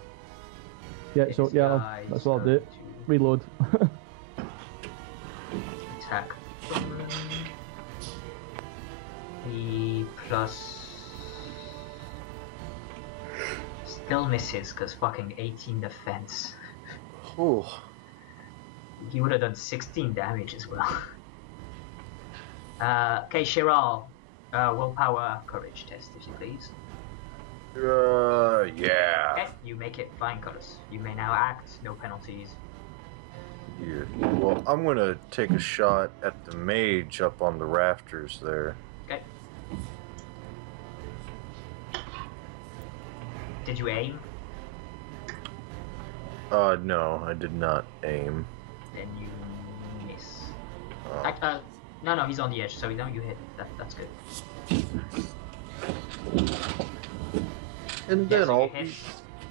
Yeah, so This yeah, guy's that's what I'll going do. Reload. to attack. He still misses because fucking 18 defense. Ooh. He would have done 16 damage as well. Okay, Shiral, willpower courage test, if you please. Yeah. Okay, you make it fine colors. You may now act, no penalties. Yeah. Well, I'm gonna take a shot at the mage up on the rafters there. Okay. Did you aim? No, I did not aim. Then you miss. Oh. No, he's on the edge, so you hit. That's good. And Yeah, then so I'll.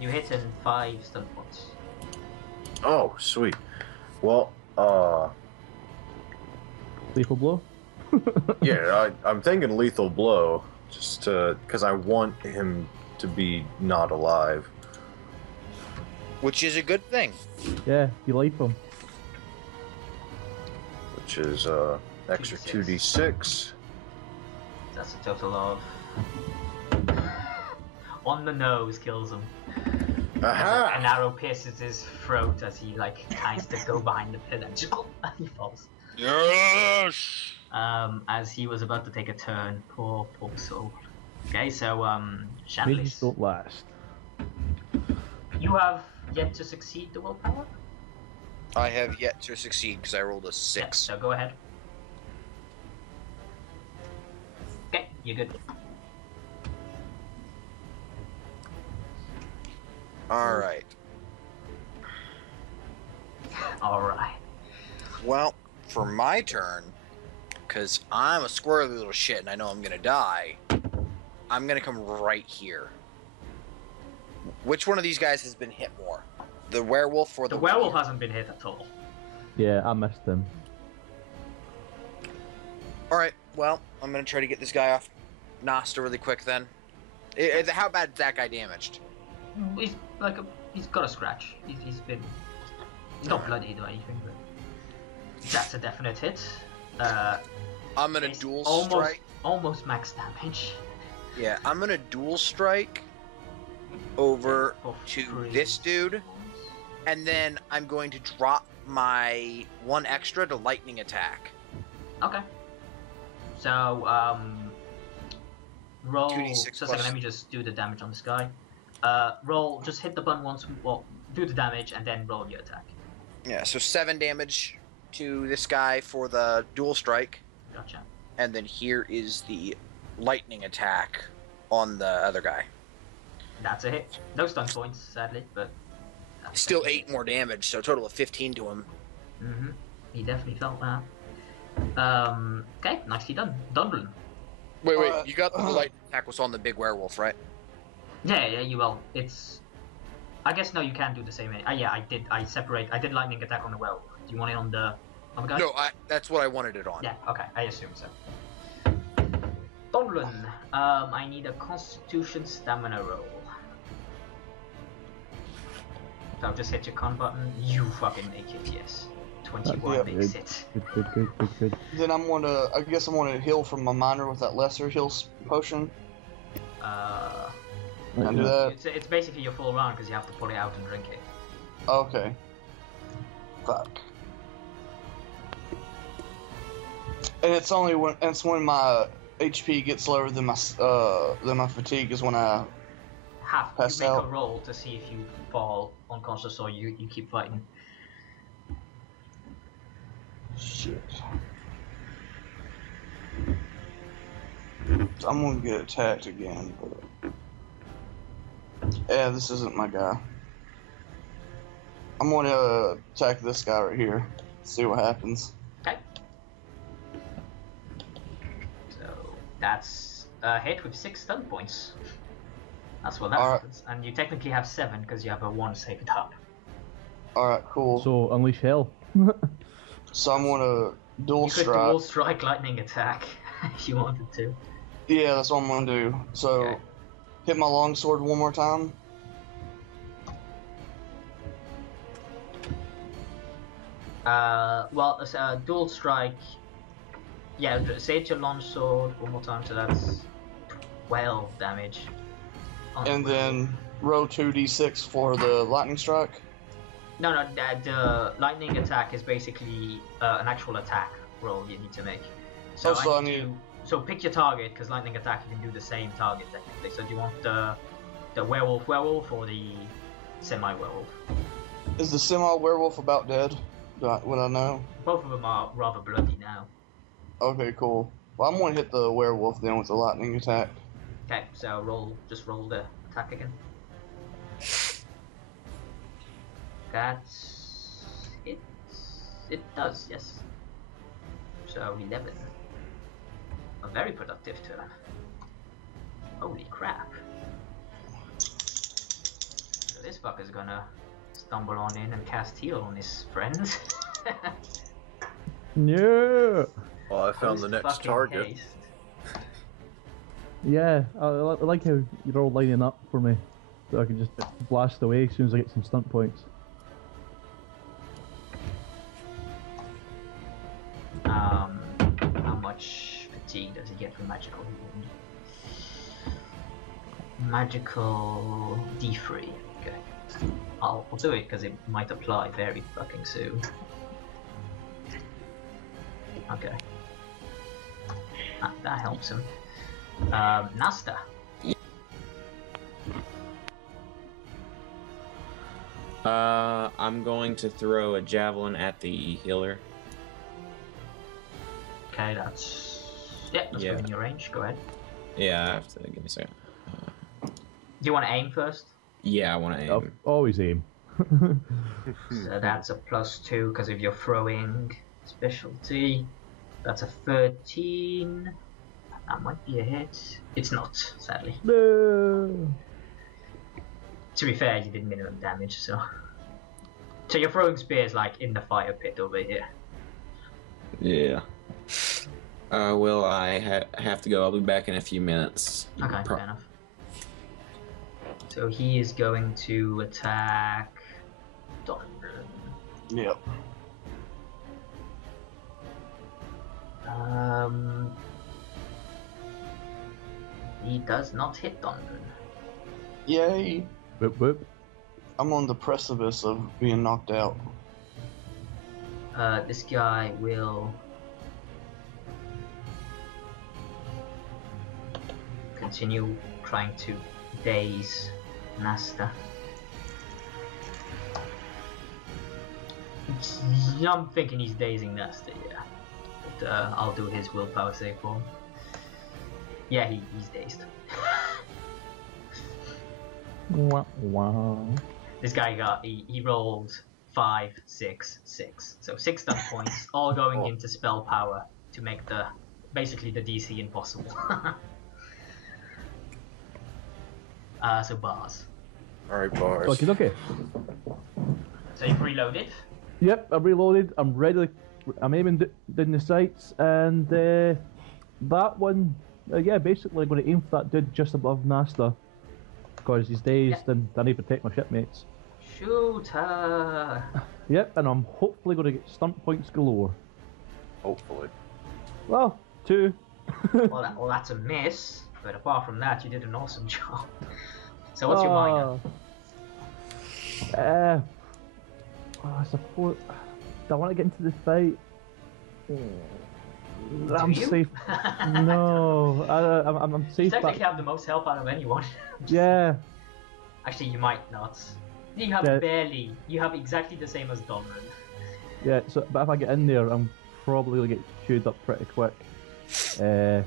you hit in 5 stun points. Oh, sweet. Well, Lethal blow. yeah, I'm thinking lethal blow, just because I want him to be not alive. Which is a good thing. Yeah, you life him. Which is extra 2d6. That's a total of. On the nose kills him. Aha! An arrow pierces his throat as he tries to go behind the pillar. And he falls. Yes. As he was about to take a turn. Poor soul. Okay, so Mages Chandliss, don't last. you have yet to succeed the willpower. I have yet to succeed because I rolled a Yeah, 6. so go ahead. Okay, you're good. Alright. Alright. Well, for my turn, because I'm a squirrely little shit and I know I'm gonna die, I'm gonna come right here. Which one of these guys has been hit more? The werewolf or The the werewolf hasn't been hit at all. Yeah, I missed him. Alright, well, I'm gonna try to get this guy off Nasta really quick then. How bad is that guy damaged? He's he's got a scratch. He's not bloodied or anything, but that's a definite hit. I'm gonna It's dual almost, strike. Almost max damage. Yeah, I'm gonna dual strike over For to 3 this dude, points. and then I'm going to drop my 1 extra to lightning attack. Okay. So roll. 2d6 Just a second, plus- let me just do the damage on this guy. Roll. Just hit the button once. Well, do the damage and then roll your attack. Yeah, so 7 damage to this guy for the dual strike, Gotcha. and then here is the lightning attack on the other guy. That's a hit. No stun points, sadly, but that's Still a hit. 8 more damage, so a total of 15 to him. He definitely felt that. Okay, nicely done. Donlan. Wait, Alright, you got the light attack was on the big werewolf, right? Yeah, you will. It's. I guess no, you can do the same. Yeah, I did. I did lightning attack on the werewolf. Do you want it on the guy? No, that's what I wanted it on. Yeah. Okay, I assume so. Donlan, I need a Constitution stamina roll. So I'll just hit your con button. You fucking make it. Yes. 21 Yeah. makes it. Good. Then I guess I'm gonna heal from my minor with that lesser heal potion. And do that. It's basically your full round because you have to pull it out and drink it. Okay. Fuck. And it's only when my HP gets lower than my fatigue is when I Have pass you make out. a roll to see if you fall unconscious or you keep fighting. Shit. I'm gonna get attacked again, but yeah, this isn't my guy. I'm gonna attack this guy right here. See what happens. Okay. So that's a hit with 6 stun points. That's what that Alright. happens. And you technically have 7 because you have a 1 save it up. Alright, cool. So unleash hell. So I'm gonna dual You could strike. dual strike lightning attack if you wanted to. Yeah, that's what I'm gonna do. So, Okay. hit my longsword one more time. Well, dual strike. Yeah, say it's your longsword one more time, so that's 12 damage. On And the- then roll 2d6 for the lightning strike. No, the lightning attack is basically an actual attack roll you need to make. So Oh, so I So pick your target, because lightning attack you can do the same target technically. So do you want the werewolf or the semi-werewolf? Is the semi-werewolf about dead? Would I know? Both of them are rather bloody now. Okay, cool. Well, I'm gonna hit the werewolf then with the lightning attack. Okay, so just roll the attack again. That's it. It does, yes. So 11. A very productive turn. Holy crap. So this fucker's gonna stumble on in and cast heal on his friends. Yeah. Well, I found the next Post-fucking target. haste. Yeah, I like how you're all lining up for me, so I can just blast away as soon as I get some stunt points. How much fatigue does he get from magical healing? Magical D3. Okay. I'll do it because it might apply very fucking soon. Okay. That helps him. Nasta. I'm going to throw a javelin at the healer. Okay, that's Yeah. within your range. Go ahead. Yeah, I have to give me a second. Do you want to aim first? Yeah, I want to I'll aim. always aim. So that's a +2 because of your throwing specialty. That's a 13. That might be a hit. It's not, sadly. No. To be fair, you did minimum damage, so. So your throwing spear is like in the fire pit over here. Yeah. Well, I have to go. I'll be back in a few minutes. Okay, fair enough. So he is going to attack Donlan. Yep. He does not hit Donlan. Yay! Whoop whoop. I'm on the precipice of being knocked out. This guy will continue trying to daze Nasta. I'm thinking he's dazing Nasta, yeah. But I'll do his willpower save for him. Yeah, he's dazed. Wow, wow. This guy he rolled 5, 6, 6. So 6 stun points, all going into spell power to make the basically the DC impossible. So Barz. Alright, Barz. Okay. So you've reloaded. Yep, I'm reloaded. I'm ready. I'm aiming down the sights, and that one, yeah, basically going to aim for that dude just above Nasta, because he's dazed and I need to protect my shipmates. Shoot her! Yep, and I'm hopefully going to get stunt points galore. Hopefully. Well, 2. Well, that's a miss, but apart from that, you did an awesome job. So what's your minor? I suppose. Do I want to get into the fight? I'm you? safe. No, I'm safe. You technically have the most health out of anyone. Yeah. Actually, you might not. You have barely. You have exactly the same as Donlan. Yeah. So, but if I get in there, I'm probably gonna get chewed up pretty quick. So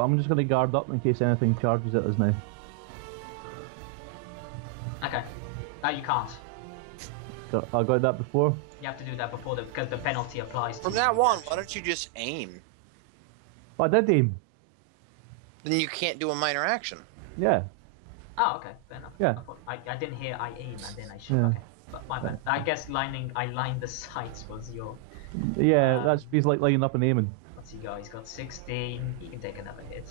I'm just gonna guard up in case anything charges at us now. Okay. No, you can't. So I got that before. You have to do that before because the penalty applies to From you. now on, why don't you just aim? Oh, I did aim. Then you can't do a minor action. Yeah. Oh, okay, fair enough. Yeah. I didn't hear I aim and then I shoot. Yeah. Okay, but my bad. I guess I lined the sights was your. Yeah, that's he's like lining up and aiming. What's he got? He's got 16. He can take another hit.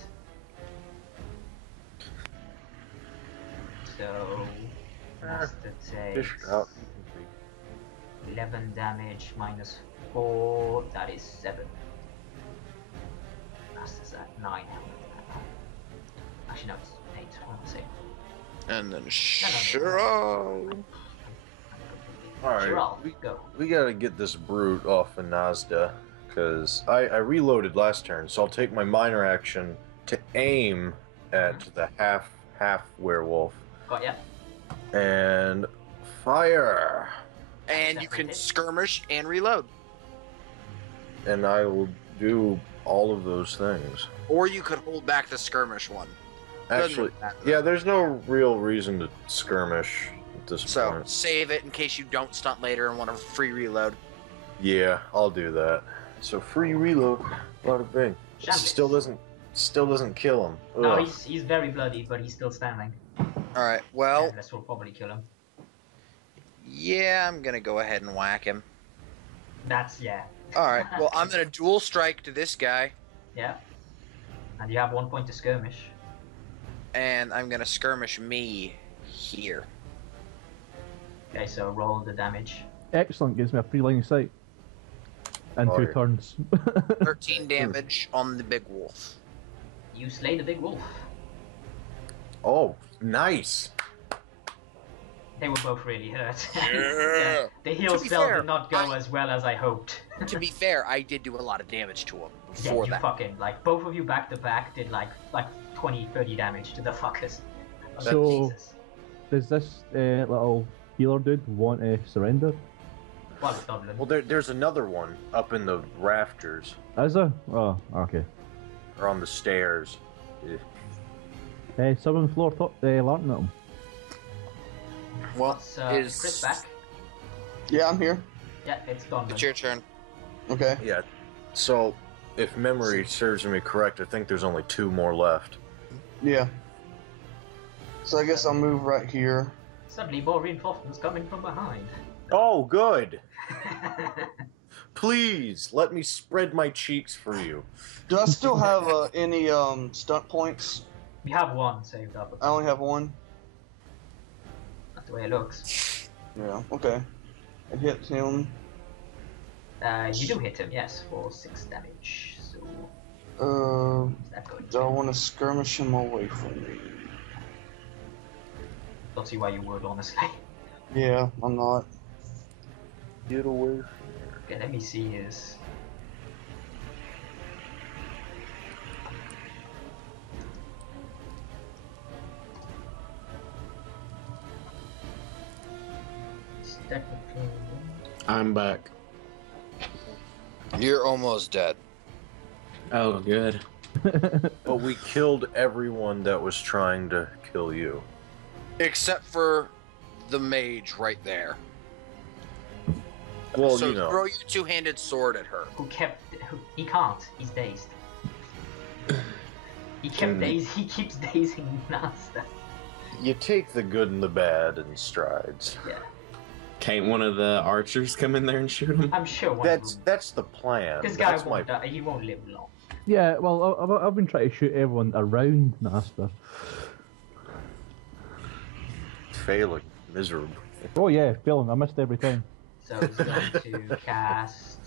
So Nasta takes 11 damage minus 4. That is 7. Nasta's at 9 health. Actually, no, it's 8. I want to say. And then No. Shiral. Alright, Shiral, go. we gotta get this brute off of Nasta, because I reloaded last turn, so I'll take my minor action to aim at the half werewolf. Got ya. And fire! And you can skirmish and reload. And I will do all of those things. Or you could hold back the skirmish one. Doesn't Actually, matter. yeah, there's no real reason to skirmish at this So, point. save it in case you don't stunt later and want a free reload. Yeah, I'll do that. So free reload, bada bing. Chandliss. Still doesn't kill him. No, Ugh. he's very bloody, but he's still standing. Alright, well, Chandliss will probably kill him. yeah, I'm gonna go ahead and whack him. That's, yeah. Alright, well, I'm gonna dual strike to this guy, Yeah. And you have 1 point to skirmish. and I'm gonna skirmish me here. Okay, so roll the damage. Excellent, gives me a free line of sight. And Oh, 2 yeah. turns. 13 damage on the big wolf. You slay the big wolf. Oh, nice. They were both really hurt. Yeah. The heal To be spell fair, did not go as well as I hoped. To be fair, I did do a lot of damage to him Yeah, before you that. fucking, like, both of you back to back did like 20, 30 damage to the fuckers. I was like, So- Jesus. Does this little healer dude want to surrender? Well, it's Donlan. Well, there's another one up in the rafters, Is there? Oh, okay. or on the stairs. Seventh floor top lantern at him. Well, What's is Chris back? Yeah, I'm here. Yeah, it's Donlan. it's your turn. Okay. Yeah. So, if memory serves me correct, I think there's only 2 more left. Yeah. So I guess I'll move right here. Suddenly more reinforcements coming from behind. Oh, good. Please let me spread my cheeks for you. Do I still have any stunt points? We have 1 saved up. I only have 1. That's the way it looks. Yeah. Okay. It hits him. You do hit him, yes, for 6 damage. So is that good? Do I want to skirmish him away from me? Don't see why you would, honestly. Yeah, I'm not. Get away. Okay, let me see his. It's technically. I'm back. You're almost dead. Oh, good. But we killed everyone that was trying to kill you. Except for the mage right there. Well, So you know. throw your two-handed sword at her. He can't. He's dazed. He keeps dazing Nasta. You take the good and the bad in strides. Yeah. Can't one of the archers come in there and shoot him? I'm sure one That's the plan. This guy won't die. He won't live long. Yeah, well, I've been trying to shoot everyone around Nasta. Failing miserably. Oh yeah, failing. I missed every time. So he's going to cast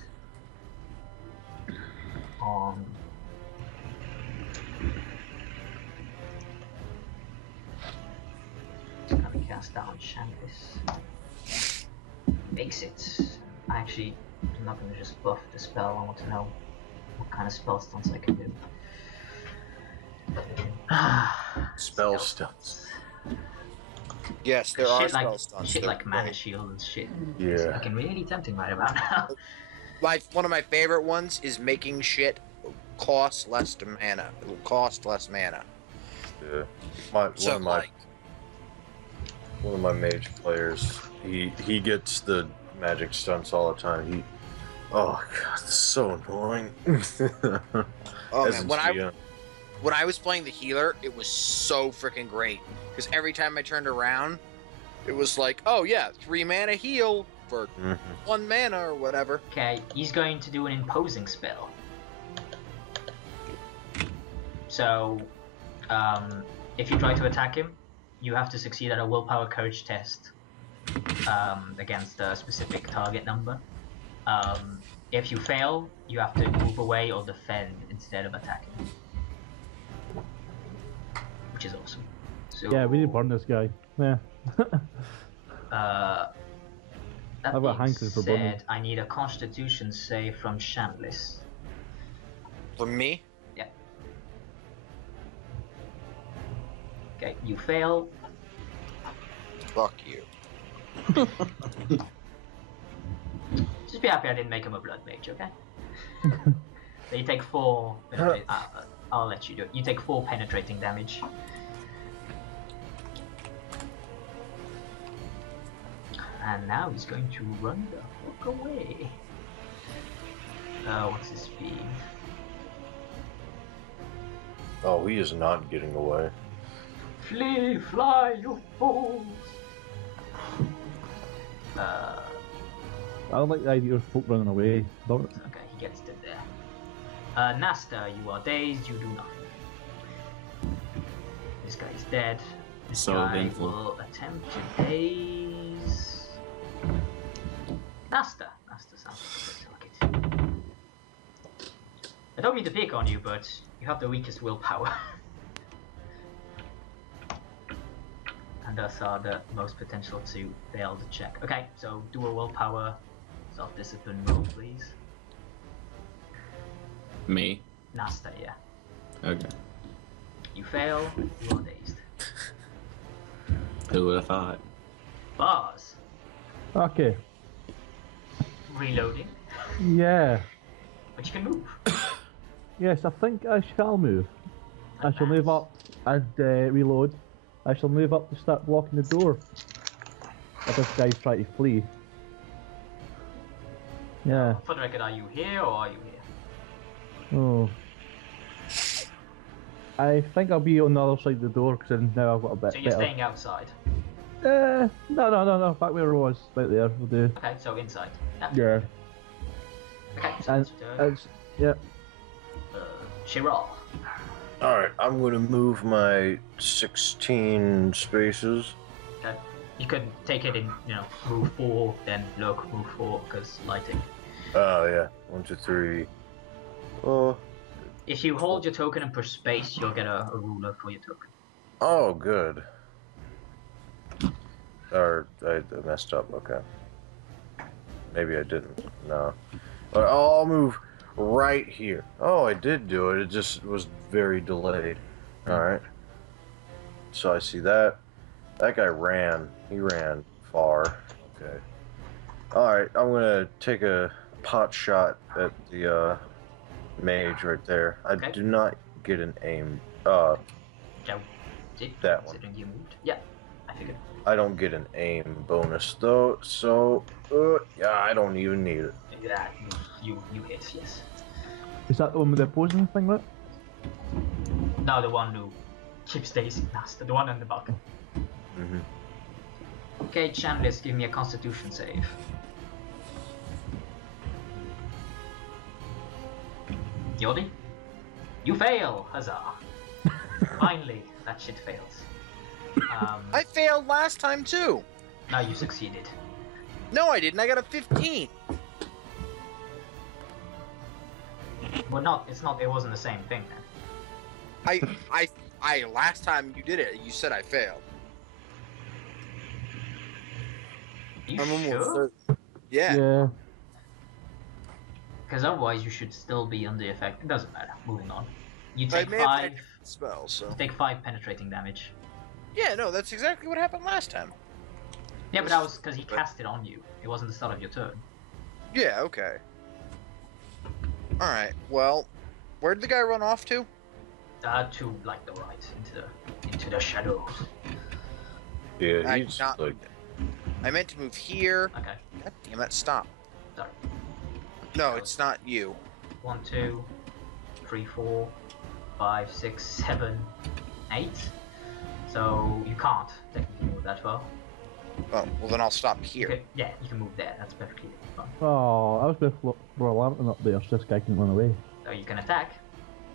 on. He's going to cast that on Chandliss. Makes it. I'm not going to just buff the spell. I want to know what kind of spell stunts I can do. Spell stunts. Yes, there are spell stunts. Shit like mana shield and shit. Yeah. It's fucking really tempting right about now. One of my favorite ones is making shit cost less mana. It'll cost less mana. Yeah. One of my mage players, he gets the magic stunts all the time. Oh god, it's so annoying. Oh man, when I was playing the healer, it was so freaking great. Because every time I turned around, it was like, oh yeah, 3 mana heal for 1 mana or whatever. Okay, he's going to do an imposing spell. So, if you try to attack him, you have to succeed at a willpower courage test against a specific target number. If you fail, you have to move away or defend instead of attacking. Which is awesome. So, Yeah, we need to burn this guy. Yeah. That I've got hankering for burning. said, I need a Constitution save from Chandliss. From me? Yeah. Okay, you fail. Fuck you. Just be happy I didn't make him a blood mage, okay? So you take 4. I'll let you do it. You take 4 penetrating damage. And now he's going to run the fuck away. What's his speed? Oh, he is not getting away. Flee, fly, you fools! I don't like the idea of folk running away. Don't it? Okay, he gets to there. Nasta, you are dazed, you do nothing. This guy's dead. This So guy eventful. will attempt to daze... Nasta sounds like a good target. I don't mean to pick on you, but you have the weakest willpower. And thus are the most potential to fail the check. Okay, so do a willpower self-discipline roll, please. Me? Nasta, yeah. Okay. You fail, you are dazed. Who would have thought? Barz, Okay. reloading, Yeah. but you can move. Yes, I think I shall move. I shall move up and reload. I shall move up to start blocking the door. If this guy's trying to flee. Yeah. For the record, are you here or are you here? Oh. I think I'll be on the other side of the door because now I've got a bit So you're better. staying outside. No. Back where I was. Right there. We'll do. Okay, so inside. Yeah. Okay, so And it's your turn. yeah. Shiral. Alright, I'm gonna move my 16 spaces. Okay. You could take it in, move 4, then look, move 4, because lighting. Oh, yeah. 1, 2, 3. Oh. If you hold your token and push space, you'll get a ruler for your token. Oh, good. Or, I messed up, okay. Maybe I didn't. No. I'll move right here. Oh, I did do it. It just was very delayed. Alright. So I see that. That guy ran. He ran far. Okay. Alright, I'm gonna take a pot shot at the mage right there. I Okay. do not get an aim. Okay. That one. Considering you moved. Yeah, I figured. I don't get an aim bonus though, so yeah, I don't even need it. Yeah, you hit, yes. Is that the one with the opposing thing, right? No, the one who keeps chasing Nasta, the one on the balcony. Okay, Chandliss, give me a Constitution save. Yodi? You fail! Huzzah! Finally, that shit fails. I failed last time too. Now you succeeded. No, I didn't. I got a 15. Well, not. It wasn't the same thing then. I last time you did it, you said I failed. You I'm almost sure? Yeah. Yeah. Because otherwise you should still be under effect. It doesn't matter. Moving on. You I take may have 5. taken spells, so. You take 5 penetrating damage. Yeah, no, that's exactly what happened last time. Yeah, but that was because he cast it on you. It wasn't the start of your turn. Yeah, okay. Alright, well, where'd the guy run off to? To like the right, into the shadows. Yeah, he's not- like, I meant to move here. Okay. God damn it, stop. Sorry. No, it's not you. 1, 2, 3, 4, 5, 6, 7, 8. So you can't technically move that far. Oh, well then I'll stop here. Okay, yeah, you can move there. That's perfectly fine. Oh, I was with Lantern up there, so this guy can run away. So you can attack,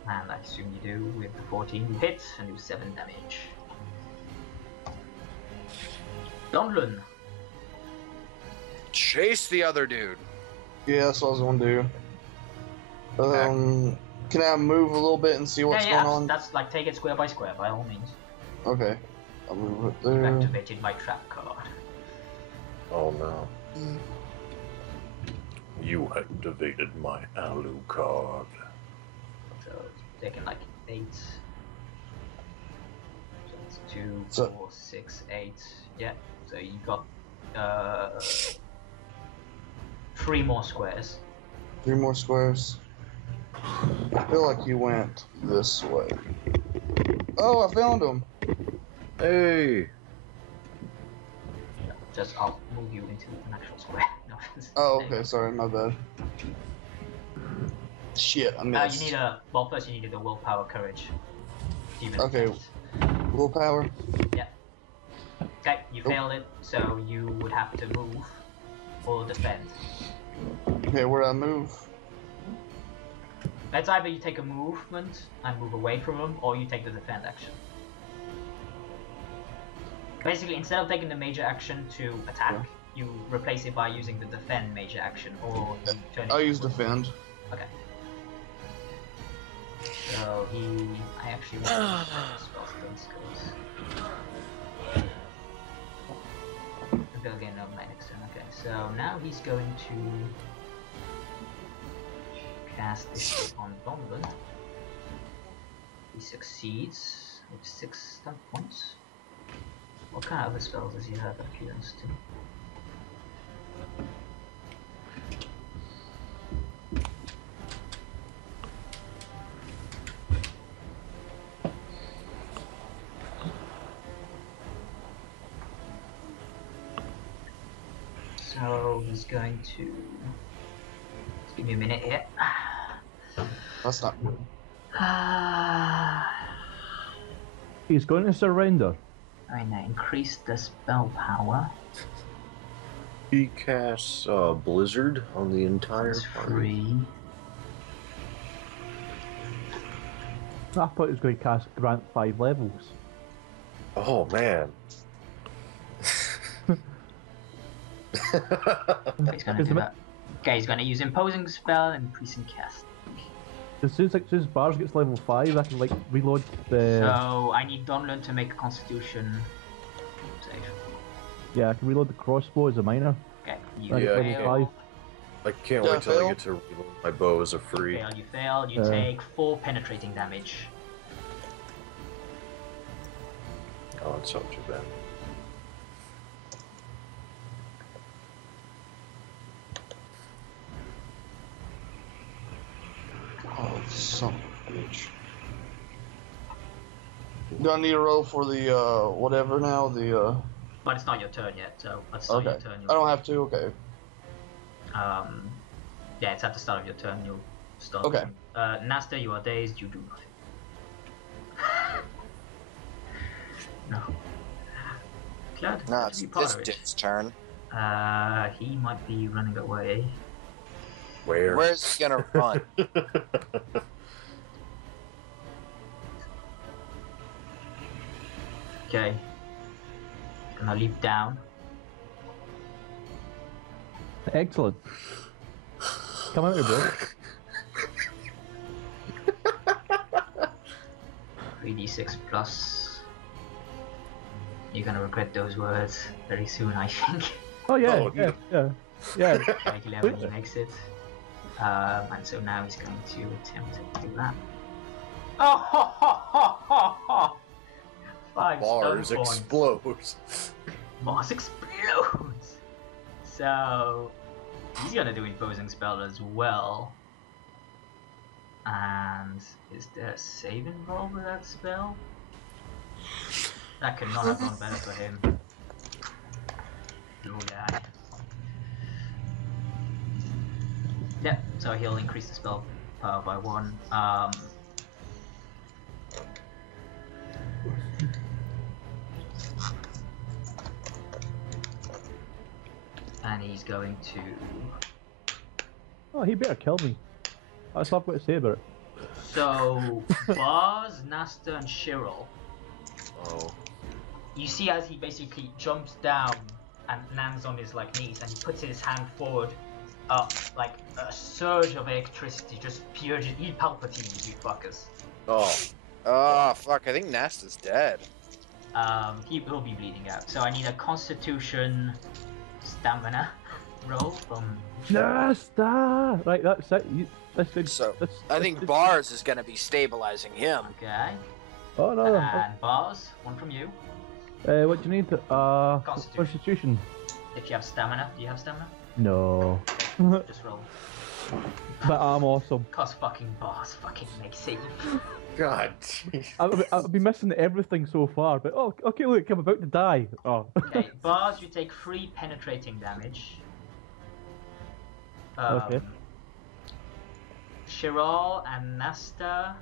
and I assume you do with the 14. You hit and do 7 damage. Donlan. Chase the other dude. Yeah, that's what I was gonna do. Can I move a little bit and see what's yeah, going on? that's like take it square by square by all means. Okay. I'll move it You've there. activated my trap card. oh no. You activated my Alu card. So taking like 8. So it's 2, So- 4, 6, 8. Yeah. So you got 3 more squares. 3 more squares. I feel like you went this way. Oh, I found him. Hey! Just I'll move you into an actual square. No, Oh, okay, sorry, my bad. Shit, I You missed. need well, first you needed the willpower, courage. to even Okay. attempt. Willpower. Okay, you failed it, so you would have to move or defend. Okay, where do I move? That's either you take a movement and move away from them, or you take the defend action. Basically, instead of taking the major action to attack, you replace it by using the defend major action, or you turn it I'll use into- defend. Okay. So I actually want to spell skills. Go again on my next turn. Okay, so now he's going to cast this on Donlan. He succeeds with 6 stun points. What kind of other spells does he have adherence to? So he's going to just give me a minute here. That's not good. He's going to surrender. Alright, now increase the spell power. He casts Blizzard on the entire It's party. free. I thought he was going to cast Grant 5 levels. Oh man. Okay, he's gonna do that. Okay, he's gonna use imposing spell and increasing cast. As soon as Barz gets level 5, I can like reload the. So I need Donlan to make a Constitution save. Yeah, I can reload the crossbow as a minor. Okay, you I get Yeah, level fail. 5. I can't Yeah, wait till I fail. get to reload my bow as a free. You fail. You take 4 penetrating damage. Oh, it's not too bad. Oh, son of a bitch. Do I need a roll for the, whatever now? The, But it's not your turn yet, so at the start okay. of your turn. I don't have to, okay. Yeah, it's at the start of your turn. You'll start. Okay. Nasta, you are dazed. You do nothing. No. Glad No, to it's be part this of it. dick's turn. He might be running away. Where? Where's he gonna run? Okay. Gonna leap down. Excellent. Come out here, bro. 3d6 plus. You're gonna regret those words very soon, I think. Oh yeah, Oh, yeah, no. yeah. Like 11, he makes it. And so now he's going to attempt to do that. Oh, ho, ho, ho, ho, ho. 5 Bars stone points. explodes. Mars explodes! So, he's gonna do imposing spell as well. And is there a save involved with that spell? That could not have gone better for him. Little guy. Yeah, so he'll increase the spell power by 1. And he's going to... Oh, he better kill me. That's all I've got to say about it. So, Barz, Nasta, and Shiral. Oh. You see as he basically jumps down and lands on his knees, and he puts his hand forward, like a surge of electricity just purges. He Palpatine, you fuckers. Oh. Oh, fuck, I think Nasta's dead. He will be bleeding out. So I need a Constitution stamina roll from... Nasta! Right, that's it. I think Barz is gonna be stabilizing him. Okay. Oh no. And Barz, one from you. What do you need? Constitution. Constitution. If you have stamina, do you have stamina? No. Just roll. But I'm awesome. Cause fucking Barz fucking makes it. God. Jeez. I've been missing everything so far, but oh, okay, look, I'm about to die. Oh. Okay, Barz, you take 3 penetrating damage. Okay. Shiral and Nasta,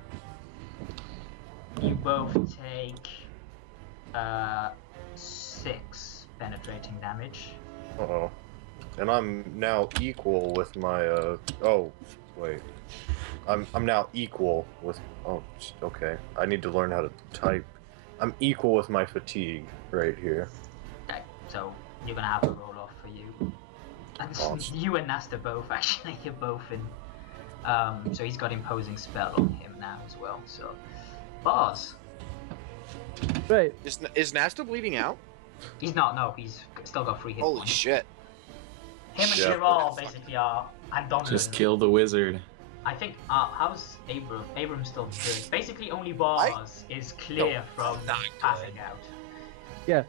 you both take 6 penetrating damage. Uh-oh. And I'm now equal with my, oh, wait. I'm now equal with, oh, okay. I need to learn how to type. I'm equal with my fatigue right here. Okay, so you're gonna have a roll off for you. And Awesome. you and Nasta both, actually, you're both in. So he's got imposing spell on him now as well, so. Barz. Right. Is Nasta bleeding out? He's not, no, he's still got 3 hit Holy points. shit. Him and Yeah. Shiral basically are, and Donlan. Just kill the wizard. I think, how's Abram? Abram's still good. Basically, only Barz is clear from not good. passing out. Yeah.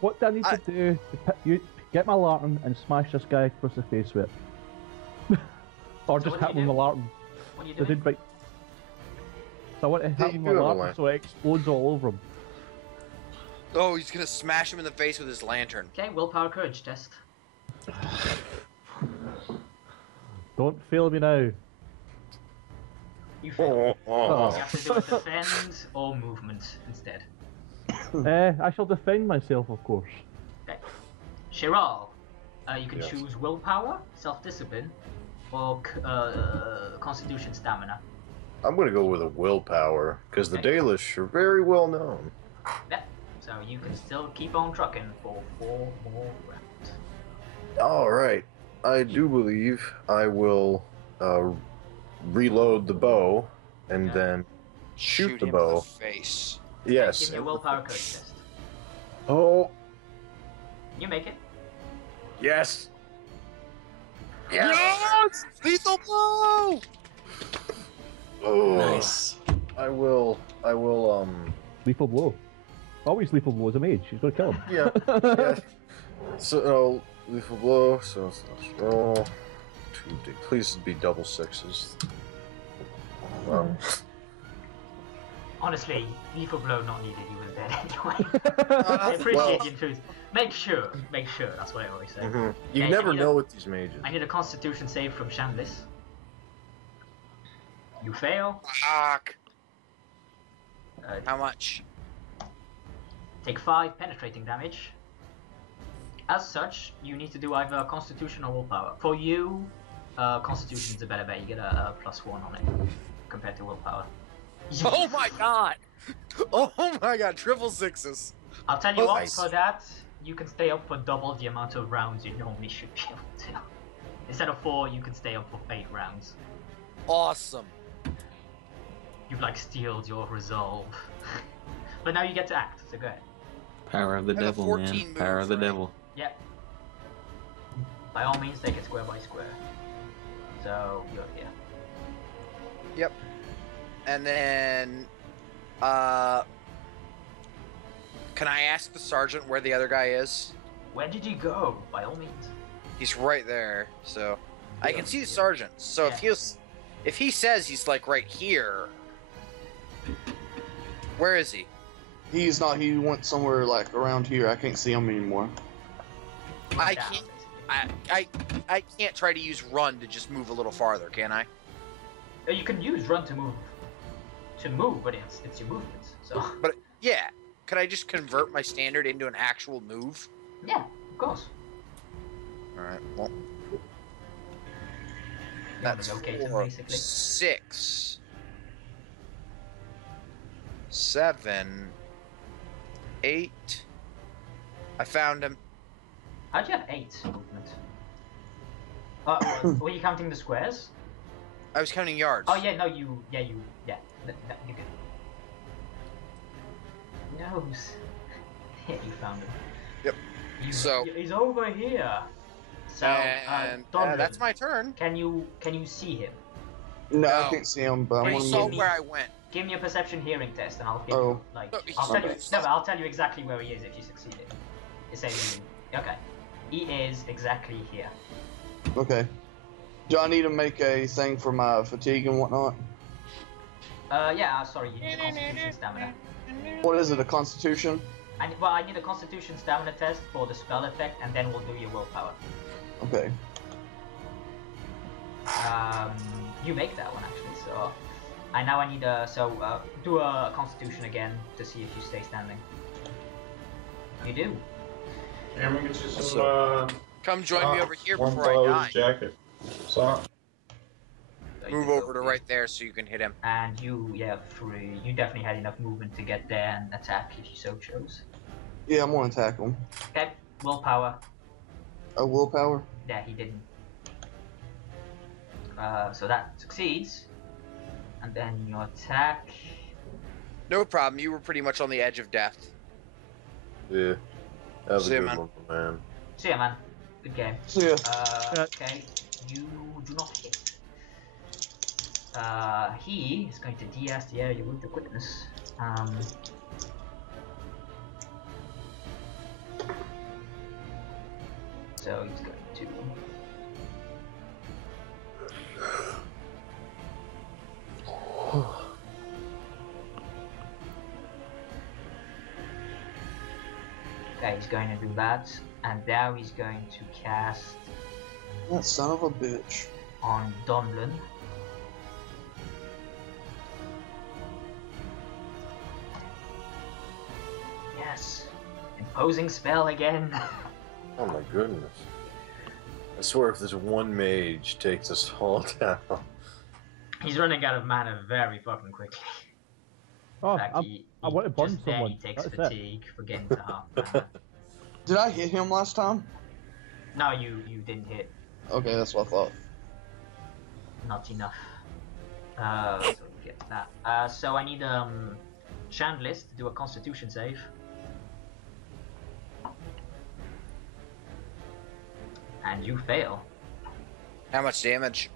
What do I need to do to you get my lantern and smash this guy across the face with it? Or So just what hit do him you with the lantern. What are you I doing? did right. So I want to hit Yeah, him you with the do have a lantern lantern. so it explodes all over him. Oh, he's gonna smash him in the face with his lantern. Okay, willpower courage test. Don't fail me now. You fail. Oh. You have to do a defend or movement instead. I shall defend myself, of course. Okay. Shiral, you can Yes. choose willpower, self-discipline, or constitution stamina. I'm gonna go with a willpower, because the Okay. Dalish are very well known. Yep. So you can still keep on trucking for 4 more rounds. Alright. I do believe I will reload the bow and Yeah. then shoot the him bow. in the face. Yes. Give me a willpower courage test. Oh, You make it. yes. Yes! Lethal blow! Oh, Nice. I will, Lethal blow. Always lethal blow as a mage. She's gonna kill him. yeah. Yeah. So, lethal blow, so let's roll. 2D. Please be double 6s. Honestly, lethal blow not needed. He was dead anyway. I appreciate well- the truth. Make sure. That's what I always say. Mhm. You Okay, never I need know a- with these mages. I need a Constitution save from Chandliss. You fail. Fuck. Uh, How much? take 5 penetrating damage. As such, you need to do either Constitution or Willpower. For you, Constitution is a better bet. You get a +1 on it compared to Willpower. Oh my god! Oh my god, triple sixes! I'll tell you what, Nice. for that, you can stay up for double the amount of rounds you normally should be able to. Instead of 4, you can stay up for 8 rounds. Awesome. You've like steeled your resolve. But now you get to act, so go ahead. Power of the And a devil, 14 man. move, Power of the right? devil. Yep. By all means, take it square by square. So, you're here. Yep. And then, can I ask the sergeant where the other guy is? Where did you go? By all means. He's right there, so I can see the sergeant. So Yeah. if he says he's like right here, where is he? He's not. He went somewhere like around here. I can't see him anymore. I Down, can't. basically. I can't try to use run to just move a little farther, can I? You can use run to move, but it's your movements. So But yeah, could I just convert my standard into an actual move? yeah, of course. All right. Well, You want that's to locate him, 4, basically. 6, 7, 8. I found him. How'd you have 8 movement? Were you counting the squares? I was counting yards. Oh yeah, no, you good. Nose. Yeah, you found him. Yep. So- he's over here. So, And Donlan, that's my turn. Can you see him? No, I No. can't see him, but But I'm he gonna saw move. where I went. Give me a perception hearing test, and I'll give Oh. you like No, he's I'll tell you. not- No, but I'll tell you exactly where he is if you succeed it. It says okay. He is exactly here. Okay. Do I need to make a thing for my fatigue and whatnot? Yeah. Sorry, you need a Constitution stamina. What is it? A Constitution? I need a Constitution stamina test for the spell effect, and then we'll do your willpower. Okay. You make that one actually. So, I need do a Constitution again to see if you stay standing. You do. And we get you some So- Come join me over here warm before I clothes, die. jacket, sock. So you Move go over to here. right there so you can hit him. And you definitely had enough movement to get there and attack if you so chose. Yeah, I'm gonna attack him. Okay, willpower. A willpower? Yeah, he didn't. So that succeeds. And then your attack. No problem. You were pretty much on the edge of death. Yeah. That was See a ya, good man. one, man. So yeah, man. Good game. So yeah. Okay, you do not hit. He is going to DS the area with the quickness. So he's going to. Okay, he's going to do that, and now he's going to cast That son of a bitch. on Donlan. Yes, imposing spell again. Oh my goodness. I swear if this one mage takes us all down. He's running out of mana very fucking quickly. Oh, In fact, I want to burn just there someone. He takes That's fatigue for getting to half mana. Did I hit him last time? No, you didn't hit. Okay, that's what I thought. Not enough. So we get that. So I need Chandliss to do a Constitution save. And you fail. How much damage?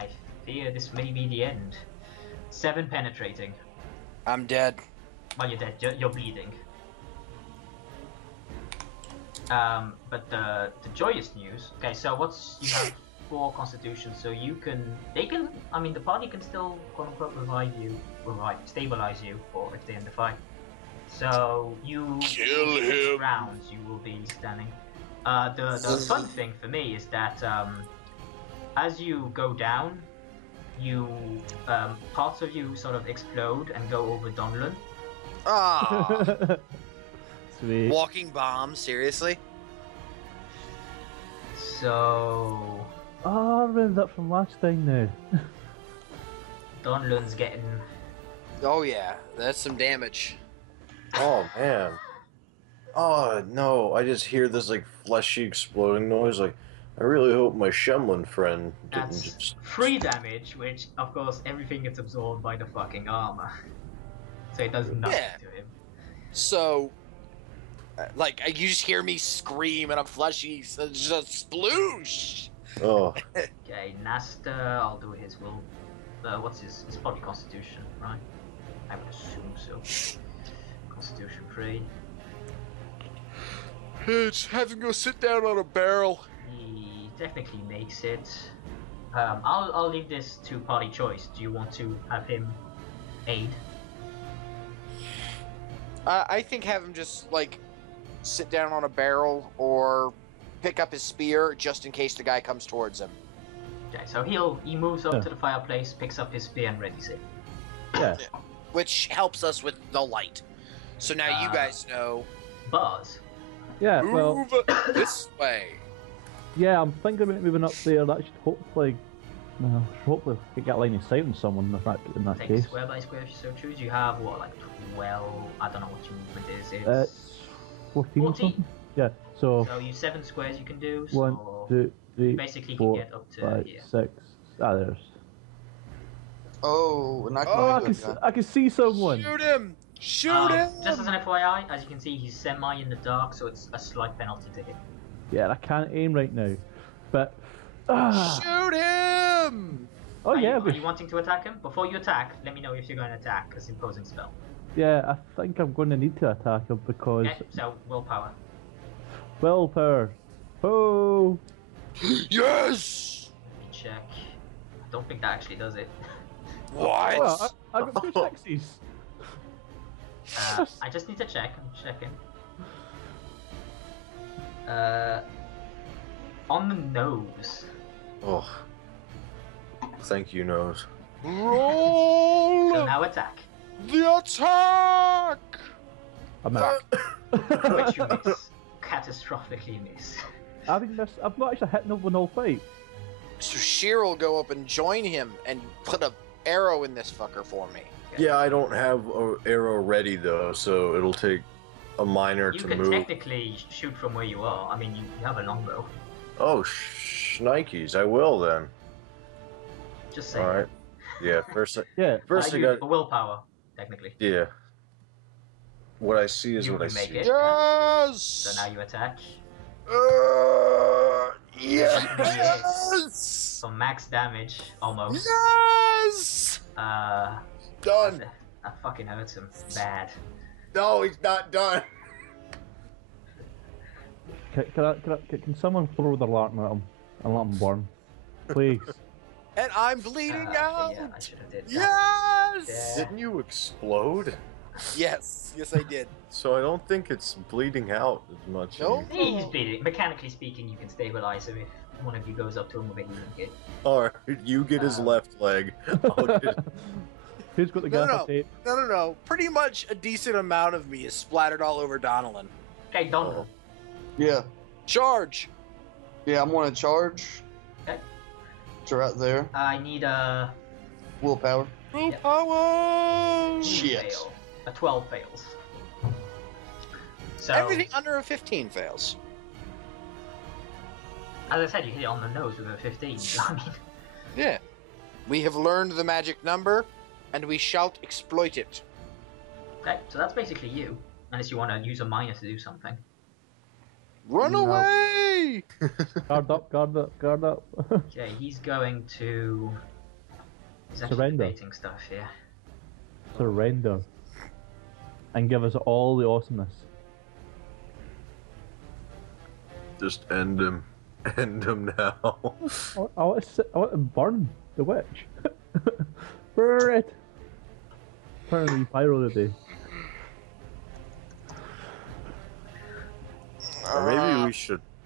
I fear this may be the end. 7 penetrating. I'm dead. Well, you're dead. You're bleeding. But the joyous news. Okay, so you have 4 Constitution, so the party can still quote unquote stabilize you for if they end the fight. So you Kill him. rounds you will be standing. The fun thing for me is that as you go down, parts of you sort of explode and go over Donlan. Ah, Sweet. Walking bomb, seriously? So Oh, I remember that from last time now. Donlan's getting. Oh yeah, that's some damage. Oh man. Oh no, I just hear this like fleshy exploding noise. Like, I really hope my Shemlin friend didn't That's just. 3 damage, which of course everything gets absorbed by the fucking armor. So it does nothing Yeah. to him. So, like, you just hear me scream and a fleshy just sploosh. Oh, Okay, Nasta, I'll do his will. What's his? It's probably Constitution, right? I would assume so. Constitution 3. It's having to go sit down on a barrel. He technically makes it. I'll leave this to party choice. Do you want to have him aid? I think have him just, like, sit down on a barrel or pick up his spear just in case the guy comes towards him. Okay, so he moves up to the fireplace, picks up his spear, and readies it. Yeah. Which helps us with the light. So now you guys know. Barz. Yeah, well, Move this way. yeah, I'm thinking about moving up there. That should hopefully get line of sight on someone in that Take case. square by square if you so choose. You have what, like 12? I don't know what your movement is. It's It's 14 or 14. something? Yeah, so So you 7 squares you can do. So 1, 2, 3, basically you 4, can get up to 5, here. 6. Ah, there's. Oh, and I can Oh, make good guy. I can see someone! Shoot him! Shoot him! Just as an FYI, as you can see, he's semi in the dark, so it's a slight penalty to hit. Yeah, I can't aim right now. But. Ah. Shoot him! Oh, Are yeah, you, but, are you wanting to attack him? Before you attack, let me know if you're going to attack, because imposing spell. yeah, I think I'm going to need to attack him because. Okay, so willpower. Willpower. Oh! Yes! Let me check. I don't think that actually does it. What? Well, I got 2 60s. I just need to check. I'm checking. On the nose. oh. Thank you, nose. Roll So now attack. the attack! I'm out. Which you miss. Catastrophically miss. I've not actually hit no one all fight. So Shiral will go up and join him and put a arrow in this fucker for me. Yeah, I don't have an arrow ready though, so it'll take a minor You to can move. technically shoot from where you are. I mean, you have a longbow. Oh, shnikes, I will then. Just saying. Alright. Yeah, first Yeah. first I you got. for willpower, technically. Yeah. What I see is You what I make see. it. Yes! So now you attack. Yes! So max damage, almost. Yes! Done! That fucking hurts him bad. No, he's not done. Can someone throw the lantern at him and let him burn? Please. And I'm bleeding out! Yeah, I should have did that. Yes! Yeah. Didn't you explode? Yes, I did. So I don't think it's bleeding out as much. No? anymore. He's bleeding. Mechanically speaking, you can stabilize him if one of you goes up to him with a healing kit. Alright, you get his left leg. I'll get Who's got the No, gaffer no. tape? No. Pretty much a decent amount of me is splattered all over Donlan. Okay, Donlan. Oh. Yeah, Charge! yeah, I'm gonna charge. Okay. It's right there. I need a Willpower. Willpower! Shit. fail. A 12 fails. So, Everything under a 15 fails. as I said, you hit it on the nose with a 15. I mean, Yeah. We have learned the magic number, and we shall exploit it. okay, so that's basically you. Unless you want to use a minor to do something. Run No. away! Guard up, guard up, guard up. Okay, he's going to... He's actually Surrender. debating stuff here. Surrender. And give us all the awesomeness. Just end him. End him now. I want to burn the witch. Burn it. Apparently pyro today. Or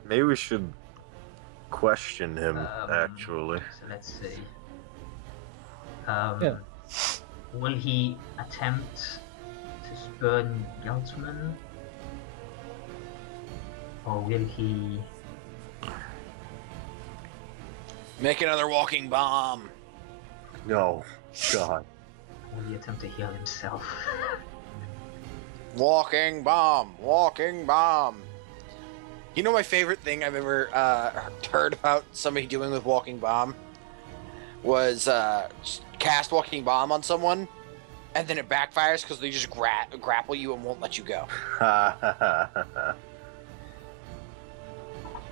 maybe we should question him actually. So let's see. Yeah. Will he attempt to spurn Yeltsman? Or will he... Make another walking bomb. No. God. Will he attempt to heal himself? Walking bomb. Walking bomb. You know my favorite thing I've ever heard about somebody doing with walking bomb was cast walking bomb on someone, and then it backfires because they just grapple you and won't let you go. I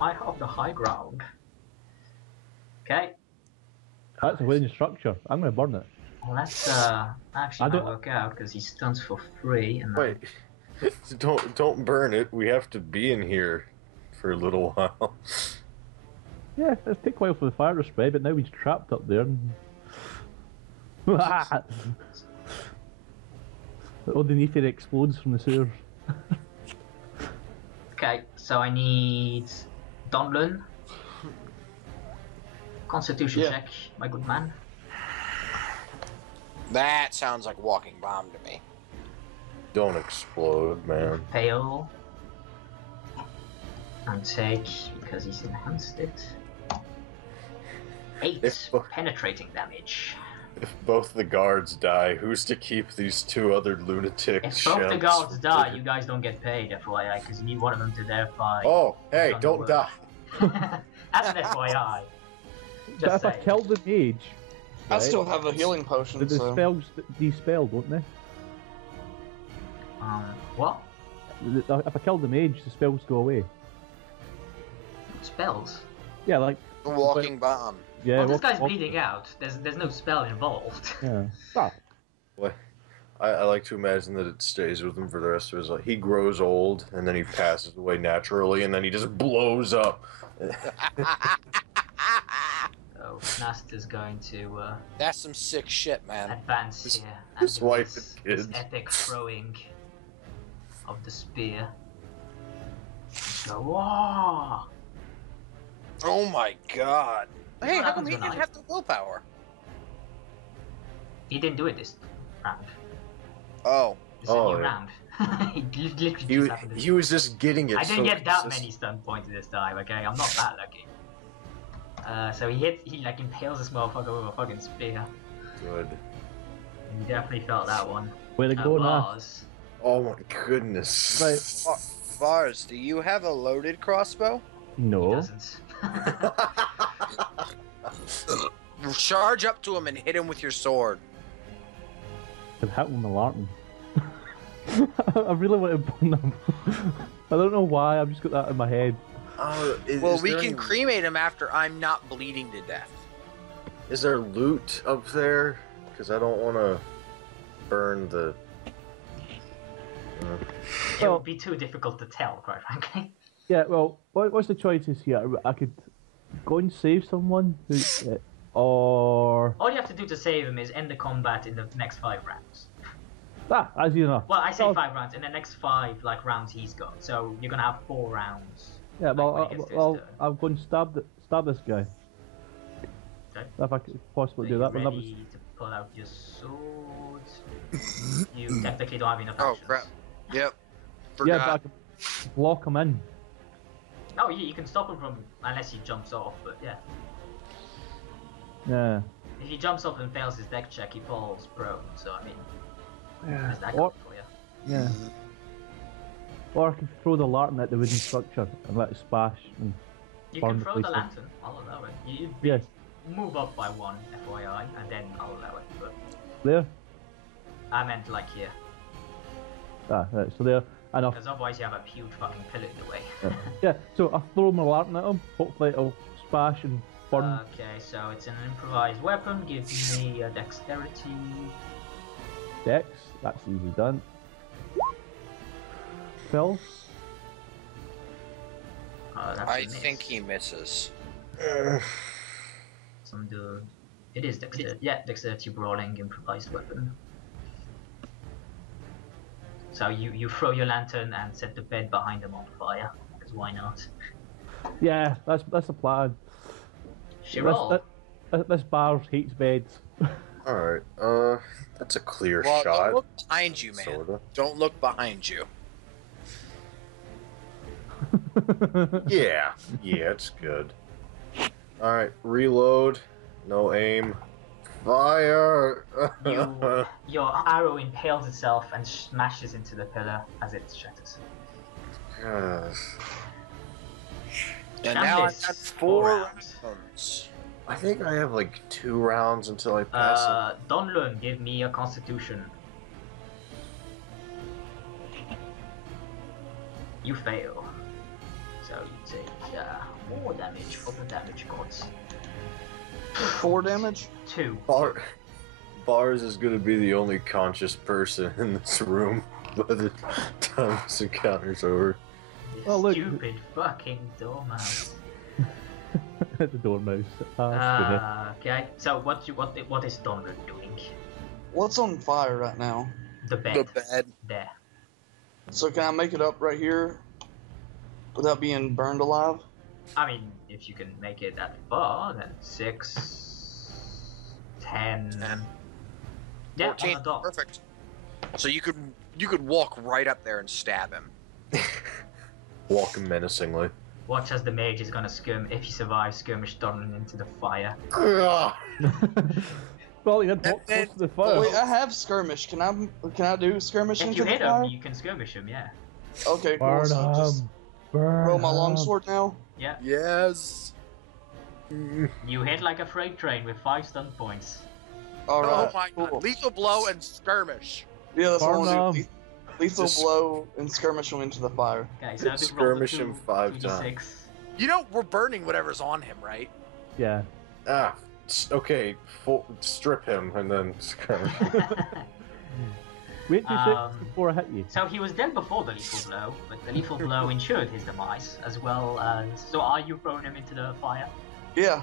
have the high ground. Okay. That's a winning structure. I'm going to burn it. Well, that's actually might work out because he stuns for free. And Wait. Don't burn it. We have to be in here for a little while. Yeah, it'll take a while for the fire to spread, but now he's trapped up there. All the ether explodes from the sewers. Okay, so I need Donlan. Constitution check, my good man. That sounds like walking bomb to me. Don't explode, man. Fail. And take, because he's enhanced it. 8 penetrating damage. If both the guards die, who's to keep these two other lunatics? If both the guards die, you guys don't get paid, FYI, because you need one of them to verify. Oh, hey, don't die. That's an FYI. But if I kill the mage, I right, still have a healing potion, the so... spells dispel, don't they? What? If I kill the mage, the spells go away. Spells? Yeah, like... The walking bomb. Yeah, well, this guy's bleeding out. There's no spell involved. Yeah. Ah. What? I like to imagine that it stays with him for the rest of his life. He grows old, and then he passes away naturally, and then he just blows up. So, Nasta's going to That's some sick shit, man. advance here. His do wife this and kids. epic throwing of the spear. So, whoa! Oh my god. Hey, What how come happens he when didn't I- have the willpower? He didn't do it this round. Oh. It's a new Oh, yeah. round. He literally just happened to He was just getting it. I didn't so get that consistent. many stun points this time, okay? I'm not that lucky. So he like impales this motherfucker with a fucking spear. Good. You definitely felt that one. Way to go, Nast. Barz. Oh my goodness. Right. Barz, do you have a loaded crossbow? He No. doesn't. Charge up to him and hit him with your sword. I've hit him with Larton. I really want to burn him. I don't know why, I've just got that in my head. Well, we can cremate him after I'm not bleeding to death. Is there loot up there? Because I don't want to burn the... It would be too difficult to tell, quite frankly. Yeah, well, what's the choices here? I could go and save someone, or... All you have to do to save him is end the combat in the next 5 rounds. Ah, as you know. Well, I say Oh. 5 rounds. In the next 5 rounds he's got, so you're gonna have 4 rounds. Yeah, when well, he gets to his turn. I'll go and stab this guy. Okay. If I could possibly So do you're that, but that was... ready to pull out your sword. You technically don't have enough Oh, actions. crap. Yep. Yeah, but I Forgot. could block him in. Oh, yeah, you can stop him from unless he jumps off, but yeah. Yeah. If he jumps off and fails his deck check, he falls prone. So I mean, there's that Or, going for you. yeah. Or I could throw the Larton at the wooden structure and let it splash. And You burn can the throw place the down. lantern. I'll allow it. You Yes. move up by 1, FYI, and then I'll allow it. But There. I meant like here, Ah, right, so there. Enough. because otherwise you have a huge fucking pillar in the way. Yeah, so I throw my Larton at him. Hopefully it'll splash and burn. Okay, so it's an improvised weapon. Give me a dexterity. Dex. That's easy done. Phil. That's a I miss. think he misses. Some dude. It is dexterity. Yeah, dexterity brawling improvised weapon. So you throw your lantern and set the bed behind them on fire. Because why not? Yeah, that's the plan. Shiral. This bar hates beds. Alright, that's a clear Well, shot. don't look behind you, man. Sorta. Don't look behind you. Yeah, it's good. Alright, reload. No aim. Fire! Your arrow impales itself and smashes into the pillar as it shatters. Yes. And now I've Chandliss, got 4 4 rounds. rounds. I think I have like 2 rounds until I pass it. Donlan, give me a constitution. You fail. So you take more damage for the damage gods. 4 damage? 2. Barz is gonna be the only conscious person in this room by the time this encounter's over. You Oh, look. stupid fucking dormouse. The dormouse. Okay, so what is Donlan doing? What's on fire right now? The bed. The bed. There. So can I make it up right here without being burned alive? I mean, if you can make it that far, then 6, 10. 10. Yeah, 14. on the dot. Perfect. So you could walk right up there and stab him. Walking menacingly. Watch as the mage is gonna if he survives, skirmish Donlan into the fire. Well, you had And walked then- close to the fire. Wait, I have skirmish. Can I do skirmish If into you the hit fire? him, you can skirmish him, yeah. Okay, cool. Burn So just burn roll my longsword now. Yeah. Yes. You hit like a freight train with 5 stun points. Alright. Oh my cool. god. Lethal blow and skirmish. Yeah, that's what I Burn want to do. 'em. Lethal Just- blow and skirmish him into the fire. Okay, so just Skirmish roll the him 5 2d6. You know we're burning whatever's on him, right? Yeah. Okay, strip him and then skirmish. Wait 2 Um, seconds before I hit you. So he was dead before the lethal blow, but the lethal blow ensured his demise, as well as... So are you throwing him into the fire? Yeah,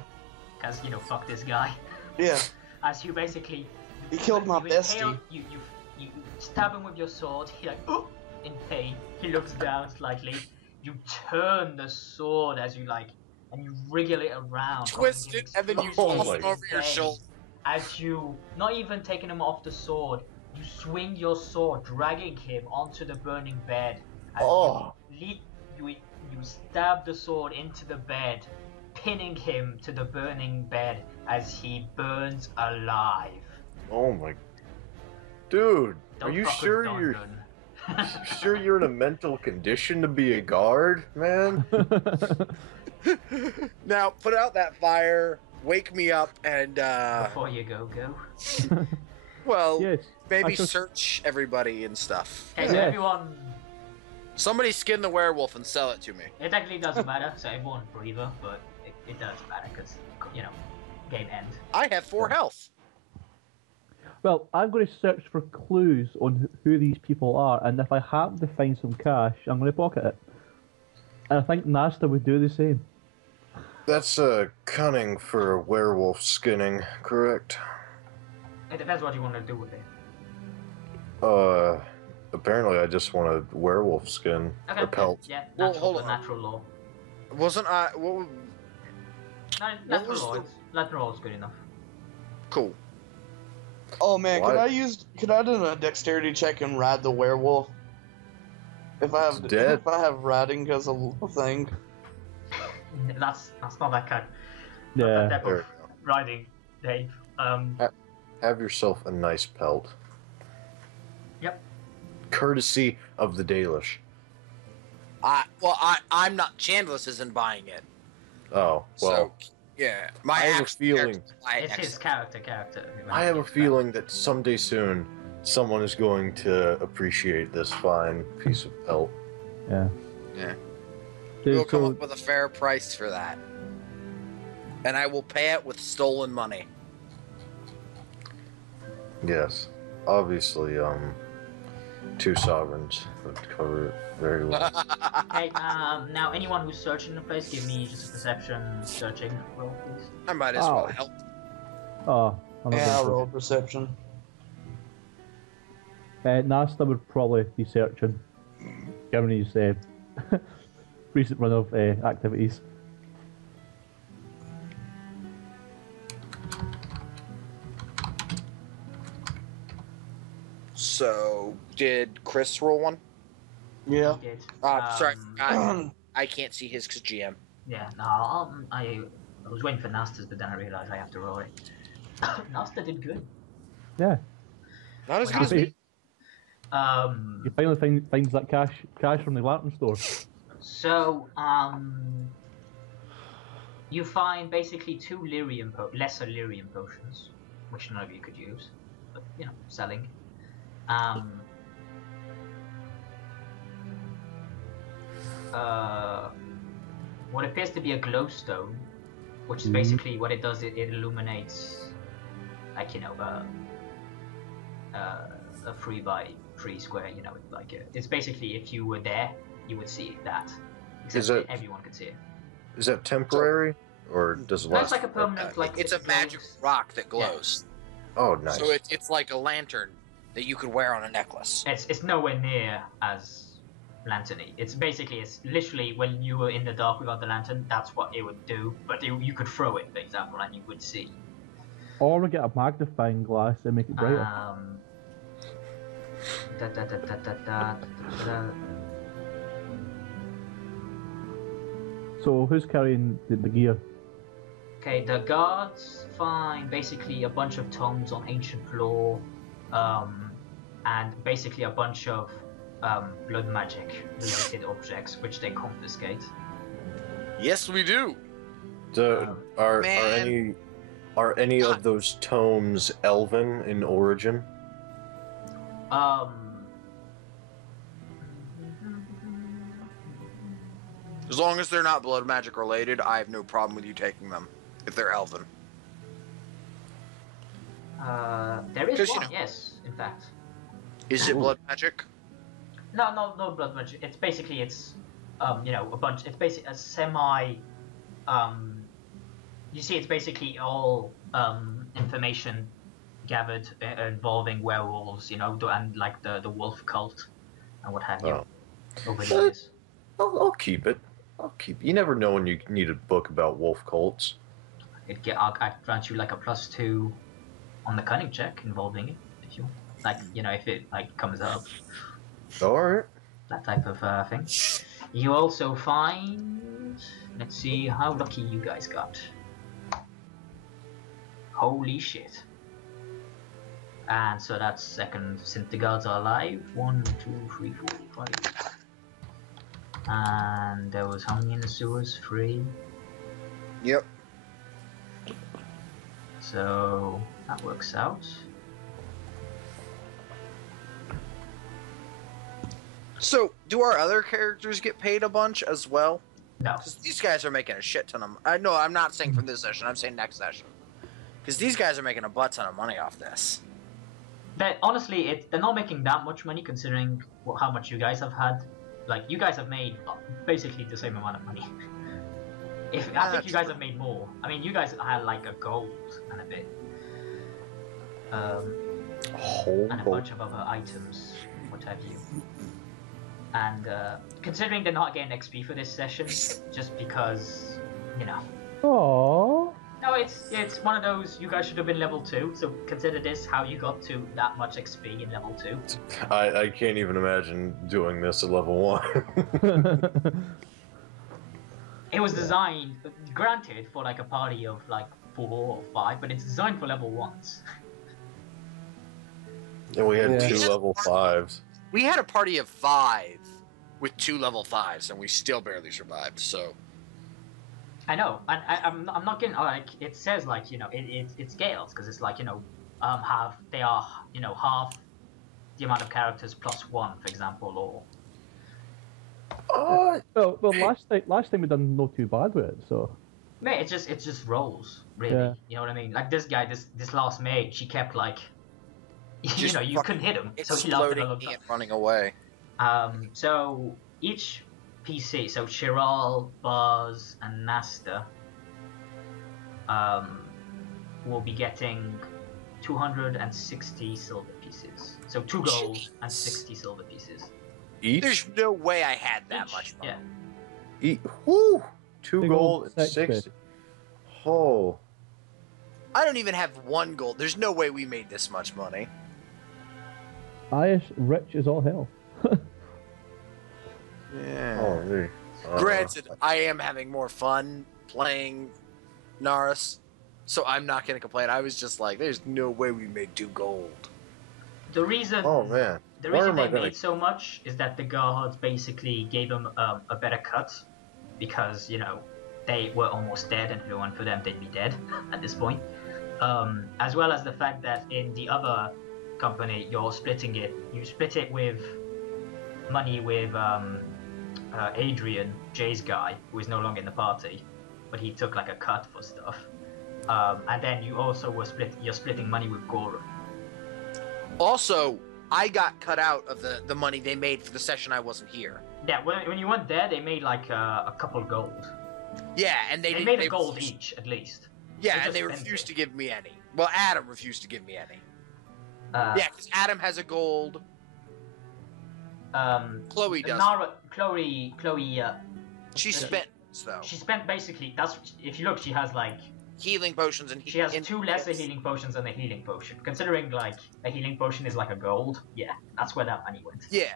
Because, you know, fuck this guy. yeah. As you basically... He killed my you bestie. impale- You stab him with your sword, he like, oh, in pain. He looks down slightly. You turn the sword as you like, and you wriggle it around. Twist causing it and then you explosive toss him over your pain. shoulder. As you, not even taking him off the sword, you swing your sword, dragging him onto the burning bed. As Oh. you stab the sword into the bed, pinning him to the burning bed as he burns alive. Oh my... Dude, Don't are you fuck with sure you're in a mental condition to be a guard, man? Now put out that fire, wake me up, and Before you go. well, Yes. maybe I shall- search everybody and stuff. Okay, so Yeah. everyone, Somebody skin the werewolf and sell it to me. it actually doesn't matter, so everyone breather, but it does matter because, you know, game end. I have 4 health. Well, I'm going to search for clues on who these people are, and if I happen to find some cash, I'm going to pocket it. And I think Nasta would do the same. That's cunning for werewolf skinning, correct? It depends what you want to do with it. Apparently I just want a werewolf skin. Okay, A pelt. yeah, Well, natural, hold on. natural law. Wasn't I? What? No, What natural was law, the- natural law is good enough. Cool. Oh man, What? could I do a dexterity check and ride the werewolf? If I have It's dead. if I have riding as a thing. That's not that kind. Yeah. That type There of riding, Dave. Have yourself a nice pelt. Yep. Courtesy of the Dalish. I'm not. Chandliss isn't buying it. Oh, well, So, yeah. My I have a actual feeling- character will buy It's his excellent. character. I have a feeling that someday soon someone is going to appreciate this fine piece of pelt. Yeah. Yeah. Dude, We'll come so- up with a fair price for that. And I will pay it with stolen money. Yes. Obviously, 2 sovereigns would cover it very well. Okay, now anyone who's searching the place, give me just a perception searching roll, please. I might as well Oh. help. Oh, I'm not Yeah, going I to- rolled perception. Nasta would probably be searching, given his recent run of activities. So, did Chris roll one? Yeah. Did. Sorry, Um, I can't see his 'cause GM. Yeah, no, I was waiting for Nasta's, but then I realized I have to roll it. Nasta did good. Yeah. Not as Well, good as me. You finally finds that cash from the lantern store. So, you find basically 2 lesser lyrium potions, which none of you could use, but, you know, selling. What appears to be a glowstone, which is basically what it does, it illuminates, like, you know, a 3x3 square, you know, like, it's basically, if you were there, you would see that. Except everyone could see it. Is that temporary, or does it No, last? it's like a permanent, like, it's a magic rock that glows. Yeah. Oh, nice. So it's like a lantern that you could wear on a necklace. It's nowhere near as lanterny. It's basically, it's literally when you were in the dark without the lantern, that's what it would do. But you could throw it, for example, and you would see. Or we get a magnifying glass and make it brighter. So who's carrying the gear? Okay, the guards find basically a bunch of tomes on ancient lore, and basically a bunch of blood magic related objects which they confiscate. Yes, we do. Are any of those tomes elven in origin? As long as they're not blood magic related, I have no problem with you taking them if they're elven. There is 'Cause, one, you know- yes, in fact. Is it blood magic? No blood magic. It's basically, you know, a bunch. It's basically a semi. You see, it's basically all information gathered involving werewolves, you know, and like the wolf cult and what have you. Over the years. I'll keep it. You never know when you need a book about wolf cults. I'd grant you like a +2 on the cunning check involving it, if you like, you know, if it like comes up. Alright. That type of thing. You also find, let's see how lucky you guys got. Holy shit. And so that's second, since the guards are alive. 1, 2, 3, 4, 5. And there was how many in the sewers? 3. Yep. So that works out. So, do our other characters get paid a bunch as well? No. Because these guys are making a shit ton of... I know, I'm not saying for this session, I'm saying next session. Because these guys are making a butt ton of money off this. Honestly, they're not making that much money considering how much you guys have had. Like, you guys have made basically the same amount of money. I think you guys have made more. I mean, you guys had like a gold and a bit. And a bunch of other items, what have you. And considering they're not getting XP for this session, just because, you know. Aww. No, it's one of those, you guys should have been level 2, so consider this how you got to that much XP in level 2. I can't even imagine doing this at level 1. It was designed, granted, for like a party of like 4 or 5, but it's designed for level 1s. And we had Yeah. 2 level 5s. We had a party of 5 with 2 level 5s, and we still barely survived, so... I know, and I'm not getting, like, it says, like, you know, it scales, because it's like, you know, they are, you know, half the amount of characters plus 1, for example, or... Well, last time we done not too bad with it, so... Mate, it just rolls, really, Yeah. you know what I mean? Like, this guy, this last mage, she kept, like, you know, you couldn't hit him, so he laughed at a Exploding and running away. So, each PC, so Shiral, Barz, and Nasta, will be getting 260 silver pieces. So 2 gold and 60 silver pieces. Each? There's no way I had that much money. Yeah. Woo! 2 2 gold gold, and 60. Oh. I don't even have 1 gold. There's no way we made this much money. I is rich as all hell. Yeah. Oh, hey. Granted, I am having more fun playing Naris, so I'm not going to complain. I was just like, there's no way we made 2 gold. The reason Oh man. the Where reason am they I gonna- made so much is that the guards basically gave them a better cut because, you know, they were almost dead and if it weren't for them they'd be dead at this point. As well as the fact that in the other company you're splitting it. You split it with money with Adrian, Jay's guy, who is no longer in the party, but he took like a cut for stuff. And then you also you're splitting money with Goran. Also, I got cut out of the money they made for the session I wasn't here. Yeah, when you weren't there, they made like a couple gold. Yeah, and They made a gold each, at least. Yeah, just and they spent refused it. to give me any. Well, Adam refused to give me any. Yeah, because Adam has a gold. Chloe does. Chloe. She spent though. She spent basically. That's if you look, she has like Healing potions and she has 2 lesser healing potions and a healing potion. Considering like a healing potion is like a gold, yeah, that's where that money went. Yeah.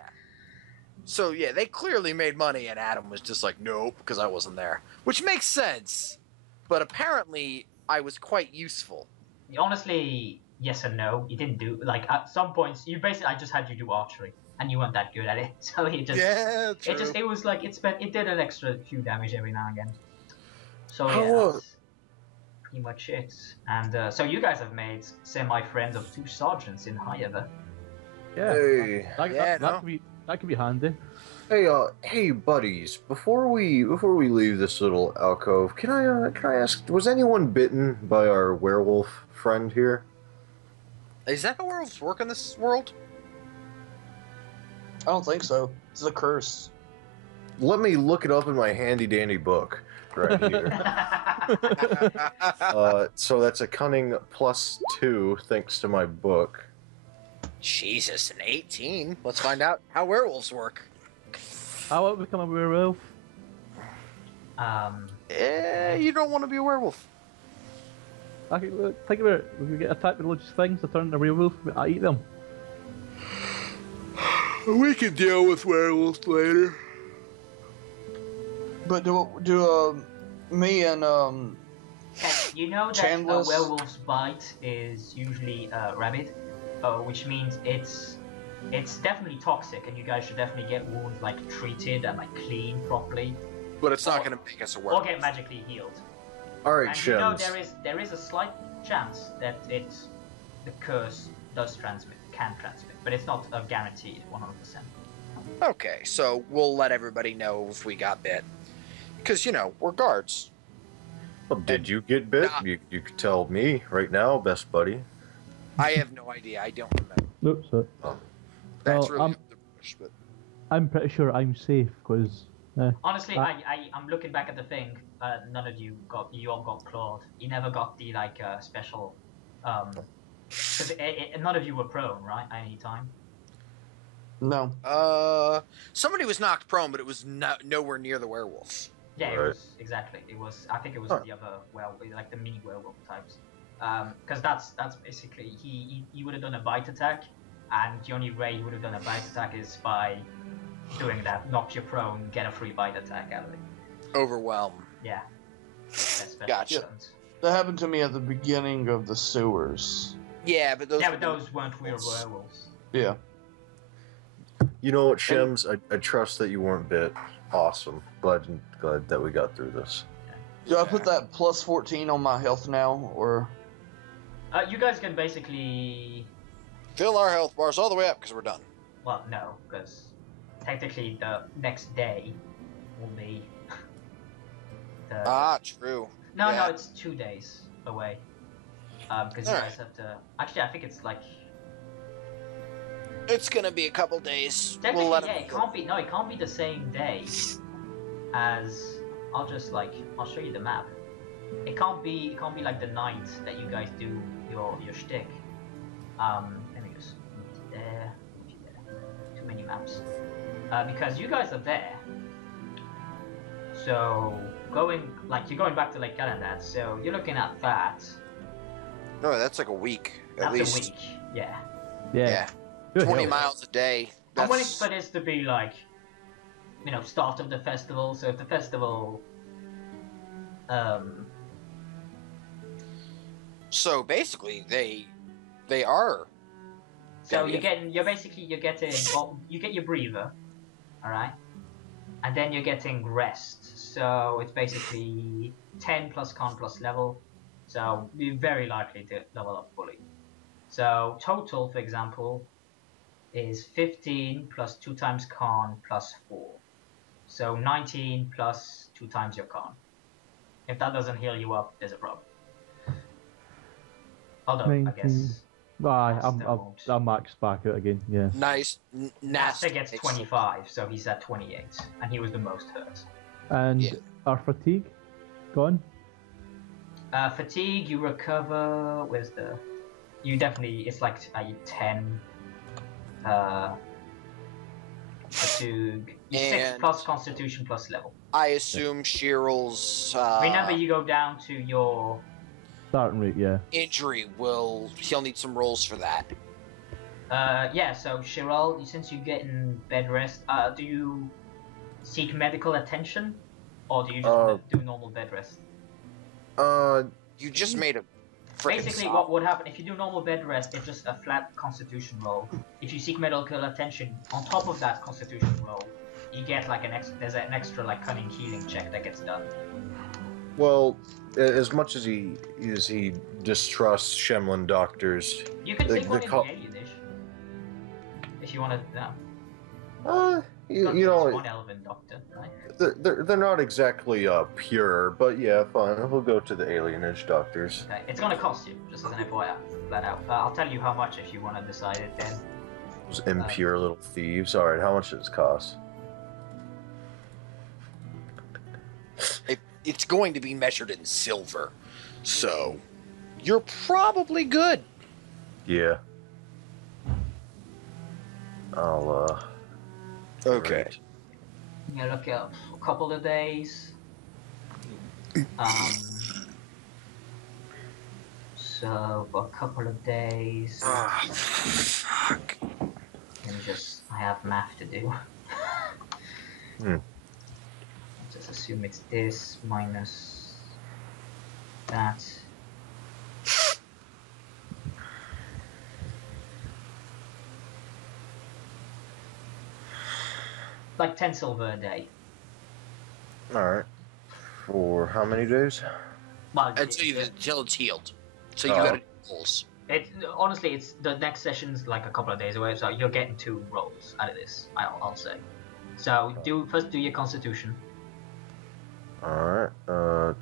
So yeah, they clearly made money, and Adam was just like, nope, because I wasn't there, which makes sense. But apparently, I was quite useful. Honestly, yes and no. You didn't do like at some points. You basically, I just had you do archery, and you weren't that good at it. So it just Yeah, true. it was like it did an extra few damage every now and again. So yeah, How, that's pretty much it. And so you guys have made semi-friends of 2 sergeants in Highever. Yeah. Hey. That could be handy. Hey, buddies! Before we leave this little alcove, can I ask? Was anyone bitten by our werewolf friend here? Is that how werewolves work in this world? I don't think so. It's a curse. Let me look it up in my handy dandy book right here. So that's a cunning +2 thanks to my book. Jesus, an 18. Let's find out how werewolves work. How about become a werewolf? You don't want to be a werewolf. Think about it. We get attacked with loads of things to turn into a werewolf. I eat them. We can deal with werewolves later. But do me and You know that a Chandliss. werewolf's bite is usually rabid, which means it's definitely toxic, and you guys should definitely get wounds like treated and like cleaned properly, But it's not going to make us a or werewolf. get magically healed. All right, And you know Shims. there is a slight chance that the curse can transmit, but it's not a guaranteed 100%. Okay, so we'll let everybody know if we got bit. Because, you know, we're guards. Well, did you get bit? Nah. You could tell me right now, best buddy. I have no idea. I don't remember. Nope. So That's Well, really up to Bush, but I'm pretty sure I'm safe because. Honestly, I'm looking back at the thing. None of you all got clawed. You never got the like special. Because none of you were prone, right? At any time. no? somebody was knocked prone, but it was nowhere near the werewolf. Yeah, it Right. was exactly. It was. I think it was Huh. the other like the mini werewolf types. Because that's basically he would have done a bite attack, and the only way he would have done a bite attack is by doing that, knock you prone, get a free bite attack out of it. Overwhelm. Yeah. That's special Gotcha. ones. That happened to me at the beginning of the sewers. Yeah, but those. Yeah, but those weren't real werewolves. Yeah. You know what, Shims? I trust that you weren't bit. Awesome. Glad that we got through this. Do I put that +14 on my health now, or? You guys can basically. Fill our health bars all the way up because we're done. Well, no, because technically the next day will be. True. No, yeah. no, it's 2 days away. Because you Alright. guys have to. Actually, I think it's like. It's gonna be a couple days. Technically, We'll let yeah, them it go. can't be. No, it can't be the same day as. I'll show you the map. It can't be like the night that you guys do your shtick. Let me just move it there. Too many maps. Because you guys are there. So you're going back to Lake Calendat. So you're looking at that. No, that's like a week at That's least. a week. Yeah. Yeah. Good 20 hell. miles a day. I'm willing That's for this to be like start of the festival. So if the festival, So basically, they are. so you get your breather, all right, and then you're getting rest. So it's basically 10 plus con plus level. So you're very likely to level up fully. So total, for example, is 15 plus 2 times con plus 4. So 19 plus 2 times your con. If that doesn't heal you up, there's a problem. Although, 19. I guess... Aye, Nasta I'm maxed back out again, yeah. Nice. Nasta gets 25, so he's at 28. And he was the most hurt. And Yeah. our fatigue? Gone? Fatigue, you recover... Where's the... You definitely... It's like 10... Fatigue... 6 plus constitution plus level. I assume Shiral's Remember, you go down to your... Starting rate, yeah. injury he'll need some rolls for that. Yeah, so Shiral, since you get in bed rest, do you seek medical attention? Or do you just do normal bed rest? You just made a Basically, what would happen if you do normal bed rest? It's just a flat constitution roll. If you seek medical attention, on top of that constitution roll, you get like there's an extra like cunning healing check that gets done. Well, as much as he distrusts Shemlin doctors, You can take one in the Alienish if you want to. No. you know, one elven doctor, right? they're not exactly pure, but yeah, fine. We'll go to the alienage doctors. Okay. It's gonna cost you, just as an FYI, flat out. I'll tell you how much if you want to decide it then. Those impure little thieves. All right, how much does it cost? It's going to be measured in silver, so you're probably good. Yeah. I'll Okay. Right. You look at a couple of days. So for a couple of days, Ah, fuck. I have math to do. Just assume it's this minus that. Like 10 silver a day. All right. For how many days? Well, Until it's healed. So you Oh. gotta do rolls. honestly, it's the next session's like a couple of days away, so you're getting 2 rolls out of this. I'll say. So first do your constitution. All right.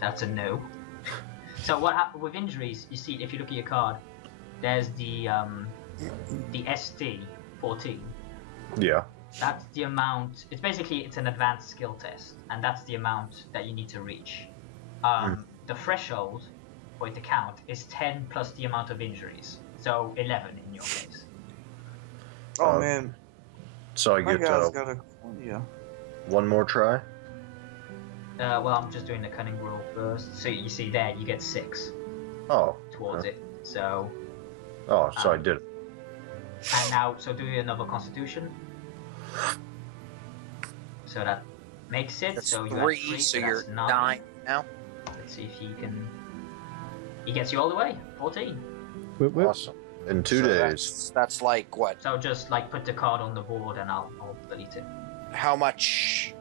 That's a no. So what happened with injuries? You see, if you look at your card, there's the ST 14. Yeah. That's the amount. It's an advanced skill test, and that's the amount that you need to reach. The threshold for it to count is 10 plus the amount of injuries, so 11 in your case. Oh man, So I my get guy's got a yeah. one more try. Well, I'm just doing the cunning roll first. So you see there, you get 6 Oh. towards okay. it. So So I did it. and now, so do another constitution. So that makes it. That's so you 3, have 3, so that's you're 9. 9 now. Let's see if he can. He gets you all the way. 14. Whoop, whoop. Awesome. In 2 So days. That's like what? So just like put the card on the board and I'll delete it. How much?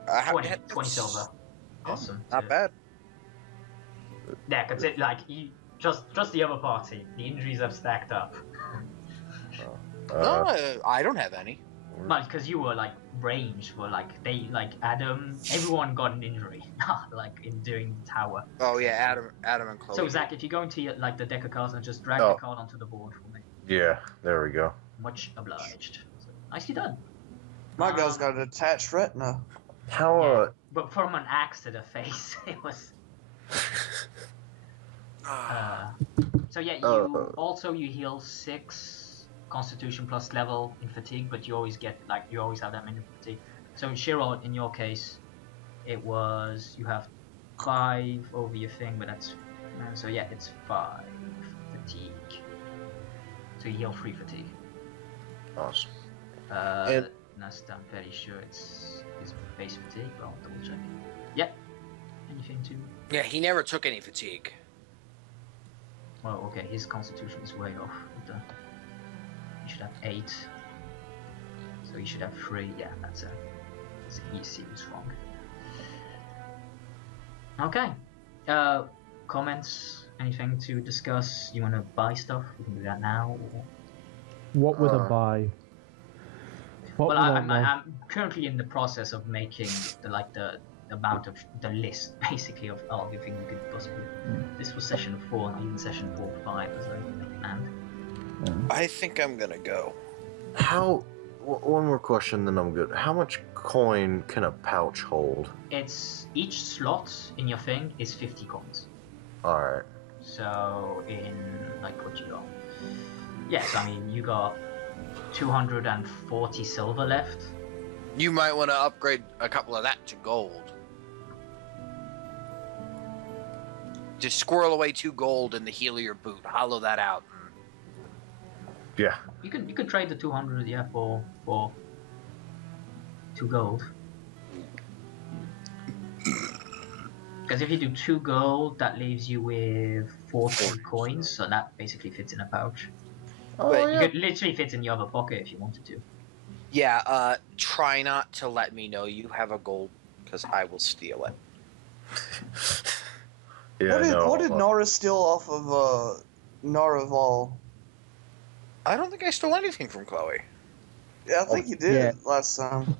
20 silver. Awesome. Not bad. Yeah, because it like you just the other party. The injuries have stacked up. No, I don't have any. But because you were like ranged for like Adam, everyone got an injury. Like in doing the tower. Oh yeah, Adam and Chloe. So Zach, if you go into like the deck of cards and just drag the card onto the board for me. Yeah. There we go. Much obliged. So, nicely done. My guy's got an attached retina. How But from an axe to the face, it was. So yeah, you heal 6 Constitution plus level in fatigue, but you always have that many fatigue. So in Shiral, in your case, it was you have 5 over your thing, but that's so yeah, it's 5 fatigue. So you heal 3 fatigue. awesome. Nasta, I'm fairly sure it's his base fatigue, but I'll double check. Yep. Anything to... Yeah, he never took any fatigue. Well, okay, his constitution is way off. He should have 8. So he should have 3. Yeah, that's easy. Was wrong. Okay. Comments? Anything to discuss? You want to buy stuff? We can do that now. Or... What would I buy? What Well, would I I'm buy? currently in the process of making the amount of the list basically of everything we could possibly. This was session 4, not even session 4 or 5 as I planned. I think I'm gonna go. One more question, then I'm good. How much coin can a pouch hold? It's each slot in your thing is 50 coins. Alright. So in like what you got? Yes, I mean you got 240 silver left. You might want to upgrade a couple of that to gold. Just squirrel away 2 gold in the heel of your boot. Hollow that out. Yeah. You could trade the 200 for 2 gold. Because if you do 2 gold, that leaves you with 40 coins, so that basically fits in a pouch. Oh, You could literally fit in your other pocket if you wanted to. Yeah, try not to let me know you have a gold, because I will steal it. Yeah, what did Nara steal off of Naraval? I don't think I stole anything from Chloe. Yeah, I think you did last time.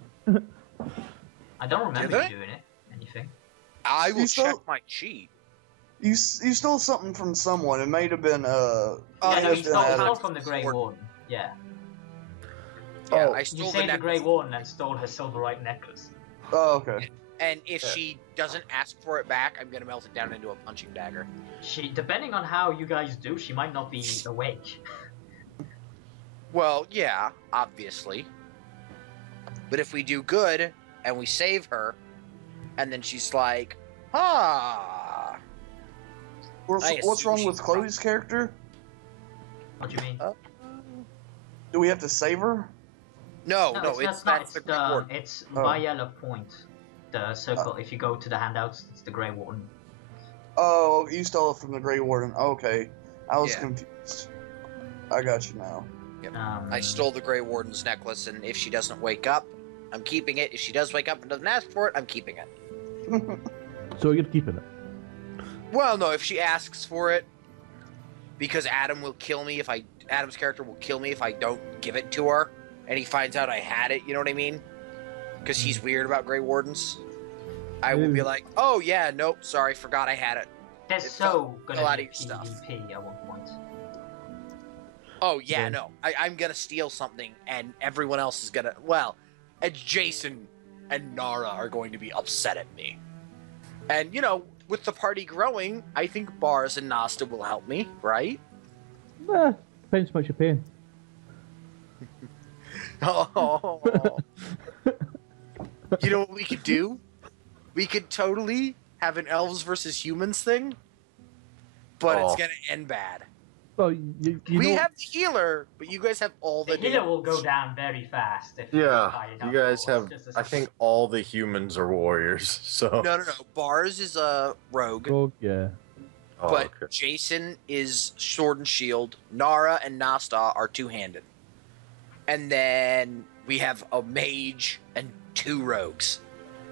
I don't remember Did I? you doing it. Anything. I will You stole- check my sheet. You stole something from someone. It may have been Yeah, no, it you was stole Adam. from the Grey Warden. Yeah. Yeah, Oh, I You stole the saved the necklace. Grey Warden and stole her silverite necklace. Oh, okay. And if she doesn't ask for it back, I'm gonna melt it down into a punching dagger. She, depending on how you guys do, she might not be awake. Well, yeah, obviously. But if we do good and we save her, and then she's like, ah. I What's assume wrong she's with Chloe's character? What do you mean? Do we have to save her? No, it's that's the Grey Warden. It's Oh. by yellow point. The circle. If you go to the handouts, it's the Grey Warden. Oh, you stole it from the Grey Warden. Okay. I was Yeah. confused. I got you now. I stole the Grey Warden's necklace, and if she doesn't wake up, I'm keeping it. If she does wake up and doesn't ask for it, I'm keeping it. So you're keeping it. Well, no, if she asks for it, because Adam's character will kill me if I don't give it to her, and he finds out I had it, you know what I mean? Because he's weird about Grey Wardens. I will be like, oh yeah, nope, sorry, forgot I had it. There's It's so a gonna lot be of your stuff. PvP at one point. Oh yeah, Yeah. no, I'm gonna steal something, and everyone else is gonna, well, and Jason and Nara are going to be upset at me. And, you know, with the party growing, I think Barz and Nasta will help me, right? Depends how much you're paying. Oh. You know what we could do? We could totally have an elves versus humans thing, but it's Oh. gonna end bad. Well, you We know, have the healer, but you guys have all The the healer will go down very fast if Yeah, fight it you out guys forward, have. just as I a- think all the humans are warriors. So. No. Barz is a rogue, oh yeah. Oh, but okay. Jason is sword and shield. Nara and Nasta are two-handed, and then we have a mage and 2 rogues,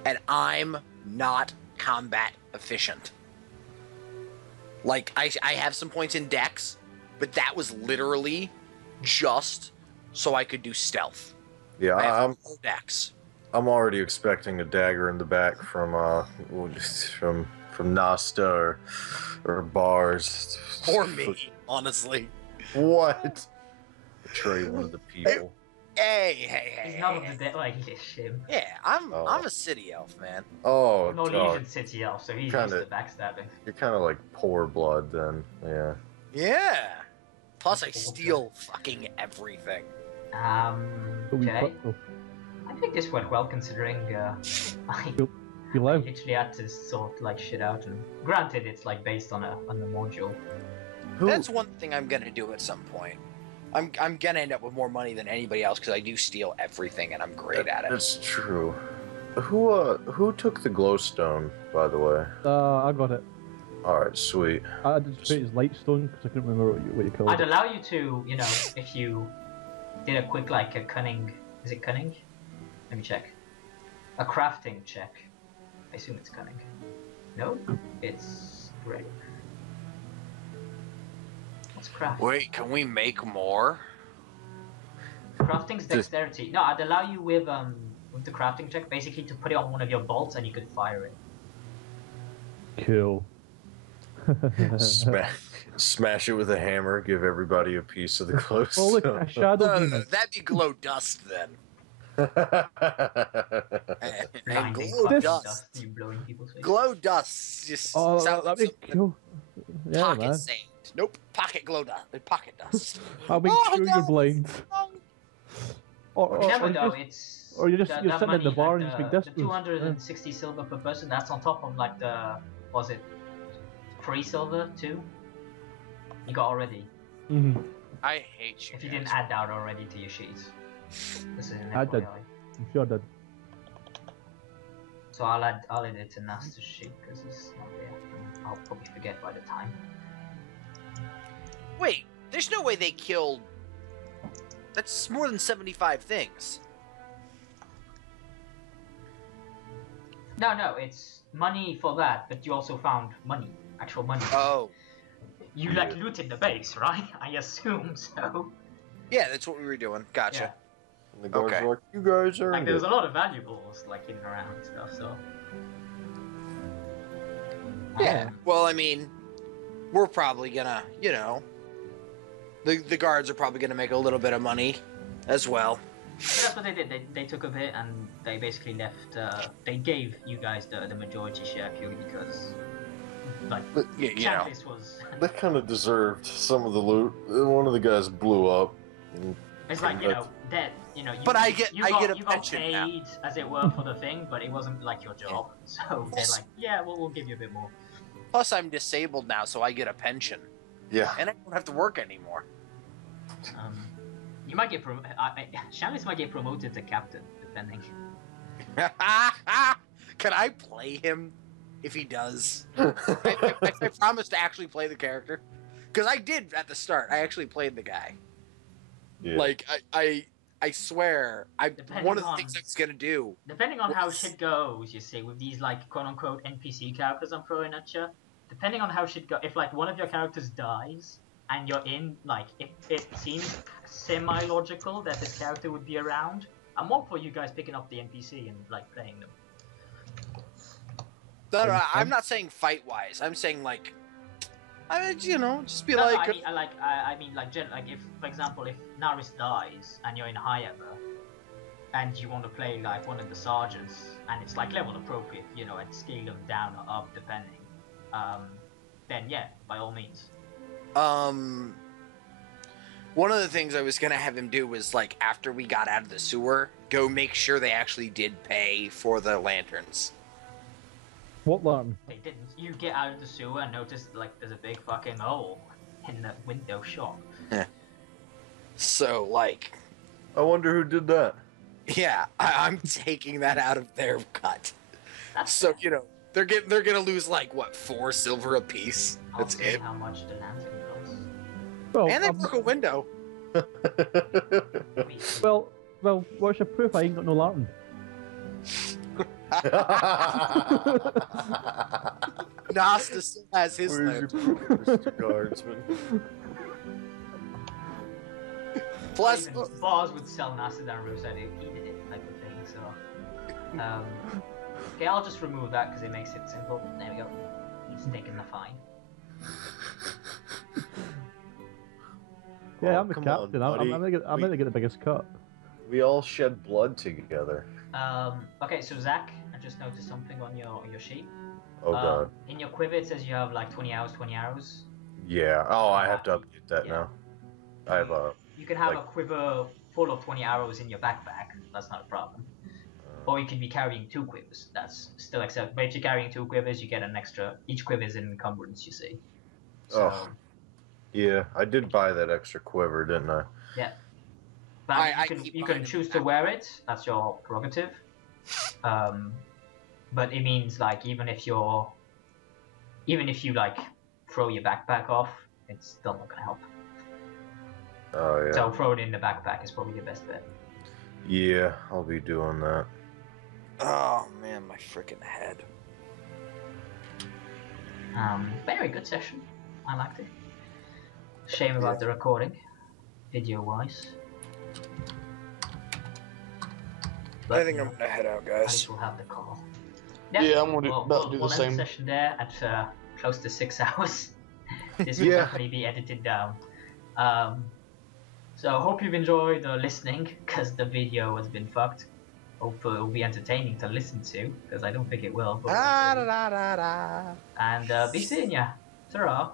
and I'm not combat efficient. Like I have some points in dex, but that was literally just so I could do stealth. Yeah, I have I'm. 4 dex. I'm already expecting a dagger in the back from Nasta or Barz. Or me, honestly. What? Betray one of the people. Hey. He's not of the dead, like him. Yeah, I'm Oh. a city elf, man. Oh, No, dog. he's in city elf, so he's Kinda- used to backstabbing. You're kind of like poor blood then. Yeah. Yeah. Plus, I steal fucking everything. But we Okay. put- oh, I think this went well considering I you live. literally had to sort like shit out, and granted it's like based on the module. Who? That's one thing I'm gonna do at some point. I'm gonna end up with more money than anybody else because I do steal everything and I'm great at it. That's true. Who took the glowstone, by the way? I got it. Alright, sweet. I just put it as lightstone because I couldn't remember what you called I'd it. allow you to, you know, if you did a quick, like, a cunning... Is it cunning? Let me check. A crafting check. I assume it's cunning. No? It's... Great. What's crafting? Wait, can we make more? Crafting's dexterity. No, I'd allow you with the crafting check, basically to put it on one of your bolts and you could fire it. Cool. Smash it with a hammer, give everybody a piece of the glowstone. Oh look, a shadow No, demon. that'd be glow dust then. And Blinding glow fucking dust. You blowing people's faces. Glow dust just Oh, sounds like that'd be something cool. Yeah, pocket man. sand. Nope, pocket glow dust. Pocket dust. I'll make Oh, sure no. you're blind. Or Never you're know, just- it's... or you're just- that- you're that sitting in the money, bar like and speak the distance. 260 silver per person, that's on top of like the... Was it 3 silver too? You got already. Mhm. I hate you. If you guys. didn't add that already to your sheets. This is an I did. FYI. I'm sure I did. So I'll add it to Nasta's sheet because he's not there. And I'll probably forget by the time. Wait, there's no way they killed. That's more than 75 things. No, it's money for that, but you also found money, actual money. Oh, You like looted the base, right? I assume so. yeah, that's what we were doing. Gotcha. Yeah. And the guards Okay. are like, you guys are. Like there's a lot of valuables like hidden around and stuff. So. Yeah. Well, I mean, we're probably gonna, you know, the guards are probably gonna make a little bit of money, as well. But that's what they did. They took a bit and they basically left. They gave you guys the majority share purely because, like, You know. Chandliss was. They kind of deserved some of the loot. One of the guys blew up. It's like, you know, that, you know, you, But I get- you I got, get a you got pension paid, now. as it were, for the thing, but it wasn't like your job. So they're like, yeah, we'll give you a bit more. Plus, I'm disabled now, so I get a pension, Yeah. and I don't have to work anymore. You might get Chandliss might get promoted to captain, depending. Can I play him if he does? I promise to actually play the character, because I did at the start. I actually played the guy. Yeah. Like I swear, Depending one of the on- things I was gonna do. Depending on how What's- shit goes, you see, with these like quote unquote NPC characters I'm throwing at you. Depending on how shit go, if like one of your characters dies and you're in, like, if it seems semi-logical that this character would be around, I'm all for you guys picking up the NPC and like playing them. No, I'm not saying fight wise. I'm saying like, you know, just be No, like. I mean, like, if, for example, if Naris dies and you're in Highever, and you want to play like one of the sergeants, and it's like level appropriate, you know, and scale them down or up depending, then yeah, by all means. One of the things I was gonna have him do was like after we got out of the sewer, go make sure they actually did pay for the lanterns. What lantern? They didn't. You get out of the sewer and notice like there's a big fucking hole in the window shop. So like, I wonder who did that. yeah, I'm taking that out of their cut. That's So you know they're gonna lose like what 4 silver apiece. I'll That's say it. how much the lantern costs. Well, And they broke a window. well, what's your proof? I ain't got no lantern. Nasta still has his Where's your lamp. proof, Mr. Guardsman? Plus, Even Barz would sell Nasta down roadside if he did it, type of thing. So, okay, I'll just remove that because it makes it simple. There we go. He's taking the fine. Yeah, Oh, I'm the come on, captain. I'm buddy. gonna get the biggest cut. We all shed blood together. Okay, so Zach, I just noticed something on your sheet. Oh god. In your quiver, it says you have like 20 hours, 20 arrows. Yeah. Oh, I have to update that Yeah. now. I have a. You can have Like- a quiver full of 20 arrows in your backpack. That's not a problem. Or you could be carrying 2 quivers. That's still acceptable. But if you're carrying 2 quivers, you get an extra. Each quiver is an encumbrance, you see. So, Oh. Yeah, I did buy that extra quiver, didn't I? Yeah. But I you keep can mine in choose the to back. wear it. That's your prerogative. But it means like even if you like throw your backpack off, it's still not gonna help. Oh yeah. So throw it in the backpack is probably your best bet. Yeah, I'll be doing that. Oh man, my freaking head. Very good session. I liked it. Shame about the recording, video-wise. I think I'm gonna head out, At guys. least we'll have the call. Yeah, I'm gonna do the we'll end same. the session there at close to 6 hours. This will Yeah. definitely be edited down. So I hope you've enjoyed listening, because the video has been fucked. Hopefully it will be entertaining to listen to, because I don't think it will. But we'll see. And be seeing ya. Ta-ra.